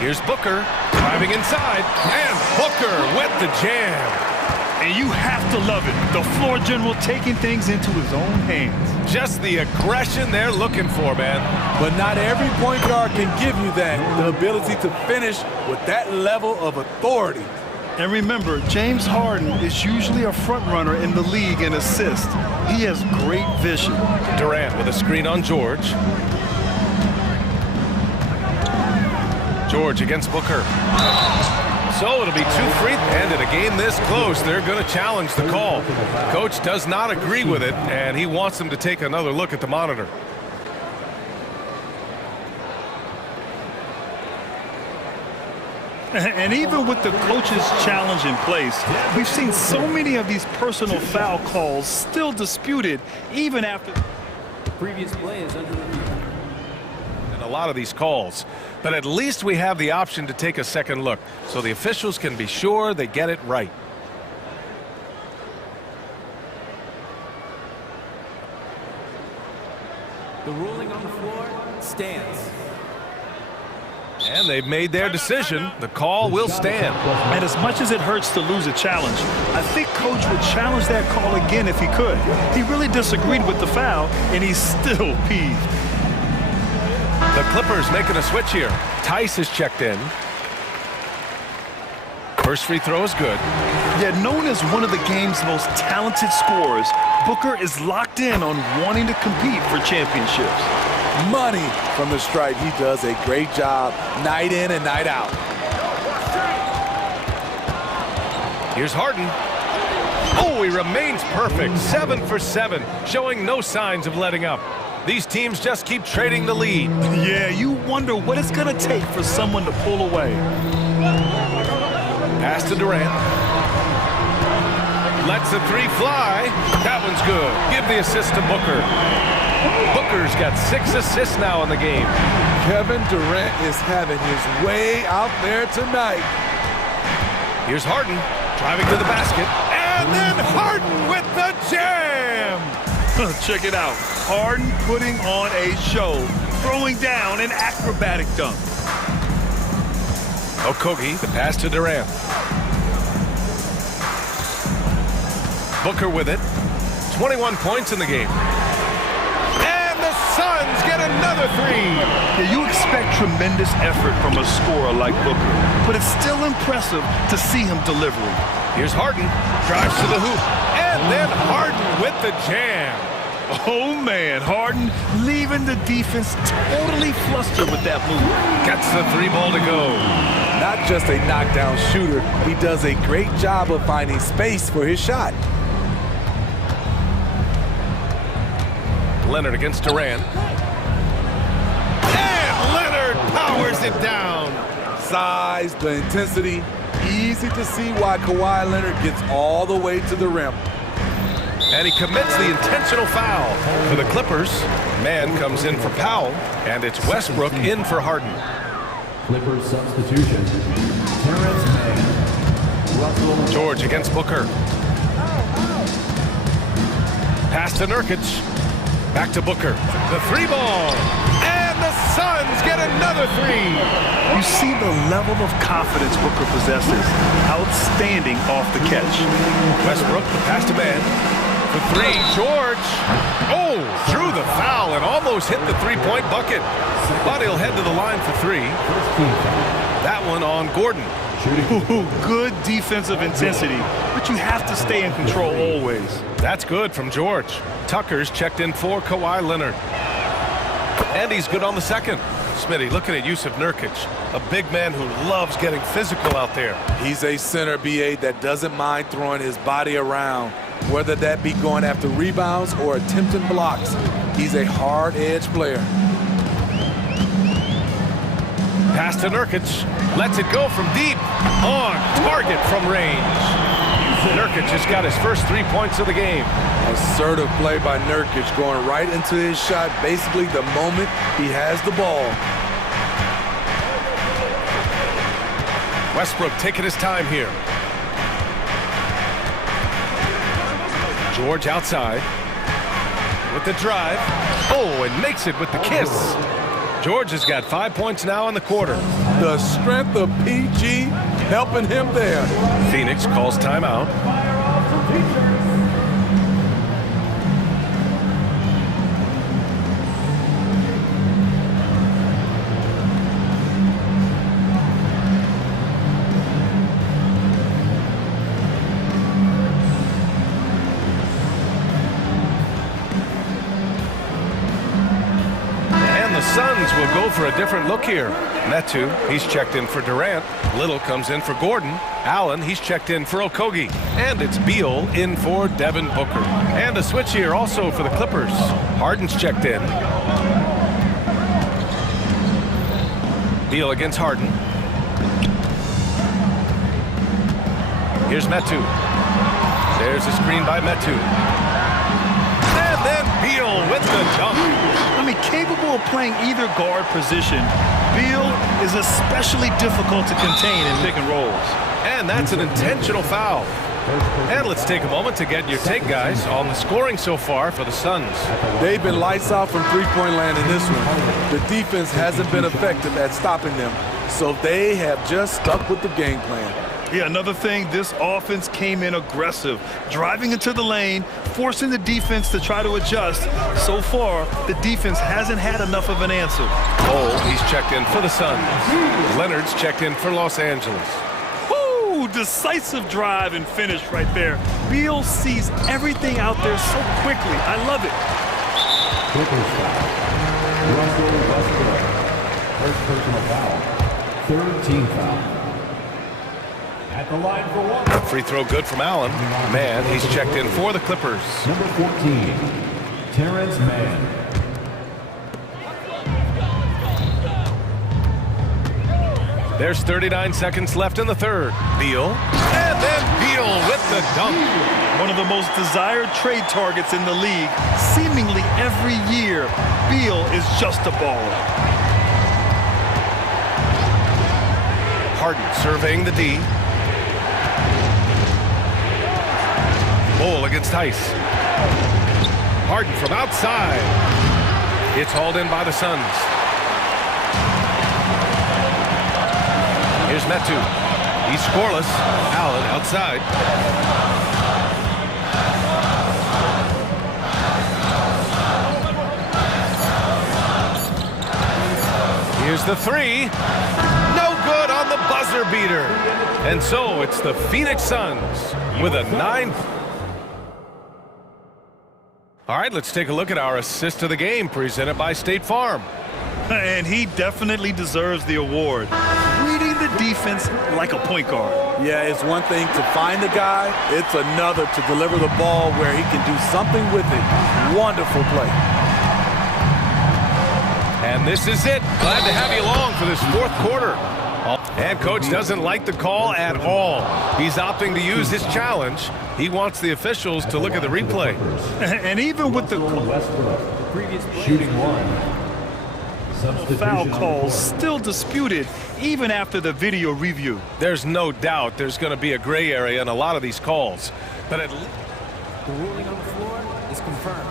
Here's Booker driving inside. And Booker with the jam. And you have to love it. The floor general taking things into his own hands. Just the aggression they're looking for, man. But not every point guard can give you that. The ability to finish with that level of authority. And remember, James Harden is usually a front runner in the league in assists. He has great vision. Durant with a screen on George. George against Booker. So it'll be 2 free, and in a game this close, they're going to challenge the call. Coach does not agree with it, and he wants them to take another look at the monitor. And even with the coach's challenge in place, we've seen so many of these personal foul calls still disputed even after The previous play is under review. And a lot of these calls. But at least we have the option to take a second look, so the officials can be sure they get it right. The ruling on the floor stands. And they've made their decision. The call will stand. And as much as it hurts to lose a challenge, I think Coach would challenge that call again if he could. He really disagreed with the foul, and he's still peeved. The Clippers making a switch here. Tice is checked in. First free throw is good. Yet known as one of the game's most talented scorers, Booker is locked in on wanting to compete for championships. Money from the stripe. He does a great job night in and night out. Here's Harden. Oh, he remains perfect. 7 for 7, showing no signs of letting up. These teams just keep trading the lead. Yeah, you wonder what it's going to take for someone to pull away. Pass to Durant. Lets the three fly. That one's good. Give the assist to Booker. Booker's got 6 assists now in the game. Kevin Durant is having his way out there tonight. Here's Harden driving to the basket. And then Harden with the jam. Check it out. Harden putting on a show, throwing down an acrobatic dunk. Okogie, the pass to Durant. Booker with it. 21 points in the game. And the Suns get another three. Yeah, you expect tremendous effort from a scorer like Booker, but it's still impressive to see him delivering. Here's Harden. Drives to the hoop. And then Harden with the jam. Oh, man, Harden leaving the defense totally flustered with that move. Gets the three ball to go. Not just a knockdown shooter, he does a great job of finding space for his shot. Leonard against Durant. And Leonard powers it down. Size, the intensity, easy to see why Kawhi Leonard gets all the way to the rim. And he commits the intentional foul. For the Clippers, man comes in for Powell, and it's Westbrook in for Harden. Clippers substitution. Terrence Mann. Russell. George against Booker. Pass to Nurkic. Back to Booker. The three ball. And the Suns get another three. You see the level of confidence Booker possesses. Outstanding off the catch. Westbrook, the pass to man. For three, George. Oh, drew the foul and almost hit the three-point bucket. But he'll head to the line for three. That one on Gordon. Ooh, good defensive intensity, but you have to stay in control always. That's good from George. Tucker's checked in for Kawhi Leonard. And he's good on the second. Smitty looking at Yusuf Nurkic, a big man who loves getting physical out there. He's a center, BA, that doesn't mind throwing his body around, whether that be going after rebounds or attempting blocks. He's a hard-edged player. Pass to Nurkic. Lets it go from deep. On target from range. Nurkic just got his first 3 points of the game. Assertive play by Nurkic, going right into his shot basically the moment he has the ball. Westbrook taking his time here. George outside with the drive. Oh, and makes it with the kiss. George has got 5 points now in the quarter. The strength of PG helping him there. Phoenix calls timeout. Suns will go for a different look here. Metu, he's checked in for Durant. Little comes in for Gordon. Allen, he's checked in for Okogie. And it's Beal in for Devin Booker. And a switch here also for the Clippers. Harden's checked in. Beal against Harden. Here's Metu. There's a screen by Metu. And then Beal with the dunk. I mean, capable of playing either guard position, Beal is especially difficult to contain in pick and rolls. And that's an intentional foul. And let's take a moment to get your take, guys, on the scoring so far for the Suns. They've been lights out from three-point land in this one. The defense hasn't been effective at stopping them, so they have just stuck with the game plan. Yeah, another thing, this offense came in aggressive, driving into the lane, forcing the defense to try to adjust. So far, the defense hasn't had enough of an answer. Cole, he's checked in for the Suns. Leonard's checked in for Los Angeles. Woo! Decisive drive and finish right there. Beal sees everything out there so quickly. I love it. Clippers foul. Russell Westbrook. First personal foul. Third team foul. At the line for one. Free throw good from Allen. Mann, he's checked in for the Clippers. Number 14, Terrence Mann. There's 39 seconds left in the third. Beal. And then Beal with the dunk. One of the most desired trade targets in the league. Seemingly every year, Beal is just a baller. Harden surveying the D. Bull against Tice. Harden from outside. It's hauled in by the Suns. Here's Metu. He's scoreless. Allen outside. Here's the three. No good on the buzzer beater. And so it's the Phoenix Suns with a 9. All right, let's take a look at our assist of the game presented by State Farm. And he definitely deserves the award. Reading the defense like a point guard. Yeah, it's one thing to find the guy. It's another to deliver the ball where he can do something with it. Wonderful play. And this is it. Glad to have you along for this fourth quarter. And Coach doesn't like the call at all. He's opting to use his challenge. He wants the officials to look at the replay. And even with the Shooting one. foul calls still disputed even after the video review. There's no doubt there's going to be a gray area in a lot of these calls. But at least The ruling on the floor is confirmed.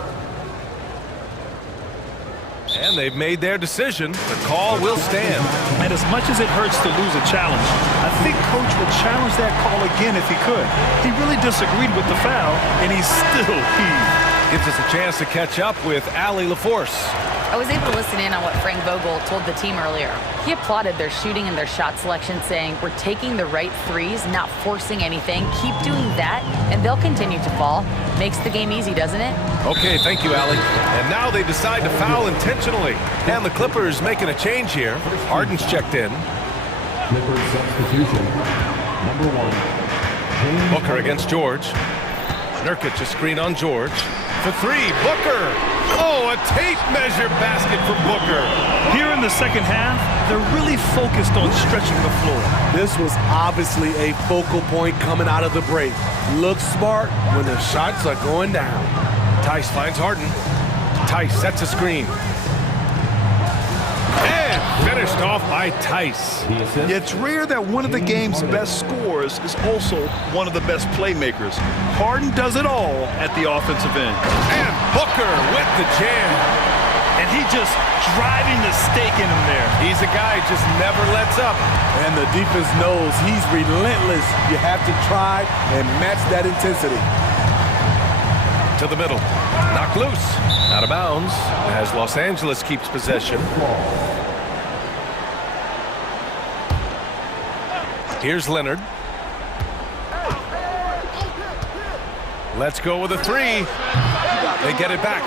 and they've made their decision. The call will stand. And as much as it hurts to lose a challenge, I think Coach would challenge that call again if he could. He really disagreed with the foul, and he's still heaved. Gives us a chance to catch up with Allie LaForce. I was able to listen in on what Frank Vogel told the team earlier. He applauded their shooting and their shot selection, saying, we're taking the right threes, not forcing anything. Keep doing that, and they'll continue to fall. Makes the game easy, doesn't it? Okay, thank you, Allie. And now they decide to foul intentionally. And the Clippers making a change here. Harden's checked in. Clippers substitution. Number 1. Booker against George. Nurkic a screen on George. For three, Booker. Oh, a tape measure basket for Booker. Here in the second half, they're really focused on stretching the floor. This was obviously a focal point coming out of the break. Look smart when the shots are going down. Tice finds Harden. Tice sets a screen. And finished off by Tice. It's rare that one of the game's best scorers is also one of the best playmakers. Harden does it all at the offensive end. And Booker with the jam. And he just driving the stake in him there. He's a guy who just never lets up. And the defense knows he's relentless. You have to try and match that intensity. To the middle. Knocked loose. Out of bounds as Los Angeles keeps possession. Here's Leonard. Let's go with a three. They get it back.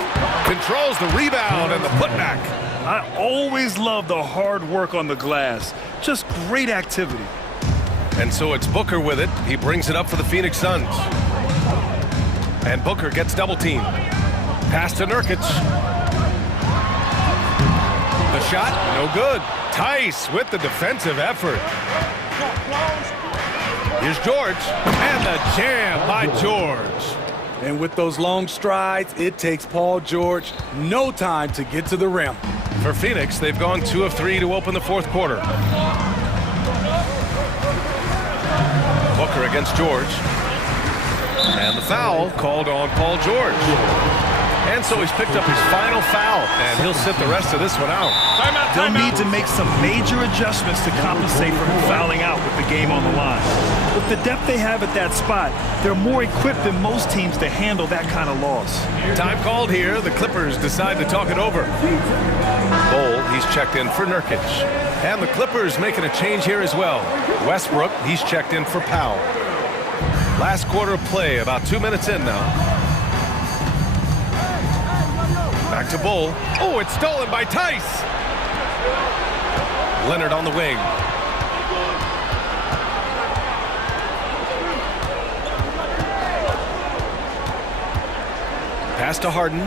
Controls the rebound and the putback. I always love the hard work on the glass. Just great activity. And so it's Booker with it. He brings it up for the Phoenix Suns. And Booker gets double teamed. Pass to Nurkic. The shot, no good. Tice with the defensive effort. Here's George, and the jam by George. And with those long strides, it takes Paul George no time to get to the rim. For Phoenix, they've gone 2 of 3 to open the fourth quarter. Booker against George. And the foul called on Paul George. And so he's picked up his final foul, and he'll sit the rest of this one out. They'll need to make some major adjustments to compensate for him fouling out with the game on the line. With the depth they have at that spot, they're more equipped than most teams to handle that kind of loss. Time called here. The Clippers decide to talk it over. Bol, he's checked in for Nurkic. And the Clippers making a change here as well. Westbrook, he's checked in for Powell. Last quarter of play, about 2 minutes in now. Back to Bol. Oh, it's stolen by Tice. Leonard on the wing. Pass to Harden.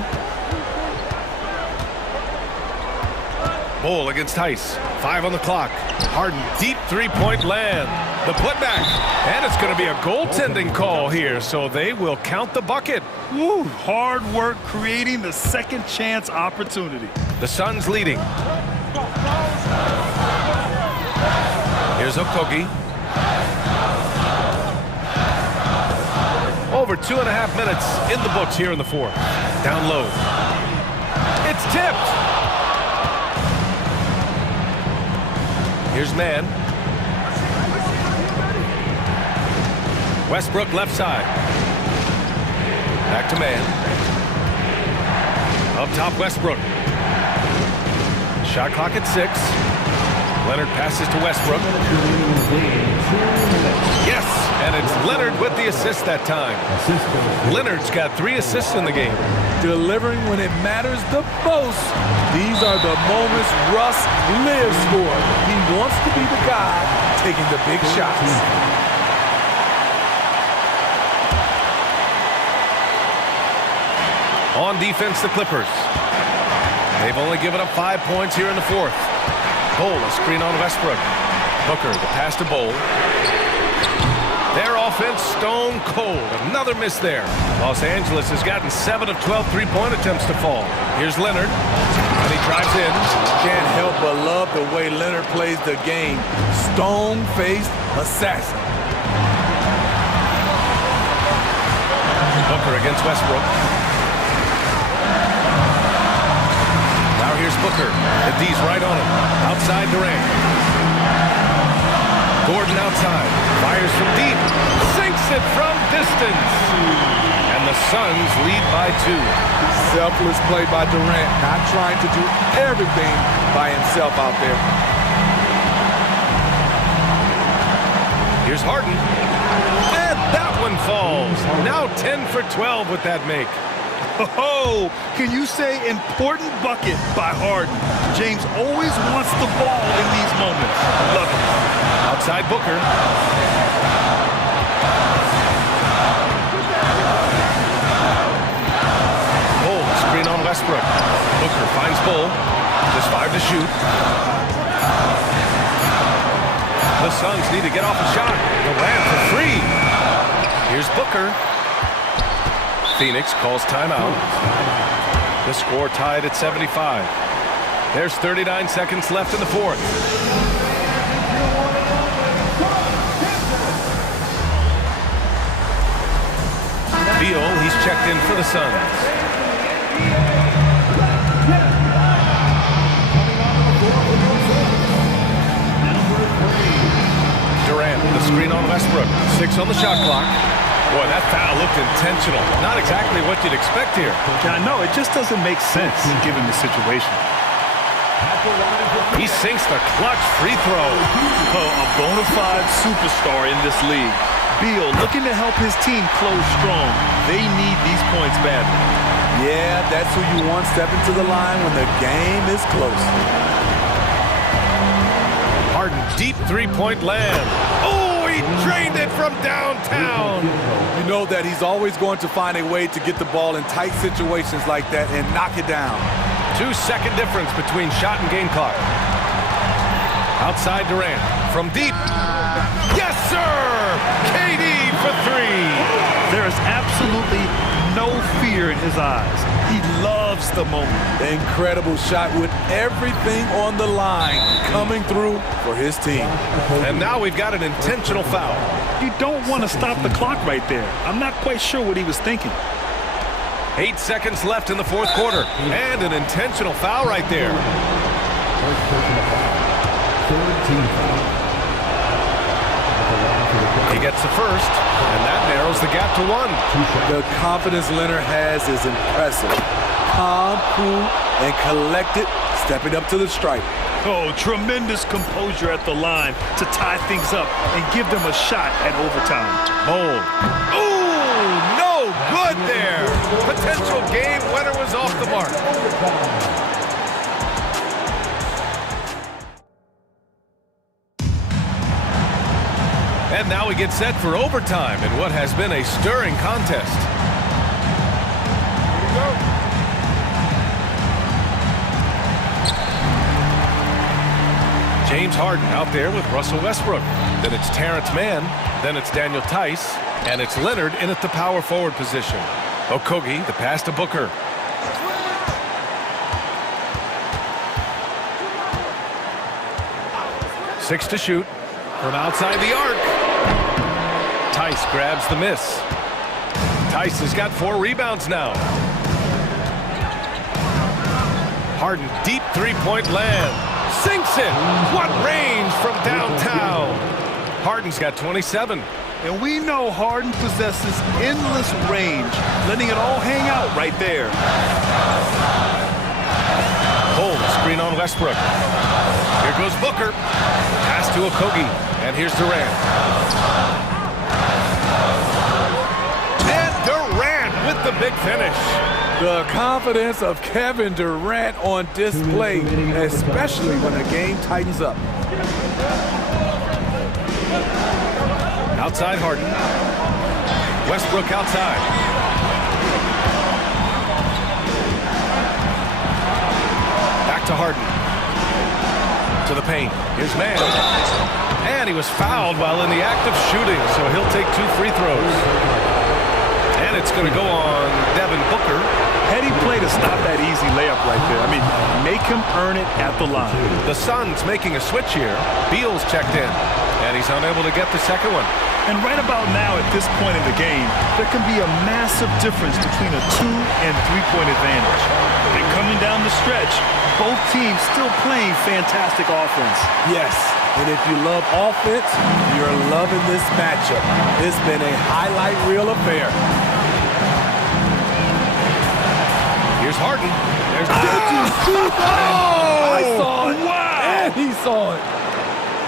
Bol against Tice. 5 on the clock. Harden, deep three-point land. The putback. And it's going to be a goaltending call here, so they will count the bucket. Woo, hard work creating the second chance opportunity. The Suns leading. Here's Okogie. Over 2.5 minutes in the books here in the fourth. Down low. It's tipped. Here's Mann. Westbrook left side. Back to Mann. Up top, Westbrook. Shot clock at 6. Leonard passes to Westbrook. Yes, and it's Leonard with the assist that time. Leonard's got 3 assists in the game. Delivering when it matters the most. These are the moments Russ lives for. He wants to be the guy taking the big shots. On defense, the Clippers. They've only given up 5 points here in the fourth. Bol, a screen on Westbrook. Booker, the pass to Bol. Their offense stone cold. Another miss there. Los Angeles has gotten 7 of 12 three-point attempts to fall. Here's Leonard. And he drives in. Can't help but love the way Leonard plays the game. Stone-faced assassin. Booker against Westbrook. Now here's Booker. The D's right on him. Outside Durant. Gordon outside. Fires from deep. Sinks it from distance. And the Suns lead by 2. Selfless play by Durant. Not trying to do everything by himself out there. Here's Harden. And that one falls. Now 10 for 12 with that make. Oh, can you say important bucket by Harden? James always wants the ball in these moments. Love it. Outside Booker. Bol, screen on Westbrook. Booker finds Bol. Just 5 to shoot. The Suns need to get off a shot. Durant for 3. Here's Booker. Phoenix calls timeout. The score tied at 75. There's 39 seconds left in the fourth. Beal, he's checked in for the Suns. Durant, the screen on Westbrook. 6 on the shot clock. Boy, that foul looked intentional. Not exactly what you'd expect here. Yeah, no, it just doesn't make sense given the situation. He sinks the clutch free throw. Oh, a bona fide superstar in this league. Beal looking to help his team close strong. They need these points badly. Yeah, that's who you want stepping to the line when the game is close. Harden, deep three-point land. Oh, he drained it from downtown. You know that he's always going to find a way to get the ball in tight situations like that and knock it down. 2-second difference between shot and game clock. Outside Durant. From deep. Yes, sir! KD for three. There is absolutely no fear in his eyes. He loves the moment. Incredible shot with everything on the line coming through for his team. And now we've got an intentional foul. You don't want to stop the clock right there. I'm not quite sure what he was thinking. 8 seconds left in the fourth quarter. And an intentional foul right there. He gets the first, and that narrows the gap to 1. The confidence Leonard has is impressive. Calm, cool, and collected, stepping up to the stripe. Oh, tremendous composure at the line to tie things up and give them a shot at overtime. Bold. Ooh, no good there. Potential game winner was off the mark. And now we get set for overtime in what has been a stirring contest. Here we go. James Harden out there with Russell Westbrook. Then it's Terrence Mann. Then it's Daniel Tice. And it's Leonard in at the power forward position. Okogie, the pass to Booker. Six to shoot from outside the arc. Tice grabs the miss. Tice has got 4 rebounds now. Harden, deep three-point land. Sinks it. What range from downtown. Harden's got 27. And we know Harden possesses endless range, letting it all hang out right there. Hold, screen on Westbrook. Here goes Booker. Pass to Okogie. And here's Durant. And Durant with the big finish. The confidence of Kevin Durant on display, especially when the game tightens up. Outside Harden. Westbrook outside. Back to Harden. To the paint. Here's Mann. And he was fouled while in the act of shooting, so he'll take 2 free throws. And it's going to go on Devin Booker. Heady play to stop that easy layup right there. I mean, make him earn it at the line. The Suns making a switch here. Beal's checked in, and he's unable to get the second one. And right about now, at this point in the game, there can be a massive difference between a 2- and 3-point advantage. And coming down the stretch, both teams still playing fantastic offense. Yes, and if you love offense, you're loving this matchup. It's been a highlight reel affair. Here's Harden. There's I saw it. Wow! And he saw it.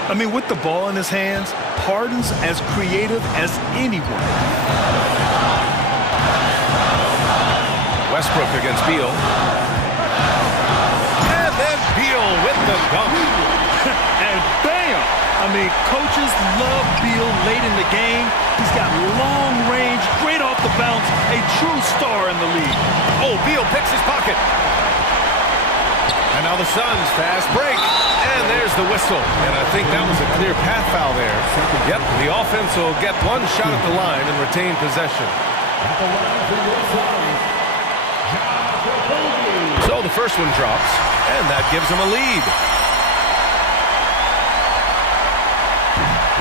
I mean, with the ball in his hands, Harden's as creative as anyone. Westbrook against Beal. And then Beal with the dunk. And bam! I mean, coaches love Beal late in the game. He's got long range, great off the bounce, a true star in the league. Oh, Beal picks his pocket. And now the Suns fast break. And there's the whistle. And I think that was a clear path foul there. Yep, the offense will get one shot at the line and retain possession. So the first one drops, and that gives him a lead.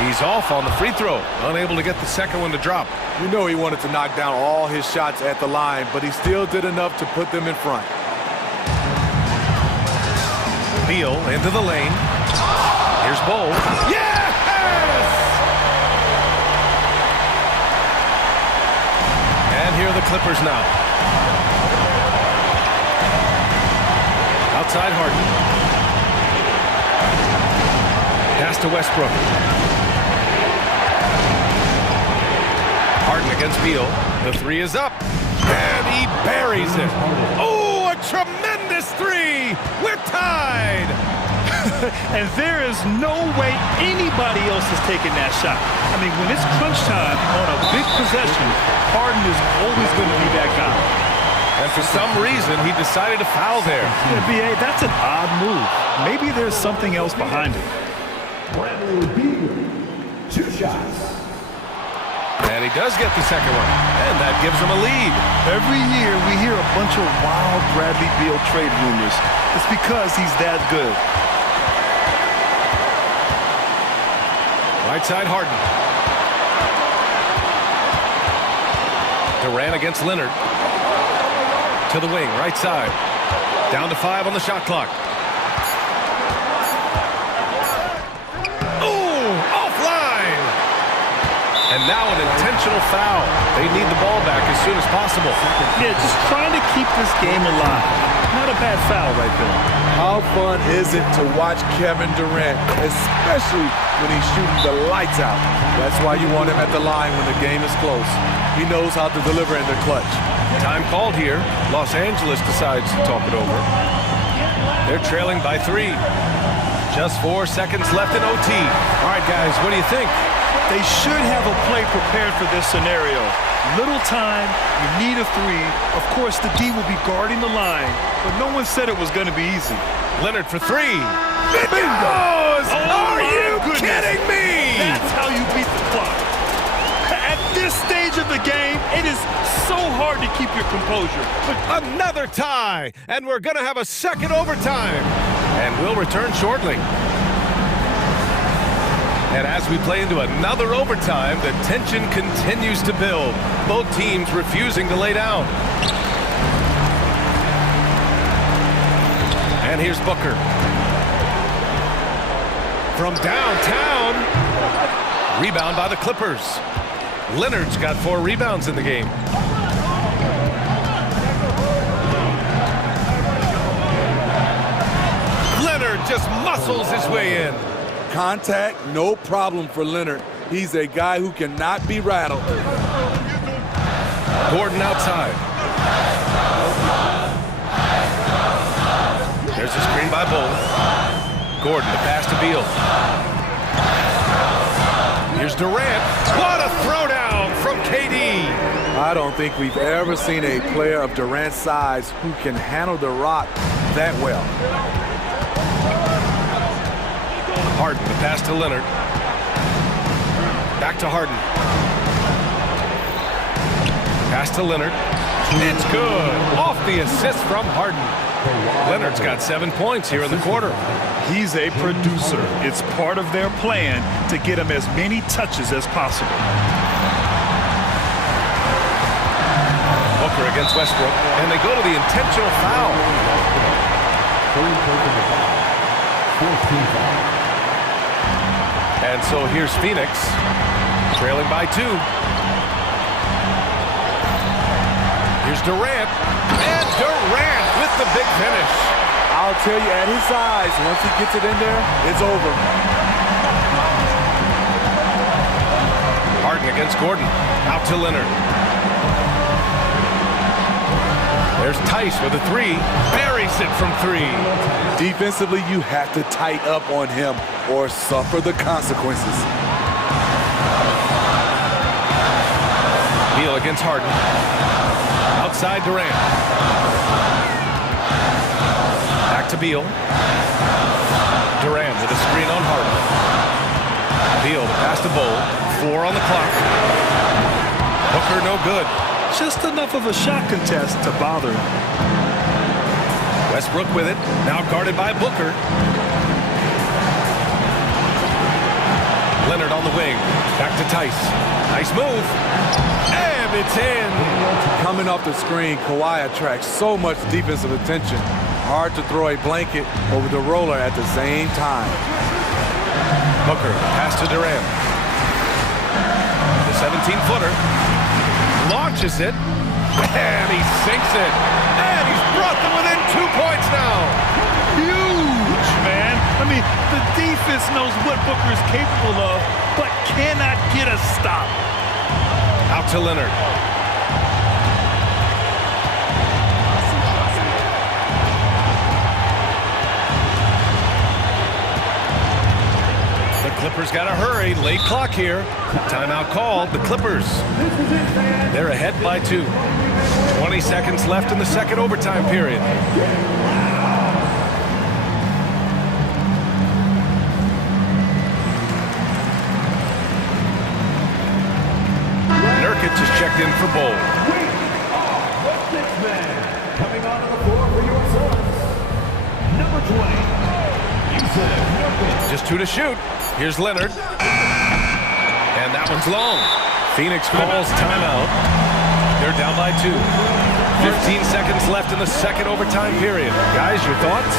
He's off on the free throw, unable to get the second one to drop. You know he wanted to knock down all his shots at the line, but he still did enough to put them in front. Beal into the lane. Here's Bowl. Yes! And here are the Clippers now. Outside Harden. Pass to Westbrook. Harden against Beal. The three is up. And he buries it. Oh, a tremendous three. We're tied. And there is no way anybody else is taking that shot. I mean, when it's crunch time on a big possession, Harden is always going to be that guy. And for some reason, he decided to foul there. Yeah, B.A., that's an odd move. Maybe there's something else behind it. Bradley Beal, 2 shots. And he does get the second one. And that gives him a lead. Every year we hear a bunch of wild Bradley Beal trade rumors. It's because he's that good. Right side, Harden. Durant against Leonard. To the wing, right side. Down to 5 on the shot clock. Ooh, offline! And now an intentional foul. They need the ball back as soon as possible. Yeah, just trying to keep this game alive. Not a bad foul right there. How fun is it to watch Kevin Durant, especially when he's shooting the lights out? That's why you want him at the line when the game is close. He knows how to deliver in the clutch. Time called here. Los Angeles decides to talk it over. They're trailing by 3. Just 4 seconds left in OT. All right, guys, what do you think? They should have a play prepared for this scenario. Little time, you need a 3. Of course, the D will be guarding the line, but no one said it was going to be easy. Leonard for 3. It goes! Are you kidding me? That's how you beat the clock. At this stage of the game, it is so hard to keep your composure. But another tie, and we're going to have a second overtime. And we'll return shortly. And as we play into another overtime, the tension continues to build. Both teams refusing to lay down. And here's Booker. From downtown. Rebound by the Clippers. Leonard's got 4 rebounds in the game. Leonard just muscles his way in. Contact, no problem for Leonard. He's a guy who cannot be rattled. Gordon outside. There's a screen by Bull. Gordon, the pass to Beal. Here's Durant. What a throwdown from KD. I don't think we've ever seen a player of Durant's size who can handle the rock that well. Harden, the pass to Leonard. Back to Harden. Pass to Leonard. It's good. Off the assist from Harden. Leonard's got 7 points here in the quarter. He's a producer. It's part of their plan to get him as many touches as possible. Booker against Westbrook, and they go to the intentional foul. 14 foul. And so here's Phoenix, trailing by 2. Here's Durant, and Durant with the big finish. I'll tell you, at his size, once he gets it in there, it's over. Harden against Gordon, out to Leonard. There's Tice with a 3, buries it from 3. Defensively, you have to tighten up on him or suffer the consequences. Beal against Harden. Outside Durant. Back to Beal. Durant with a screen on Harden. Beal, the pass to Bull. 4 on the clock. Booker no good. Just enough of a shot contest to bother him. Westbrook with it. Now guarded by Booker. Leonard on the wing. Back to Tice. Nice move. And it's in. Coming off the screen, Kawhi attracts so much defensive attention. Hard to throw a blanket over the roller at the same time. Booker, pass to Durant. The 17-footer. Launches it. And he sinks it. And he's brought them within 2 points now. Huge, man. I mean, the defense knows what Booker is capable of, but cannot get a stop. Out to Leonard. The Clippers got to hurry. Late clock here. Timeout called. The Clippers. They're ahead by 2. 20 seconds left in the second overtime period. checked in for Bowl. Coming onto the floor for your source. Number 20, Yusuf. Just 2 to shoot. Here's Leonard. And that one's long. Phoenix calls timeout. They're down by 2. 15 seconds left in the second overtime period. Guys, your thoughts?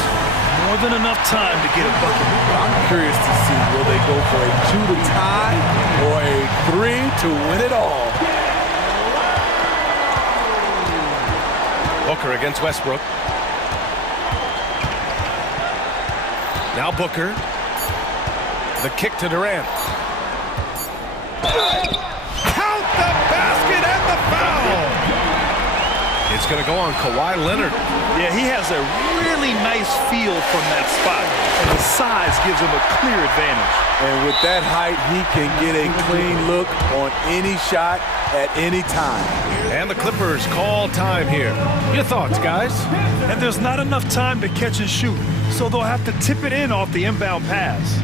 More than enough time to get a bucket. I'm curious to see, will they go for a 2 to tie or a 3 to win it all? Booker against Westbrook. Now Booker. The kick to Durant. Count the basket and the foul! It's going to go on Kawhi Leonard. Yeah, he has a really nice feel from that spot, and the size gives him a clear advantage. And with that height, he can get a clean look on any shot at any time. And the Clippers call time here. Your thoughts, guys? And there's not enough time to catch and shoot, so they'll have to tip it in off the inbound pass.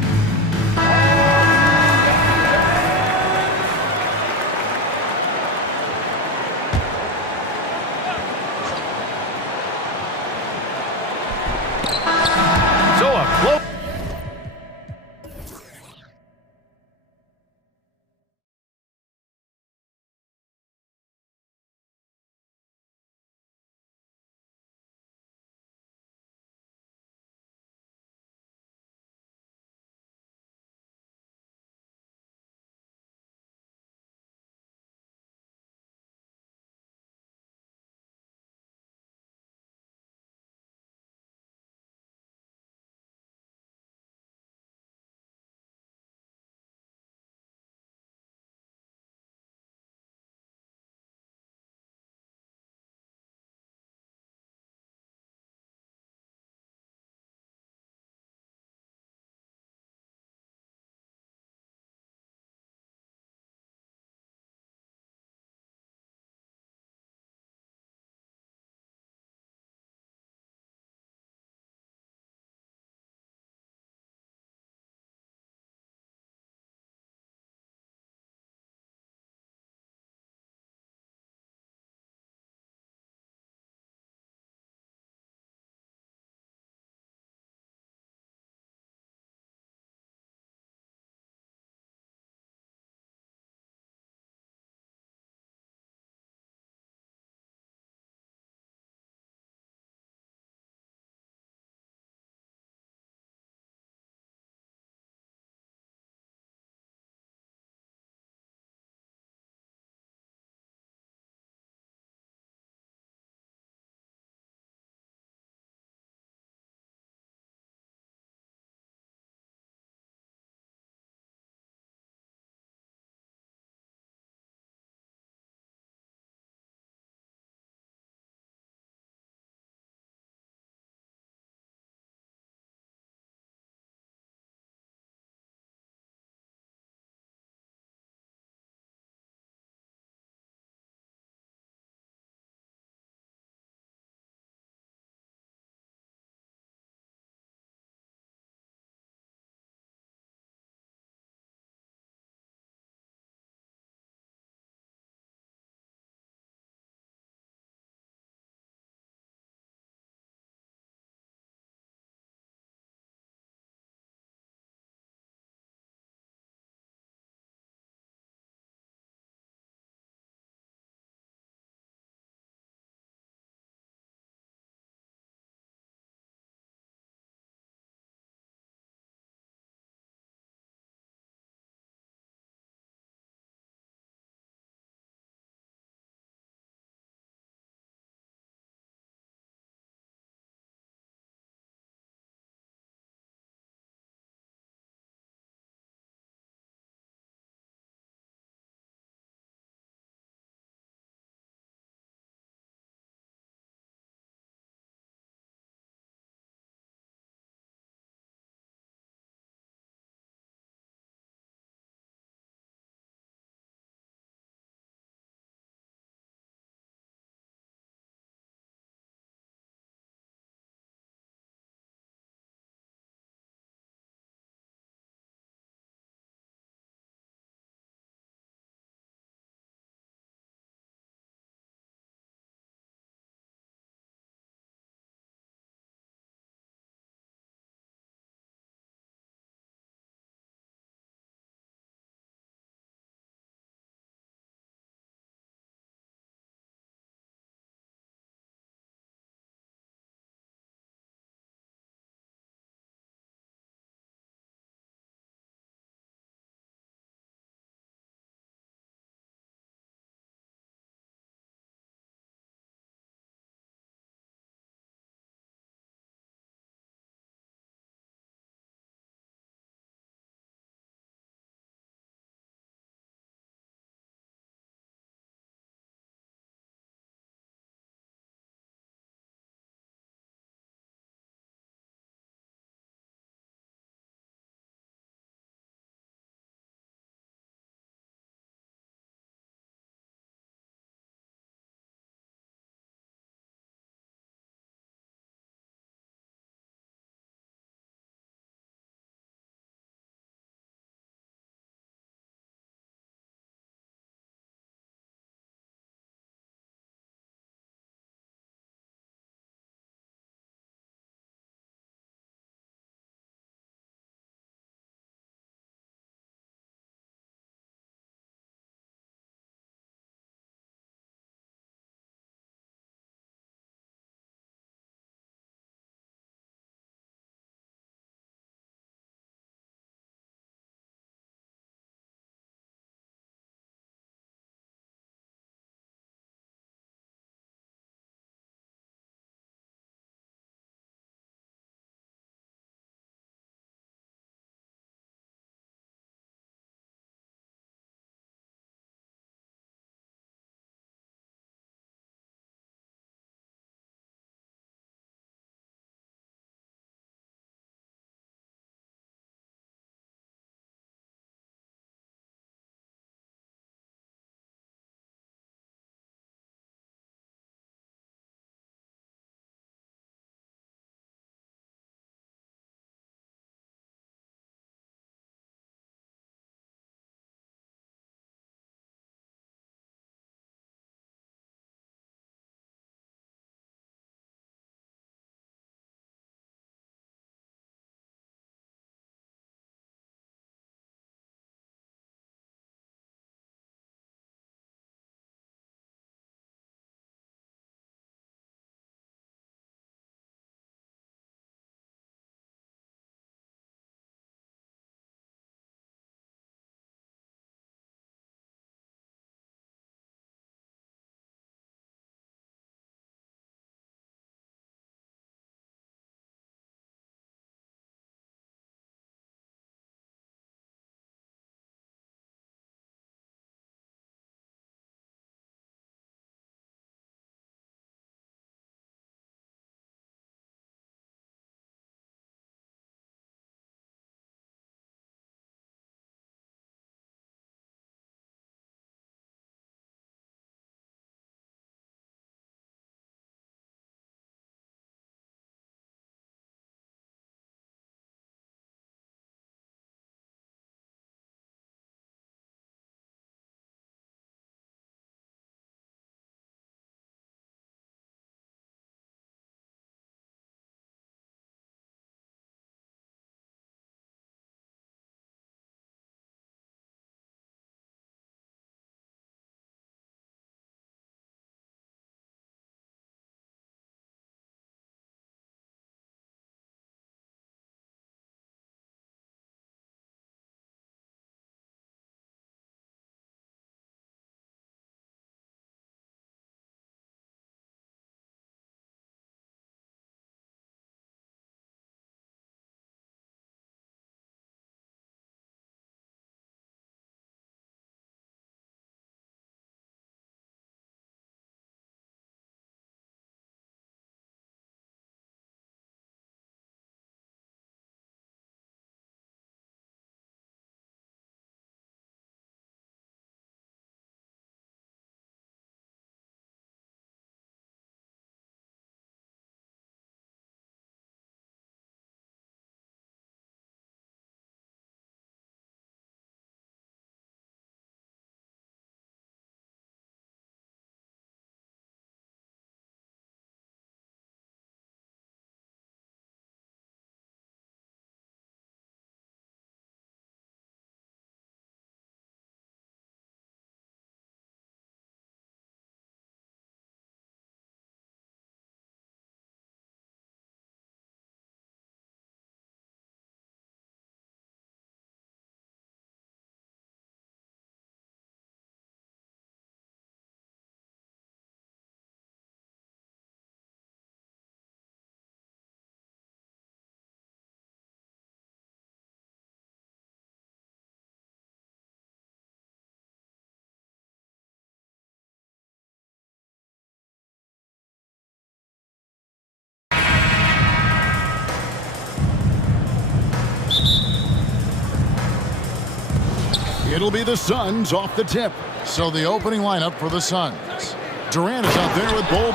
It'll be the Suns off the tip. So the opening lineup for the Suns. Durant is out there with Bol.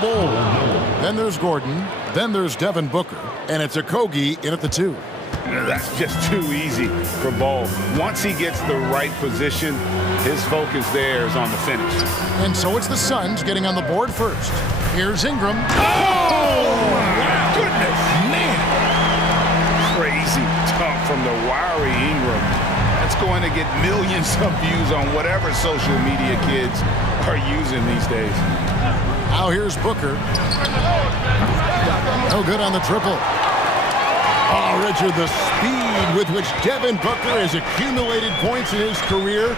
Then there's Gordon. Then there's Devin Booker. And it's Okogie in at the 2. That's just too easy for Bol. Once he gets the right position, his focus there is on the finish. And so it's the Suns getting on the board first. Here's Ingram. Oh, my goodness, man. Crazy dunk from the wiry Ingram. That's going to get millions of views on whatever social media kids are using these days. Now here's Booker. No good on the triple. Oh, Richard, the speed with which Devin Booker has accumulated points in his career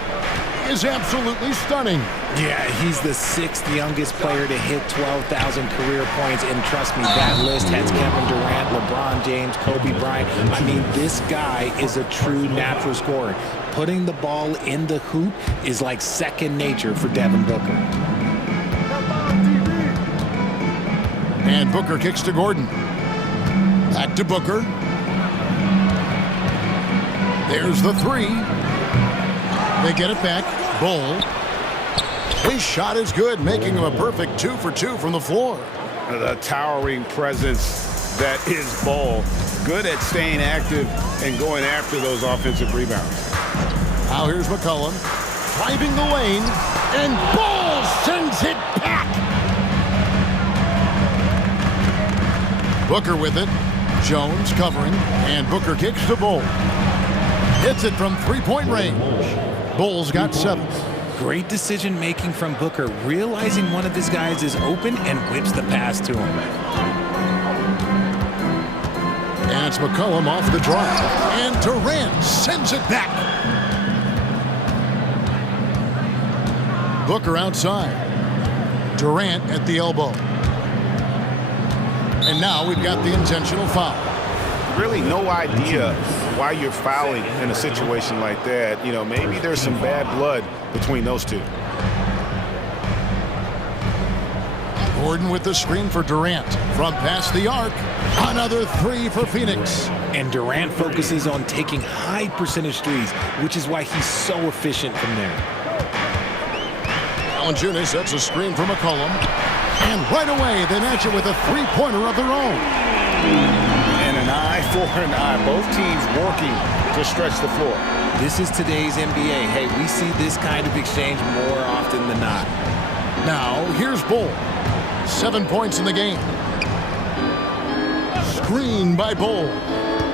is absolutely stunning. Yeah, he's the 6th youngest player to hit 12,000 career points, and trust me, that list has Kevin Durant, LeBron James, Kobe Bryant. I mean, this guy is a true natural scorer. Putting the ball in the hoop is like second nature for Devin Booker. And Booker kicks to Gordon. Back to Booker. There's the 3. They get it back. Bol. His shot is good, making him a perfect 2 for 2 from the floor. The towering presence that is Bol. Good at staying active and going after those offensive rebounds. Now here's McCollum. Driving the lane. And Bol sends it back. Booker with it. Jones covering. And Booker kicks to Bol. Hits it from 3-point range. Bol's got 7. Great decision-making from Booker, realizing one of his guys is open and whips the pass to him. And it's McCollum off the drive. And Durant sends it back. Booker outside. Durant at the elbow. And now we've got the intentional foul. Really no idea why you're fouling in a situation like that. You know, maybe there's some bad blood between those two. Gordon with the screen for Durant. From past the arc. Another 3 for Phoenix. And Durant focuses on taking high percentage threes, which is why he's so efficient from there. Valanciunas sets a screen for McCollum. And right away, they match it with a 3-pointer of their own. And an eye for an eye. Both teams working to stretch the floor. This is today's NBA. Hey, we see this kind of exchange more often than not. Now, here's Bol. 7 points in the game. Screen by Bol.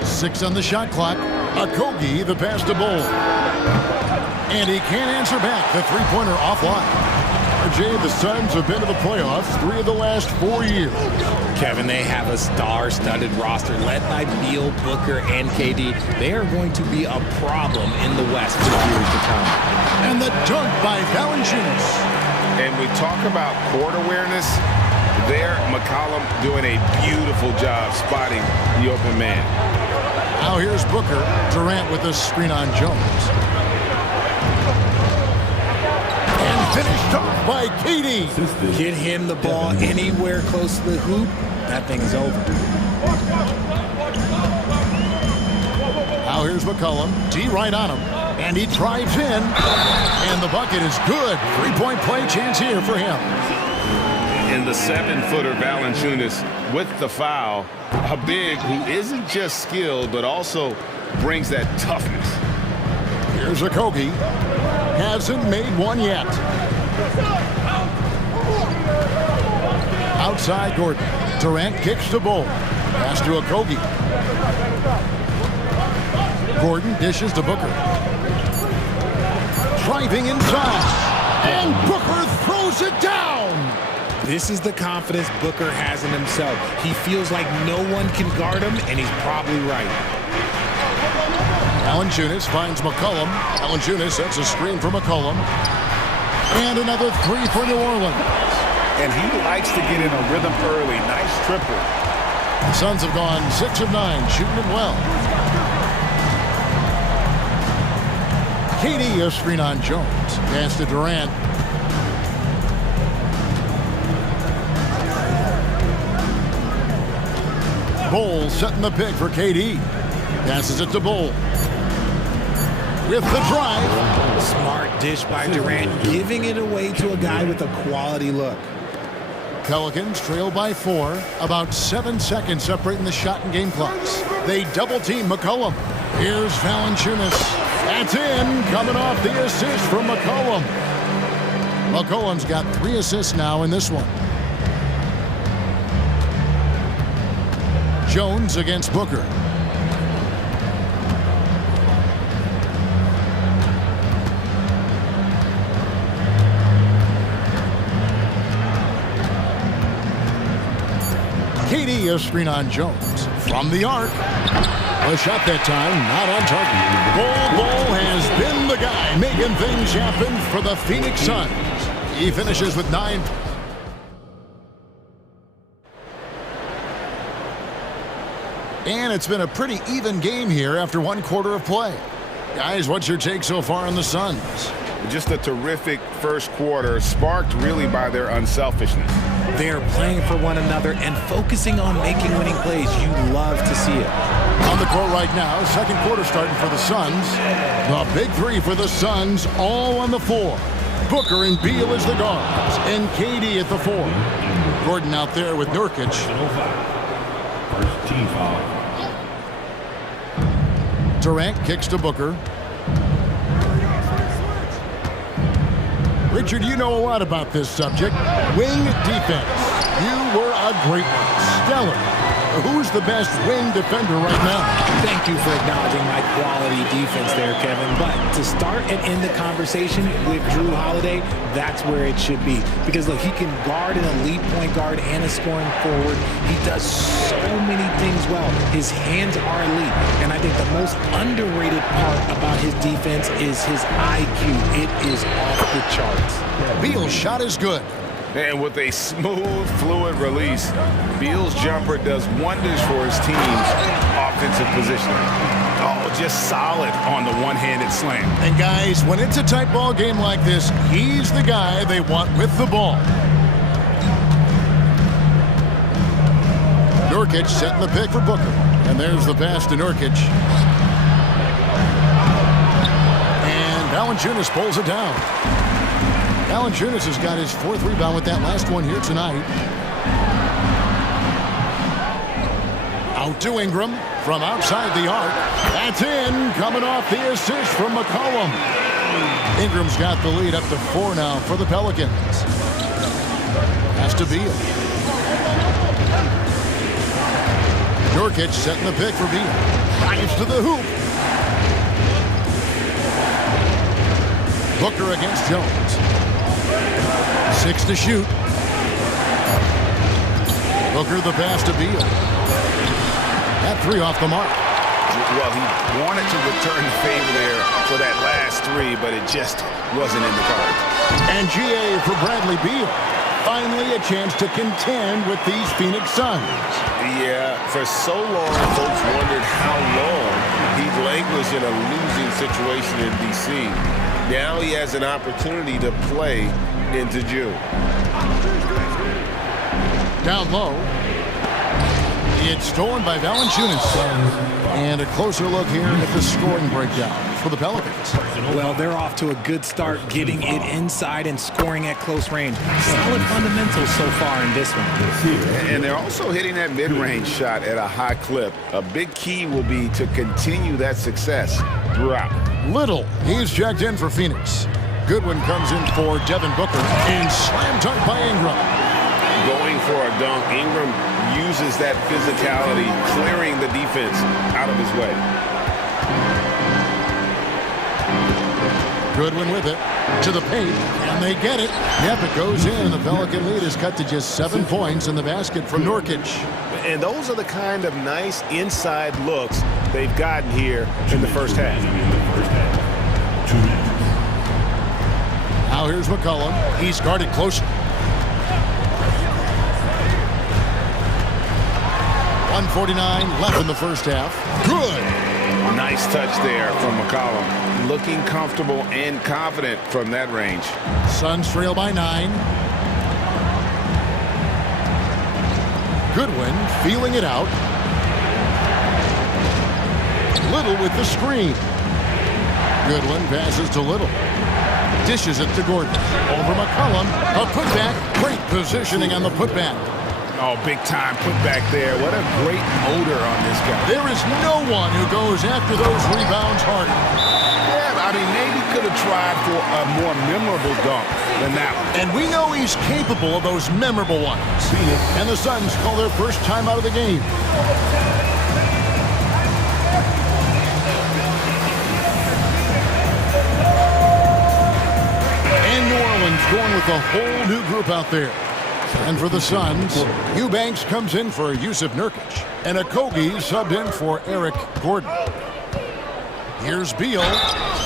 6 on the shot clock. Okogie, the pass to Bol. And he can't answer back. The 3-pointer offline. Jay, the Suns have been to the playoffs 3 of the last 4 years. Kevin, they have a star-studded roster led by Beal, Booker, and KD. They are going to be a problem in the West for years to come. And the dunk by Valanciunas. And we talk about court awareness. There, McCollum doing a beautiful job spotting the open man. Now here's Booker. Durant with the screen on Jones. Finished off by KD. Get him the ball anywhere close to the hoop, that thing is over. Now here's McCollum. D right on him. And he drives in. And the bucket is good. 3-point play chance here for him. And the 7-footer Valanciunas with the foul. A big who isn't just skilled, but also brings that toughness. Here's Okogie. Hasn't made one yet. Outside Gordon. Durant kicks to Bol. Pass to Okogie. Gordon dishes to Booker. Driving inside. And Booker throws it down. This is the confidence Booker has in himself. He feels like no one can guard him, and he's probably right. Valanciunas finds McCollum. Valanciunas sets a screen for McCollum. And another 3 for New Orleans. And he likes to get in a rhythm early. Nice triple. The Suns have gone 6 of 9, shooting it well. KD a screen on Jones. Pass to Durant. Bol setting the pick for KD. Passes it to Bol. with the drive. Smart dish by Durant, giving it away to a guy with a quality look. Pelicans trail by 4, about 7 seconds separating the shot and game clocks. They double-team McCollum. Here's Valanciunas. That's in, coming off the assist from McCollum. McCollum's got 3 assists now in this one. Jones against Booker. KD a screen on Jones. From the arc. A shot that time, not on target. Bol has been the guy making things happen for the Phoenix Suns. He finishes with 9. And it's been a pretty even game here after 1 quarter of play. Guys, what's your take so far on the Suns? Just a terrific first quarter, sparked really by their unselfishness. They're playing for one another and focusing on making winning plays. You love to see it. On the court right now, second quarter starting for the Suns. The big 3 for the Suns, all on the floor. Booker and Beal as the guards, and KD at the 4. Gordon out there with Nurkic. First team foul. Durant kicks to Booker. Richard, you know a lot about this subject. Wing defense. You were a great one. Stellar. Who's the best wing defender right now? Thank you for acknowledging my quality defense there, Kevin. But to start and end the conversation with Drew Holiday, that's where it should be. Because, look, he can guard an elite point guard and a scoring forward. He does so many things well. His hands are elite. And I think the most underrated part about his defense is his IQ. It is off the charts. Beal's shot is good. And with a smooth, fluid release, Beal's jumper does wonders for his team's offensive positioning. Oh, just solid on the one-handed slam. And guys, when it's a tight ball game like this, he's the guy they want with the ball. Nurkic setting the pick for Booker. And there's the pass to Nurkic. And Valanciunas pulls it down. Valanciunas has got his 4th rebound with that last one here tonight. Out to Ingram from outside the arc. That's in, coming off the assist from McCollum. Ingram's got the lead up to 4 now for the Pelicans. Pass to Beal. Nurkic setting the pick for Beal. Drives to the hoop. Booker against Jones. 6 to shoot. Booker the pass to Beal. That 3 off the mark. Well, he wanted to return the favor there for that last 3, but it just wasn't in the cards. And GA for Bradley Beal. Finally a chance to contend with these Phoenix Suns. Yeah, for so long, folks wondered how long he'd languished in a losing situation in D.C. Now he has an opportunity to play into June. Down low. It's stolen by Valanciunas. And a closer look here at the scoring breakdown for the Pelicans. Well, they're off to a good start, getting it inside and scoring at close range. Solid fundamentals so far in this one. And they're also hitting that mid-range shot at a high clip. A big key will be to continue that success throughout. Little, he's checked in for Phoenix. Goodwin comes in for Devin Booker and slam dunk by Ingram. Going for a dunk, Ingram uses that physicality, clearing the defense out of his way. Goodwin with it to the paint, and they get it. Yep, it goes in, and the Pelican lead is cut to just 7 points in the basket from Nurkic. And those are the kind of nice inside looks they've gotten here in the first half. Now here's McCollum. He's guarded closer. 1:49 left in the first half. Good. Nice touch there from McCollum. Looking comfortable and confident from that range. Suns trail by 9. Goodwin feeling it out. Little with the screen. Goodwin passes to Little. Dishes it to Gordon. Over McCollum. A putback. Great positioning on the putback. Oh, big time putback there. What a great motor on this guy. There is no one who goes after those rebounds harder. Yeah, I mean, maybe could have tried for a more memorable dunk than that one. And we know he's capable of those memorable ones. And the Suns call their first time out of the game. Going with a whole new group out there. And for the Suns, Eubanks comes in for Yusuf Nurkic. And Okogie subbed in for Eric Gordon. Here's Beal.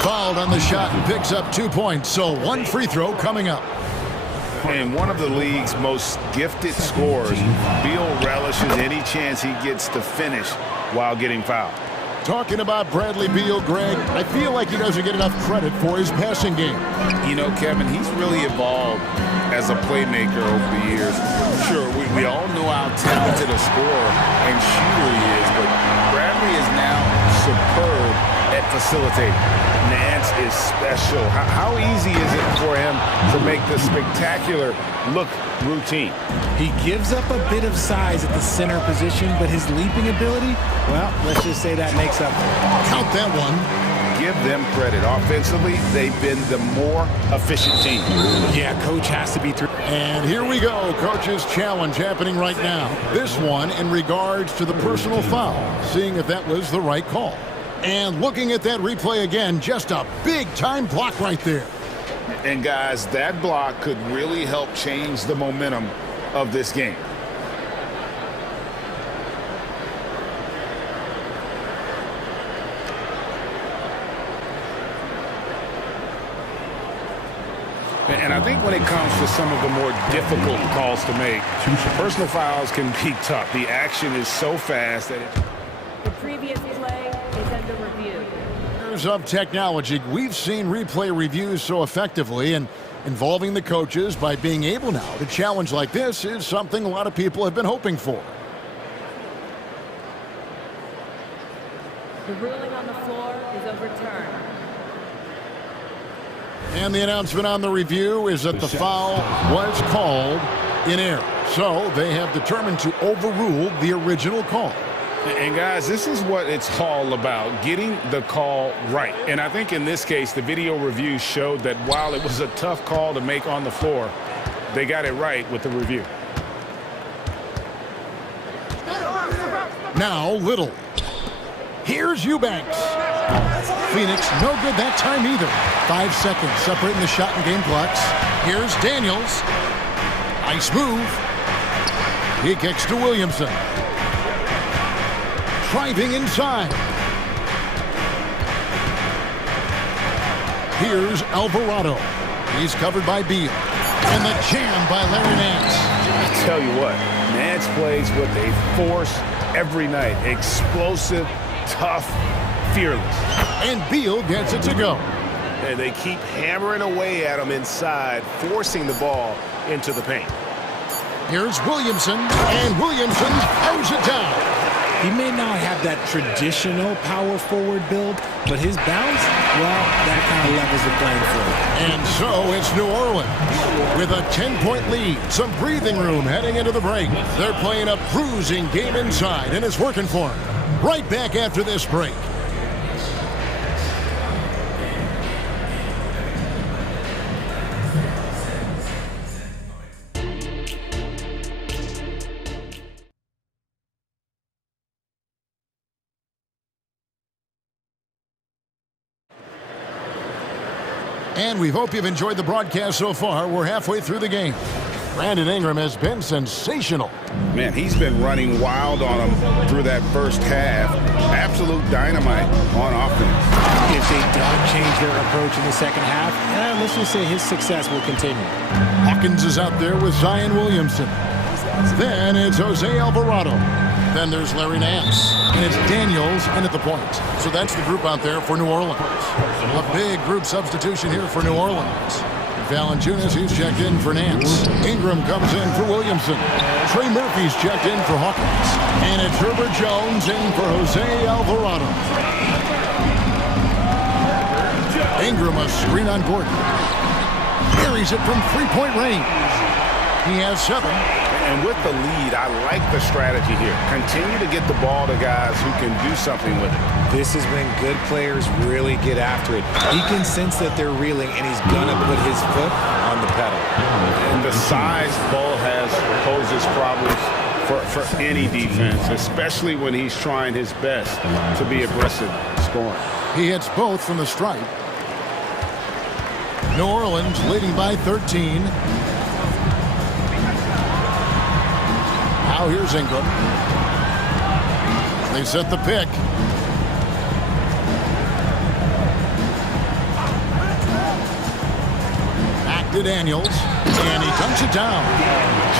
Fouled on the shot and picks up 2 points. So one free throw coming up. And one of the league's most gifted scorers, Beal relishes any chance he gets to finish while getting fouled. Talking about Bradley Beal, Greg, I feel like he doesn't get enough credit for his passing game. You know, Kevin, he's really evolved as a playmaker over the years. Sure, we all know how talented a scorer and shooter he is, but Bradley is now superb at facilitating. Nance is special. How easy is it for him to make the spectacular look routine? He gives up a bit of size at the center position, but his leaping ability, well, let's just say that makes up for it. Count that one. Give them credit. Offensively, they've been the more efficient team. Yeah, coach has to be through. And here we go. Coach's challenge happening right now. This one in regards to the personal foul, seeing if that was the right call. And looking at that replay again, just a big-time block right there. And, guys, that block could really help change the momentum of this game. And I think when it comes to some of the more difficult calls to make, personal fouls can be tough. The action is so fast that the previous play is under review. Of technology, we've seen replay reviews so effectively, and involving the coaches by being able now to challenge like this is something a lot of people have been hoping for. The ruling on the floor is overturned. And the announcement on the review is that the foul was called in error. So they have determined to overrule the original call. And, guys, this is what it's all about, getting the call right. And I think in this case, the video review showed that while it was a tough call to make on the floor, they got it right with the review. Now Little. Here's Eubanks. Phoenix, no good that time either. 5 seconds separating the shot and game clocks. Here's Daniels. Nice move. He kicks to Williamson. Driving inside. Here's Alvarado. He's covered by Beal. And the jam by Larry Nance. I tell you what, Nance plays what they force every night. Explosive, tough, fearless. And Beal gets it to go. And they keep hammering away at him inside, forcing the ball into the paint. Here's Williamson, and Williamson throws it down. He may not have that traditional power forward build, but his bounce, well, that kind of levels the playing field. And so it's New Orleans with a 10-point lead, some breathing room heading into the break. They're playing a bruising game inside, and it's working for them. Right back after this break. And we hope you've enjoyed the broadcast so far. We're halfway through the game. Brandon Ingram has been sensational. Man, he's been running wild on him through that first half. Absolute dynamite on offense. If they don't change their approach in the second half, let's just say his success will continue. Hawkins is out there with Zion Williamson. Then it's Jose Alvarado. Then there's Larry Nance. And it's Daniels in at the point. So that's the group out there for New Orleans. A big group substitution here for New Orleans. Valanciunas, he's checked in for Nance. Ingram comes in for Williamson. Trey Murphy's checked in for Hawkins. And it's Herbert Jones in for Jose Alvarado. Ingram a screen on Gordon. Carries it from three-point range. He has 7. And with the lead, I like the strategy here. Continue to get the ball to guys who can do something with it. This is when good players really get after it. He can sense that they're reeling, and he's going to put his foot on the pedal. And the size Ball has poses problems for any defense, especially when he's trying his best to be aggressive scoring. He hits both from the stripe. New Orleans leading by 13. Now here's Ingram. They set the pick. Back to Daniels, and he dunks it down.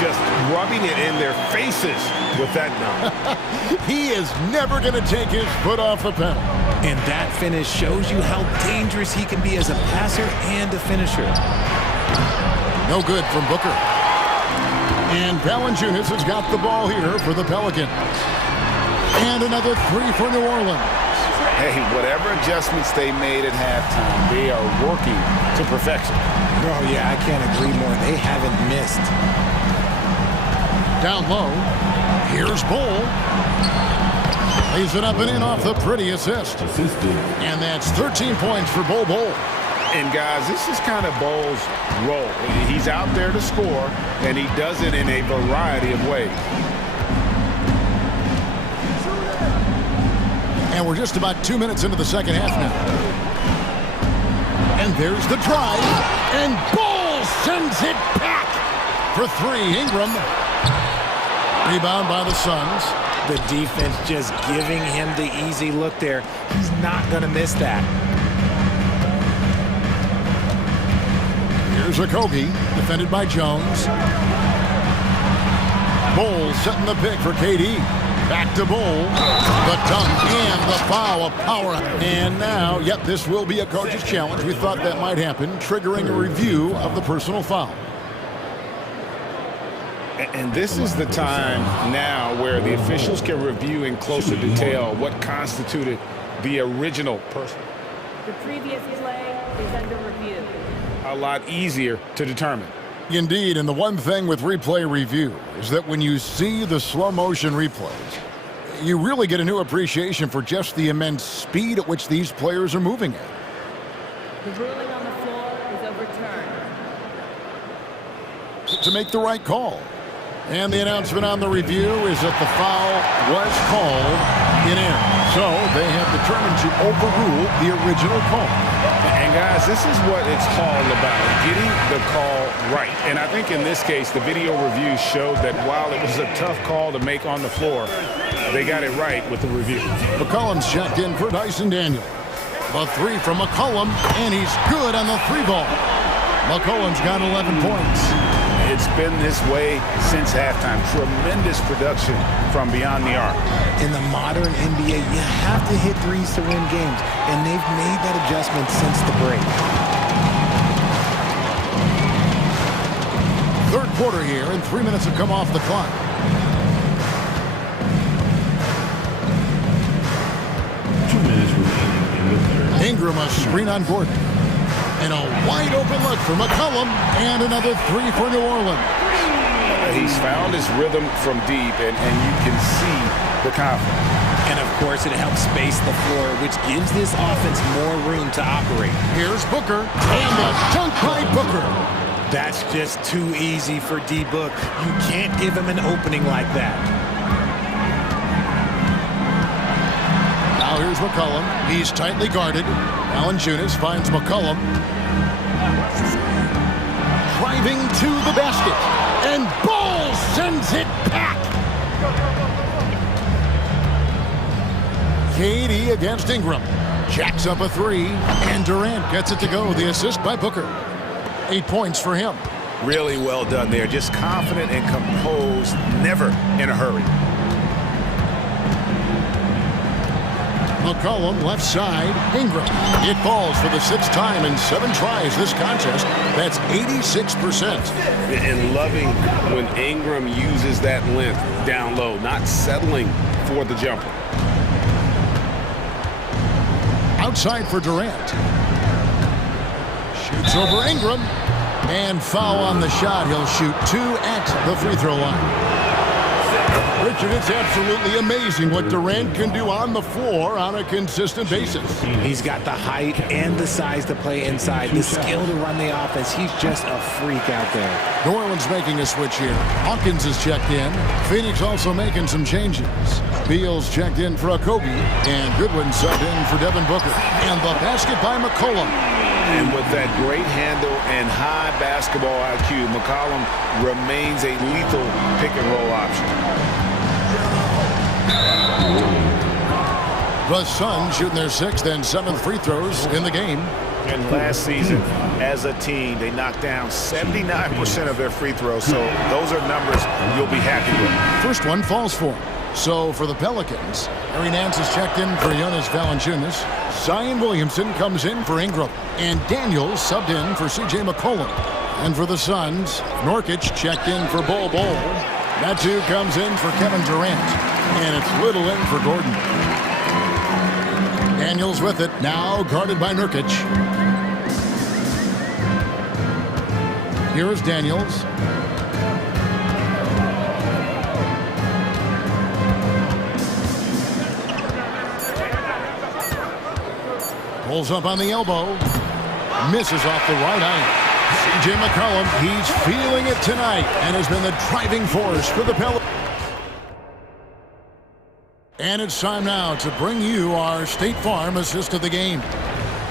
Just rubbing it in their faces with that dunk. He is never going to take his foot off the pedal. And that finish shows you how dangerous he can be as a passer and a finisher. No good from Booker. And Valanciunas has got the ball here for the Pelicans. And another 3 for New Orleans. Hey, whatever adjustments they made at halftime, they are working to perfection. Oh, yeah, I can't agree more. They haven't missed. Down low. Here's Bull. Lays it up and in off the pretty assist. And that's 13 points for Bull. And guys, this is kind of Bull's role. He's out there to score, and he does it in a variety of ways. And we're just about 2 minutes into the second half now. And there's the drive. And Bull sends it back for 3. Ingram. Rebound by the Suns. The defense just giving him the easy look there. He's not going to miss that. Here's Okogie, defended by Jones. Bull setting the pick for KD. Back to Bull. The dunk and the foul, a power. And now, yep, this will be a coach's challenge. We thought that might happen, triggering a review of the personal foul. And this is the time now where the officials can review in closer detail what constituted the original person. The previous play is under review. A lot easier to determine. Indeed, and the one thing with replay review is that when you see the slow motion replays, you really get a new appreciation for just the immense speed at which these players are moving at. The ruling on the floor is overturned. To make the right call. And the announcement on the review is that the foul was called in error. So they have determined to overrule the original call. And guys, this is what it's all about, getting the call right. And I think in this case, the video review showed that while it was a tough call to make on the floor, they got it right with the review. McCollum's checked in for Dyson Daniel. The 3 from McCollum, and he's good on the 3 ball. McCollum's got 11 points. It's been this way since halftime. Tremendous production from beyond the arc. In the modern NBA, you have to hit threes to win games, and they've made that adjustment since the break. Third quarter here, and 3 minutes have come off the clock. Ingram a screen on Gordon. And a wide open look for McCollum, and another 3 for New Orleans. He's found his rhythm from deep, and you can see the confidence. And of course, it helps space the floor, which gives this offense more room to operate. Here's Booker, and the dunk by Booker. That's just too easy for D-Book. You can't give him an opening like that. Now here's McCollum. He's tightly guarded. Valanciunas finds McCollum. Driving to the basket. And Ball sends it back. KD against Ingram. Jacks up a 3. And Durant gets it to go. The assist by Booker. 8 points for him. Really well done there. Just confident and composed. Never in a hurry. McCollum left side. Ingram. It falls for the 6th time in 7 tries this contest. That's 86%. And loving when Ingram uses that length down low, not settling for the jumper. Outside for Durant. Looks over Ingram. And foul on the shot. He'll shoot 2 at the free throw line. Richard, it's absolutely amazing what Durant can do on the floor on a consistent basis. He's got the height and the size to play inside, the skill to run the offense. He's just a freak out there. New Orleans making a switch here. Hawkins is checked in. Phoenix also making some changes. Beal's checked in for Okogie, and Goodwin subbed in for Devin Booker. And the basket by McCollum. And with that great handle and high basketball IQ, McCollum remains a lethal pick-and-roll option. The Suns shooting their 6th and 7th free throws in the game. And last season, as a team, they knocked down 79% of their free throws, so those are numbers you'll be happy with. First one falls for him. So for the Pelicans, Harry Nance is checked in for Jonas Valanciunas. Zion Williamson comes in for Ingram. And Daniels subbed in for C.J. McCollum. And for the Suns, Nurkic checked in for Bol Bol. That too comes in for Kevin Durant. And it's Little in for Gordon. Daniels with it, now guarded by Nurkic. Here's Daniels. Pulls up on the elbow. Misses off the right eye. C.J. McCollum, he's feeling it tonight and has been the driving force for the Pelicans. And it's time now to bring you our State Farm assist of the game.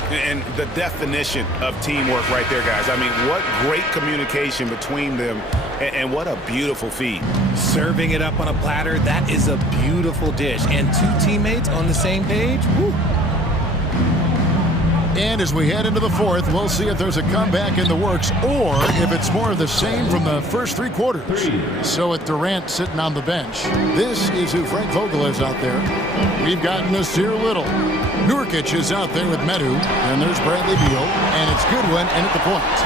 And the definition of teamwork right there, guys. I mean, what great communication between them, and what a beautiful feed. Serving it up on a platter, that is a beautiful dish. And 2 teammates on the same page, woo. And as we head into the 4th, we'll see if there's a comeback in the works or if it's more of the same from the first 3 quarters. So with Durant sitting on the bench, this is who Frank Vogel is out there. We've got Nasir Little. Nurkic is out there with Medu, and there's Bradley Beal, and it's Goodwin in at the point.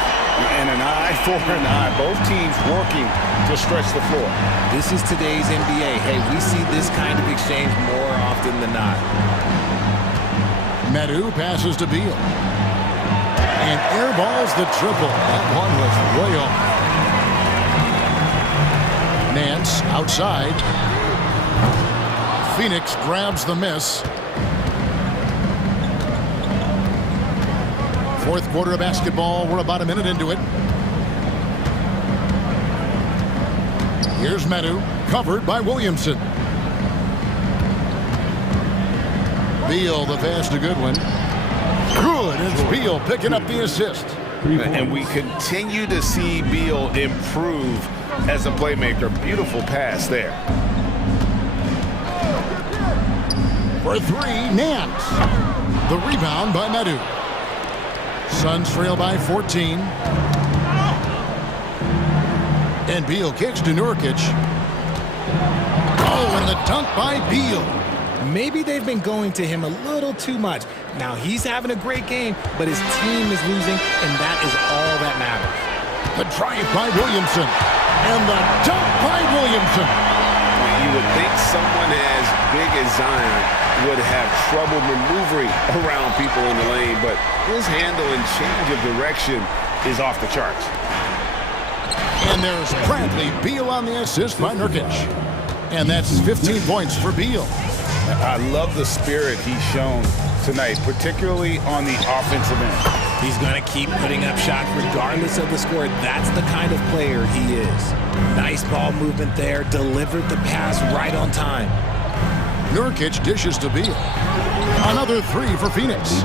And an eye for an eye. Both teams working to stretch the floor. This is today's NBA. Hey, we see this kind of exchange more often than not. Medu passes to Beal. And airballs the triple. That one was way off. Nance outside. Phoenix grabs the miss. 4th quarter of basketball. We're about a minute into it. Here's Medu, covered by Williamson. Beal, the pass to Goodwin. Good, it's Beal picking up the assist. And we continue to see Beal improve as a playmaker. Beautiful pass there. For 3, Nance. The rebound by Medu. Suns trail by 14. And Beal kicks to Nurkic. Oh, and the dunk by Beal. Maybe they've been going to him a little too much. Now he's having a great game, but his team is losing, and that is all that matters. The drive by Williamson. And the dunk by Williamson. You would think someone as big as Zion would have trouble maneuvering around people in the lane, but his handle and change of direction is off the charts. And there's Bradley Beal on the assist by Nurkic. And that's 15 points for Beal. I love the spirit he's shown tonight, particularly on the offensive end. He's going to keep putting up shots regardless of the score. That's the kind of player he is. Nice ball movement there, delivered the pass right on time. Nurkic dishes to Beal. Another 3 for Phoenix.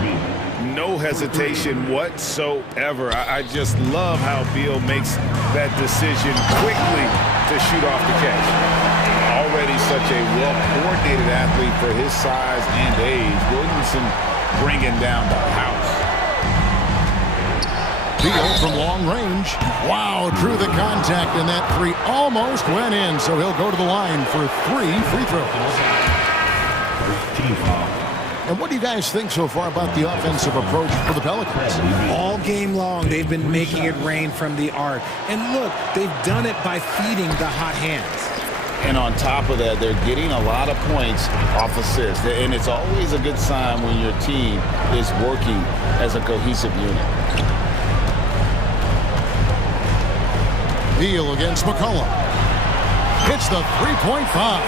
No hesitation whatsoever. I just love how Beal makes that decision quickly to shoot off the catch. Already such a well-coordinated athlete for his size and age. Williamson bringing down the house. Beal from long range. Wow, drew the contact, and that 3 almost went in, so he'll go to the line for 3 free throws. And what do you guys think so far about the offensive approach for the Pelicans? All game long, they've been making it rain from the arc. And look, they've done it by feeding the hot hands. And on top of that, they're getting a lot of points off assists. And it's always a good sign when your team is working as a cohesive unit. Beal against McCollum. Hits the three-point-5.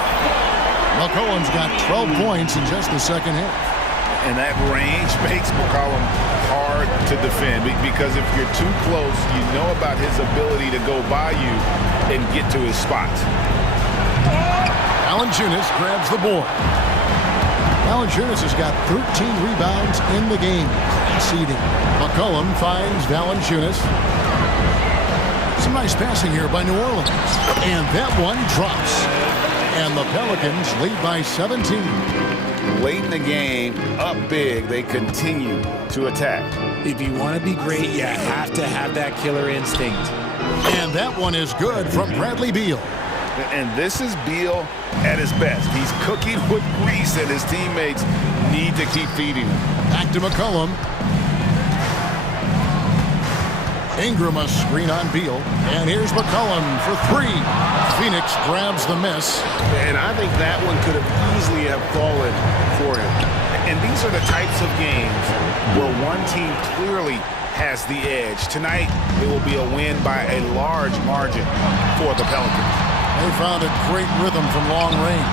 McCollum's got 12 points in just the second half. And that range makes McCollum hard to defend because if you're too close, you know about his ability to go by you and get to his spots. Valanciunas grabs the board. Valanciunas has got 13 rebounds in the game. Seeding. McCollum finds Valanciunas. Some nice passing here by New Orleans. And that one drops. And the Pelicans lead by 17. Late in the game, up big, they continue to attack. If you want to be great, you have to have that killer instinct. And that one is good from Bradley Beal. And this is Beal at his best. He's cooking with grease, and his teammates need to keep feeding him. Back to McCollum. Ingram a screen on Beal. And here's McCollum for three. Phoenix grabs the miss. And I think that one could have easily have fallen for him. And these are the types of games where one team clearly has the edge. Tonight, it will be a win by a large margin for the Pelicans. They found a great rhythm from long range.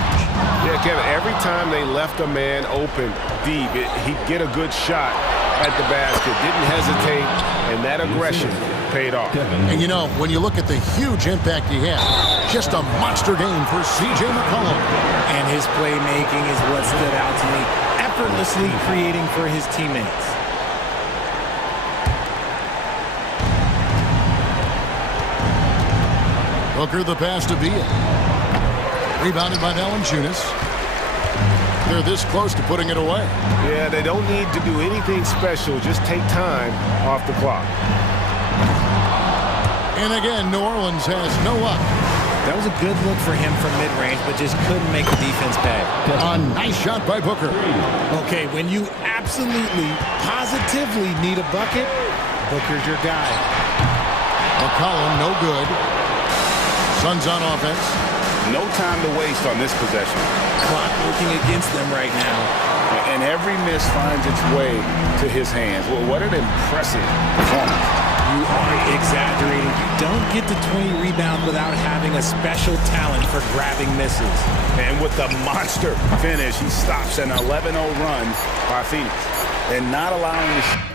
Yeah, Kevin, every time they left a man open deep, he'd get a good shot at the basket. Didn't hesitate, and that aggression paid off. And you know, when you look at the huge impact he had, just a monster game for C.J. McCollum. And his playmaking is what stood out to me. Effortlessly creating for his teammates. Booker the pass to Beal. Rebounded by Valanciunas. They're this close to putting it away. Yeah, they don't need to do anything special. Just take time off the clock. And again, New Orleans has no luck. That was a good look for him from mid-range, but just couldn't make the defense pay. A nice shot by Booker. Okay, when you absolutely, positively need a bucket, Booker's your guy. McCollum, no good. Suns on offense. No time to waste on this possession. Clock working against them right now. And every miss finds its way to his hands. Well, what an impressive performance. You are exaggerating. You don't get to 20 rebounds without having a special talent for grabbing misses. And with the monster finish, he stops an 11-0 run by Phoenix and not allowing the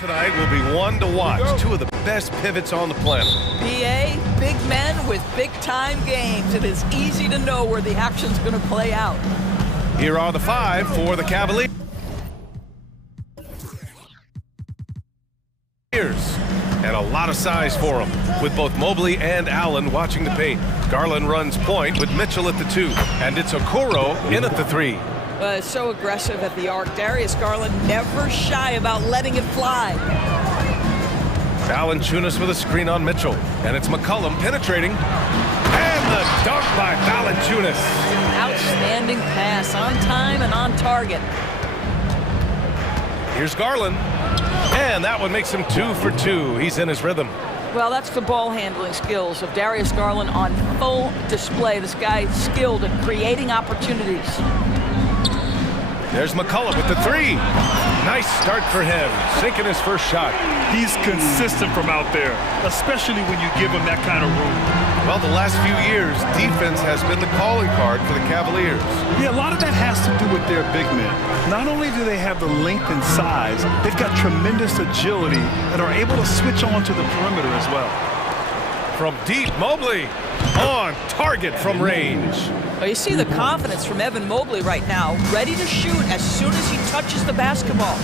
Tonight will be one to watch. Two of the best pivots on the planet. BA, big men with big-time games. It is easy to know where the action's going to play out. Here are the five for the Cavaliers. And a lot of size for them, with both Mobley and Allen watching the paint. Garland runs point with Mitchell at the 2, and it's Okoro in at the 3. So aggressive at the arc. Darius Garland never shy about letting it fly. Valanciunas with a screen on Mitchell, and it's McCollum penetrating. And the dunk by Valanciunas. Outstanding pass, on time and on target. Here's Garland, and that one makes him 2 for 2. He's in his rhythm. Well, that's the ball handling skills of Darius Garland on full display. This guy is skilled at creating opportunities. There's McCullough with the 3. Nice start for him, sinking his first shot. He's consistent from out there, especially when you give him that kind of room. Well, the last few years, defense has been the calling card for the Cavaliers. Yeah, a lot of that has to do with their big men. Not only do they have the length and size, they've got tremendous agility and are able to switch on to the perimeter as well. From deep, Mobley on target from range. Well, you see the confidence from Evan Mobley right now, ready to shoot as soon as he touches the basketball.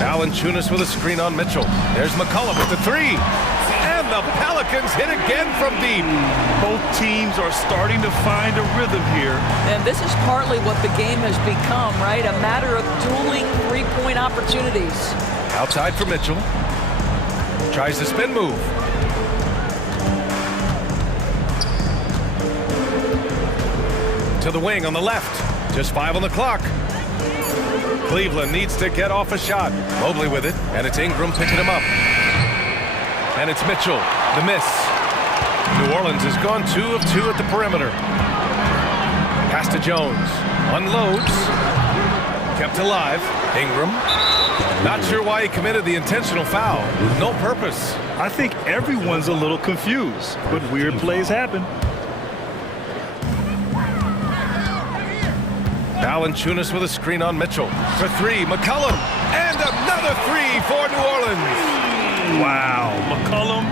Valanciunas with a screen on Mitchell. There's McCullough with the 3. And the Pelicans hit again from deep. Both teams are starting to find a rhythm here. And this is partly what the game has become, right? A matter of dueling three-point opportunities. Outside for Mitchell. Tries the spin move. To the wing on the left. Just 5 on the clock. Cleveland needs to get off a shot. Mobley with it, and it's Ingram picking him up. And it's Mitchell, the miss. New Orleans has gone 2 of 2 at the perimeter. Pass to Jones. Unloads. Kept alive. Ingram. Not sure why he committed the intentional foul. No purpose. I think everyone's a little confused, but weird plays happen. Valanciunas with a screen on Mitchell. For 3, McCollum. And another 3 for New Orleans. Wow, McCollum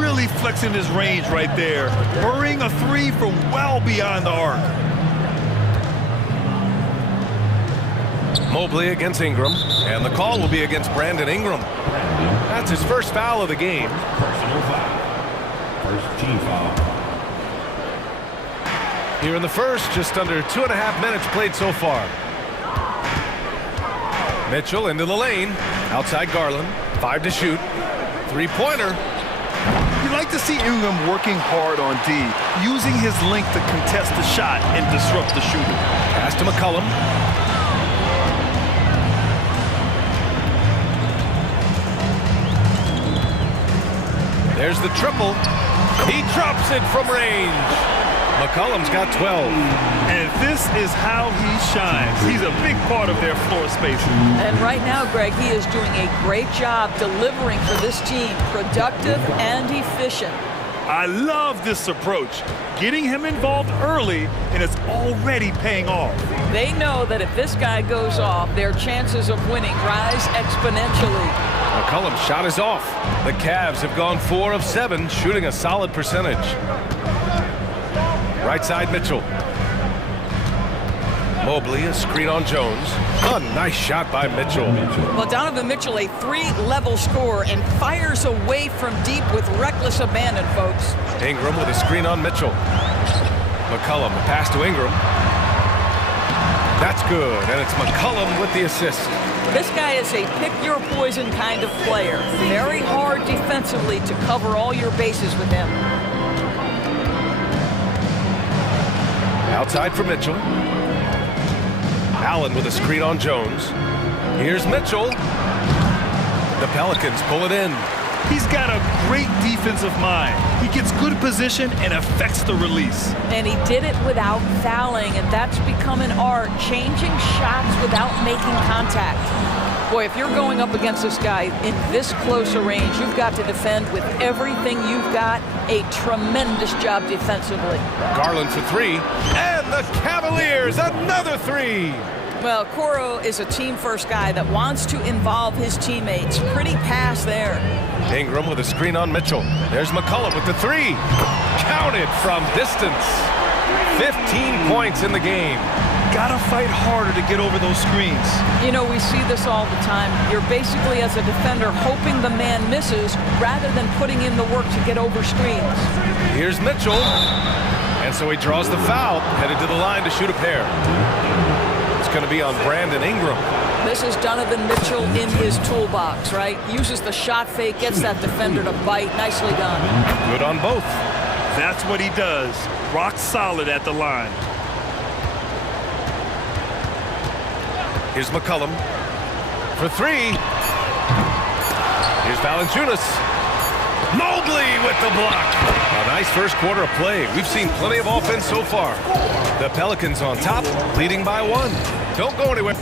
really flexing his range right there. Burying a 3 from well beyond the arc. Mobley against Ingram, and the call will be against Brandon Ingram. That's his first foul of the game. Personal foul. First team foul. Here in the first, just under 2.5 minutes played so far. Mitchell into the lane. Outside Garland. 5 to shoot. 3-pointer. You like to see Ingram working hard on D, using his length to contest the shot and disrupt the shooter. Pass to McCollum. There's the triple. He drops it from range. McCollum's got 12. And this is how he shines. He's a big part of their floor spacing. And right now, Greg, he is doing a great job delivering for this team, productive and efficient. I love this approach, getting him involved early, and it's already paying off. They know that if this guy goes off, their chances of winning rise exponentially. McCollum's shot is off. The Cavs have gone 4 of 7, shooting a solid percentage. Right side, Mitchell. Mobley, a screen on Jones. A nice shot by Mitchell. Well, Donovan Mitchell, a 3-level scorer, and fires away from deep with reckless abandon, folks. Ingram with a screen on Mitchell. McCollum, the pass to Ingram. That's good, and it's McCollum with the assist. This guy is a pick-your-poison kind of player. Very hard defensively to cover all your bases with him. Outside for Mitchell. Allen with a screen on Jones. Here's Mitchell. The Pelicans pull it in. He's got a great defensive mind. He gets good position and affects the release. And he did it without fouling, and that's become an art, changing shots without making contact. Boy, if you're going up against this guy in this close a range, you've got to defend with everything you've got. A tremendous job defensively. Garland for 3, and the Cavaliers, another 3. Well, Koro is a team-first guy that wants to involve his teammates. Pretty pass there. Ingram with a screen on Mitchell. There's McCullough with the three. Counted from distance. 15 points in the game. Gotta fight harder to get over those screens. You know, we see this all the time. You're basically, as a defender, hoping the man misses rather than putting in the work to get over screens. Here's Mitchell. And so he draws the foul, headed to the line to shoot a pair. It's going to be on Brandon Ingram. This is Donovan Mitchell in his toolbox, right? Uses the shot fake, gets that defender to bite. Nicely done. Good on both. That's what he does. Rock solid at the line. Here's McCullum for three. Here's Valanciunas. Mobley with the block. A nice first quarter of play. We've seen plenty of offense so far. The Pelicans on top, leading by one. Don't go anywhere.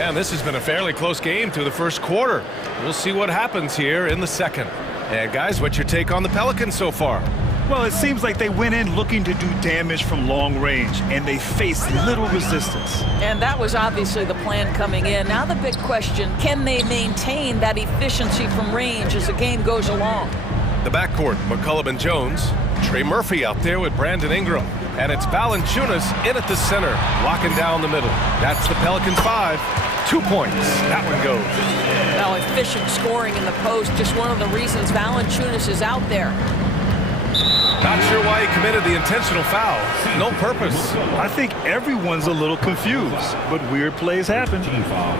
And this has been a fairly close game through the first quarter. We'll see what happens here in the second. And guys, what's your take on the Pelicans so far? Well, it seems like they went in looking to do damage from long range, and they faced little resistance. And that was obviously the plan coming in. Now the big question, can they maintain that efficiency from range as the game goes along? The backcourt, McCullum and Jones. Trey Murphy out there with Brandon Ingram. And it's Valanciunas in at the center, locking down the middle. That's the Pelicans 5. 2 points. That one goes. Now efficient scoring in the post, just one of the reasons Valanciunas is out there. Not sure why he committed the intentional foul. No purpose. I think everyone's a little confused, but weird plays happen.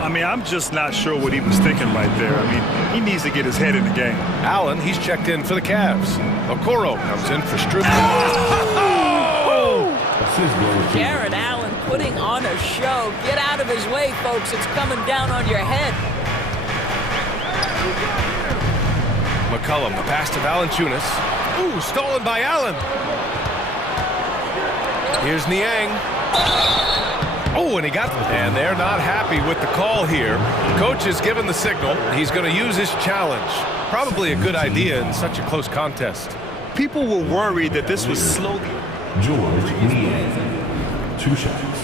I mean, I'm just not sure what he was thinking right there. I mean, he needs to get his head in the game. Allen, he's checked in for the Cavs. Okoro comes in for Strip. Jared Allen putting on a show. Get out of his way, folks. It's coming down on your head. McCullum, the pass to Valanciunas. Ooh, stolen by Allen. Here's Niang. Oh, and he got them. And they're not happy with the call here. Coach has given the signal. He's going to use his challenge. Probably a good idea in such a close contest. People were worried that this was slowly. George Niang, 2 shots.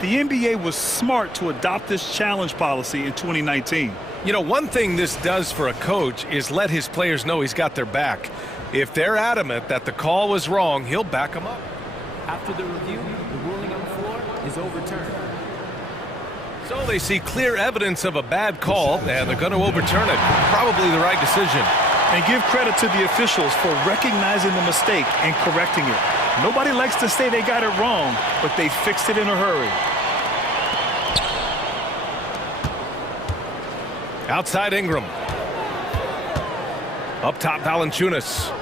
The NBA was smart to adopt this challenge policy in 2019. You know, one thing this does for a coach is let his players know he's got their back. If they're adamant that the call was wrong, he'll back them up. After the review, the ruling on the floor is overturned. So they see clear evidence of a bad call, and they're going to overturn it. Probably the right decision. And give credit to the officials for recognizing the mistake and correcting it. Nobody likes to say they got it wrong, but they fixed it in a hurry. Outside Ingram. Up top, Valanciunas.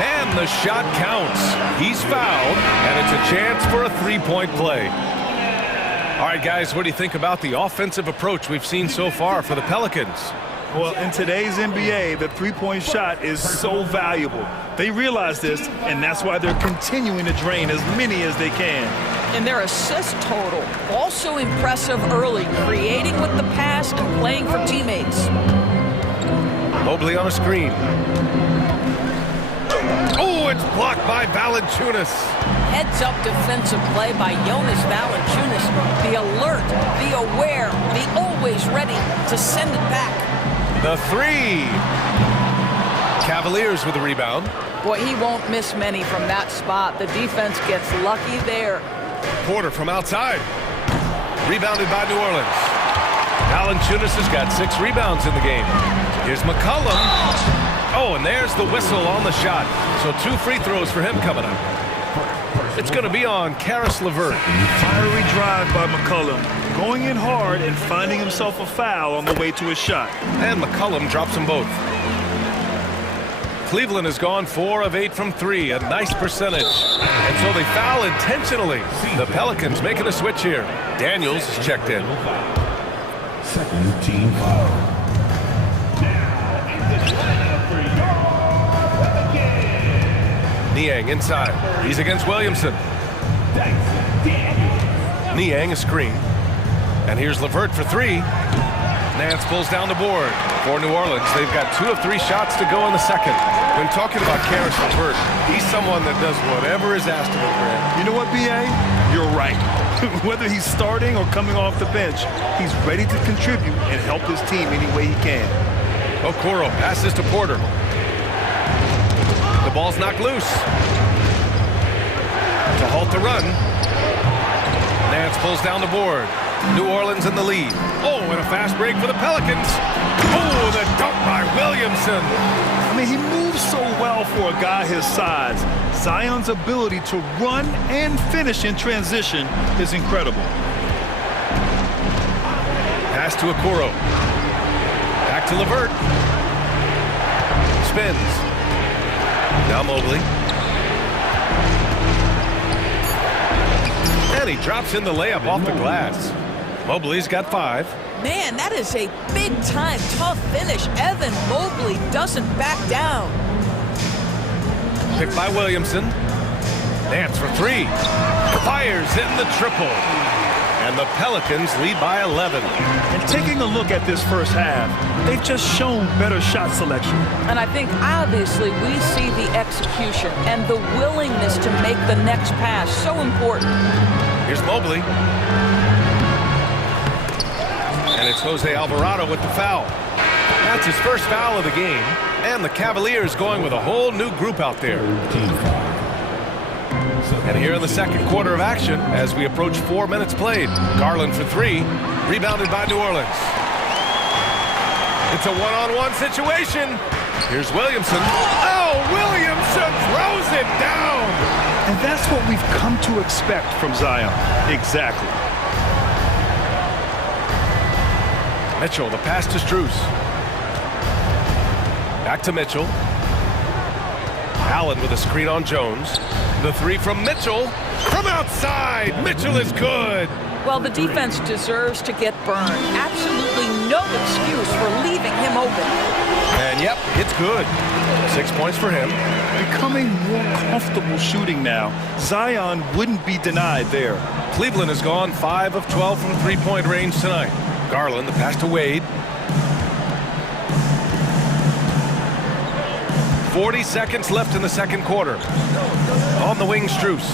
And the shot counts. He's fouled, and it's a chance for a three-point play. All right, guys, what do you think about the offensive approach we've seen so far for the Pelicans? Well, in today's NBA, the three-point shot is so valuable. They realize this, and that's why they're continuing to drain as many as they can. And their assist total, also impressive early, creating with the pass and playing for teammates. Mobley on a screen. Oh, it's blocked by Valanciunas. Heads-up defensive play by Jonas Valanciunas. The alert, the aware, the always ready to send it back. The three. Cavaliers with the rebound. Boy, he won't miss many from that spot. The defense gets lucky there. Porter from outside. Rebounded by New Orleans. Valanciunas has got 6 rebounds in the game. Here's McCullum. Oh, and there's the whistle on the shot. So 2 free throws for him coming up. It's going to be on Karis LeVert. Fiery drive by McCullum. Going in hard and finding himself a foul on the way to his shot. And McCullum drops them both. Cleveland has gone 4 of 8 from 3, a nice percentage. And so they foul intentionally. The Pelicans making a switch here. Daniels is checked in. Second team foul. Niang inside. He's against Williamson. Niang a screen. And here's LeVert for 3. Nance pulls down the board. For New Orleans, they've got 2 of 3 shots to go in the second. When talking about Karis LeVert, he's someone that does whatever is asked of him, Grant. You know what, B.A.? You're right. Whether he's starting or coming off the bench, he's ready to contribute and help his team any way he can. Okoro passes to Porter. The ball's knocked loose. To halt the run. Nance pulls down the board. New Orleans in the lead. Oh, and a fast break for the Pelicans. Oh, the dunk by Williamson. I mean, he moves so well for a guy his size. Zion's ability to run and finish in transition is incredible. Pass to Okoro. Back to LeVert. Spins. Now Mobley. And he drops in the layup off the glass. Mobley's got 5. Man, that is a big-time tough finish. Evan Mobley doesn't back down. Picked by Williamson. Nance for 3. Fires in the triple. And the Pelicans lead by 11. And taking a look at this first half, they've just shown better shot selection. And I think obviously we see the execution and the willingness to make the next pass so important. Here's Mobley. And it's Jose Alvarado with the foul. That's his first foul of the game. And the Cavaliers going with a whole new group out there. And here in the second quarter of action, as we approach 4 minutes played, Garland for 3, rebounded by New Orleans. It's a one-on-one situation. Here's Williamson. Oh, Williamson throws it down. And that's what we've come to expect from Zion. Exactly. Mitchell, the pass to Strus. Back to Mitchell. Allen with a screen on Jones. The 3 from Mitchell. From outside, Mitchell is good. Well, the defense deserves to get burned. Absolutely no excuse for leaving him open. And yep, it's good. 6 points for him. Becoming more comfortable shooting now. Zion wouldn't be denied there. Cleveland has gone 5 of 12 from three-point range tonight. Garland, the pass to Wade. 40 seconds left in the second quarter. On the wing, Strus.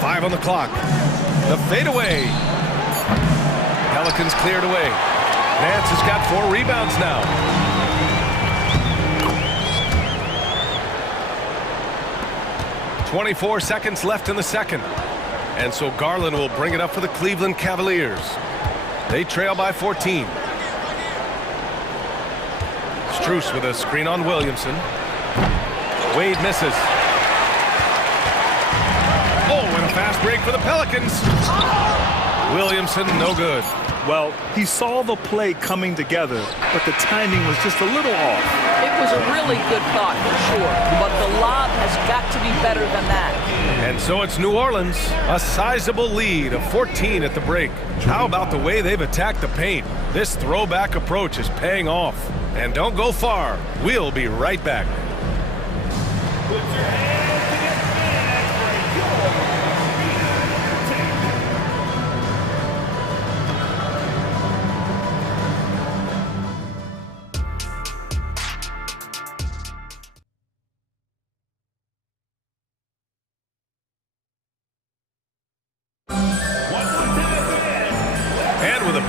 5 on the clock. The fadeaway. Pelicans cleared away. Nance has got 4 rebounds now. .24 seconds left in the second. And so Garland will bring it up for the Cleveland Cavaliers. They trail by 14. Strus with a screen on Williamson. Wade misses. Oh, and a fast break for the Pelicans. Williamson, no good. Well, he saw the play coming together, but the timing was just a little off. It was a really good thought, for sure, but the lob has got to be better than that. And so it's New Orleans, a sizable lead of 14 at the break. How about the way they've attacked the paint? This throwback approach is paying off. And don't go far. We'll be right back. Put your hands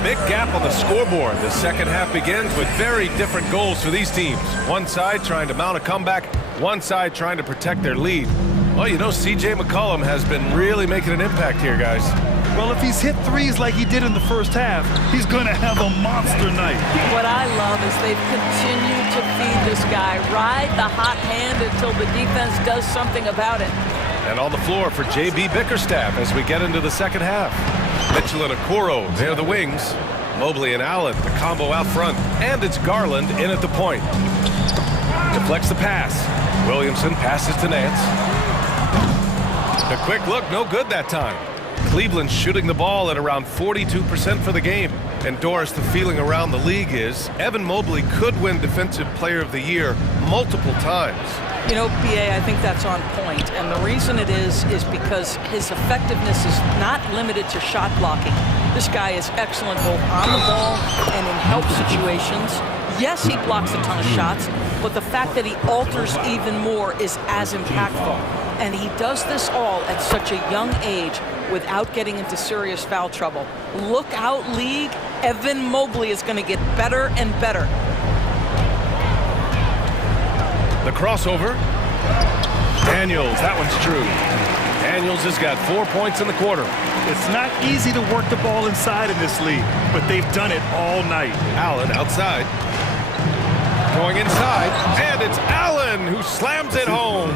Big gap on the scoreboard. The second half begins with very different goals for these teams. One side trying to mount a comeback, one side trying to protect their lead. Well, you know, C.J. McCollum has been really making an impact here, guys. Well, if he's hit threes like he did in the first half, he's going to have a monster night. What I love is they've continued to feed this guy. Ride the hot hand until the defense does something about it. And on the floor for J.B. Bickerstaff as we get into the second half. Mitchell and Okoro, they're the wings. Mobley and Allen, the combo out front. And it's Garland in at the point. Deflects the pass. Williamson passes to Nance. The quick look, no good that time. Cleveland shooting the ball at around 42% for the game. And Doris, the feeling around the league is Evan Mobley could win Defensive Player of the Year multiple times. You know, BA, I think that's on point. And the reason it is because his effectiveness is not limited to shot blocking. This guy is excellent both on the ball and in help situations. Yes, he blocks a ton of shots, but the fact that he alters even more is as impactful. And he does this all at such a young age without getting into serious foul trouble. Look out, league. Evan Mobley is going to get better and better. The crossover. Daniels, that one's true. Daniels has got 4 points in the quarter. It's not easy to work the ball inside in this league, but they've done it all night. Allen outside. Going inside, and it's Allen who slams it home.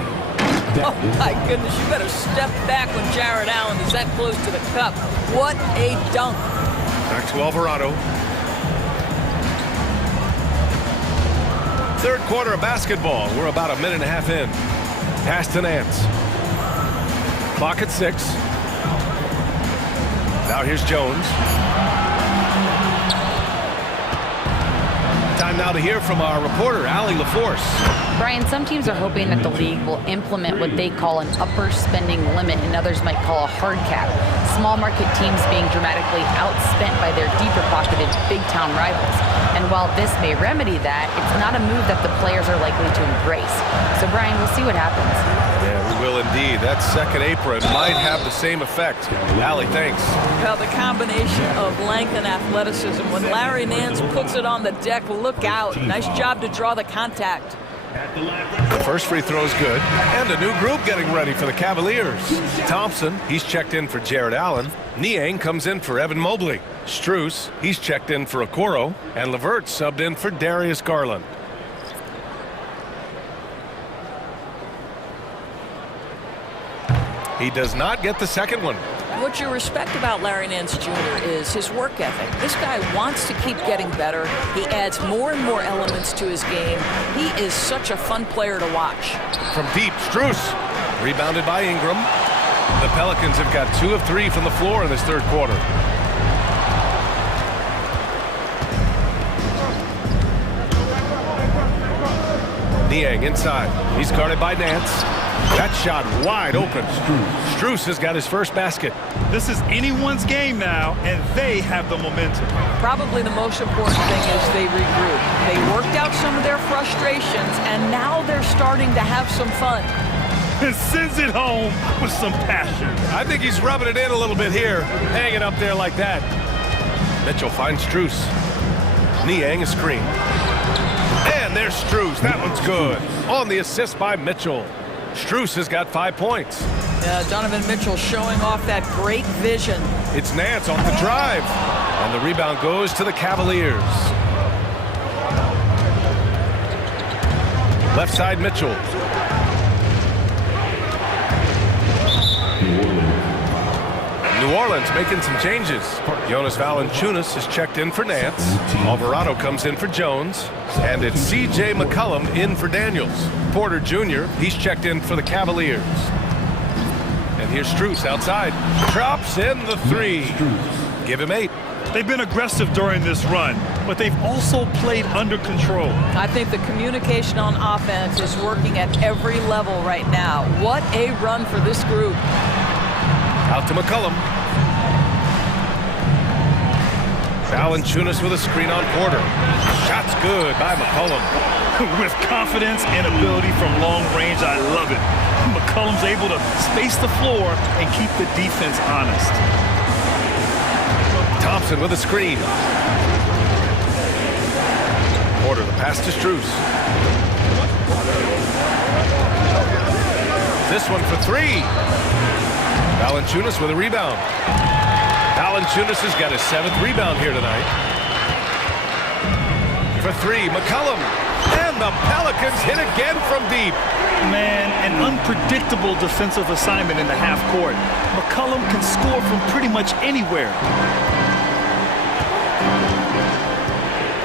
Oh, my goodness, you better step back when Jared Allen is that close to the cup. What a dunk. Back to Alvarado. Third quarter of basketball. We're about a minute and a half in. Pass to Nance. Clock at 6. Now here's Jones. Time now to hear from our reporter, Allie LaForce. Brian, some teams are hoping that the league will implement what they call an upper spending limit and others might call a hard cap. Small market teams being dramatically outspent by their deeper pocketed big town rivals. And while this may remedy that, it's not a move that the players are likely to embrace. So Brian, we'll see what happens. Yeah, we will indeed. That second apron might have the same effect. Allie, thanks. Well, the combination of length and athleticism. When Larry Nance puts it on the deck, look out. Nice job to draw the contact. The first free throw is good. And a new group getting ready for the Cavaliers. Thompson, he's checked in for Jared Allen. Niang comes in for Evan Mobley. Strus, he's checked in for Okoro. And Levert subbed in for Darius Garland. He does not get the second one. What you respect about Larry Nance Jr. is his work ethic. This guy wants to keep getting better. He adds more and more elements to his game. He is such a fun player to watch. From deep, Strus. Rebounded by Ingram. The Pelicans have got 2 of 3 from the floor in this third quarter. Niang inside. He's guarded by Nance. That shot wide open. Strus has got his first basket. This is anyone's game now, and they have the momentum. Probably the most important thing is they regroup. They worked out some of their frustrations, and now they're starting to have some fun. And sends it home with some passion. I think he's rubbing it in a little bit here, hanging up there like that. Mitchell finds Strus. Niang a screen. And there's Strus. That one's good. On the assist by Mitchell. Strus has got 5 points. Donovan Mitchell showing off that great vision. It's Nance off the drive. And the rebound goes to the Cavaliers. Left side, Mitchell. New Orleans making some changes. Jonas Valanciunas is checked in for Nance. Alvarado comes in for Jones. And it's C.J. McCollum in for Daniels. Porter Jr., he's checked in for the Cavaliers. And here's Strus outside. Drops in the 3. Give him 8. They've been aggressive during this run, but they've also played under control. I think the communication on offense is working at every level right now. What a run for this group. Out to McCollum. Valanciunas with a screen on Porter. Shot's good by McCollum. With confidence and ability from long range, I love it. McCollum's able to space the floor and keep the defense honest. Thompson with a screen. Porter, the pass to Strus. This one for 3. Valanciunas with a rebound. Valanciunas has got his 7th rebound here tonight. For 3, McCollum. And the Pelicans hit again from deep. Man, an unpredictable defensive assignment in the half court. McCollum can score from pretty much anywhere.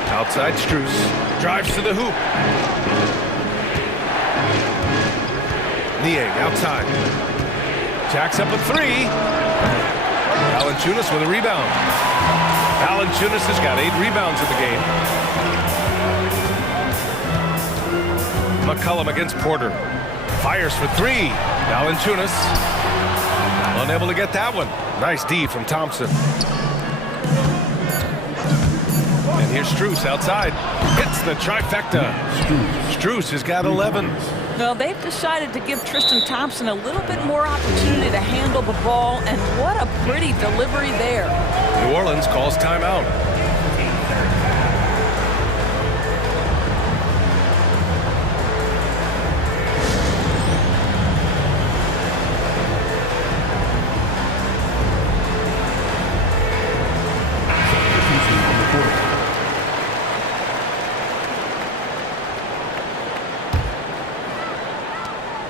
Outside Strus. Drives to the hoop. Niang outside. Jacks up a 3. Valanciunas with a rebound. Valanciunas has got 8 rebounds in the game. McCollum against Porter. Fires for 3. Valanciunas unable to get that one. Nice D from Thompson. Here's Strus outside. Hits the trifecta. Strus has got 11. Well, they've decided to give Tristan Thompson a little bit more opportunity to handle the ball, and what a pretty delivery there. New Orleans calls timeout.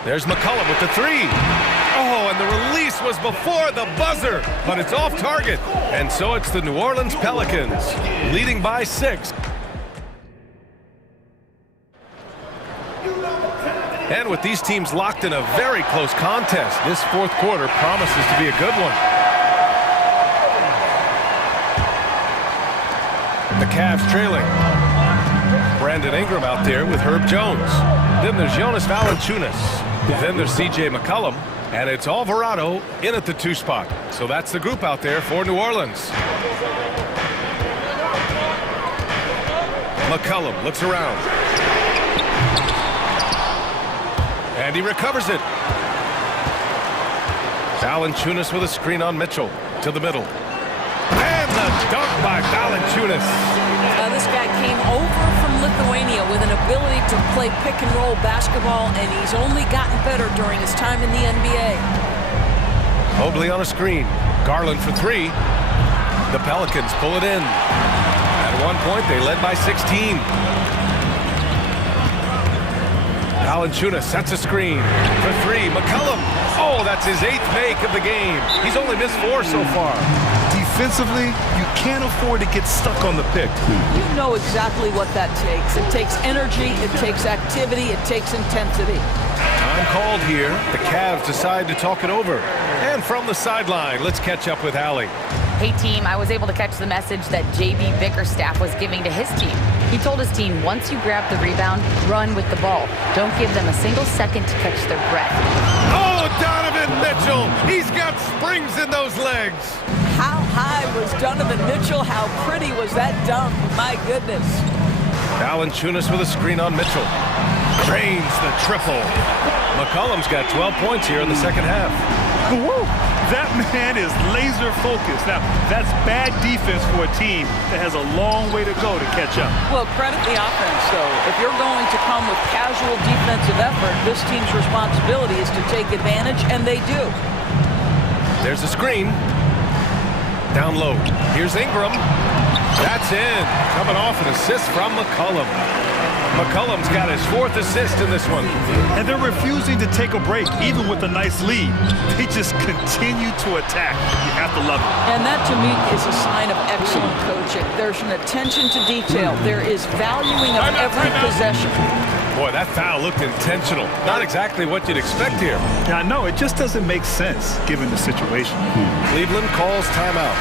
There's McCollum with the three. Oh, and the release was before the buzzer, but it's off target. And so it's the New Orleans Pelicans, leading by 6. And with these teams locked in a very close contest, this fourth quarter promises to be a good one. The Cavs trailing. Brandon Ingram out there with Herb Jones. Then there's Jonas Valanciunas. Then there's C.J. McCollum, and it's Alvarado in at the 2 spot. So that's the group out there for New Orleans. McCollum looks around. And he recovers it. Valanciunas with a screen on Mitchell to the middle. And the dunk by Valanciunas. This guy came over from Lithuania with an ability to play pick-and-roll basketball, and he's only gotten better during his time in the NBA. Mobley on a screen. Garland for 3. The Pelicans pull it in. At one point, they led by 16. Valanciunas sets a screen for 3. McCollum. Oh, that's his 8th make of the game. He's only missed 4 so far. Defensively, you can't afford to get stuck on the pick. You know exactly what that takes. It takes energy, it takes activity, it takes intensity. Time called here. The Cavs decide to talk it over. And from the sideline, let's catch up with Allie. Hey team, I was able to catch the message that JB Bickerstaff was giving to his team. He told his team, once you grab the rebound, run with the ball. Don't give them a single second to catch their breath. Oh, Donovan Mitchell! He's got springs in those legs! How high was Donovan Mitchell? How pretty was that dunk? My goodness. Valanciunas with a screen on Mitchell. Drains the triple. McCollum's got 12 points here in the second half. Woo! That man is laser focused. Now, that's bad defense for a team that has a long way to go to catch up. Well, credit the offense, though. If you're going to come with casual defensive effort, this team's responsibility is to take advantage, and they do. There's a screen. Down low. Here's Ingram. That's in. Coming off an assist from McCollum. McCollum's got his 4th assist in this one. And they're refusing to take a break, even with a nice lead. They just continue to attack. You have to love it. And that, to me, is a sign of excellent coaching. There's an attention to detail. There is valuing of every possession. Boy, that foul looked intentional. Not exactly what you'd expect here. Yeah, I know. It just doesn't make sense, given the situation. Cleveland calls timeout.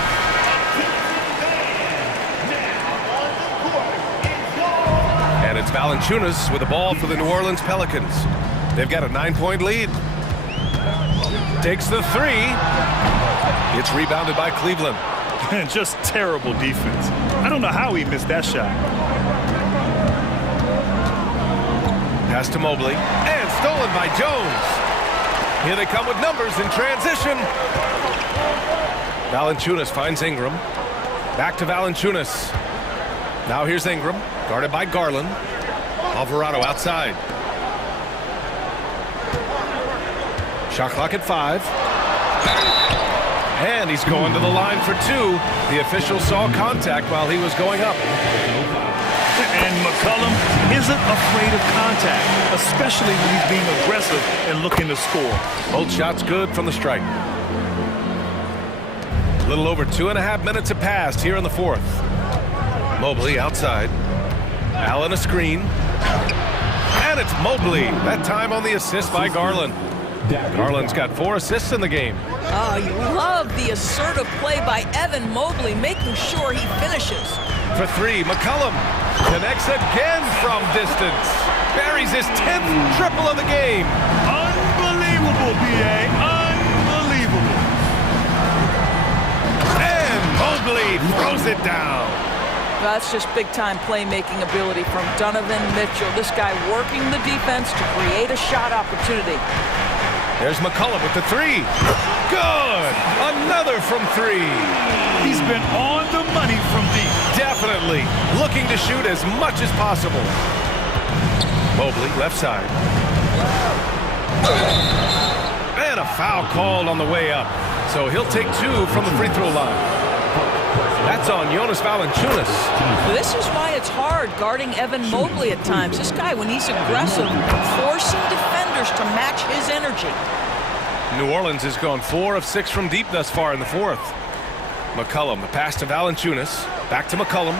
And it's Valanciunas with the ball for the New Orleans Pelicans. They've got a 9-point lead. Takes the 3. It's rebounded by Cleveland. Just terrible defense. I don't know how he missed that shot. Pass to Mobley. And stolen by Jones. Here they come with numbers in transition. Valanciunas finds Ingram. Back to Valanciunas. Now here's Ingram, guarded by Garland. Alvarado outside. Shot clock at 5. And he's going to the line for 2. The official saw contact while he was going up. And McCollum isn't afraid of contact, especially when he's being aggressive and looking to score. Both shots good from the strike. A little over 2.5 minutes have passed here in the 4th. Mobley outside. Allen a screen. And it's Mobley. That time on the assist by Garland. Garland's got 4 assists in the game. Oh, you love the assertive play by Evan Mobley, making sure he finishes. For 3, McCollum connects again from distance. Buries his 10th triple of the game. Unbelievable, B.A. Unbelievable. And Mobley throws it down. That's just big-time playmaking ability from Donovan Mitchell. This guy working the defense to create a shot opportunity. There's McCollum with the three. Good! Another from three. He's been on the money from deep. Definitely. Looking to shoot as much as possible. Mobley, left side. And a foul called on the way up. So he'll take two from the free throw line. That's on Jonas Valanciunas. This is why it's hard guarding Evan Mobley at times. This guy, when he's aggressive, forcing defenders to match his energy. New Orleans has gone 4 of 6 from deep thus far in the fourth. McCollum, the pass to Valanciunas. Back to McCollum.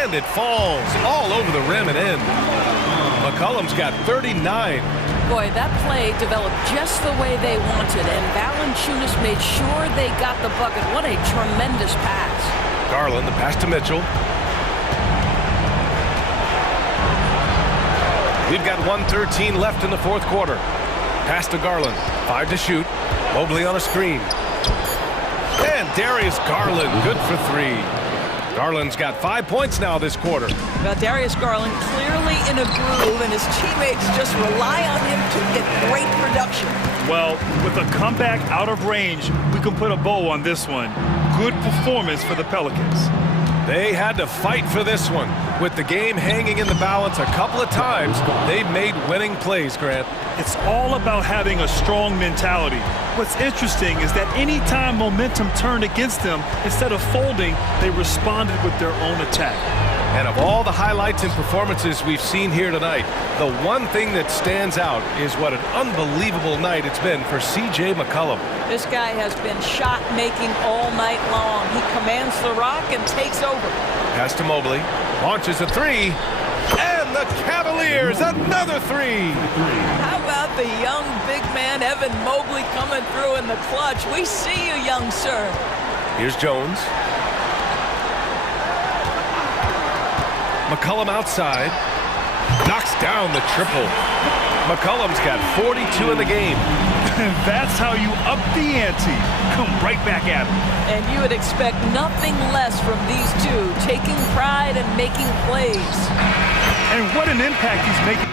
And it falls all over the rim and in. McCollum's got 39. Boy, that play developed just the way they wanted, and Valanciunas made sure they got the bucket. What a tremendous pass. Garland, the pass to Mitchell. We've got 1:13 left in the fourth quarter. Pass to Garland. 5 to shoot. Mobley on a screen. And Darius Garland, good for 3. Garland's got 5 points now this quarter. Well, Darius Garland clearly in a groove, and his teammates just rely on him to get great production. Well, with a comeback out of range, we can put a bow on this one. Good performance for the Pelicans. They had to fight for this one. With the game hanging in the balance a couple of times, they've made winning plays, Grant. It's all about having a strong mentality. What's interesting is that anytime momentum turned against them, instead of folding, they responded with their own attack. And of all the highlights and performances we've seen here tonight, the one thing that stands out is what an unbelievable night it's been for C.J. McCollum. This guy has been shot-making all night long. He commands the rock and takes over. Pass to Mobley. Launches a three. And the Cavaliers, another three. How about the young big man, Evan Mobley, coming through in the clutch? We see you, young sir. Here's Jones. McCollum outside. Knocks down the triple. McCollum's got 42 in the game. That's how you up the ante. Come right back at him. And you would expect nothing less from these two, taking pride and making plays. And what an impact he's making.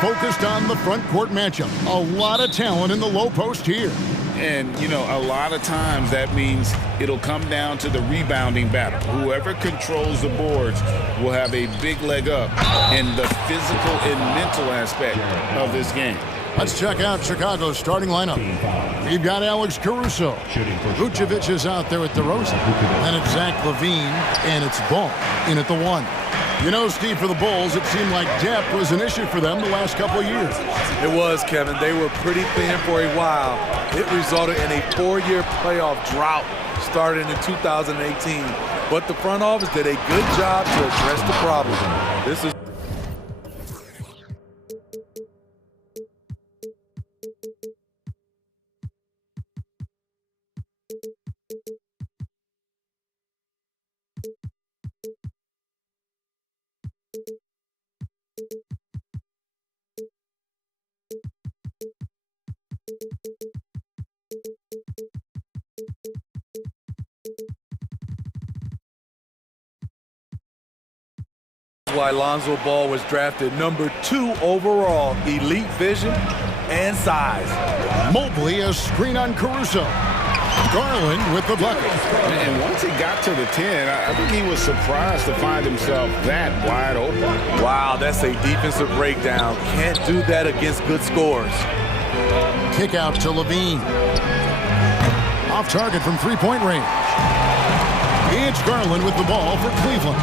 focused on the front court matchup. A lot of talent in the low post here. And, you know, a lot of times that means it'll come down to the rebounding battle. Whoever controls the boards will have a big leg up in the physical and mental aspect of this game. Let's check out Chicago's starting lineup. We've got Alex Caruso. Vucevic is out there with DeRozan. Then it's Zach LaVine, and it's Ball in at the 1. You know, Steve, for the Bulls, it seemed like depth was an issue for them the last couple of years. It was, Kevin. They were pretty thin for a while. It resulted in a 4-year playoff drought starting in 2018. But the front office did a good job to address the problem. This is why Lonzo Ball was drafted number 2 overall. Elite vision and size. Mobley, a screen on Caruso. Garland with the bucket. And once he got to the 10, I think he was surprised to find himself that wide open. Wow, that's a defensive breakdown. Can't do that against good scores. Kick out to LaVine. Off target from three-point range. It's Garland with the ball for Cleveland.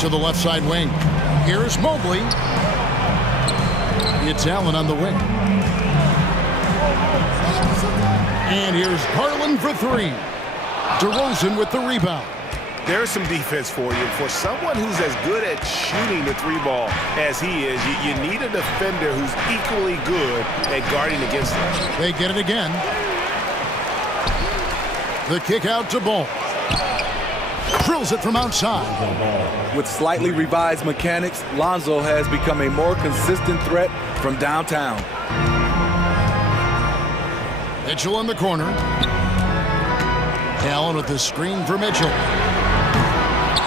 To the left side wing. Here's Mobley. It's Allen on the wing. And here's Garland for 3. DeRozan with the rebound. There's some defense for you. For someone who's as good at shooting the 3-ball as he is, you need a defender who's equally good at guarding against him. They get it again. The kick out to Ball. Drills it from outside. With slightly revised mechanics, Lonzo has become a more consistent threat from downtown. Mitchell in the corner. Allen with the screen for Mitchell.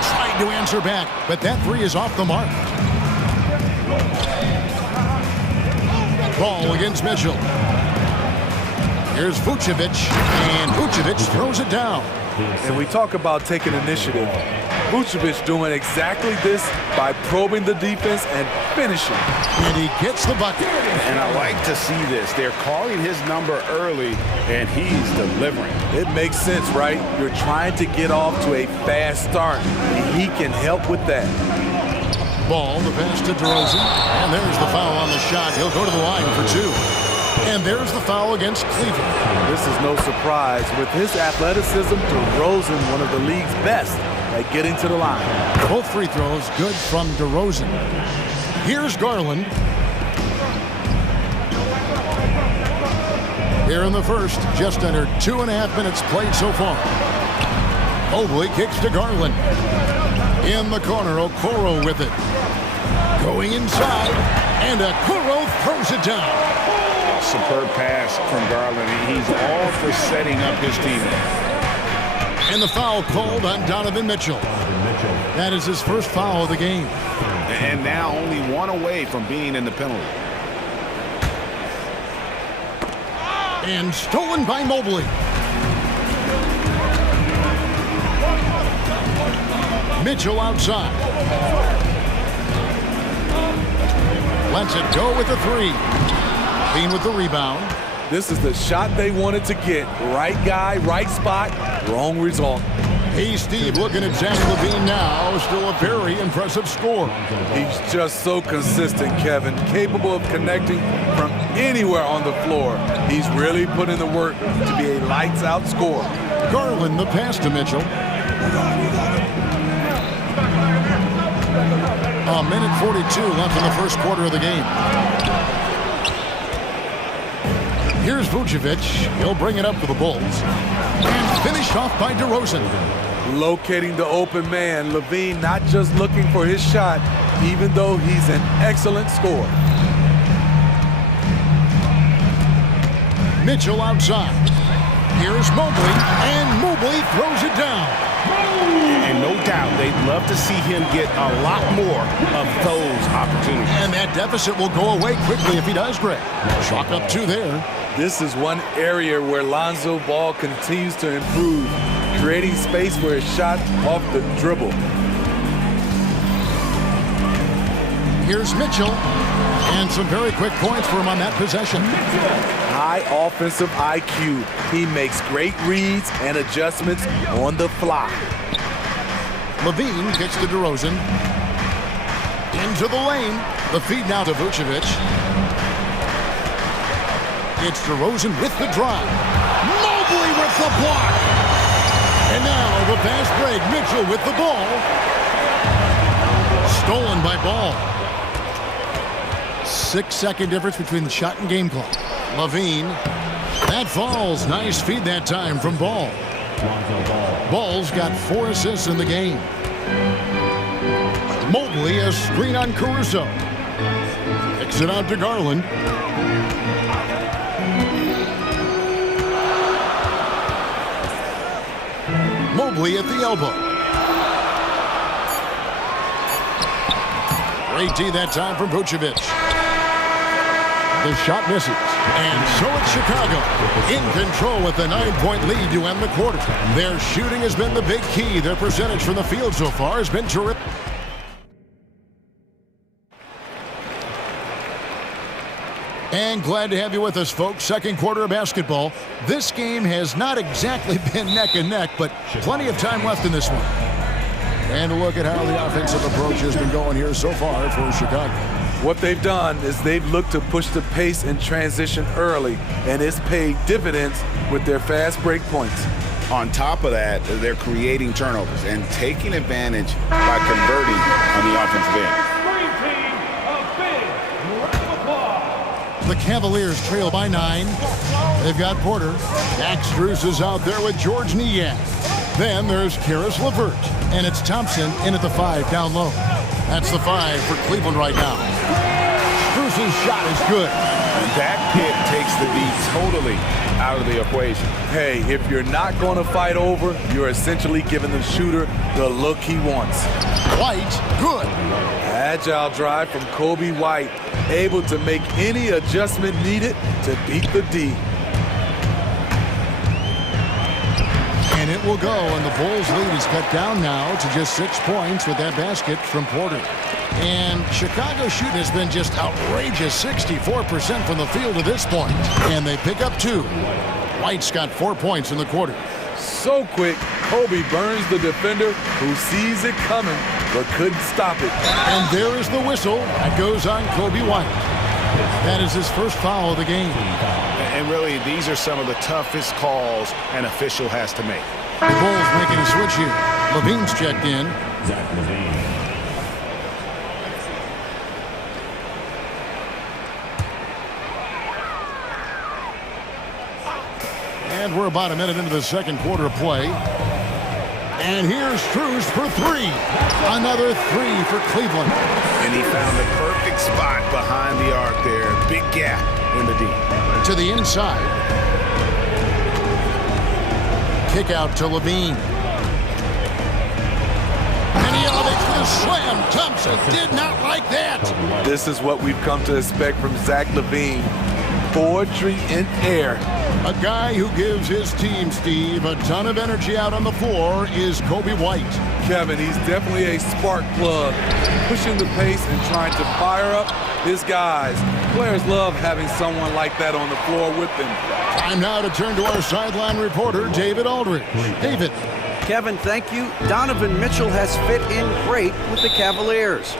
Tried to answer back, but that 3 is off the mark. Ball against Mitchell. Here's Vucevic, and Vucevic throws it down. And we talk about taking initiative. Vucevic doing exactly this by probing the defense and finishing. And he gets the bucket. And I like to see this. They're calling his number early, and he's delivering. It makes sense, right? You're trying to get off to a fast start, and he can help with that. Ball, the pass to DeRozan. And there's the foul on the shot. He'll go to the line for 2. And there's the foul against Cleveland. This is no surprise. With his athleticism, DeRozan, one of the league's best at getting to the line. Both free throws good from DeRozan. Here's Garland. Here in the first, just under 2.5 minutes played so far. Mobley kicks to Garland. In the corner, Okoro with it. Going inside, and Okoro throws it down. Superb pass from Garland. He's all for setting up his teammate. And the foul called on Donovan Mitchell. That is his first foul of the game. And now only 1 away from being in the penalty. And stolen by Mobley. Mitchell outside. Lets it go with the 3. Bean with the rebound. This is the shot they wanted to get. Right guy, right spot, wrong result. Hey, Steve, looking at Zach LaVine now. Still a very impressive score. He's just so consistent, Kevin. Capable of connecting from anywhere on the floor. He's really put in the work to be a lights-out scorer. Garland, the pass to Mitchell. A minute 42 left in the first quarter of the game. Here's Vucevic. He'll bring it up for the Bulls. And finished off by DeRozan. Locating the open man. LaVine not just looking for his shot, even though he's an excellent scorer. Mitchell outside. Here's Mobley, and Mobley throws it down. And no doubt, they love to see him get a lot more of those opportunities. And that deficit will go away quickly if he does, Greg. Chalk up 2 there. This is one area where Lonzo Ball continues to improve, creating space for his shot off the dribble. Here's Mitchell, and some very quick points for him on that possession. High offensive IQ. He makes great reads and adjustments on the fly. Levine kicks to DeRozan. Into the lane. The feed now to Vucevic. It's DeRozan with the drive. Mobley with the block. And now the fast break. Mitchell with the ball. Stolen by Ball. 6-second difference between the shot and game clock. Levine. That falls. Nice feed that time from Ball. Ball's got 4 assists in the game. Mobley a screen on Caruso. Kicks it out to Garland. Mobley at the elbow. Great D that time from Vucevic. The shot misses. And so it's Chicago in control with a 9-point lead to end the quarter. Their shooting has been the big key. Their percentage from the field so far has been terrific. And glad to have you with us, folks. Second quarter of basketball. This game has not exactly been neck and neck, but plenty of time left in this one. And a look at how the offensive approach has been going here so far for Chicago. What they've done is they've looked to push the pace and transition early, and it's paid dividends with their fast break points. On top of that, they're creating turnovers and taking advantage by converting on the offensive end. The Cavaliers trail by 9. They've got Porter. Max Strus is out there with George Niang. Then there's Karis LeVert. And it's Thompson in at the 5 down low. That's the 5 for Cleveland right now. Strus's shot is good. And that pick takes the D totally out of the equation. Hey, if you're not going to fight over, you're essentially giving the shooter the look he wants. White, good. Agile drive from Kobe White, able to make any adjustment needed to beat the D. And it will go, and the Bulls' lead is cut down now to just 6 points with that basket from Porter. And Chicago's shooting has been just outrageous, 64% from the field to this point. And they pick up 2. White's got 4 points in the quarter. So quick, Kobe burns the defender who sees it coming but couldn't stop it. And there is the whistle that goes on Kobe White. That is his first foul of the game. And really, these are some of the toughest calls an official has to make. The Bulls making a switch here. Levine's checked in. Zach Levine. And we're about a minute into the second quarter of play. And here's Strus for 3. Another 3 for Cleveland. And he found the perfect spot behind the arc there. Big gap in the D. To the inside. Kick out to Levine. And he elevates for the slam. Thompson did not like that. This is what we've come to expect from Zach Levine. Poetry in air. A guy who gives his team, Steve, a ton of energy out on the floor is Kobe White. Kevin, he's definitely a spark plug, pushing the pace and trying to fire up his guys. Players love having someone like that on the floor with them. Time now to turn to our sideline reporter, David Aldridge. David. Kevin, thank you. Donovan Mitchell has fit in great with the Cavaliers.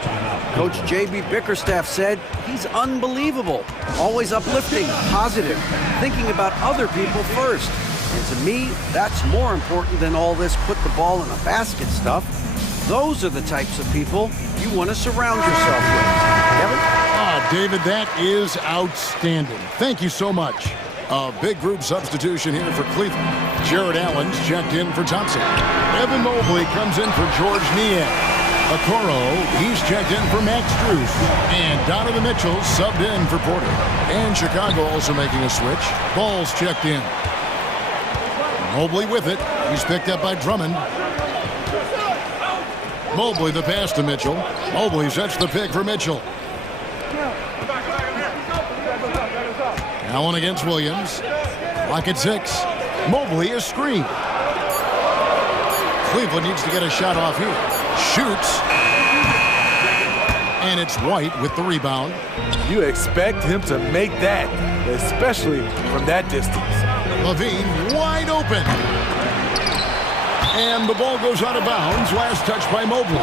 Coach J.B. Bickerstaff said he's unbelievable, always uplifting, positive, thinking about other people first. And to me, that's more important than all this put the ball in a basket stuff. Those are the types of people you want to surround yourself with. Kevin? David, that is outstanding. Thank you so much. A big group substitution here for Cleveland. Jared Allen's checked in for Thompson. Evan Mobley comes in for George Niang. Okoro, he's checked in for Max Strus. And Donovan Mitchell subbed in for Porter. And Chicago also making a switch. Ball's checked in. Mobley with it. He's picked up by Drummond. Mobley the pass to Mitchell. Mobley sets the pick for Mitchell. Allen against Williams. Lock at 6. Mobley is screened. Cleveland needs to get a shot off here. Shoots. And it's White with the rebound. You expect him to make that, especially from that distance. Levine wide open. And the ball goes out of bounds. Last touch by Mobley.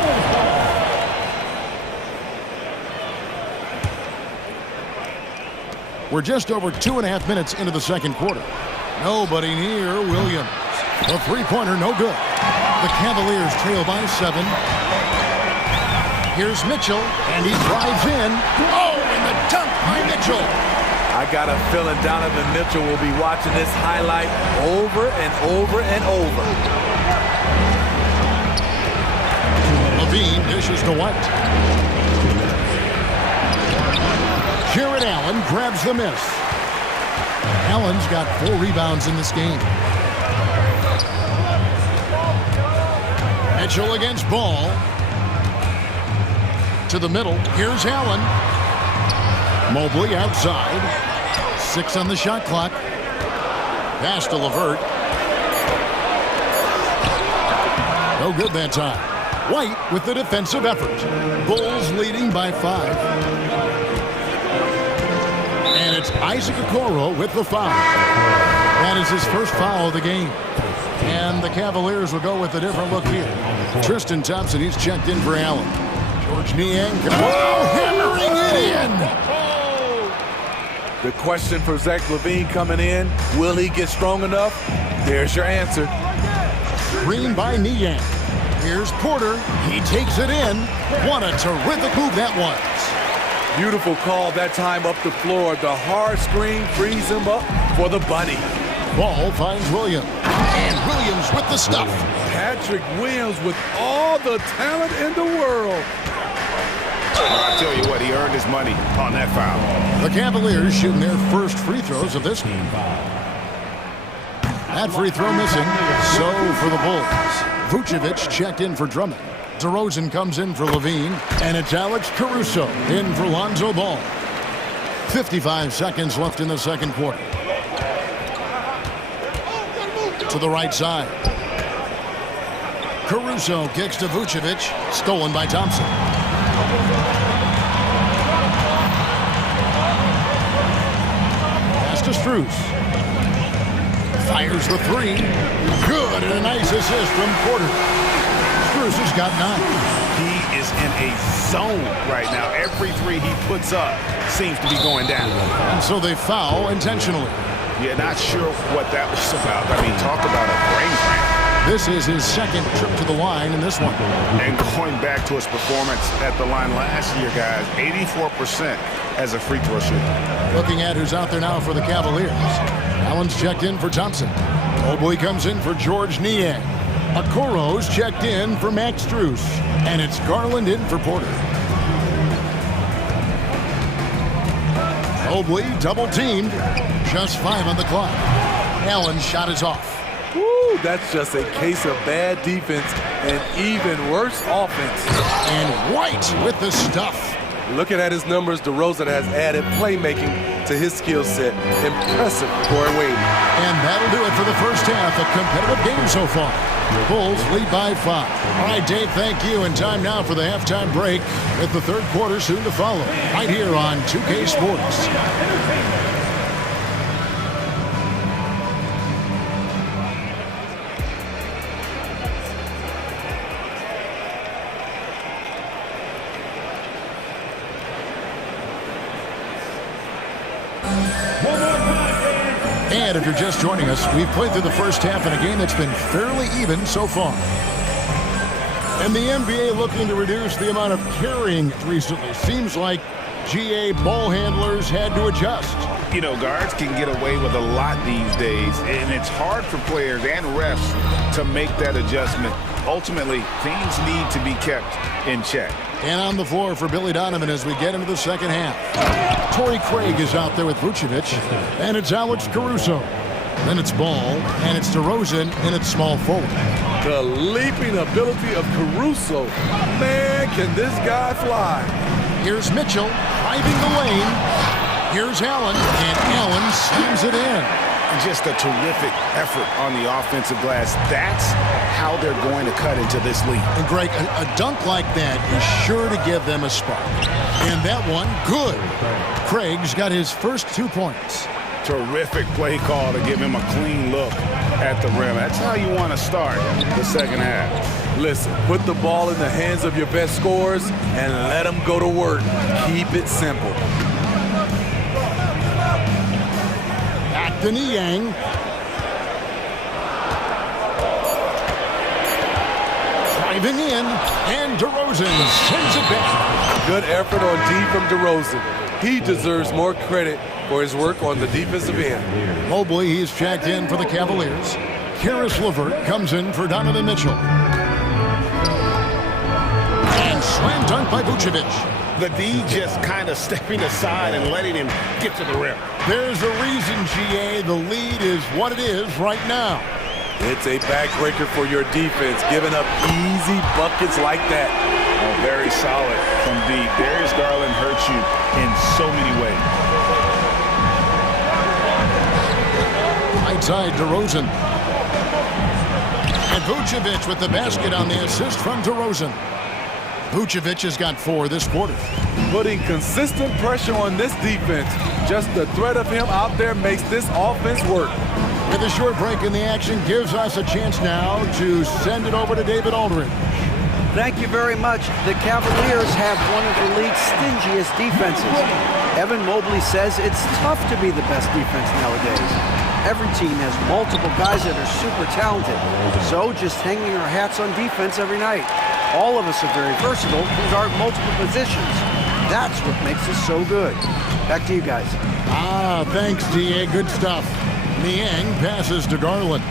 We're just over 2.5 minutes into the second quarter. Nobody near Williams. The three-pointer no good. The Cavaliers trail by 7. Here's Mitchell, and he drives in. Oh, and the dunk by Mitchell. I got a feeling Donovan Mitchell will be watching this highlight over and over and over. Levine dishes to White. Jared Allen grabs the miss. Allen's got 4 rebounds in this game. Mitchell against Ball. To the middle. Here's Allen. Mobley outside. 6 on the shot clock. Pass to LeVert. No good that time. White with the defensive effort. Bulls leading by 5. And it's Isaac Okoro with the foul. That is his first foul of the game. And the Cavaliers will go with a different look here. Tristan Thompson, he's checked in for Allen. George Niang, hammering it in. The question for Zach LaVine coming in, will he get strong enough? There's your answer. Screen by Niang. Here's Porter. He takes it in. What a terrific move that was. Beautiful call that time up the floor. The hard screen frees him up for the bunny. Ball finds Williams. And Williams with the stuff. Patrick Williams with all the talent in the world. I tell you what, he earned his money on that foul. The Cavaliers shooting their first free throws of this game. That free throw missing. So for the Bulls. Vucevic checked in for Drummond. DeRozan comes in for Levine. And it's Alex Caruso in for Lonzo Ball. 55 seconds left in the second quarter. To the right side. Caruso kicks to Vucevic. Stolen by Thompson. Pass to Strus. Fires the 3. Good, and a nice assist from Porter. Strus has got 9. He is in a zone right now. Every 3 he puts up seems to be going down. And so they foul intentionally. Yeah, not sure what that was about. I mean, talk about a brain cramp. This is his second trip to the line in this one. And going back to his performance at the line last year, guys, 84% as a free throw shooter. Looking at who's out there now for the Cavaliers. Allen's checked in for Thompson. Mobley comes in for George Niang. Okoro's checked in for Max Strus. And it's Garland in for Porter. Mobley double teamed. Just 5 on the clock. Allen's shot is off. Woo, that's just a case of bad defense and even worse offense. And White with the stuff. Looking at his numbers, DeRozan has added playmaking to his skill set. Impressive for a wing. And that'll do it for the first half. A competitive game so far. Bulls lead by 5. All right, Dave, thank you. And time now for the halftime break with the third quarter soon to follow. Right here on 2K Sports. And if you're just joining us, we've played through the first half in a game that's been fairly even so far. And the NBA looking to reduce the amount of carrying recently. Seems like GA ball handlers had to adjust. You know, guards can get away with a lot these days, and it's hard for players and refs to make that adjustment. Ultimately, things need to be kept in check. And on the floor for Billy Donovan as we get into the second half. Torrey Craig is out there with Vucevic, and it's Alex Caruso. Then it's Ball, and it's DeRozan, and it's small forward. The leaping ability of Caruso. Man, can this guy fly. Here's Mitchell driving the lane. Here's Allen, and Allen slams it in. Just a terrific effort on the offensive glass. That's how they're going to cut into this lead. And Greg, a dunk like that is sure to give them a spark. And that one, good. Craig's got his first 2 points. Terrific play call to give him a clean look at the rim. That's how you want to start the second half. Listen, put the ball in the hands of your best scorers and let them go to work. Keep it simple. Back to Niang. Driving in, and DeRozan sends it back. Good effort on D from DeRozan. He deserves more credit for his work on the defensive end. Mobley, he's checked in for the Cavaliers. Karis LeVert comes in for Donovan Mitchell. And slam dunk by Vucevic. The D just kind of stepping aside and letting him get to the rim. There's a reason, GA, the lead is what it is right now. It's a backbreaker for your defense, giving up easy buckets like that. Oh, very solid from D. Darius Garland hurts you in so many ways. Right side, DeRozan. And Vucevic with the basket on the assist from DeRozan. Vucevic has got 4 this quarter. Putting consistent pressure on this defense. Just the threat of him out there makes this offense work. With a short break in the action gives us a chance now to send it over to David Aldridge. Thank you very much. The Cavaliers have one of the league's stingiest defenses. Evan Mobley says it's tough to be the best defense nowadays. Every team has multiple guys that are super talented. So just hanging our hats on defense every night. All of us are very versatile, can guard multiple positions. That's what makes us so good. Back to you guys. Thanks, DA. Good stuff. Niang passes to Garland.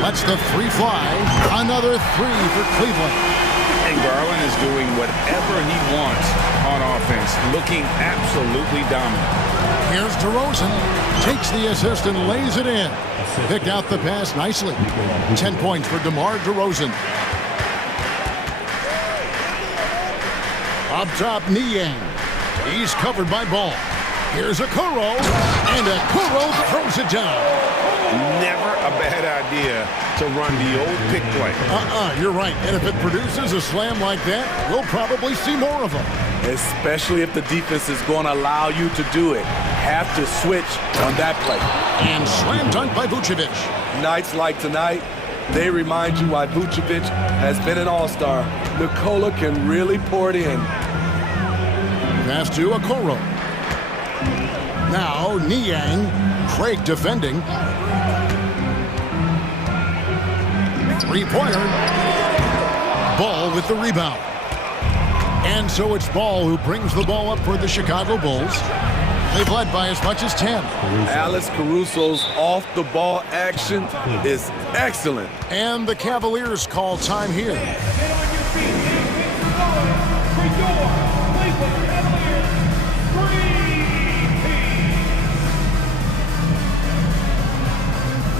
Lets the 3 fly. Another 3 for Cleveland. And Garland is doing whatever he wants on offense, looking absolutely dominant. Here's DeRozan. Takes the assist and lays it in. Picked out the pass nicely. 10 points for DeMar DeRozan. Up top, Niang. He's covered by Ball. Here's Okoro, and Okoro throws it down. Never a bad idea to run the old pick play. You're right. And if it produces a slam like that, we'll probably see more of them. Especially if the defense is going to allow you to do it. Have to switch on that play. And slam dunk by Vucevic. Nights like tonight, they remind you why Vucevic has been an all-star. Nikola can really pour it in. Pass to Okoro. Now Niang. Craig defending. 3-pointer. Ball with the rebound. And so it's Ball who brings the ball up for the Chicago Bulls. They've led by as much as 10. Alex Caruso's off-the-ball action is excellent. And the Cavaliers call time here.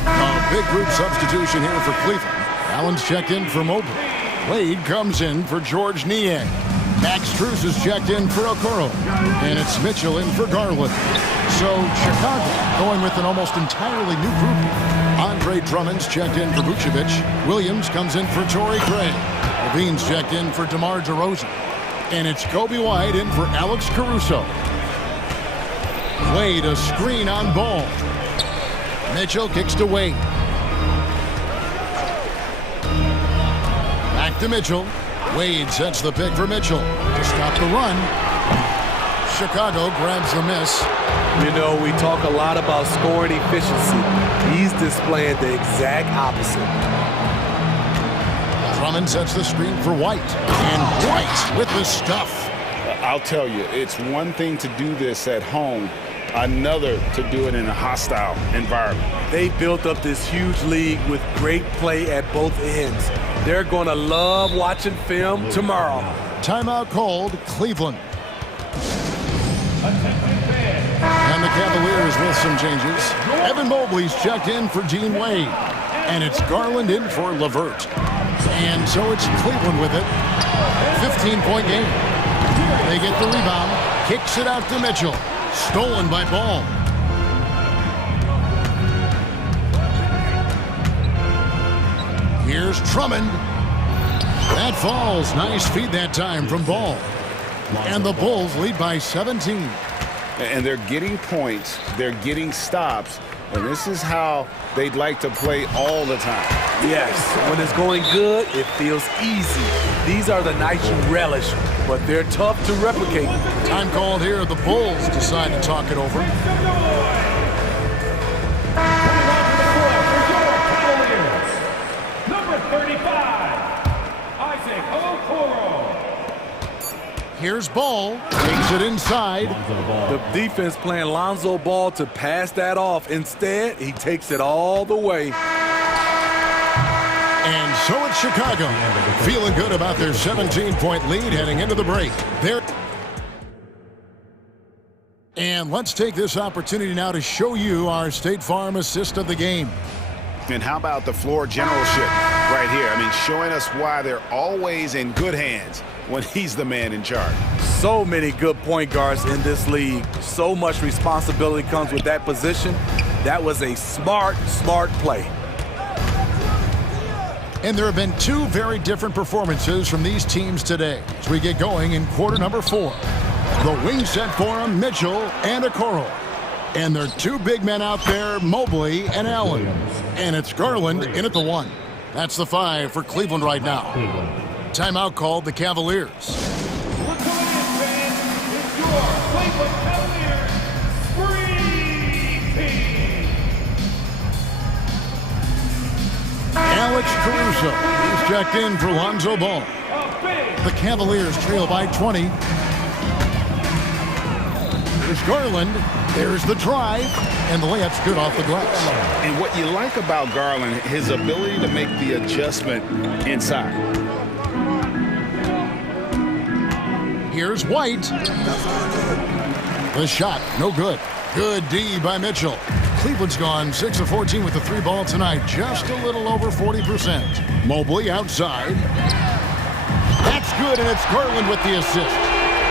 A big group substitution here for Cleveland. Allen's checked in for Mobley. Wade comes in for George Niang. Max Strus is checked in for Okoro. And it's Mitchell in for Garland. So Chicago going with an almost entirely new group. Andre Drummond's checked in for Vucevic. Williams comes in for Torrey Craig. Levine's checked in for DeMar DeRozan. And it's Kobe White in for Alex Caruso. Wade a screen on Ball. Mitchell kicks to Wade. Back to Mitchell. Wade sets the pick for Mitchell to stop the run. Chicago grabs the miss. You know, we talk a lot about scoring efficiency. He's displaying the exact opposite. Drummond sets the screen for White. And White with the stuff. I'll tell you, it's one thing to do this at home, another to do it in a hostile environment. They built up this huge league with great play at both ends. They're going to love watching film tomorrow. Timeout called, Cleveland. And the Cavaliers with some changes. Evan Mobley's checked in for Dean Wade. And it's Garland in for LeVert. And so it's Cleveland with it. 15-point game. They get the rebound. Kicks it out to Mitchell. Stolen by Ball. Here's Drummond. That falls. Nice feed that time from Ball. And the Bulls lead by 17. And they're getting points. They're getting stops. And this is how they'd like to play all the time. Yes, when it's going good, it feels easy. These are the nights you relish, but they're tough to replicate. Time called here. The Bulls decide to talk it over. Here's Ball, takes it inside. The defense playing Lonzo Ball to pass that off. Instead, he takes it all the way. And so it's Chicago, feeling good about their 17-point lead heading into the break. And let's take this opportunity now to show you our State Farm assist of the game. And how about the floor generalship right here? I mean, showing us why they're always in good hands when he's the man in charge. So many good point guards in this league. So much responsibility comes with that position. That was a smart play. And there have been two very different performances from these teams today as we get going in quarter number 4. The wing set for them, Mitchell and Okoro. And there are two big men out there, Mobley and Allen. And it's Garland in at the 1. That's the 5 for Cleveland right now. Timeout called the Cavaliers. Alex Caruso is checked in for Lonzo Ball. The Cavaliers trail by 20. There's Garland. There's the drive. And the layup's good off the glass. And what you like about Garland, his ability to make the adjustment inside. Here's White. The shot, no good. Good D by Mitchell. Cleveland's gone 6 of 14 with the 3 ball tonight, just a little over 40%. Mobley outside. That's good, and it's Garland with the assist.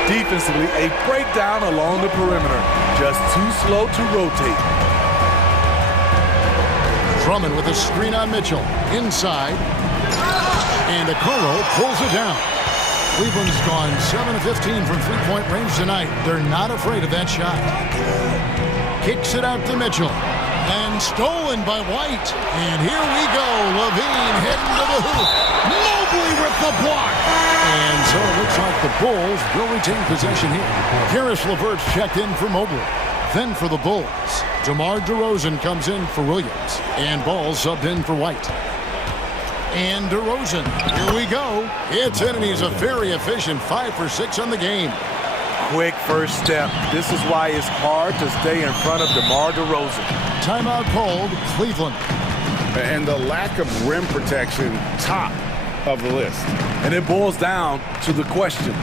Defensively, a breakdown along the perimeter. Just too slow to rotate. Drummond with a screen on Mitchell. Inside. And Okoro pulls it down. Cleveland's gone 7 of 15 from three-point range tonight. They're not afraid of that shot. Kicks it out to Mitchell. And stolen by White. And here we go. Levine heading to the hoop. Mobley with the block. And so it looks like the Bulls will retain possession here. Karis LeVert's checked in for Mobley. Then for the Bulls, DeMar DeRozan comes in for Williams. And Ball subbed in for White. And DeRozan, here we go. It's in, and he's a very efficient 5 for 6 on the game. Quick first step. This is why it's hard to stay in front of DeMar DeRozan. Timeout called, Cleveland. And the lack of rim protection, top of the list. And it boils down to the question.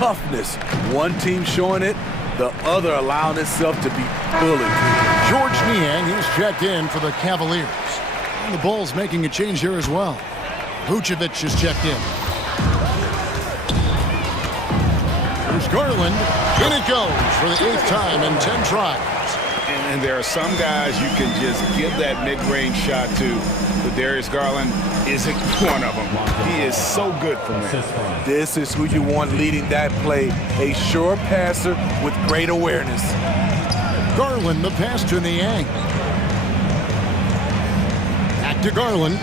Toughness. One team showing it, the other allowing itself to be bullied. George Niang, he's checked in for the Cavaliers. And the Bulls making a change here as well. Vucevic is checked in. There's Garland. In it goes for the 8th time in 10 tries. And there are some guys you can just give that mid-range shot to, but Darius Garland isn't one of them. He is so good from there. This is who you want leading that play. A sure passer with great awareness. Garland, the pass to Niang. Back to Garland.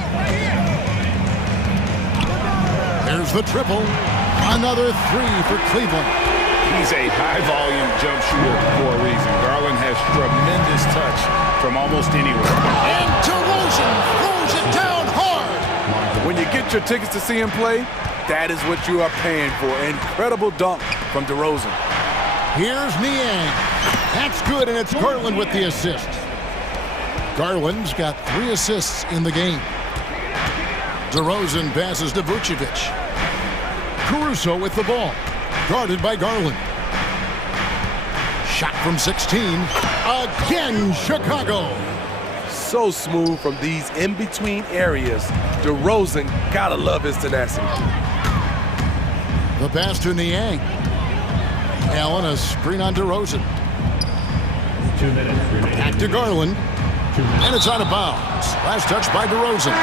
There's the triple. Another 3 for Cleveland. He's a high-volume jump shooter for a reason. Garland has tremendous touch from almost anywhere. And DeRozan throws it down hard. When you get your tickets to see him play, that is what you are paying for. Incredible dunk from DeRozan. Here's Niang. That's good, and it's Garland with the assist. Garland's got 3 assists in the game. DeRozan passes to Vucevic. Caruso with the ball. Guarded by Garland. Shot from 16. Again, Chicago. So smooth from these in-between areas. DeRozan, gotta love his tenacity. The pass to Niang. Allen, a screen on DeRozan. 2 minutes remaining. Back to Garland. And it's out of bounds. Last touch by DeRozan.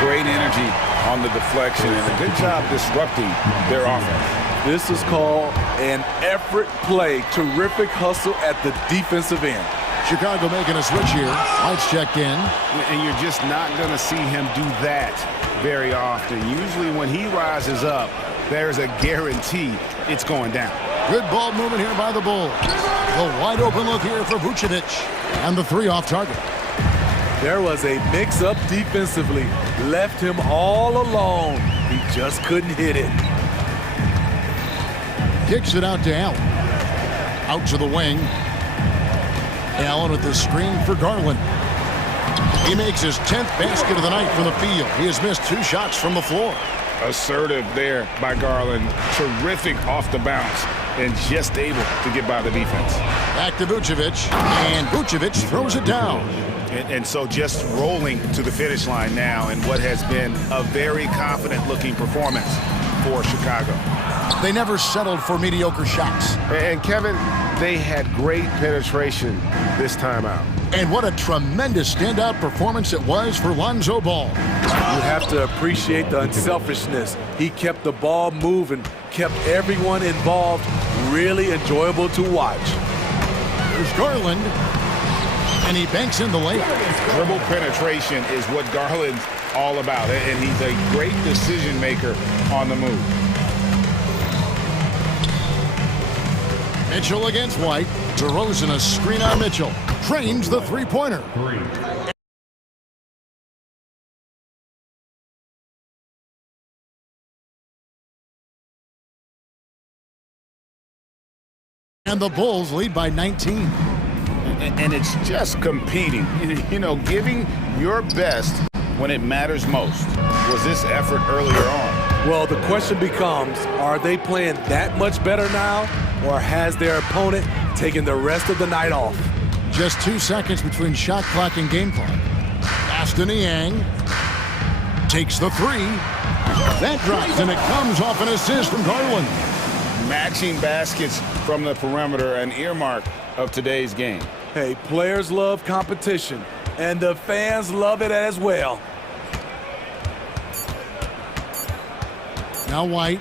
Great energy on the deflection and a good job disrupting their offense. This is called an effort play. Terrific hustle at the defensive end. Chicago making a switch here. White's checked in. And you're just not going to see him do that very often. Usually when he rises up, there's a guarantee it's going down. Good ball movement here by the Bulls. The wide open look here for Vucevic. And the three off target. There was a mix-up defensively. Left him all alone. He just couldn't hit it. Kicks it out to Allen. Out to the wing. Allen with the screen for Garland. He makes his 10th basket of the night from the field. He has missed 2 shots from the floor. Assertive there by Garland. Terrific off the bounce and just able to get by the defense. Back to Vucevic, and Vucevic throws it down. And so just rolling to the finish line now in what has been a very confident-looking performance for Chicago. They never settled for mediocre shots. And Kevin, they had great penetration this time out. And what a tremendous standout performance it was for Lonzo Ball. You have to appreciate the unselfishness. He kept the ball moving, kept everyone involved, really enjoyable to watch. There's Garland, and he banks in the layup. Dribble penetration is what Garland's all about, and he's a great decision maker on the move. Mitchell against White. DeRozan a screen on Mitchell. Trains the three-pointer. And the Bulls lead by 19. And it's just competing. You know, giving your best when it matters most. Was this effort earlier on? Well, the question becomes, are they playing that much better now, or has their opponent taken the rest of the night off? Just 2 seconds between shot clock and game clock. Pass to Niang. Takes the three. That drops, and it comes off an assist from Garland. Matching baskets from the perimeter, an earmark of today's game. Hey, players love competition, and the fans love it as well. Now White.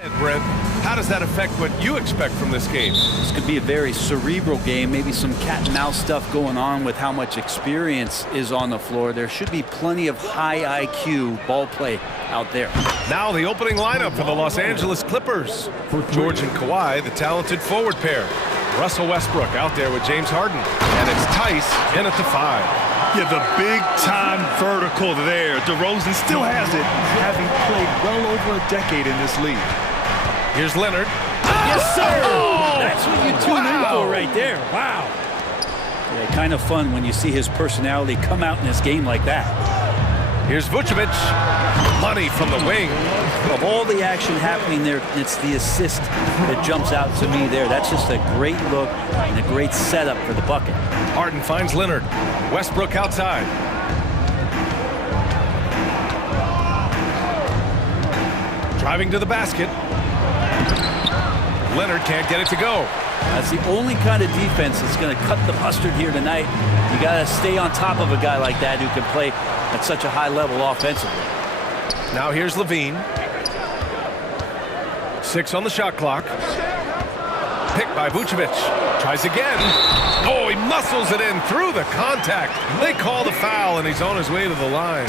Brent, how does that affect what you expect from this game? This could be a very cerebral game, maybe some cat and mouse stuff going on with how much experience is on the floor. There should be plenty of high IQ ball play out there. Now the opening lineup for the Los Angeles Clippers. George and Kawhi, the talented forward pair. Russell Westbrook out there with James Harden. And it's Tice in at the 5. Yeah, the big-time vertical there. DeRozan still has it, having played well over a decade in this league. Here's Leonard. Yes, sir! Oh! That's what you tune in for right there. Wow. Yeah, kind of fun when you see his personality come out in this game like that. Here's Vucevic. Money from the wing. Of all the action happening there, it's the assist that jumps out to me there. That's just a great look and a great setup for the bucket. Harden finds Leonard. Westbrook outside. Driving to the basket. Leonard can't get it to go. That's the only kind of defense that's going to cut the mustard here tonight. You got to stay on top of a guy like that who can play at such a high level offensively. Now here's Levine. 6 on the shot clock. Picked by Vucevic. Tries again. Oh, he muscles it in through the contact. They call the foul, and he's on his way to the line.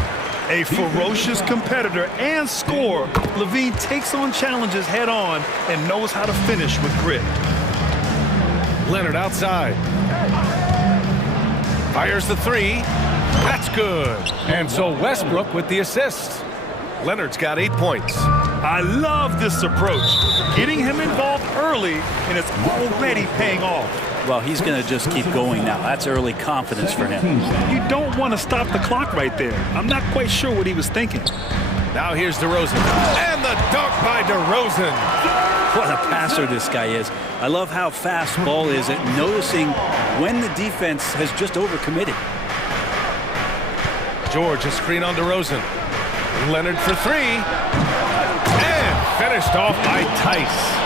A ferocious competitor and scorer, Levine takes on challenges head on and knows how to finish with grit. Leonard outside. Fires the 3. That's good. And so Westbrook with the assist. Leonard's got 8 points. I love this approach. Getting him involved early, and it's already paying off. Well, he's going to just keep going now. That's early confidence for him. You don't want to stop the clock right there. I'm not quite sure what he was thinking. Now here's DeRozan. And the dunk by DeRozan. What a passer this guy is. I love how fast ball is at noticing when the defense has just overcommitted. George, a screen on DeRozan. Leonard for 3. And finished off by Tice.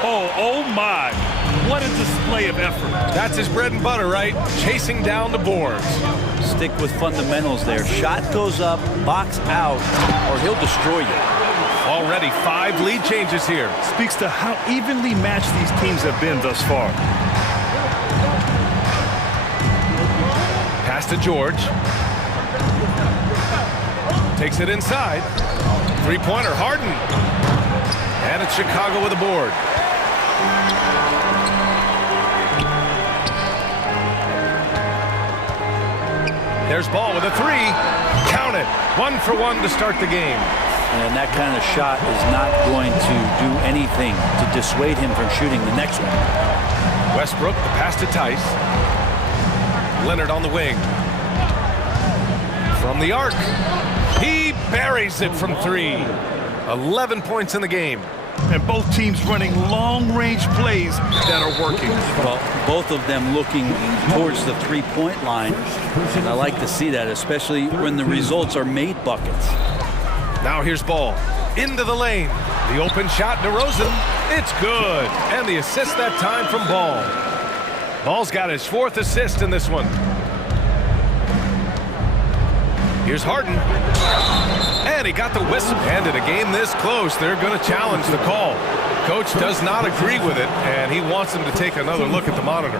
Oh my. What a display of effort. That's his bread and butter, right? Chasing down the boards. Stick with fundamentals there. Shot goes up, box out, or he'll destroy you. Already 5 lead changes here. Speaks to how evenly matched these teams have been thus far. Pass to George. Takes it inside. 3-pointer, Harden. And it's Chicago with a board. There's Ball with a 3. Count it. 1 for 1 to start the game. And that kind of shot is not going to do anything to dissuade him from shooting the next one. Westbrook, the pass to Tice. Leonard on the wing. From the arc. He buries it from 3. 11 points in the game. And both teams running long-range plays that are working. Well, both of them looking towards the three-point line. And I like to see that, especially when the results are made buckets. Now here's Ball. Into the lane. The open shot, DeRozan. It's good. And the assist that time from Ball. Ball's got his 4th assist in this one. Here's Harden. And he got the whistle. And in a game this close, they're going to challenge the call. Coach does not agree with it, and he wants him to take another look at the monitor.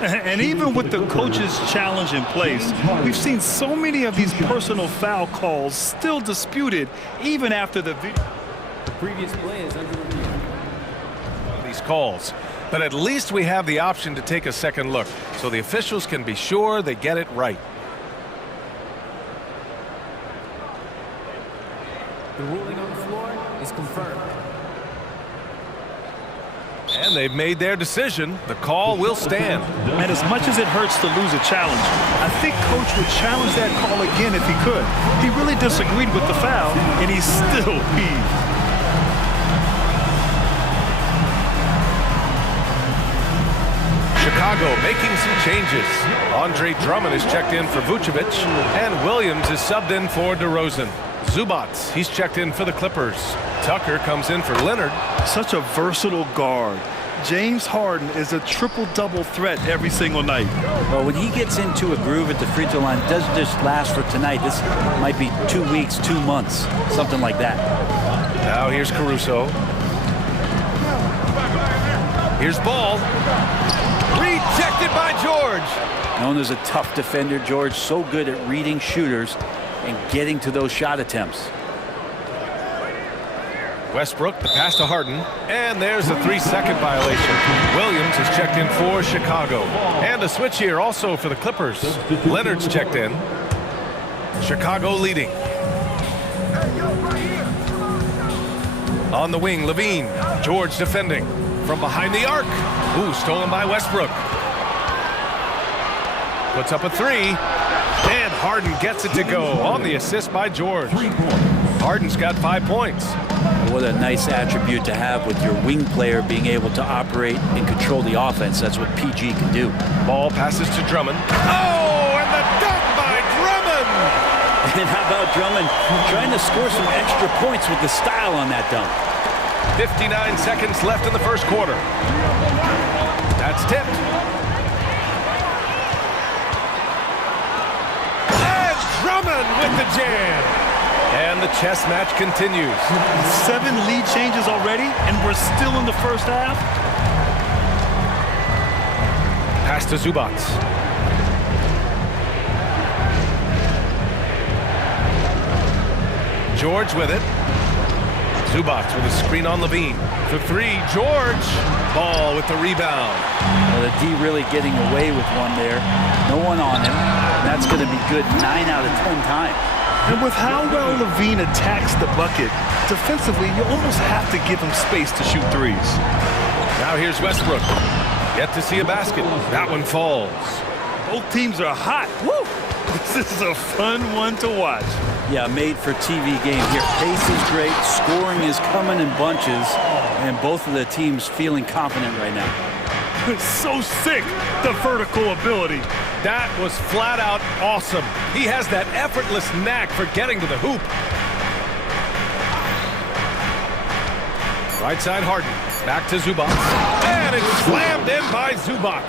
And even with the coach's challenge in place, we've seen so many of these personal foul calls still disputed even after the video. The previous play is under review. These calls. But at least we have the option to take a second look, so the officials can be sure they get it right. The ruling on the floor is confirmed. And they've made their decision. The call will stand. And as much as it hurts to lose a challenge, I think Coach would challenge that call again if he could. He really disagreed with the foul, and he's still peeved. Chicago making some changes. Andre Drummond is checked in for Vucevic, and Williams is subbed in for DeRozan. Zubac, he's checked in for the Clippers. Tucker comes in for Leonard. Such a versatile guard. James Harden is a triple-double threat every single night. Well, when he gets into a groove at the free throw line, it doesn't just last for tonight. This might be 2 weeks, 2 months, something like that. Now here's Caruso. Here's Ball. Rejected by George. Known as a tough defender, George, so good at reading shooters and getting to those shot attempts. Westbrook, the pass to Harden, and there's a 3-second violation. Williams is checked in for Chicago. And a switch here also for the Clippers. Leonard's checked in. Chicago leading. On the wing, Levine. George defending. From behind the arc. Ooh, stolen by Westbrook. Puts up a 3. And Harden gets it to go on the assist by George. Harden's got 5 points. What a nice attribute to have with your wing player being able to operate and control the offense. That's what PG can do. Ball passes to Drummond. Oh, and the dunk by Drummond! And how about Drummond trying to score some extra points with the style on that dunk? 59 seconds left in the first quarter. That's tipped. And Drummond with the jam. And the chess match continues. 7 lead changes already, and we're still in the first half. Pass to Zubac. George with it. Zubac with a screen on Levine. For 3, George. Ball with the rebound. Well, the D really getting away with one there. No one on him. That's going to be good 9 out of 10 times. And with how well Levine attacks the bucket, defensively, you almost have to give him space to shoot threes. Now here's Westbrook. Yet to see a basket. That one falls. Both teams are hot. Woo! This is a fun one to watch. Yeah, made for TV game here. Pace is great. Scoring is coming in bunches. And both of the teams feeling confident right now. It's so sick, the vertical ability. That was flat out awesome. He has that effortless knack for getting to the hoop. Right side Harden. Back to Zubac. And it's slammed in by Zubac.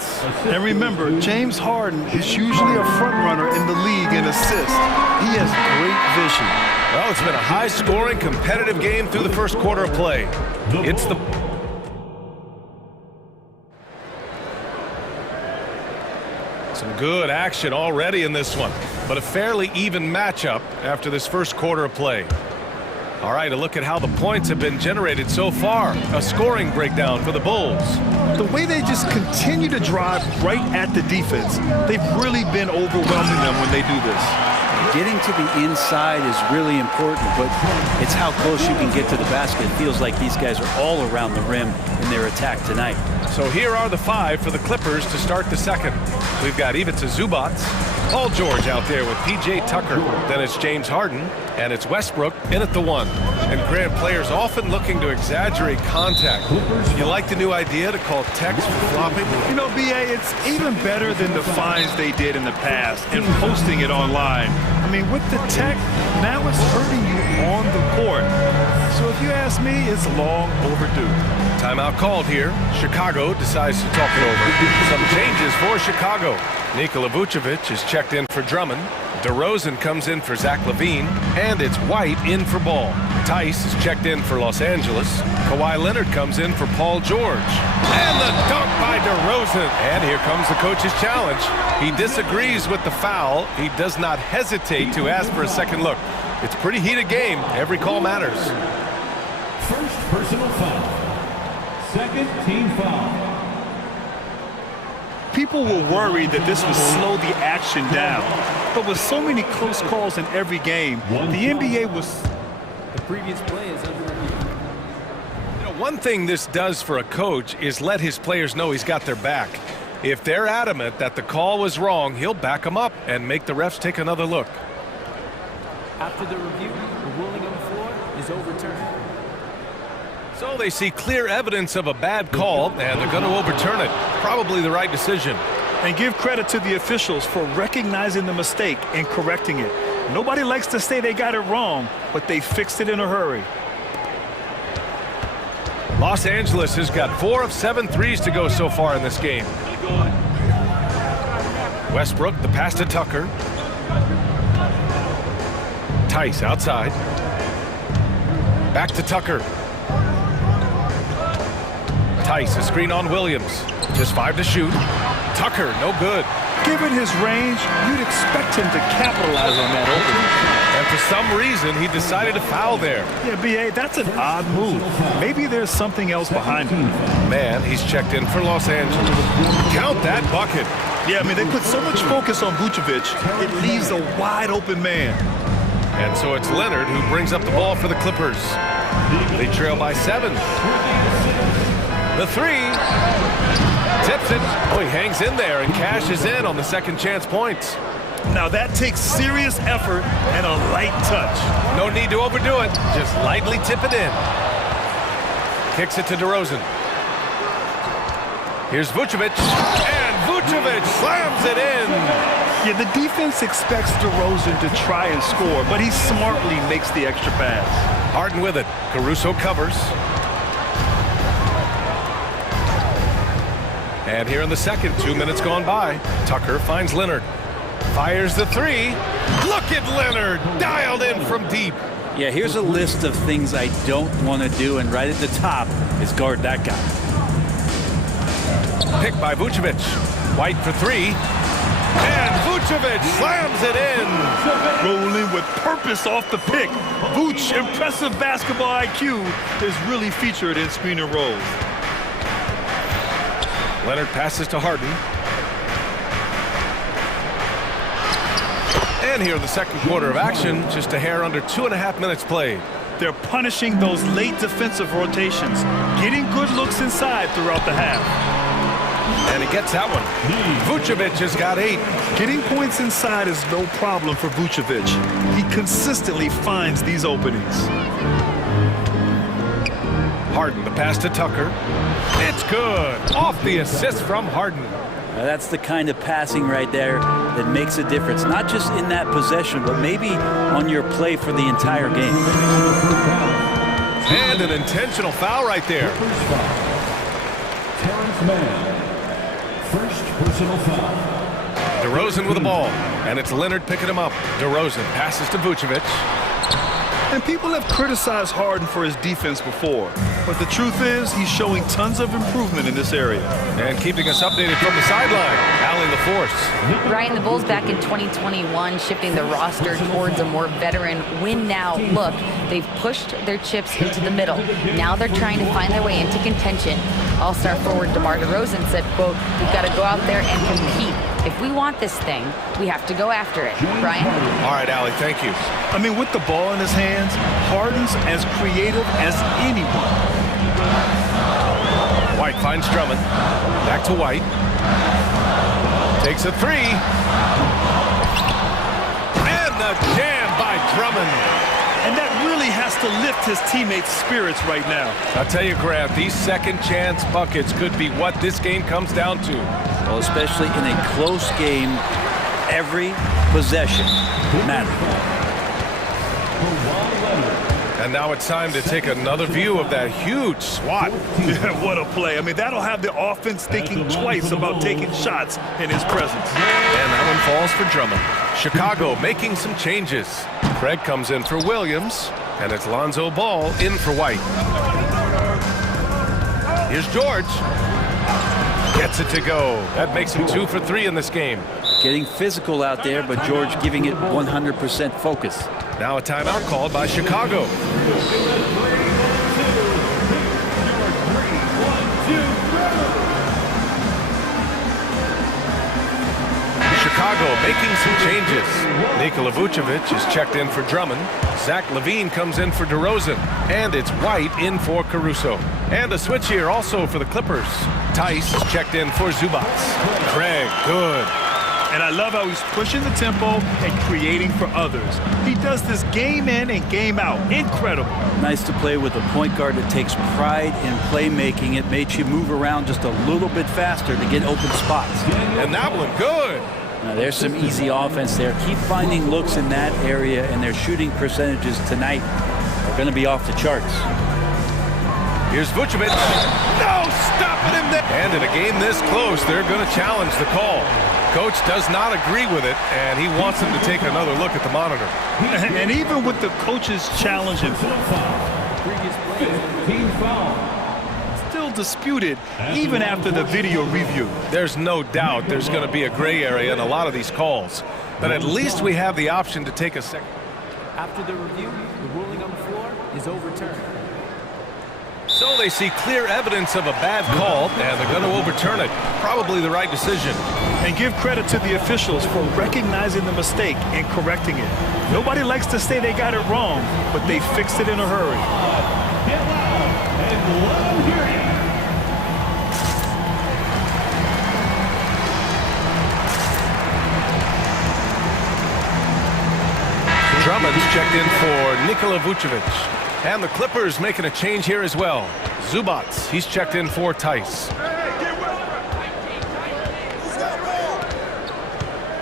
And remember, James Harden is usually a front runner in the league in assists. He has great vision. Well, it's been a high-scoring, competitive game through the first quarter of play. It's the... Some good action already in this one, but a fairly even matchup after this first quarter of play. All right, a look at how the points have been generated so far. A scoring breakdown for the Bulls. The way they just continue to drive right at the defense, they've really been overwhelming them when they do this. Getting to the inside is really important, but it's how close you can get to the basket. It feels like these guys are all around the rim in their attack tonight. So here are the 5 for the Clippers to start the second. We've got Ivica Zubac, Paul George out there with P.J. Tucker. Then it's James Harden, and it's Westbrook in at the 1. And Grant, players often looking to exaggerate contact. You like the new idea to call text for flopping? You know, B.A., it's even better than the fines they did in the past and posting it online. I mean, with the tech, now it's hurting you on the court. So if you ask me, it's long overdue. Timeout called here. Chicago decides to talk it over. Some changes for Chicago. Nikola Vucevic is checked in for Drummond. DeRozan comes in for Zach LaVine. And it's White in for Ball. Tice is checked in for Los Angeles. Kawhi Leonard comes in for Paul George. And the dunk by DeRozan. And here comes the coach's challenge. He disagrees with the foul. He does not hesitate to ask for a second look. It's a pretty heated game. Every call matters. First personal foul. Second team foul. People were worried that this would slow the action down. But with so many close calls in every game, the NBA was... The previous play is under review. You know, one thing this does for a coach is let his players know he's got their back. If they're adamant that the call was wrong, he'll back them up and make the refs take another look. After the review, the ruling on the floor is overturned. So they see clear evidence of a bad call, and they're going to overturn it. Probably the right decision. And give credit to the officials for recognizing the mistake and correcting it. Nobody likes to say they got it wrong, but they fixed it in a hurry. Los Angeles has got 4 of 7 threes to go so far in this game. Westbrook, the pass to Tucker. Tice outside. Back to Tucker. Tice, a screen on Williams. Just 5 to shoot. Tucker, no good. Given his range, you'd expect him to capitalize on that opening. And for some reason, he decided to foul there. Yeah, B.A., that's an odd move. Maybe there's something else behind him. Man, he's checked in for Los Angeles. Count that bucket. Yeah, I mean, they put so much focus on Vucevic, it leaves a wide open man. And so it's Leonard who brings up the ball for the Clippers. They trail by 7. The 3. Tips it. Oh, he hangs in there and cashes in on the second chance points. Now that takes serious effort and a light touch. No need to overdo it. Just lightly tip it in. Kicks it to DeRozan. Here's Vucevic. And Vucevic slams it in. Yeah, the defense expects DeRozan to try and score, but he smartly makes the extra pass. Harden with it. Caruso covers. And here in the second, 2 minutes gone by. Tucker finds Leonard. Fires the 3. Look at Leonard, dialed in from deep. Yeah, here's a list of things I don't want to do, and right at the top is guard that guy. Pick by Vucevic. White for 3. And Vucevic slams it in. Rolling with purpose off the pick. Vuce, impressive basketball IQ, is really featured in screen and rolls. Leonard passes to Harden. And here in the second quarter of action, just a hair under 2.5 minutes played. They're punishing those late defensive rotations, getting good looks inside throughout the half. And he gets that one. Vucevic has got 8. Getting points inside is no problem for Vucevic. He consistently finds these openings. Harden, the pass to Tucker. It's good. Off the assist from Harden. Now that's the kind of passing right there that makes a difference, not just in that possession, but maybe on your play for the entire game. And an intentional foul right there. Terrence Mann. First personal foul. DeRozan with the ball, and it's Leonard picking him up. DeRozan passes to Vucevic. And people have criticized Harden for his defense before, but the truth is he's showing tons of improvement in this area. And keeping us updated from the sideline, Allie LaForce. Ryan, the Bulls back in 2021 shifting the roster towards a more veteran win-now look. They've pushed their chips into the middle. Now they're trying to find their way into contention. All-star forward DeMar DeRozan said, quote, "We've got to go out there and compete. If we want this thing, we have to go after it." Brian? All right, Allie, thank you. I mean, with the ball in his hands, Harden's as creative as anyone. White finds Drummond. Back to White. Takes a 3. And the jam by Drummond. And that really has to lift his teammates' spirits right now. I'll tell you, Grant, these second chance buckets could be what this game comes down to. Well, especially in a close game, every possession matters. And now it's time to take another view of that huge swat. Yeah, what a play. I mean, that'll have the offense thinking twice about taking shots in his presence. And that one falls for Drummond. Chicago making some changes. Craig comes in for Williams, and it's Lonzo Ball in for White. Here's George. Gets it to go. That makes him 2 for 3 in this game. Getting physical out there, but George giving it 100% focus. Now a timeout called by Chicago. Chicago making some changes. Nikola Vucevic is checked in for Drummond. Zach LaVine comes in for DeRozan. And it's White in for Caruso. And a switch here also for the Clippers. Tice is checked in for Zubac. Craig, good. And I love how he's pushing the tempo and creating for others. He does this game in and game out. Incredible. Nice to play with a point guard that takes pride in playmaking. It makes you move around just a little bit faster to get open spots. And that one, good. Now there's some easy offense there. Keep finding looks in that area, and their shooting percentages tonight are going to be off the charts. Here's Vucevic. No, stopping him there. And in a game this close, they're going to challenge the call. Coach does not agree with it, and he wants him to take another look at the monitor. And even with the coach's challenge and Team foul. still disputed even after the video review. There's no doubt there's going to be a gray area in a lot of these calls, but at least we have the option to take a second. After the review, the ruling on the floor is overturned. So they see clear evidence of a bad call, and they're going to overturn it. Probably the right decision. And give credit to the officials for recognizing the mistake and correcting it. Nobody likes to say they got it wrong, but they fixed it in a hurry. Get loud and let them hear you. Drummond's checked in for Nikola Vucevic. And the Clippers making a change here as well. Zubats, he's checked in for Tice.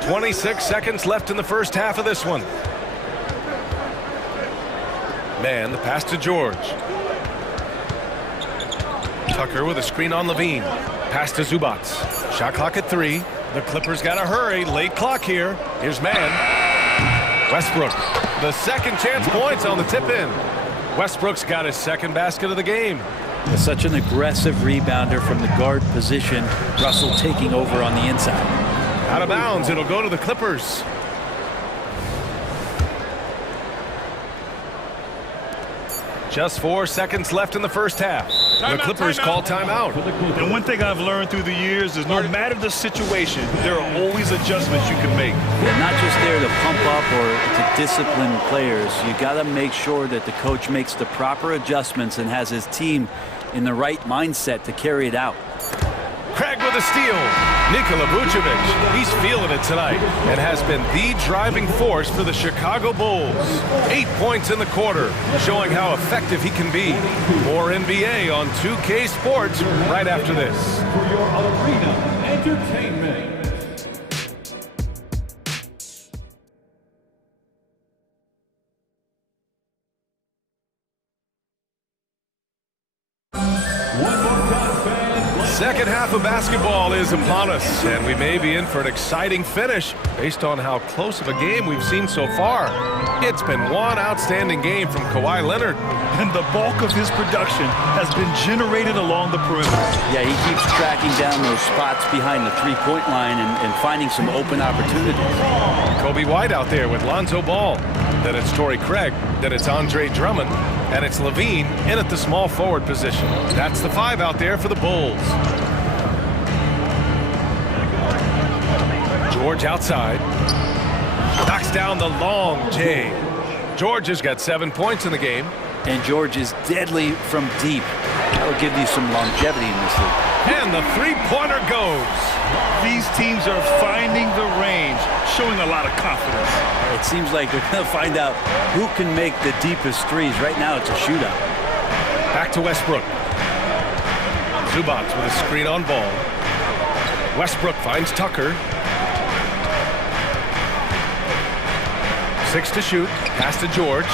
26 seconds left in the first half of this one. Man, the pass to George. Tucker with a screen on Levine. Pass to Zubats. Shot clock at 3. The Clippers got to hurry. Late clock here. Here's man. Westbrook. The second chance points on the tip-in. Westbrook's got his second basket of the game. Such an aggressive rebounder from the guard position. Russell taking over on the inside. Out of bounds. It'll go to the Clippers. Just 4 seconds left in the first half. The Clippers call timeout. And one thing I've learned through the years is no matter the situation, there are always adjustments you can make. They're not just there to pump up or to discipline players. You got to make sure that the coach makes the proper adjustments and has his team in the right mindset to carry it out. Craig with a steal. Nikola Vucevic, he's feeling it tonight and has been the driving force for the Chicago Bulls. 8 points in the quarter, showing how effective he can be. More NBA on 2K Sports right after this. For your arena entertainment. Second half of basketball is upon us, and we may be in for an exciting finish based on how close of a game we've seen so far. It's been one outstanding game from Kawhi Leonard. And the bulk of his production has been generated along the perimeter. Yeah, he keeps tracking down those spots behind the three-point line and finding some open opportunities. Kobe White out there with Lonzo Ball. Then it's Torrey Craig. Then it's Andre Drummond. And it's Levine in at the small forward position. That's the 5 out there for the Bulls. George outside. Knocks down the long J. George has got 7 points in the game. And George is deadly from deep. That'll give you some longevity in this league. And the three-pointer goes. These teams are finding the range, showing a lot of confidence. It seems like they're going to find out who can make the deepest threes. Right now, it's a shootout. Back to Westbrook. Zubats with a screen on ball. Westbrook finds Tucker. 6 to shoot. Pass to George.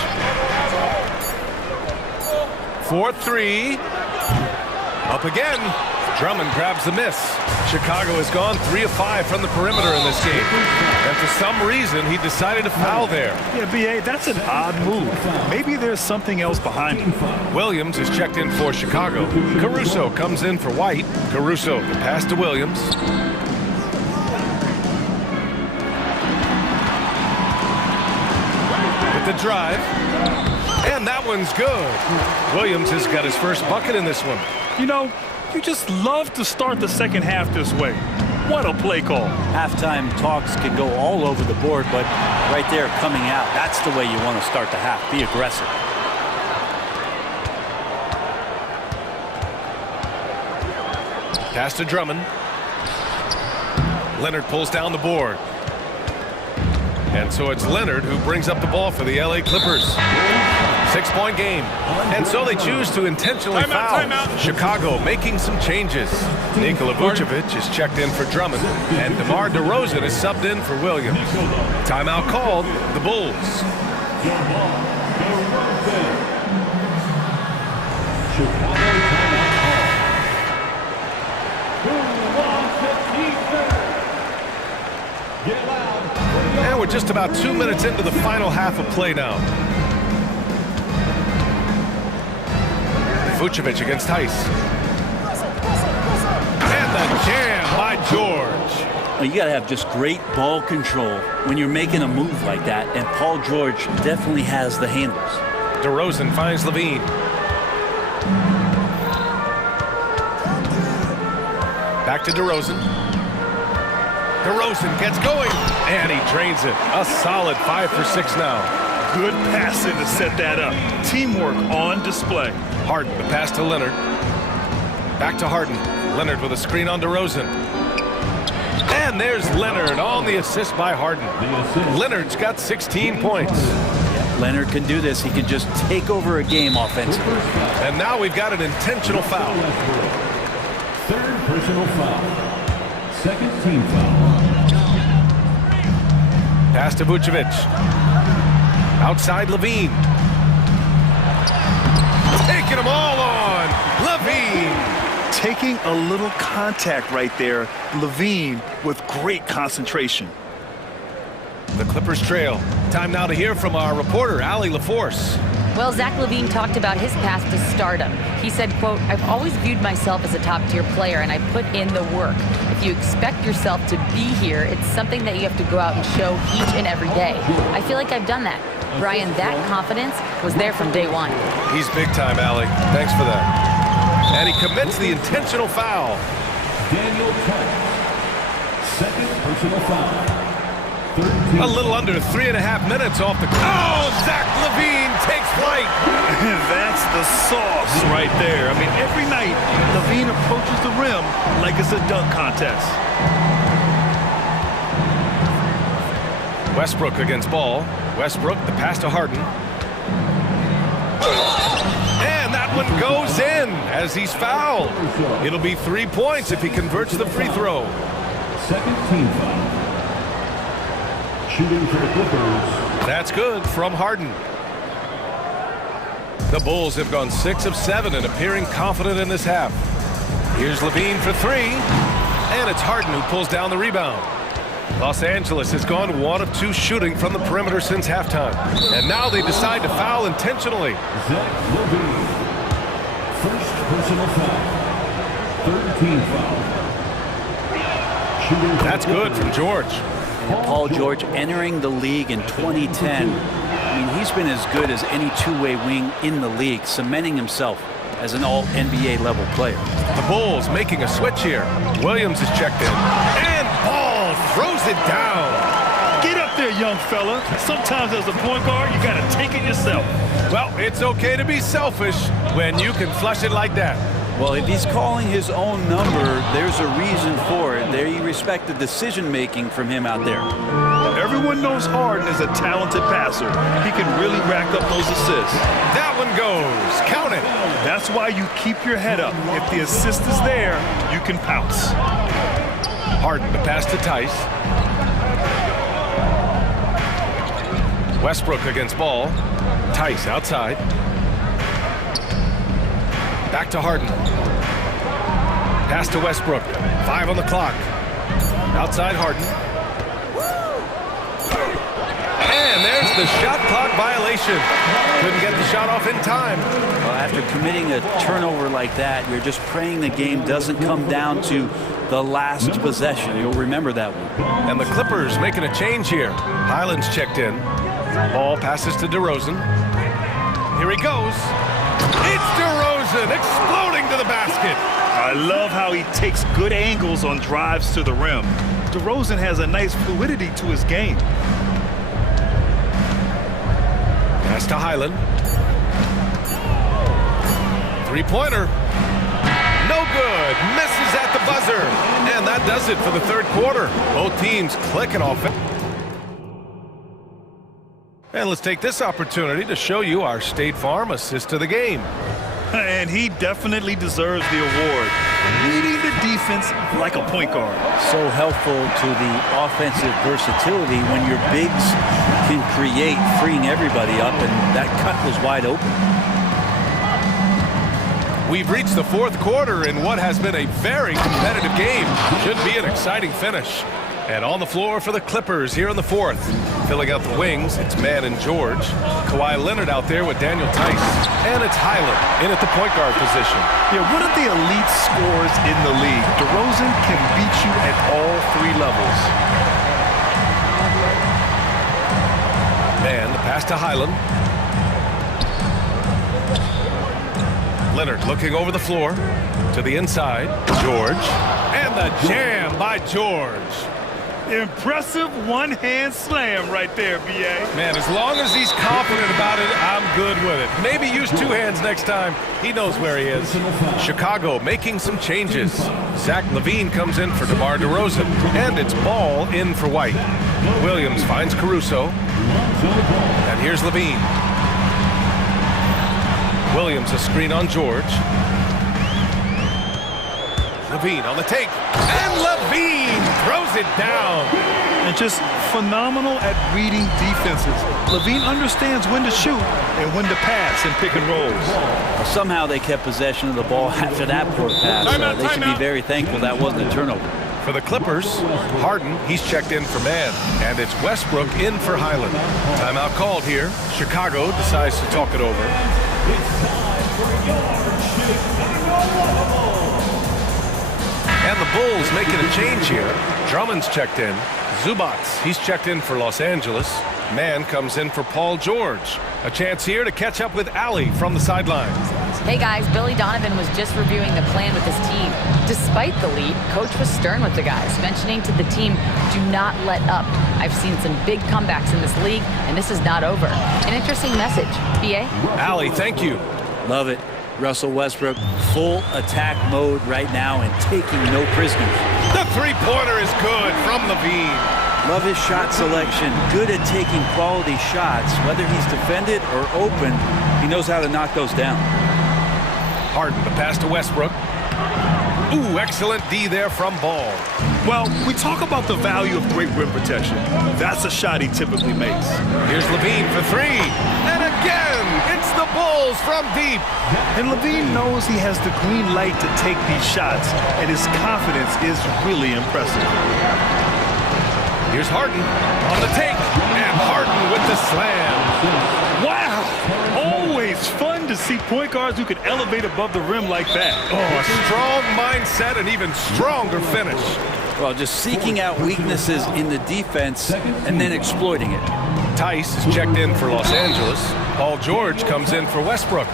4-3. Up again. Drummond grabs the miss. Chicago has gone 3 of 5 from the perimeter in this game. And for some reason, he decided to foul there. Yeah, B.A., that's an odd move. Maybe there's something else behind it. Williams is checked in for Chicago. Caruso comes in for White. Caruso, the pass to Williams. With the drive. And that one's good. Williams has got his first bucket in this one. You know, you just love to start the second half this way. What a play call. Halftime talks can go all over the board, but right there coming out, that's the way you want to start the half. Be aggressive. Pass to Drummond. Leonard pulls down the board. And so it's Leonard who brings up the ball for the LA Clippers. 6-point game. And so they choose to intentionally foul. Chicago making some changes. Nikola Vucevic is checked in for Drummond. And DeMar DeRozan is subbed in for Williams. Timeout called. The Bulls. Chicago just about 2 minutes into the final half of play now. Vucevic against Tice. And the jam by George. Well, you got to have just great ball control when you're making a move like that, and Paul George definitely has the handles. DeRozan finds Levine. Back to DeRozan. DeRozan gets going, and he drains it. A solid 5 for 6 now. Good passing to set that up. Teamwork on display. Harden, the pass to Leonard. Back to Harden. Leonard with a screen on DeRozan. And there's Leonard on the assist by Harden. Leonard's got 16 points. Leonard can do this. He can just take over a game offensively. And now we've got an intentional foul. Third personal foul. Second team foul. Pass to Vucevic. Outside Levine. Taking them all on. Levine. Taking a little contact right there. Levine with great concentration. The Clippers trail. Time now to hear from our reporter, Allie LaForce. Well, Zach LaVine talked about his path to stardom. He said, quote, "I've always viewed myself as a top-tier player, and I put in the work. If you expect yourself to be here, it's something that you have to go out and show each and every day. I feel like I've done that." Brian, that confidence was there from day one. He's big time, Allie. Thanks for that. And he commits the intentional foul. Daniel Tice. Second personal foul. A little under 3.5 minutes off the... Oh, Zach LaVine takes flight. That's the sauce right there. I mean, every night, LaVine approaches the rim like it's a dunk contest. Westbrook against Ball. Westbrook, the pass to Harden. And that one goes in as he's fouled. It'll be 3 points if he converts the free throw. Second team foul. Shooting for the Clippers. That's good from Harden. The Bulls have gone 6 of 7 and appearing confident in this half. Here's Levine for 3. And it's Harden who pulls down the rebound. Los Angeles has gone 1 of 2 shooting from the perimeter since halftime. And now they decide to foul intentionally. Zach LaVine. First personal foul. Third team foul. Shooting. That's good from George. Paul George entering the league in 2010. I mean, he's been as good as any two-way wing in the league, cementing himself as an all-NBA level player. The Bulls making a switch here. Williams is checked in. And Ball throws it down. Get up there, young fella. Sometimes as a point guard, you got to take it yourself. Well, it's okay to be selfish when you can flush it like that. Well, if he's calling his own number, there's a reason for it. There you respect the decision-making from him out there. Everyone knows Harden is a talented passer. He can really rack up those assists. That one goes. Count it. That's why you keep your head up. If the assist is there, you can pounce. Harden, the pass to Tice. Westbrook against Ball. Tice outside. Back to Harden. Pass to Westbrook. 5 on the clock. Outside Harden. And there's the shot clock violation. Couldn't get the shot off in time. Well, after committing a turnover like that, you're just praying the game doesn't come down to the last possession. You'll remember that one. And the Clippers making a change here. Highland's checked in. Ball passes to DeRozan. Here he goes. It's DeRozan exploding to the basket. I love how he takes good angles on drives to the rim. DeRozan has a nice fluidity to his game. Pass to Highland. Three-pointer. No good. Misses at the buzzer. And that does it for the third quarter. Both teams clicking off. And let's take this opportunity to show you our State Farm assist to the game. And he definitely deserves the award. Leading the defense like a point guard. So helpful to the offensive versatility when your bigs can create, freeing everybody up, and that cut was wide open. We've reached the fourth quarter in what has been a very competitive game. Should be an exciting finish. And on the floor for the Clippers here in the fourth. Filling out the wings, it's Mann and George. Kawhi Leonard out there with Daniel Tice. And it's Highland in at the point guard position. Yeah, one of the elite scorers in the league. DeRozan can beat you at all three levels. Mann, the pass to Highland. Leonard looking over the floor to the inside. George. And the jam by George. Impressive one-hand slam right there, B.A. Man, as long as he's confident about it, I'm good with it. Maybe use two hands next time. He knows where he is. Chicago making some changes. Zach LaVine comes in for DeMar DeRozan, and it's Ball in for White. Williams finds Caruso, and here's LaVine. Williams a screen on George. LaVine on the take, and LaVine throws it down. And just phenomenal at reading defenses. LaVine understands when to shoot and when to pass and pick and rolls. Well, somehow they kept possession of the ball after that poor pass. They should be very thankful that wasn't a turnover. For the Clippers, Harden, he's checked in for Mann, and it's Westbrook in for Highland. Timeout called here. Chicago decides to talk it over. And the Bulls making a change here. Drummond's checked in. Zubats, he's checked in for Los Angeles. Mann comes in for Paul George. A chance here to catch up with Allie from the sidelines. Hey guys, Billy Donovan was just reviewing the plan with his team. Despite the lead, coach was stern with the guys, mentioning to the team, do not let up. I've seen some big comebacks in this league, and this is not over. An interesting message. B.A.? Allie, thank you. Love it. Russell Westbrook, full attack mode right now and taking no prisoners. The three-pointer is good from LaVine. Love his shot selection. Good at taking quality shots. Whether he's defended or open, he knows how to knock those down. Harden, the pass to Westbrook. Ooh, excellent D there from Ball. Well, we talk about the value of great rim protection. That's a shot he typically makes. Here's LaVine for three. And again, it's the Bulls from deep. And LaVine knows he has the green light to take these shots, and his confidence is really impressive. Here's Harden on the take. And Harden with the slam. Wow! Always fun to see point guards who can elevate above the rim like that. Oh, a strong mindset and even stronger finish. Well, just seeking out weaknesses in the defense and then exploiting it. Tice is checked in for Los Angeles. Paul George comes in for Westbrook.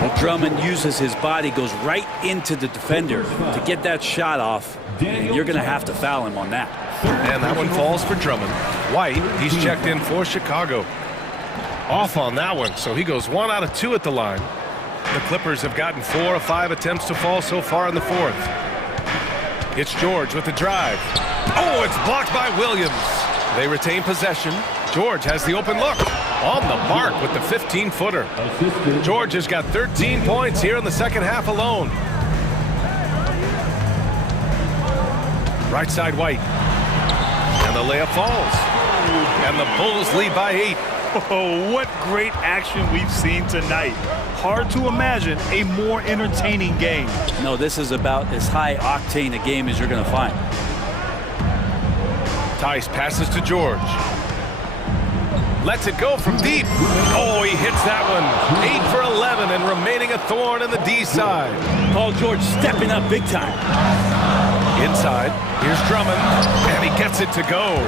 Well, Drummond uses his body, goes right into the defender to get that shot off. And you're going to have to foul him on that. And that one falls for Drummond. White, he's checked in for Chicago. Off on that one, so he goes 1 out of 2 at the line. The Clippers have gotten 4 of 5 attempts to fall so far in the fourth. It's George with the drive. Oh, it's blocked by Williams. They retain possession. George has the open look. On the mark with the 15-footer. George has got 13 points here in the second half alone. Right side White. And the layup falls. And the Bulls lead by 8. Oh, what great action we've seen tonight. Hard to imagine a more entertaining game. No, this is about as high-octane a game as you're going to find. Tice passes to George. Lets it go from deep. Oh, he hits that one. 8 for 11 and remaining a thorn in the D side. Paul George stepping up big time. Inside, here's Drummond, and he gets it to go.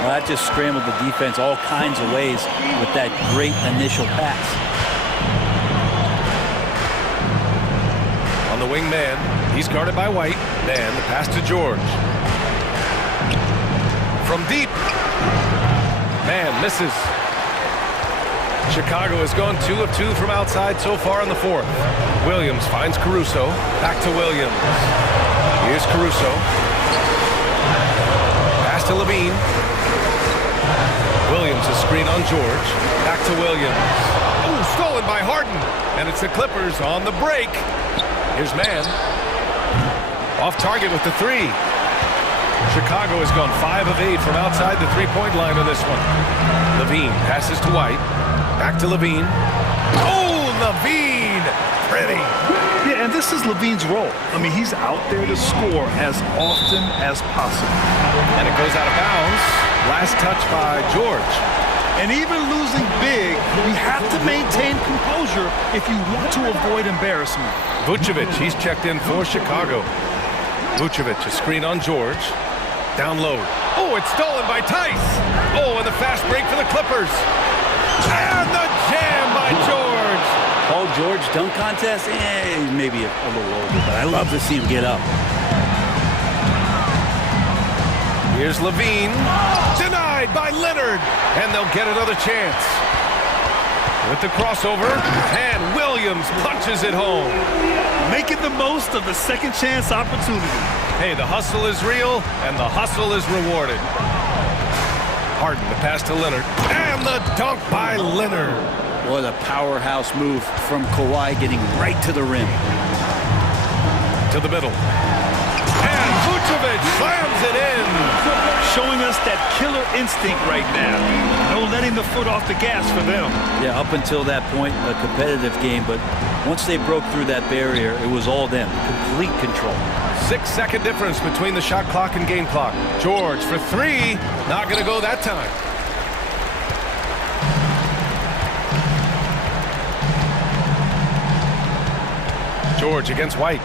Well, that just scrambled the defense all kinds of ways with that great initial pass. On the wing man, he's guarded by White. Mann, the pass to George. From deep. Mann misses. Chicago has gone 2 of 2 from outside so far in the fourth. Williams finds Caruso. Back to Williams. Here's Caruso. Pass to LaVine. Williams a screen on George. Back to Williams. Ooh, stolen by Harden. And it's the Clippers on the break. Here's Mann. Off target with the 3. Chicago has gone 5 of 8 from outside the three-point line on this one. LaVine passes to White. Back to LaVine. Oh, LaVine it. Pretty. Yeah, and this is Levine's role. I mean, he's out there to score as often as possible. And it goes out of bounds. Last touch by George. And even losing big, you have to maintain composure if you want to avoid embarrassment. Vucevic, he's checked in for Chicago. Vucevic, a screen on George. Down low. Oh, it's stolen by Tice. Oh, and the fast break for the Clippers. And the jam by George. Paul George dunk contest? Maybe a little older, but I love to see him get up. Here's Levine. Denied by Leonard. And they'll get another chance. With the crossover. And Williams punches it home. Making the most of the second chance opportunity. Hey, the hustle is real, and the hustle is rewarded. Harden, the pass to Leonard. And the dunk by Leonard. What a powerhouse move from Kawhi, getting right to the rim. To the middle. And Vucevic slams it in. Showing us that killer instinct right now. No letting the foot off the gas for them. Yeah, up until that point, a competitive game, but once they broke through that barrier, it was all them. Complete control. 6-second difference between the shot clock and game clock. George for three. Not going to go that time. George against White.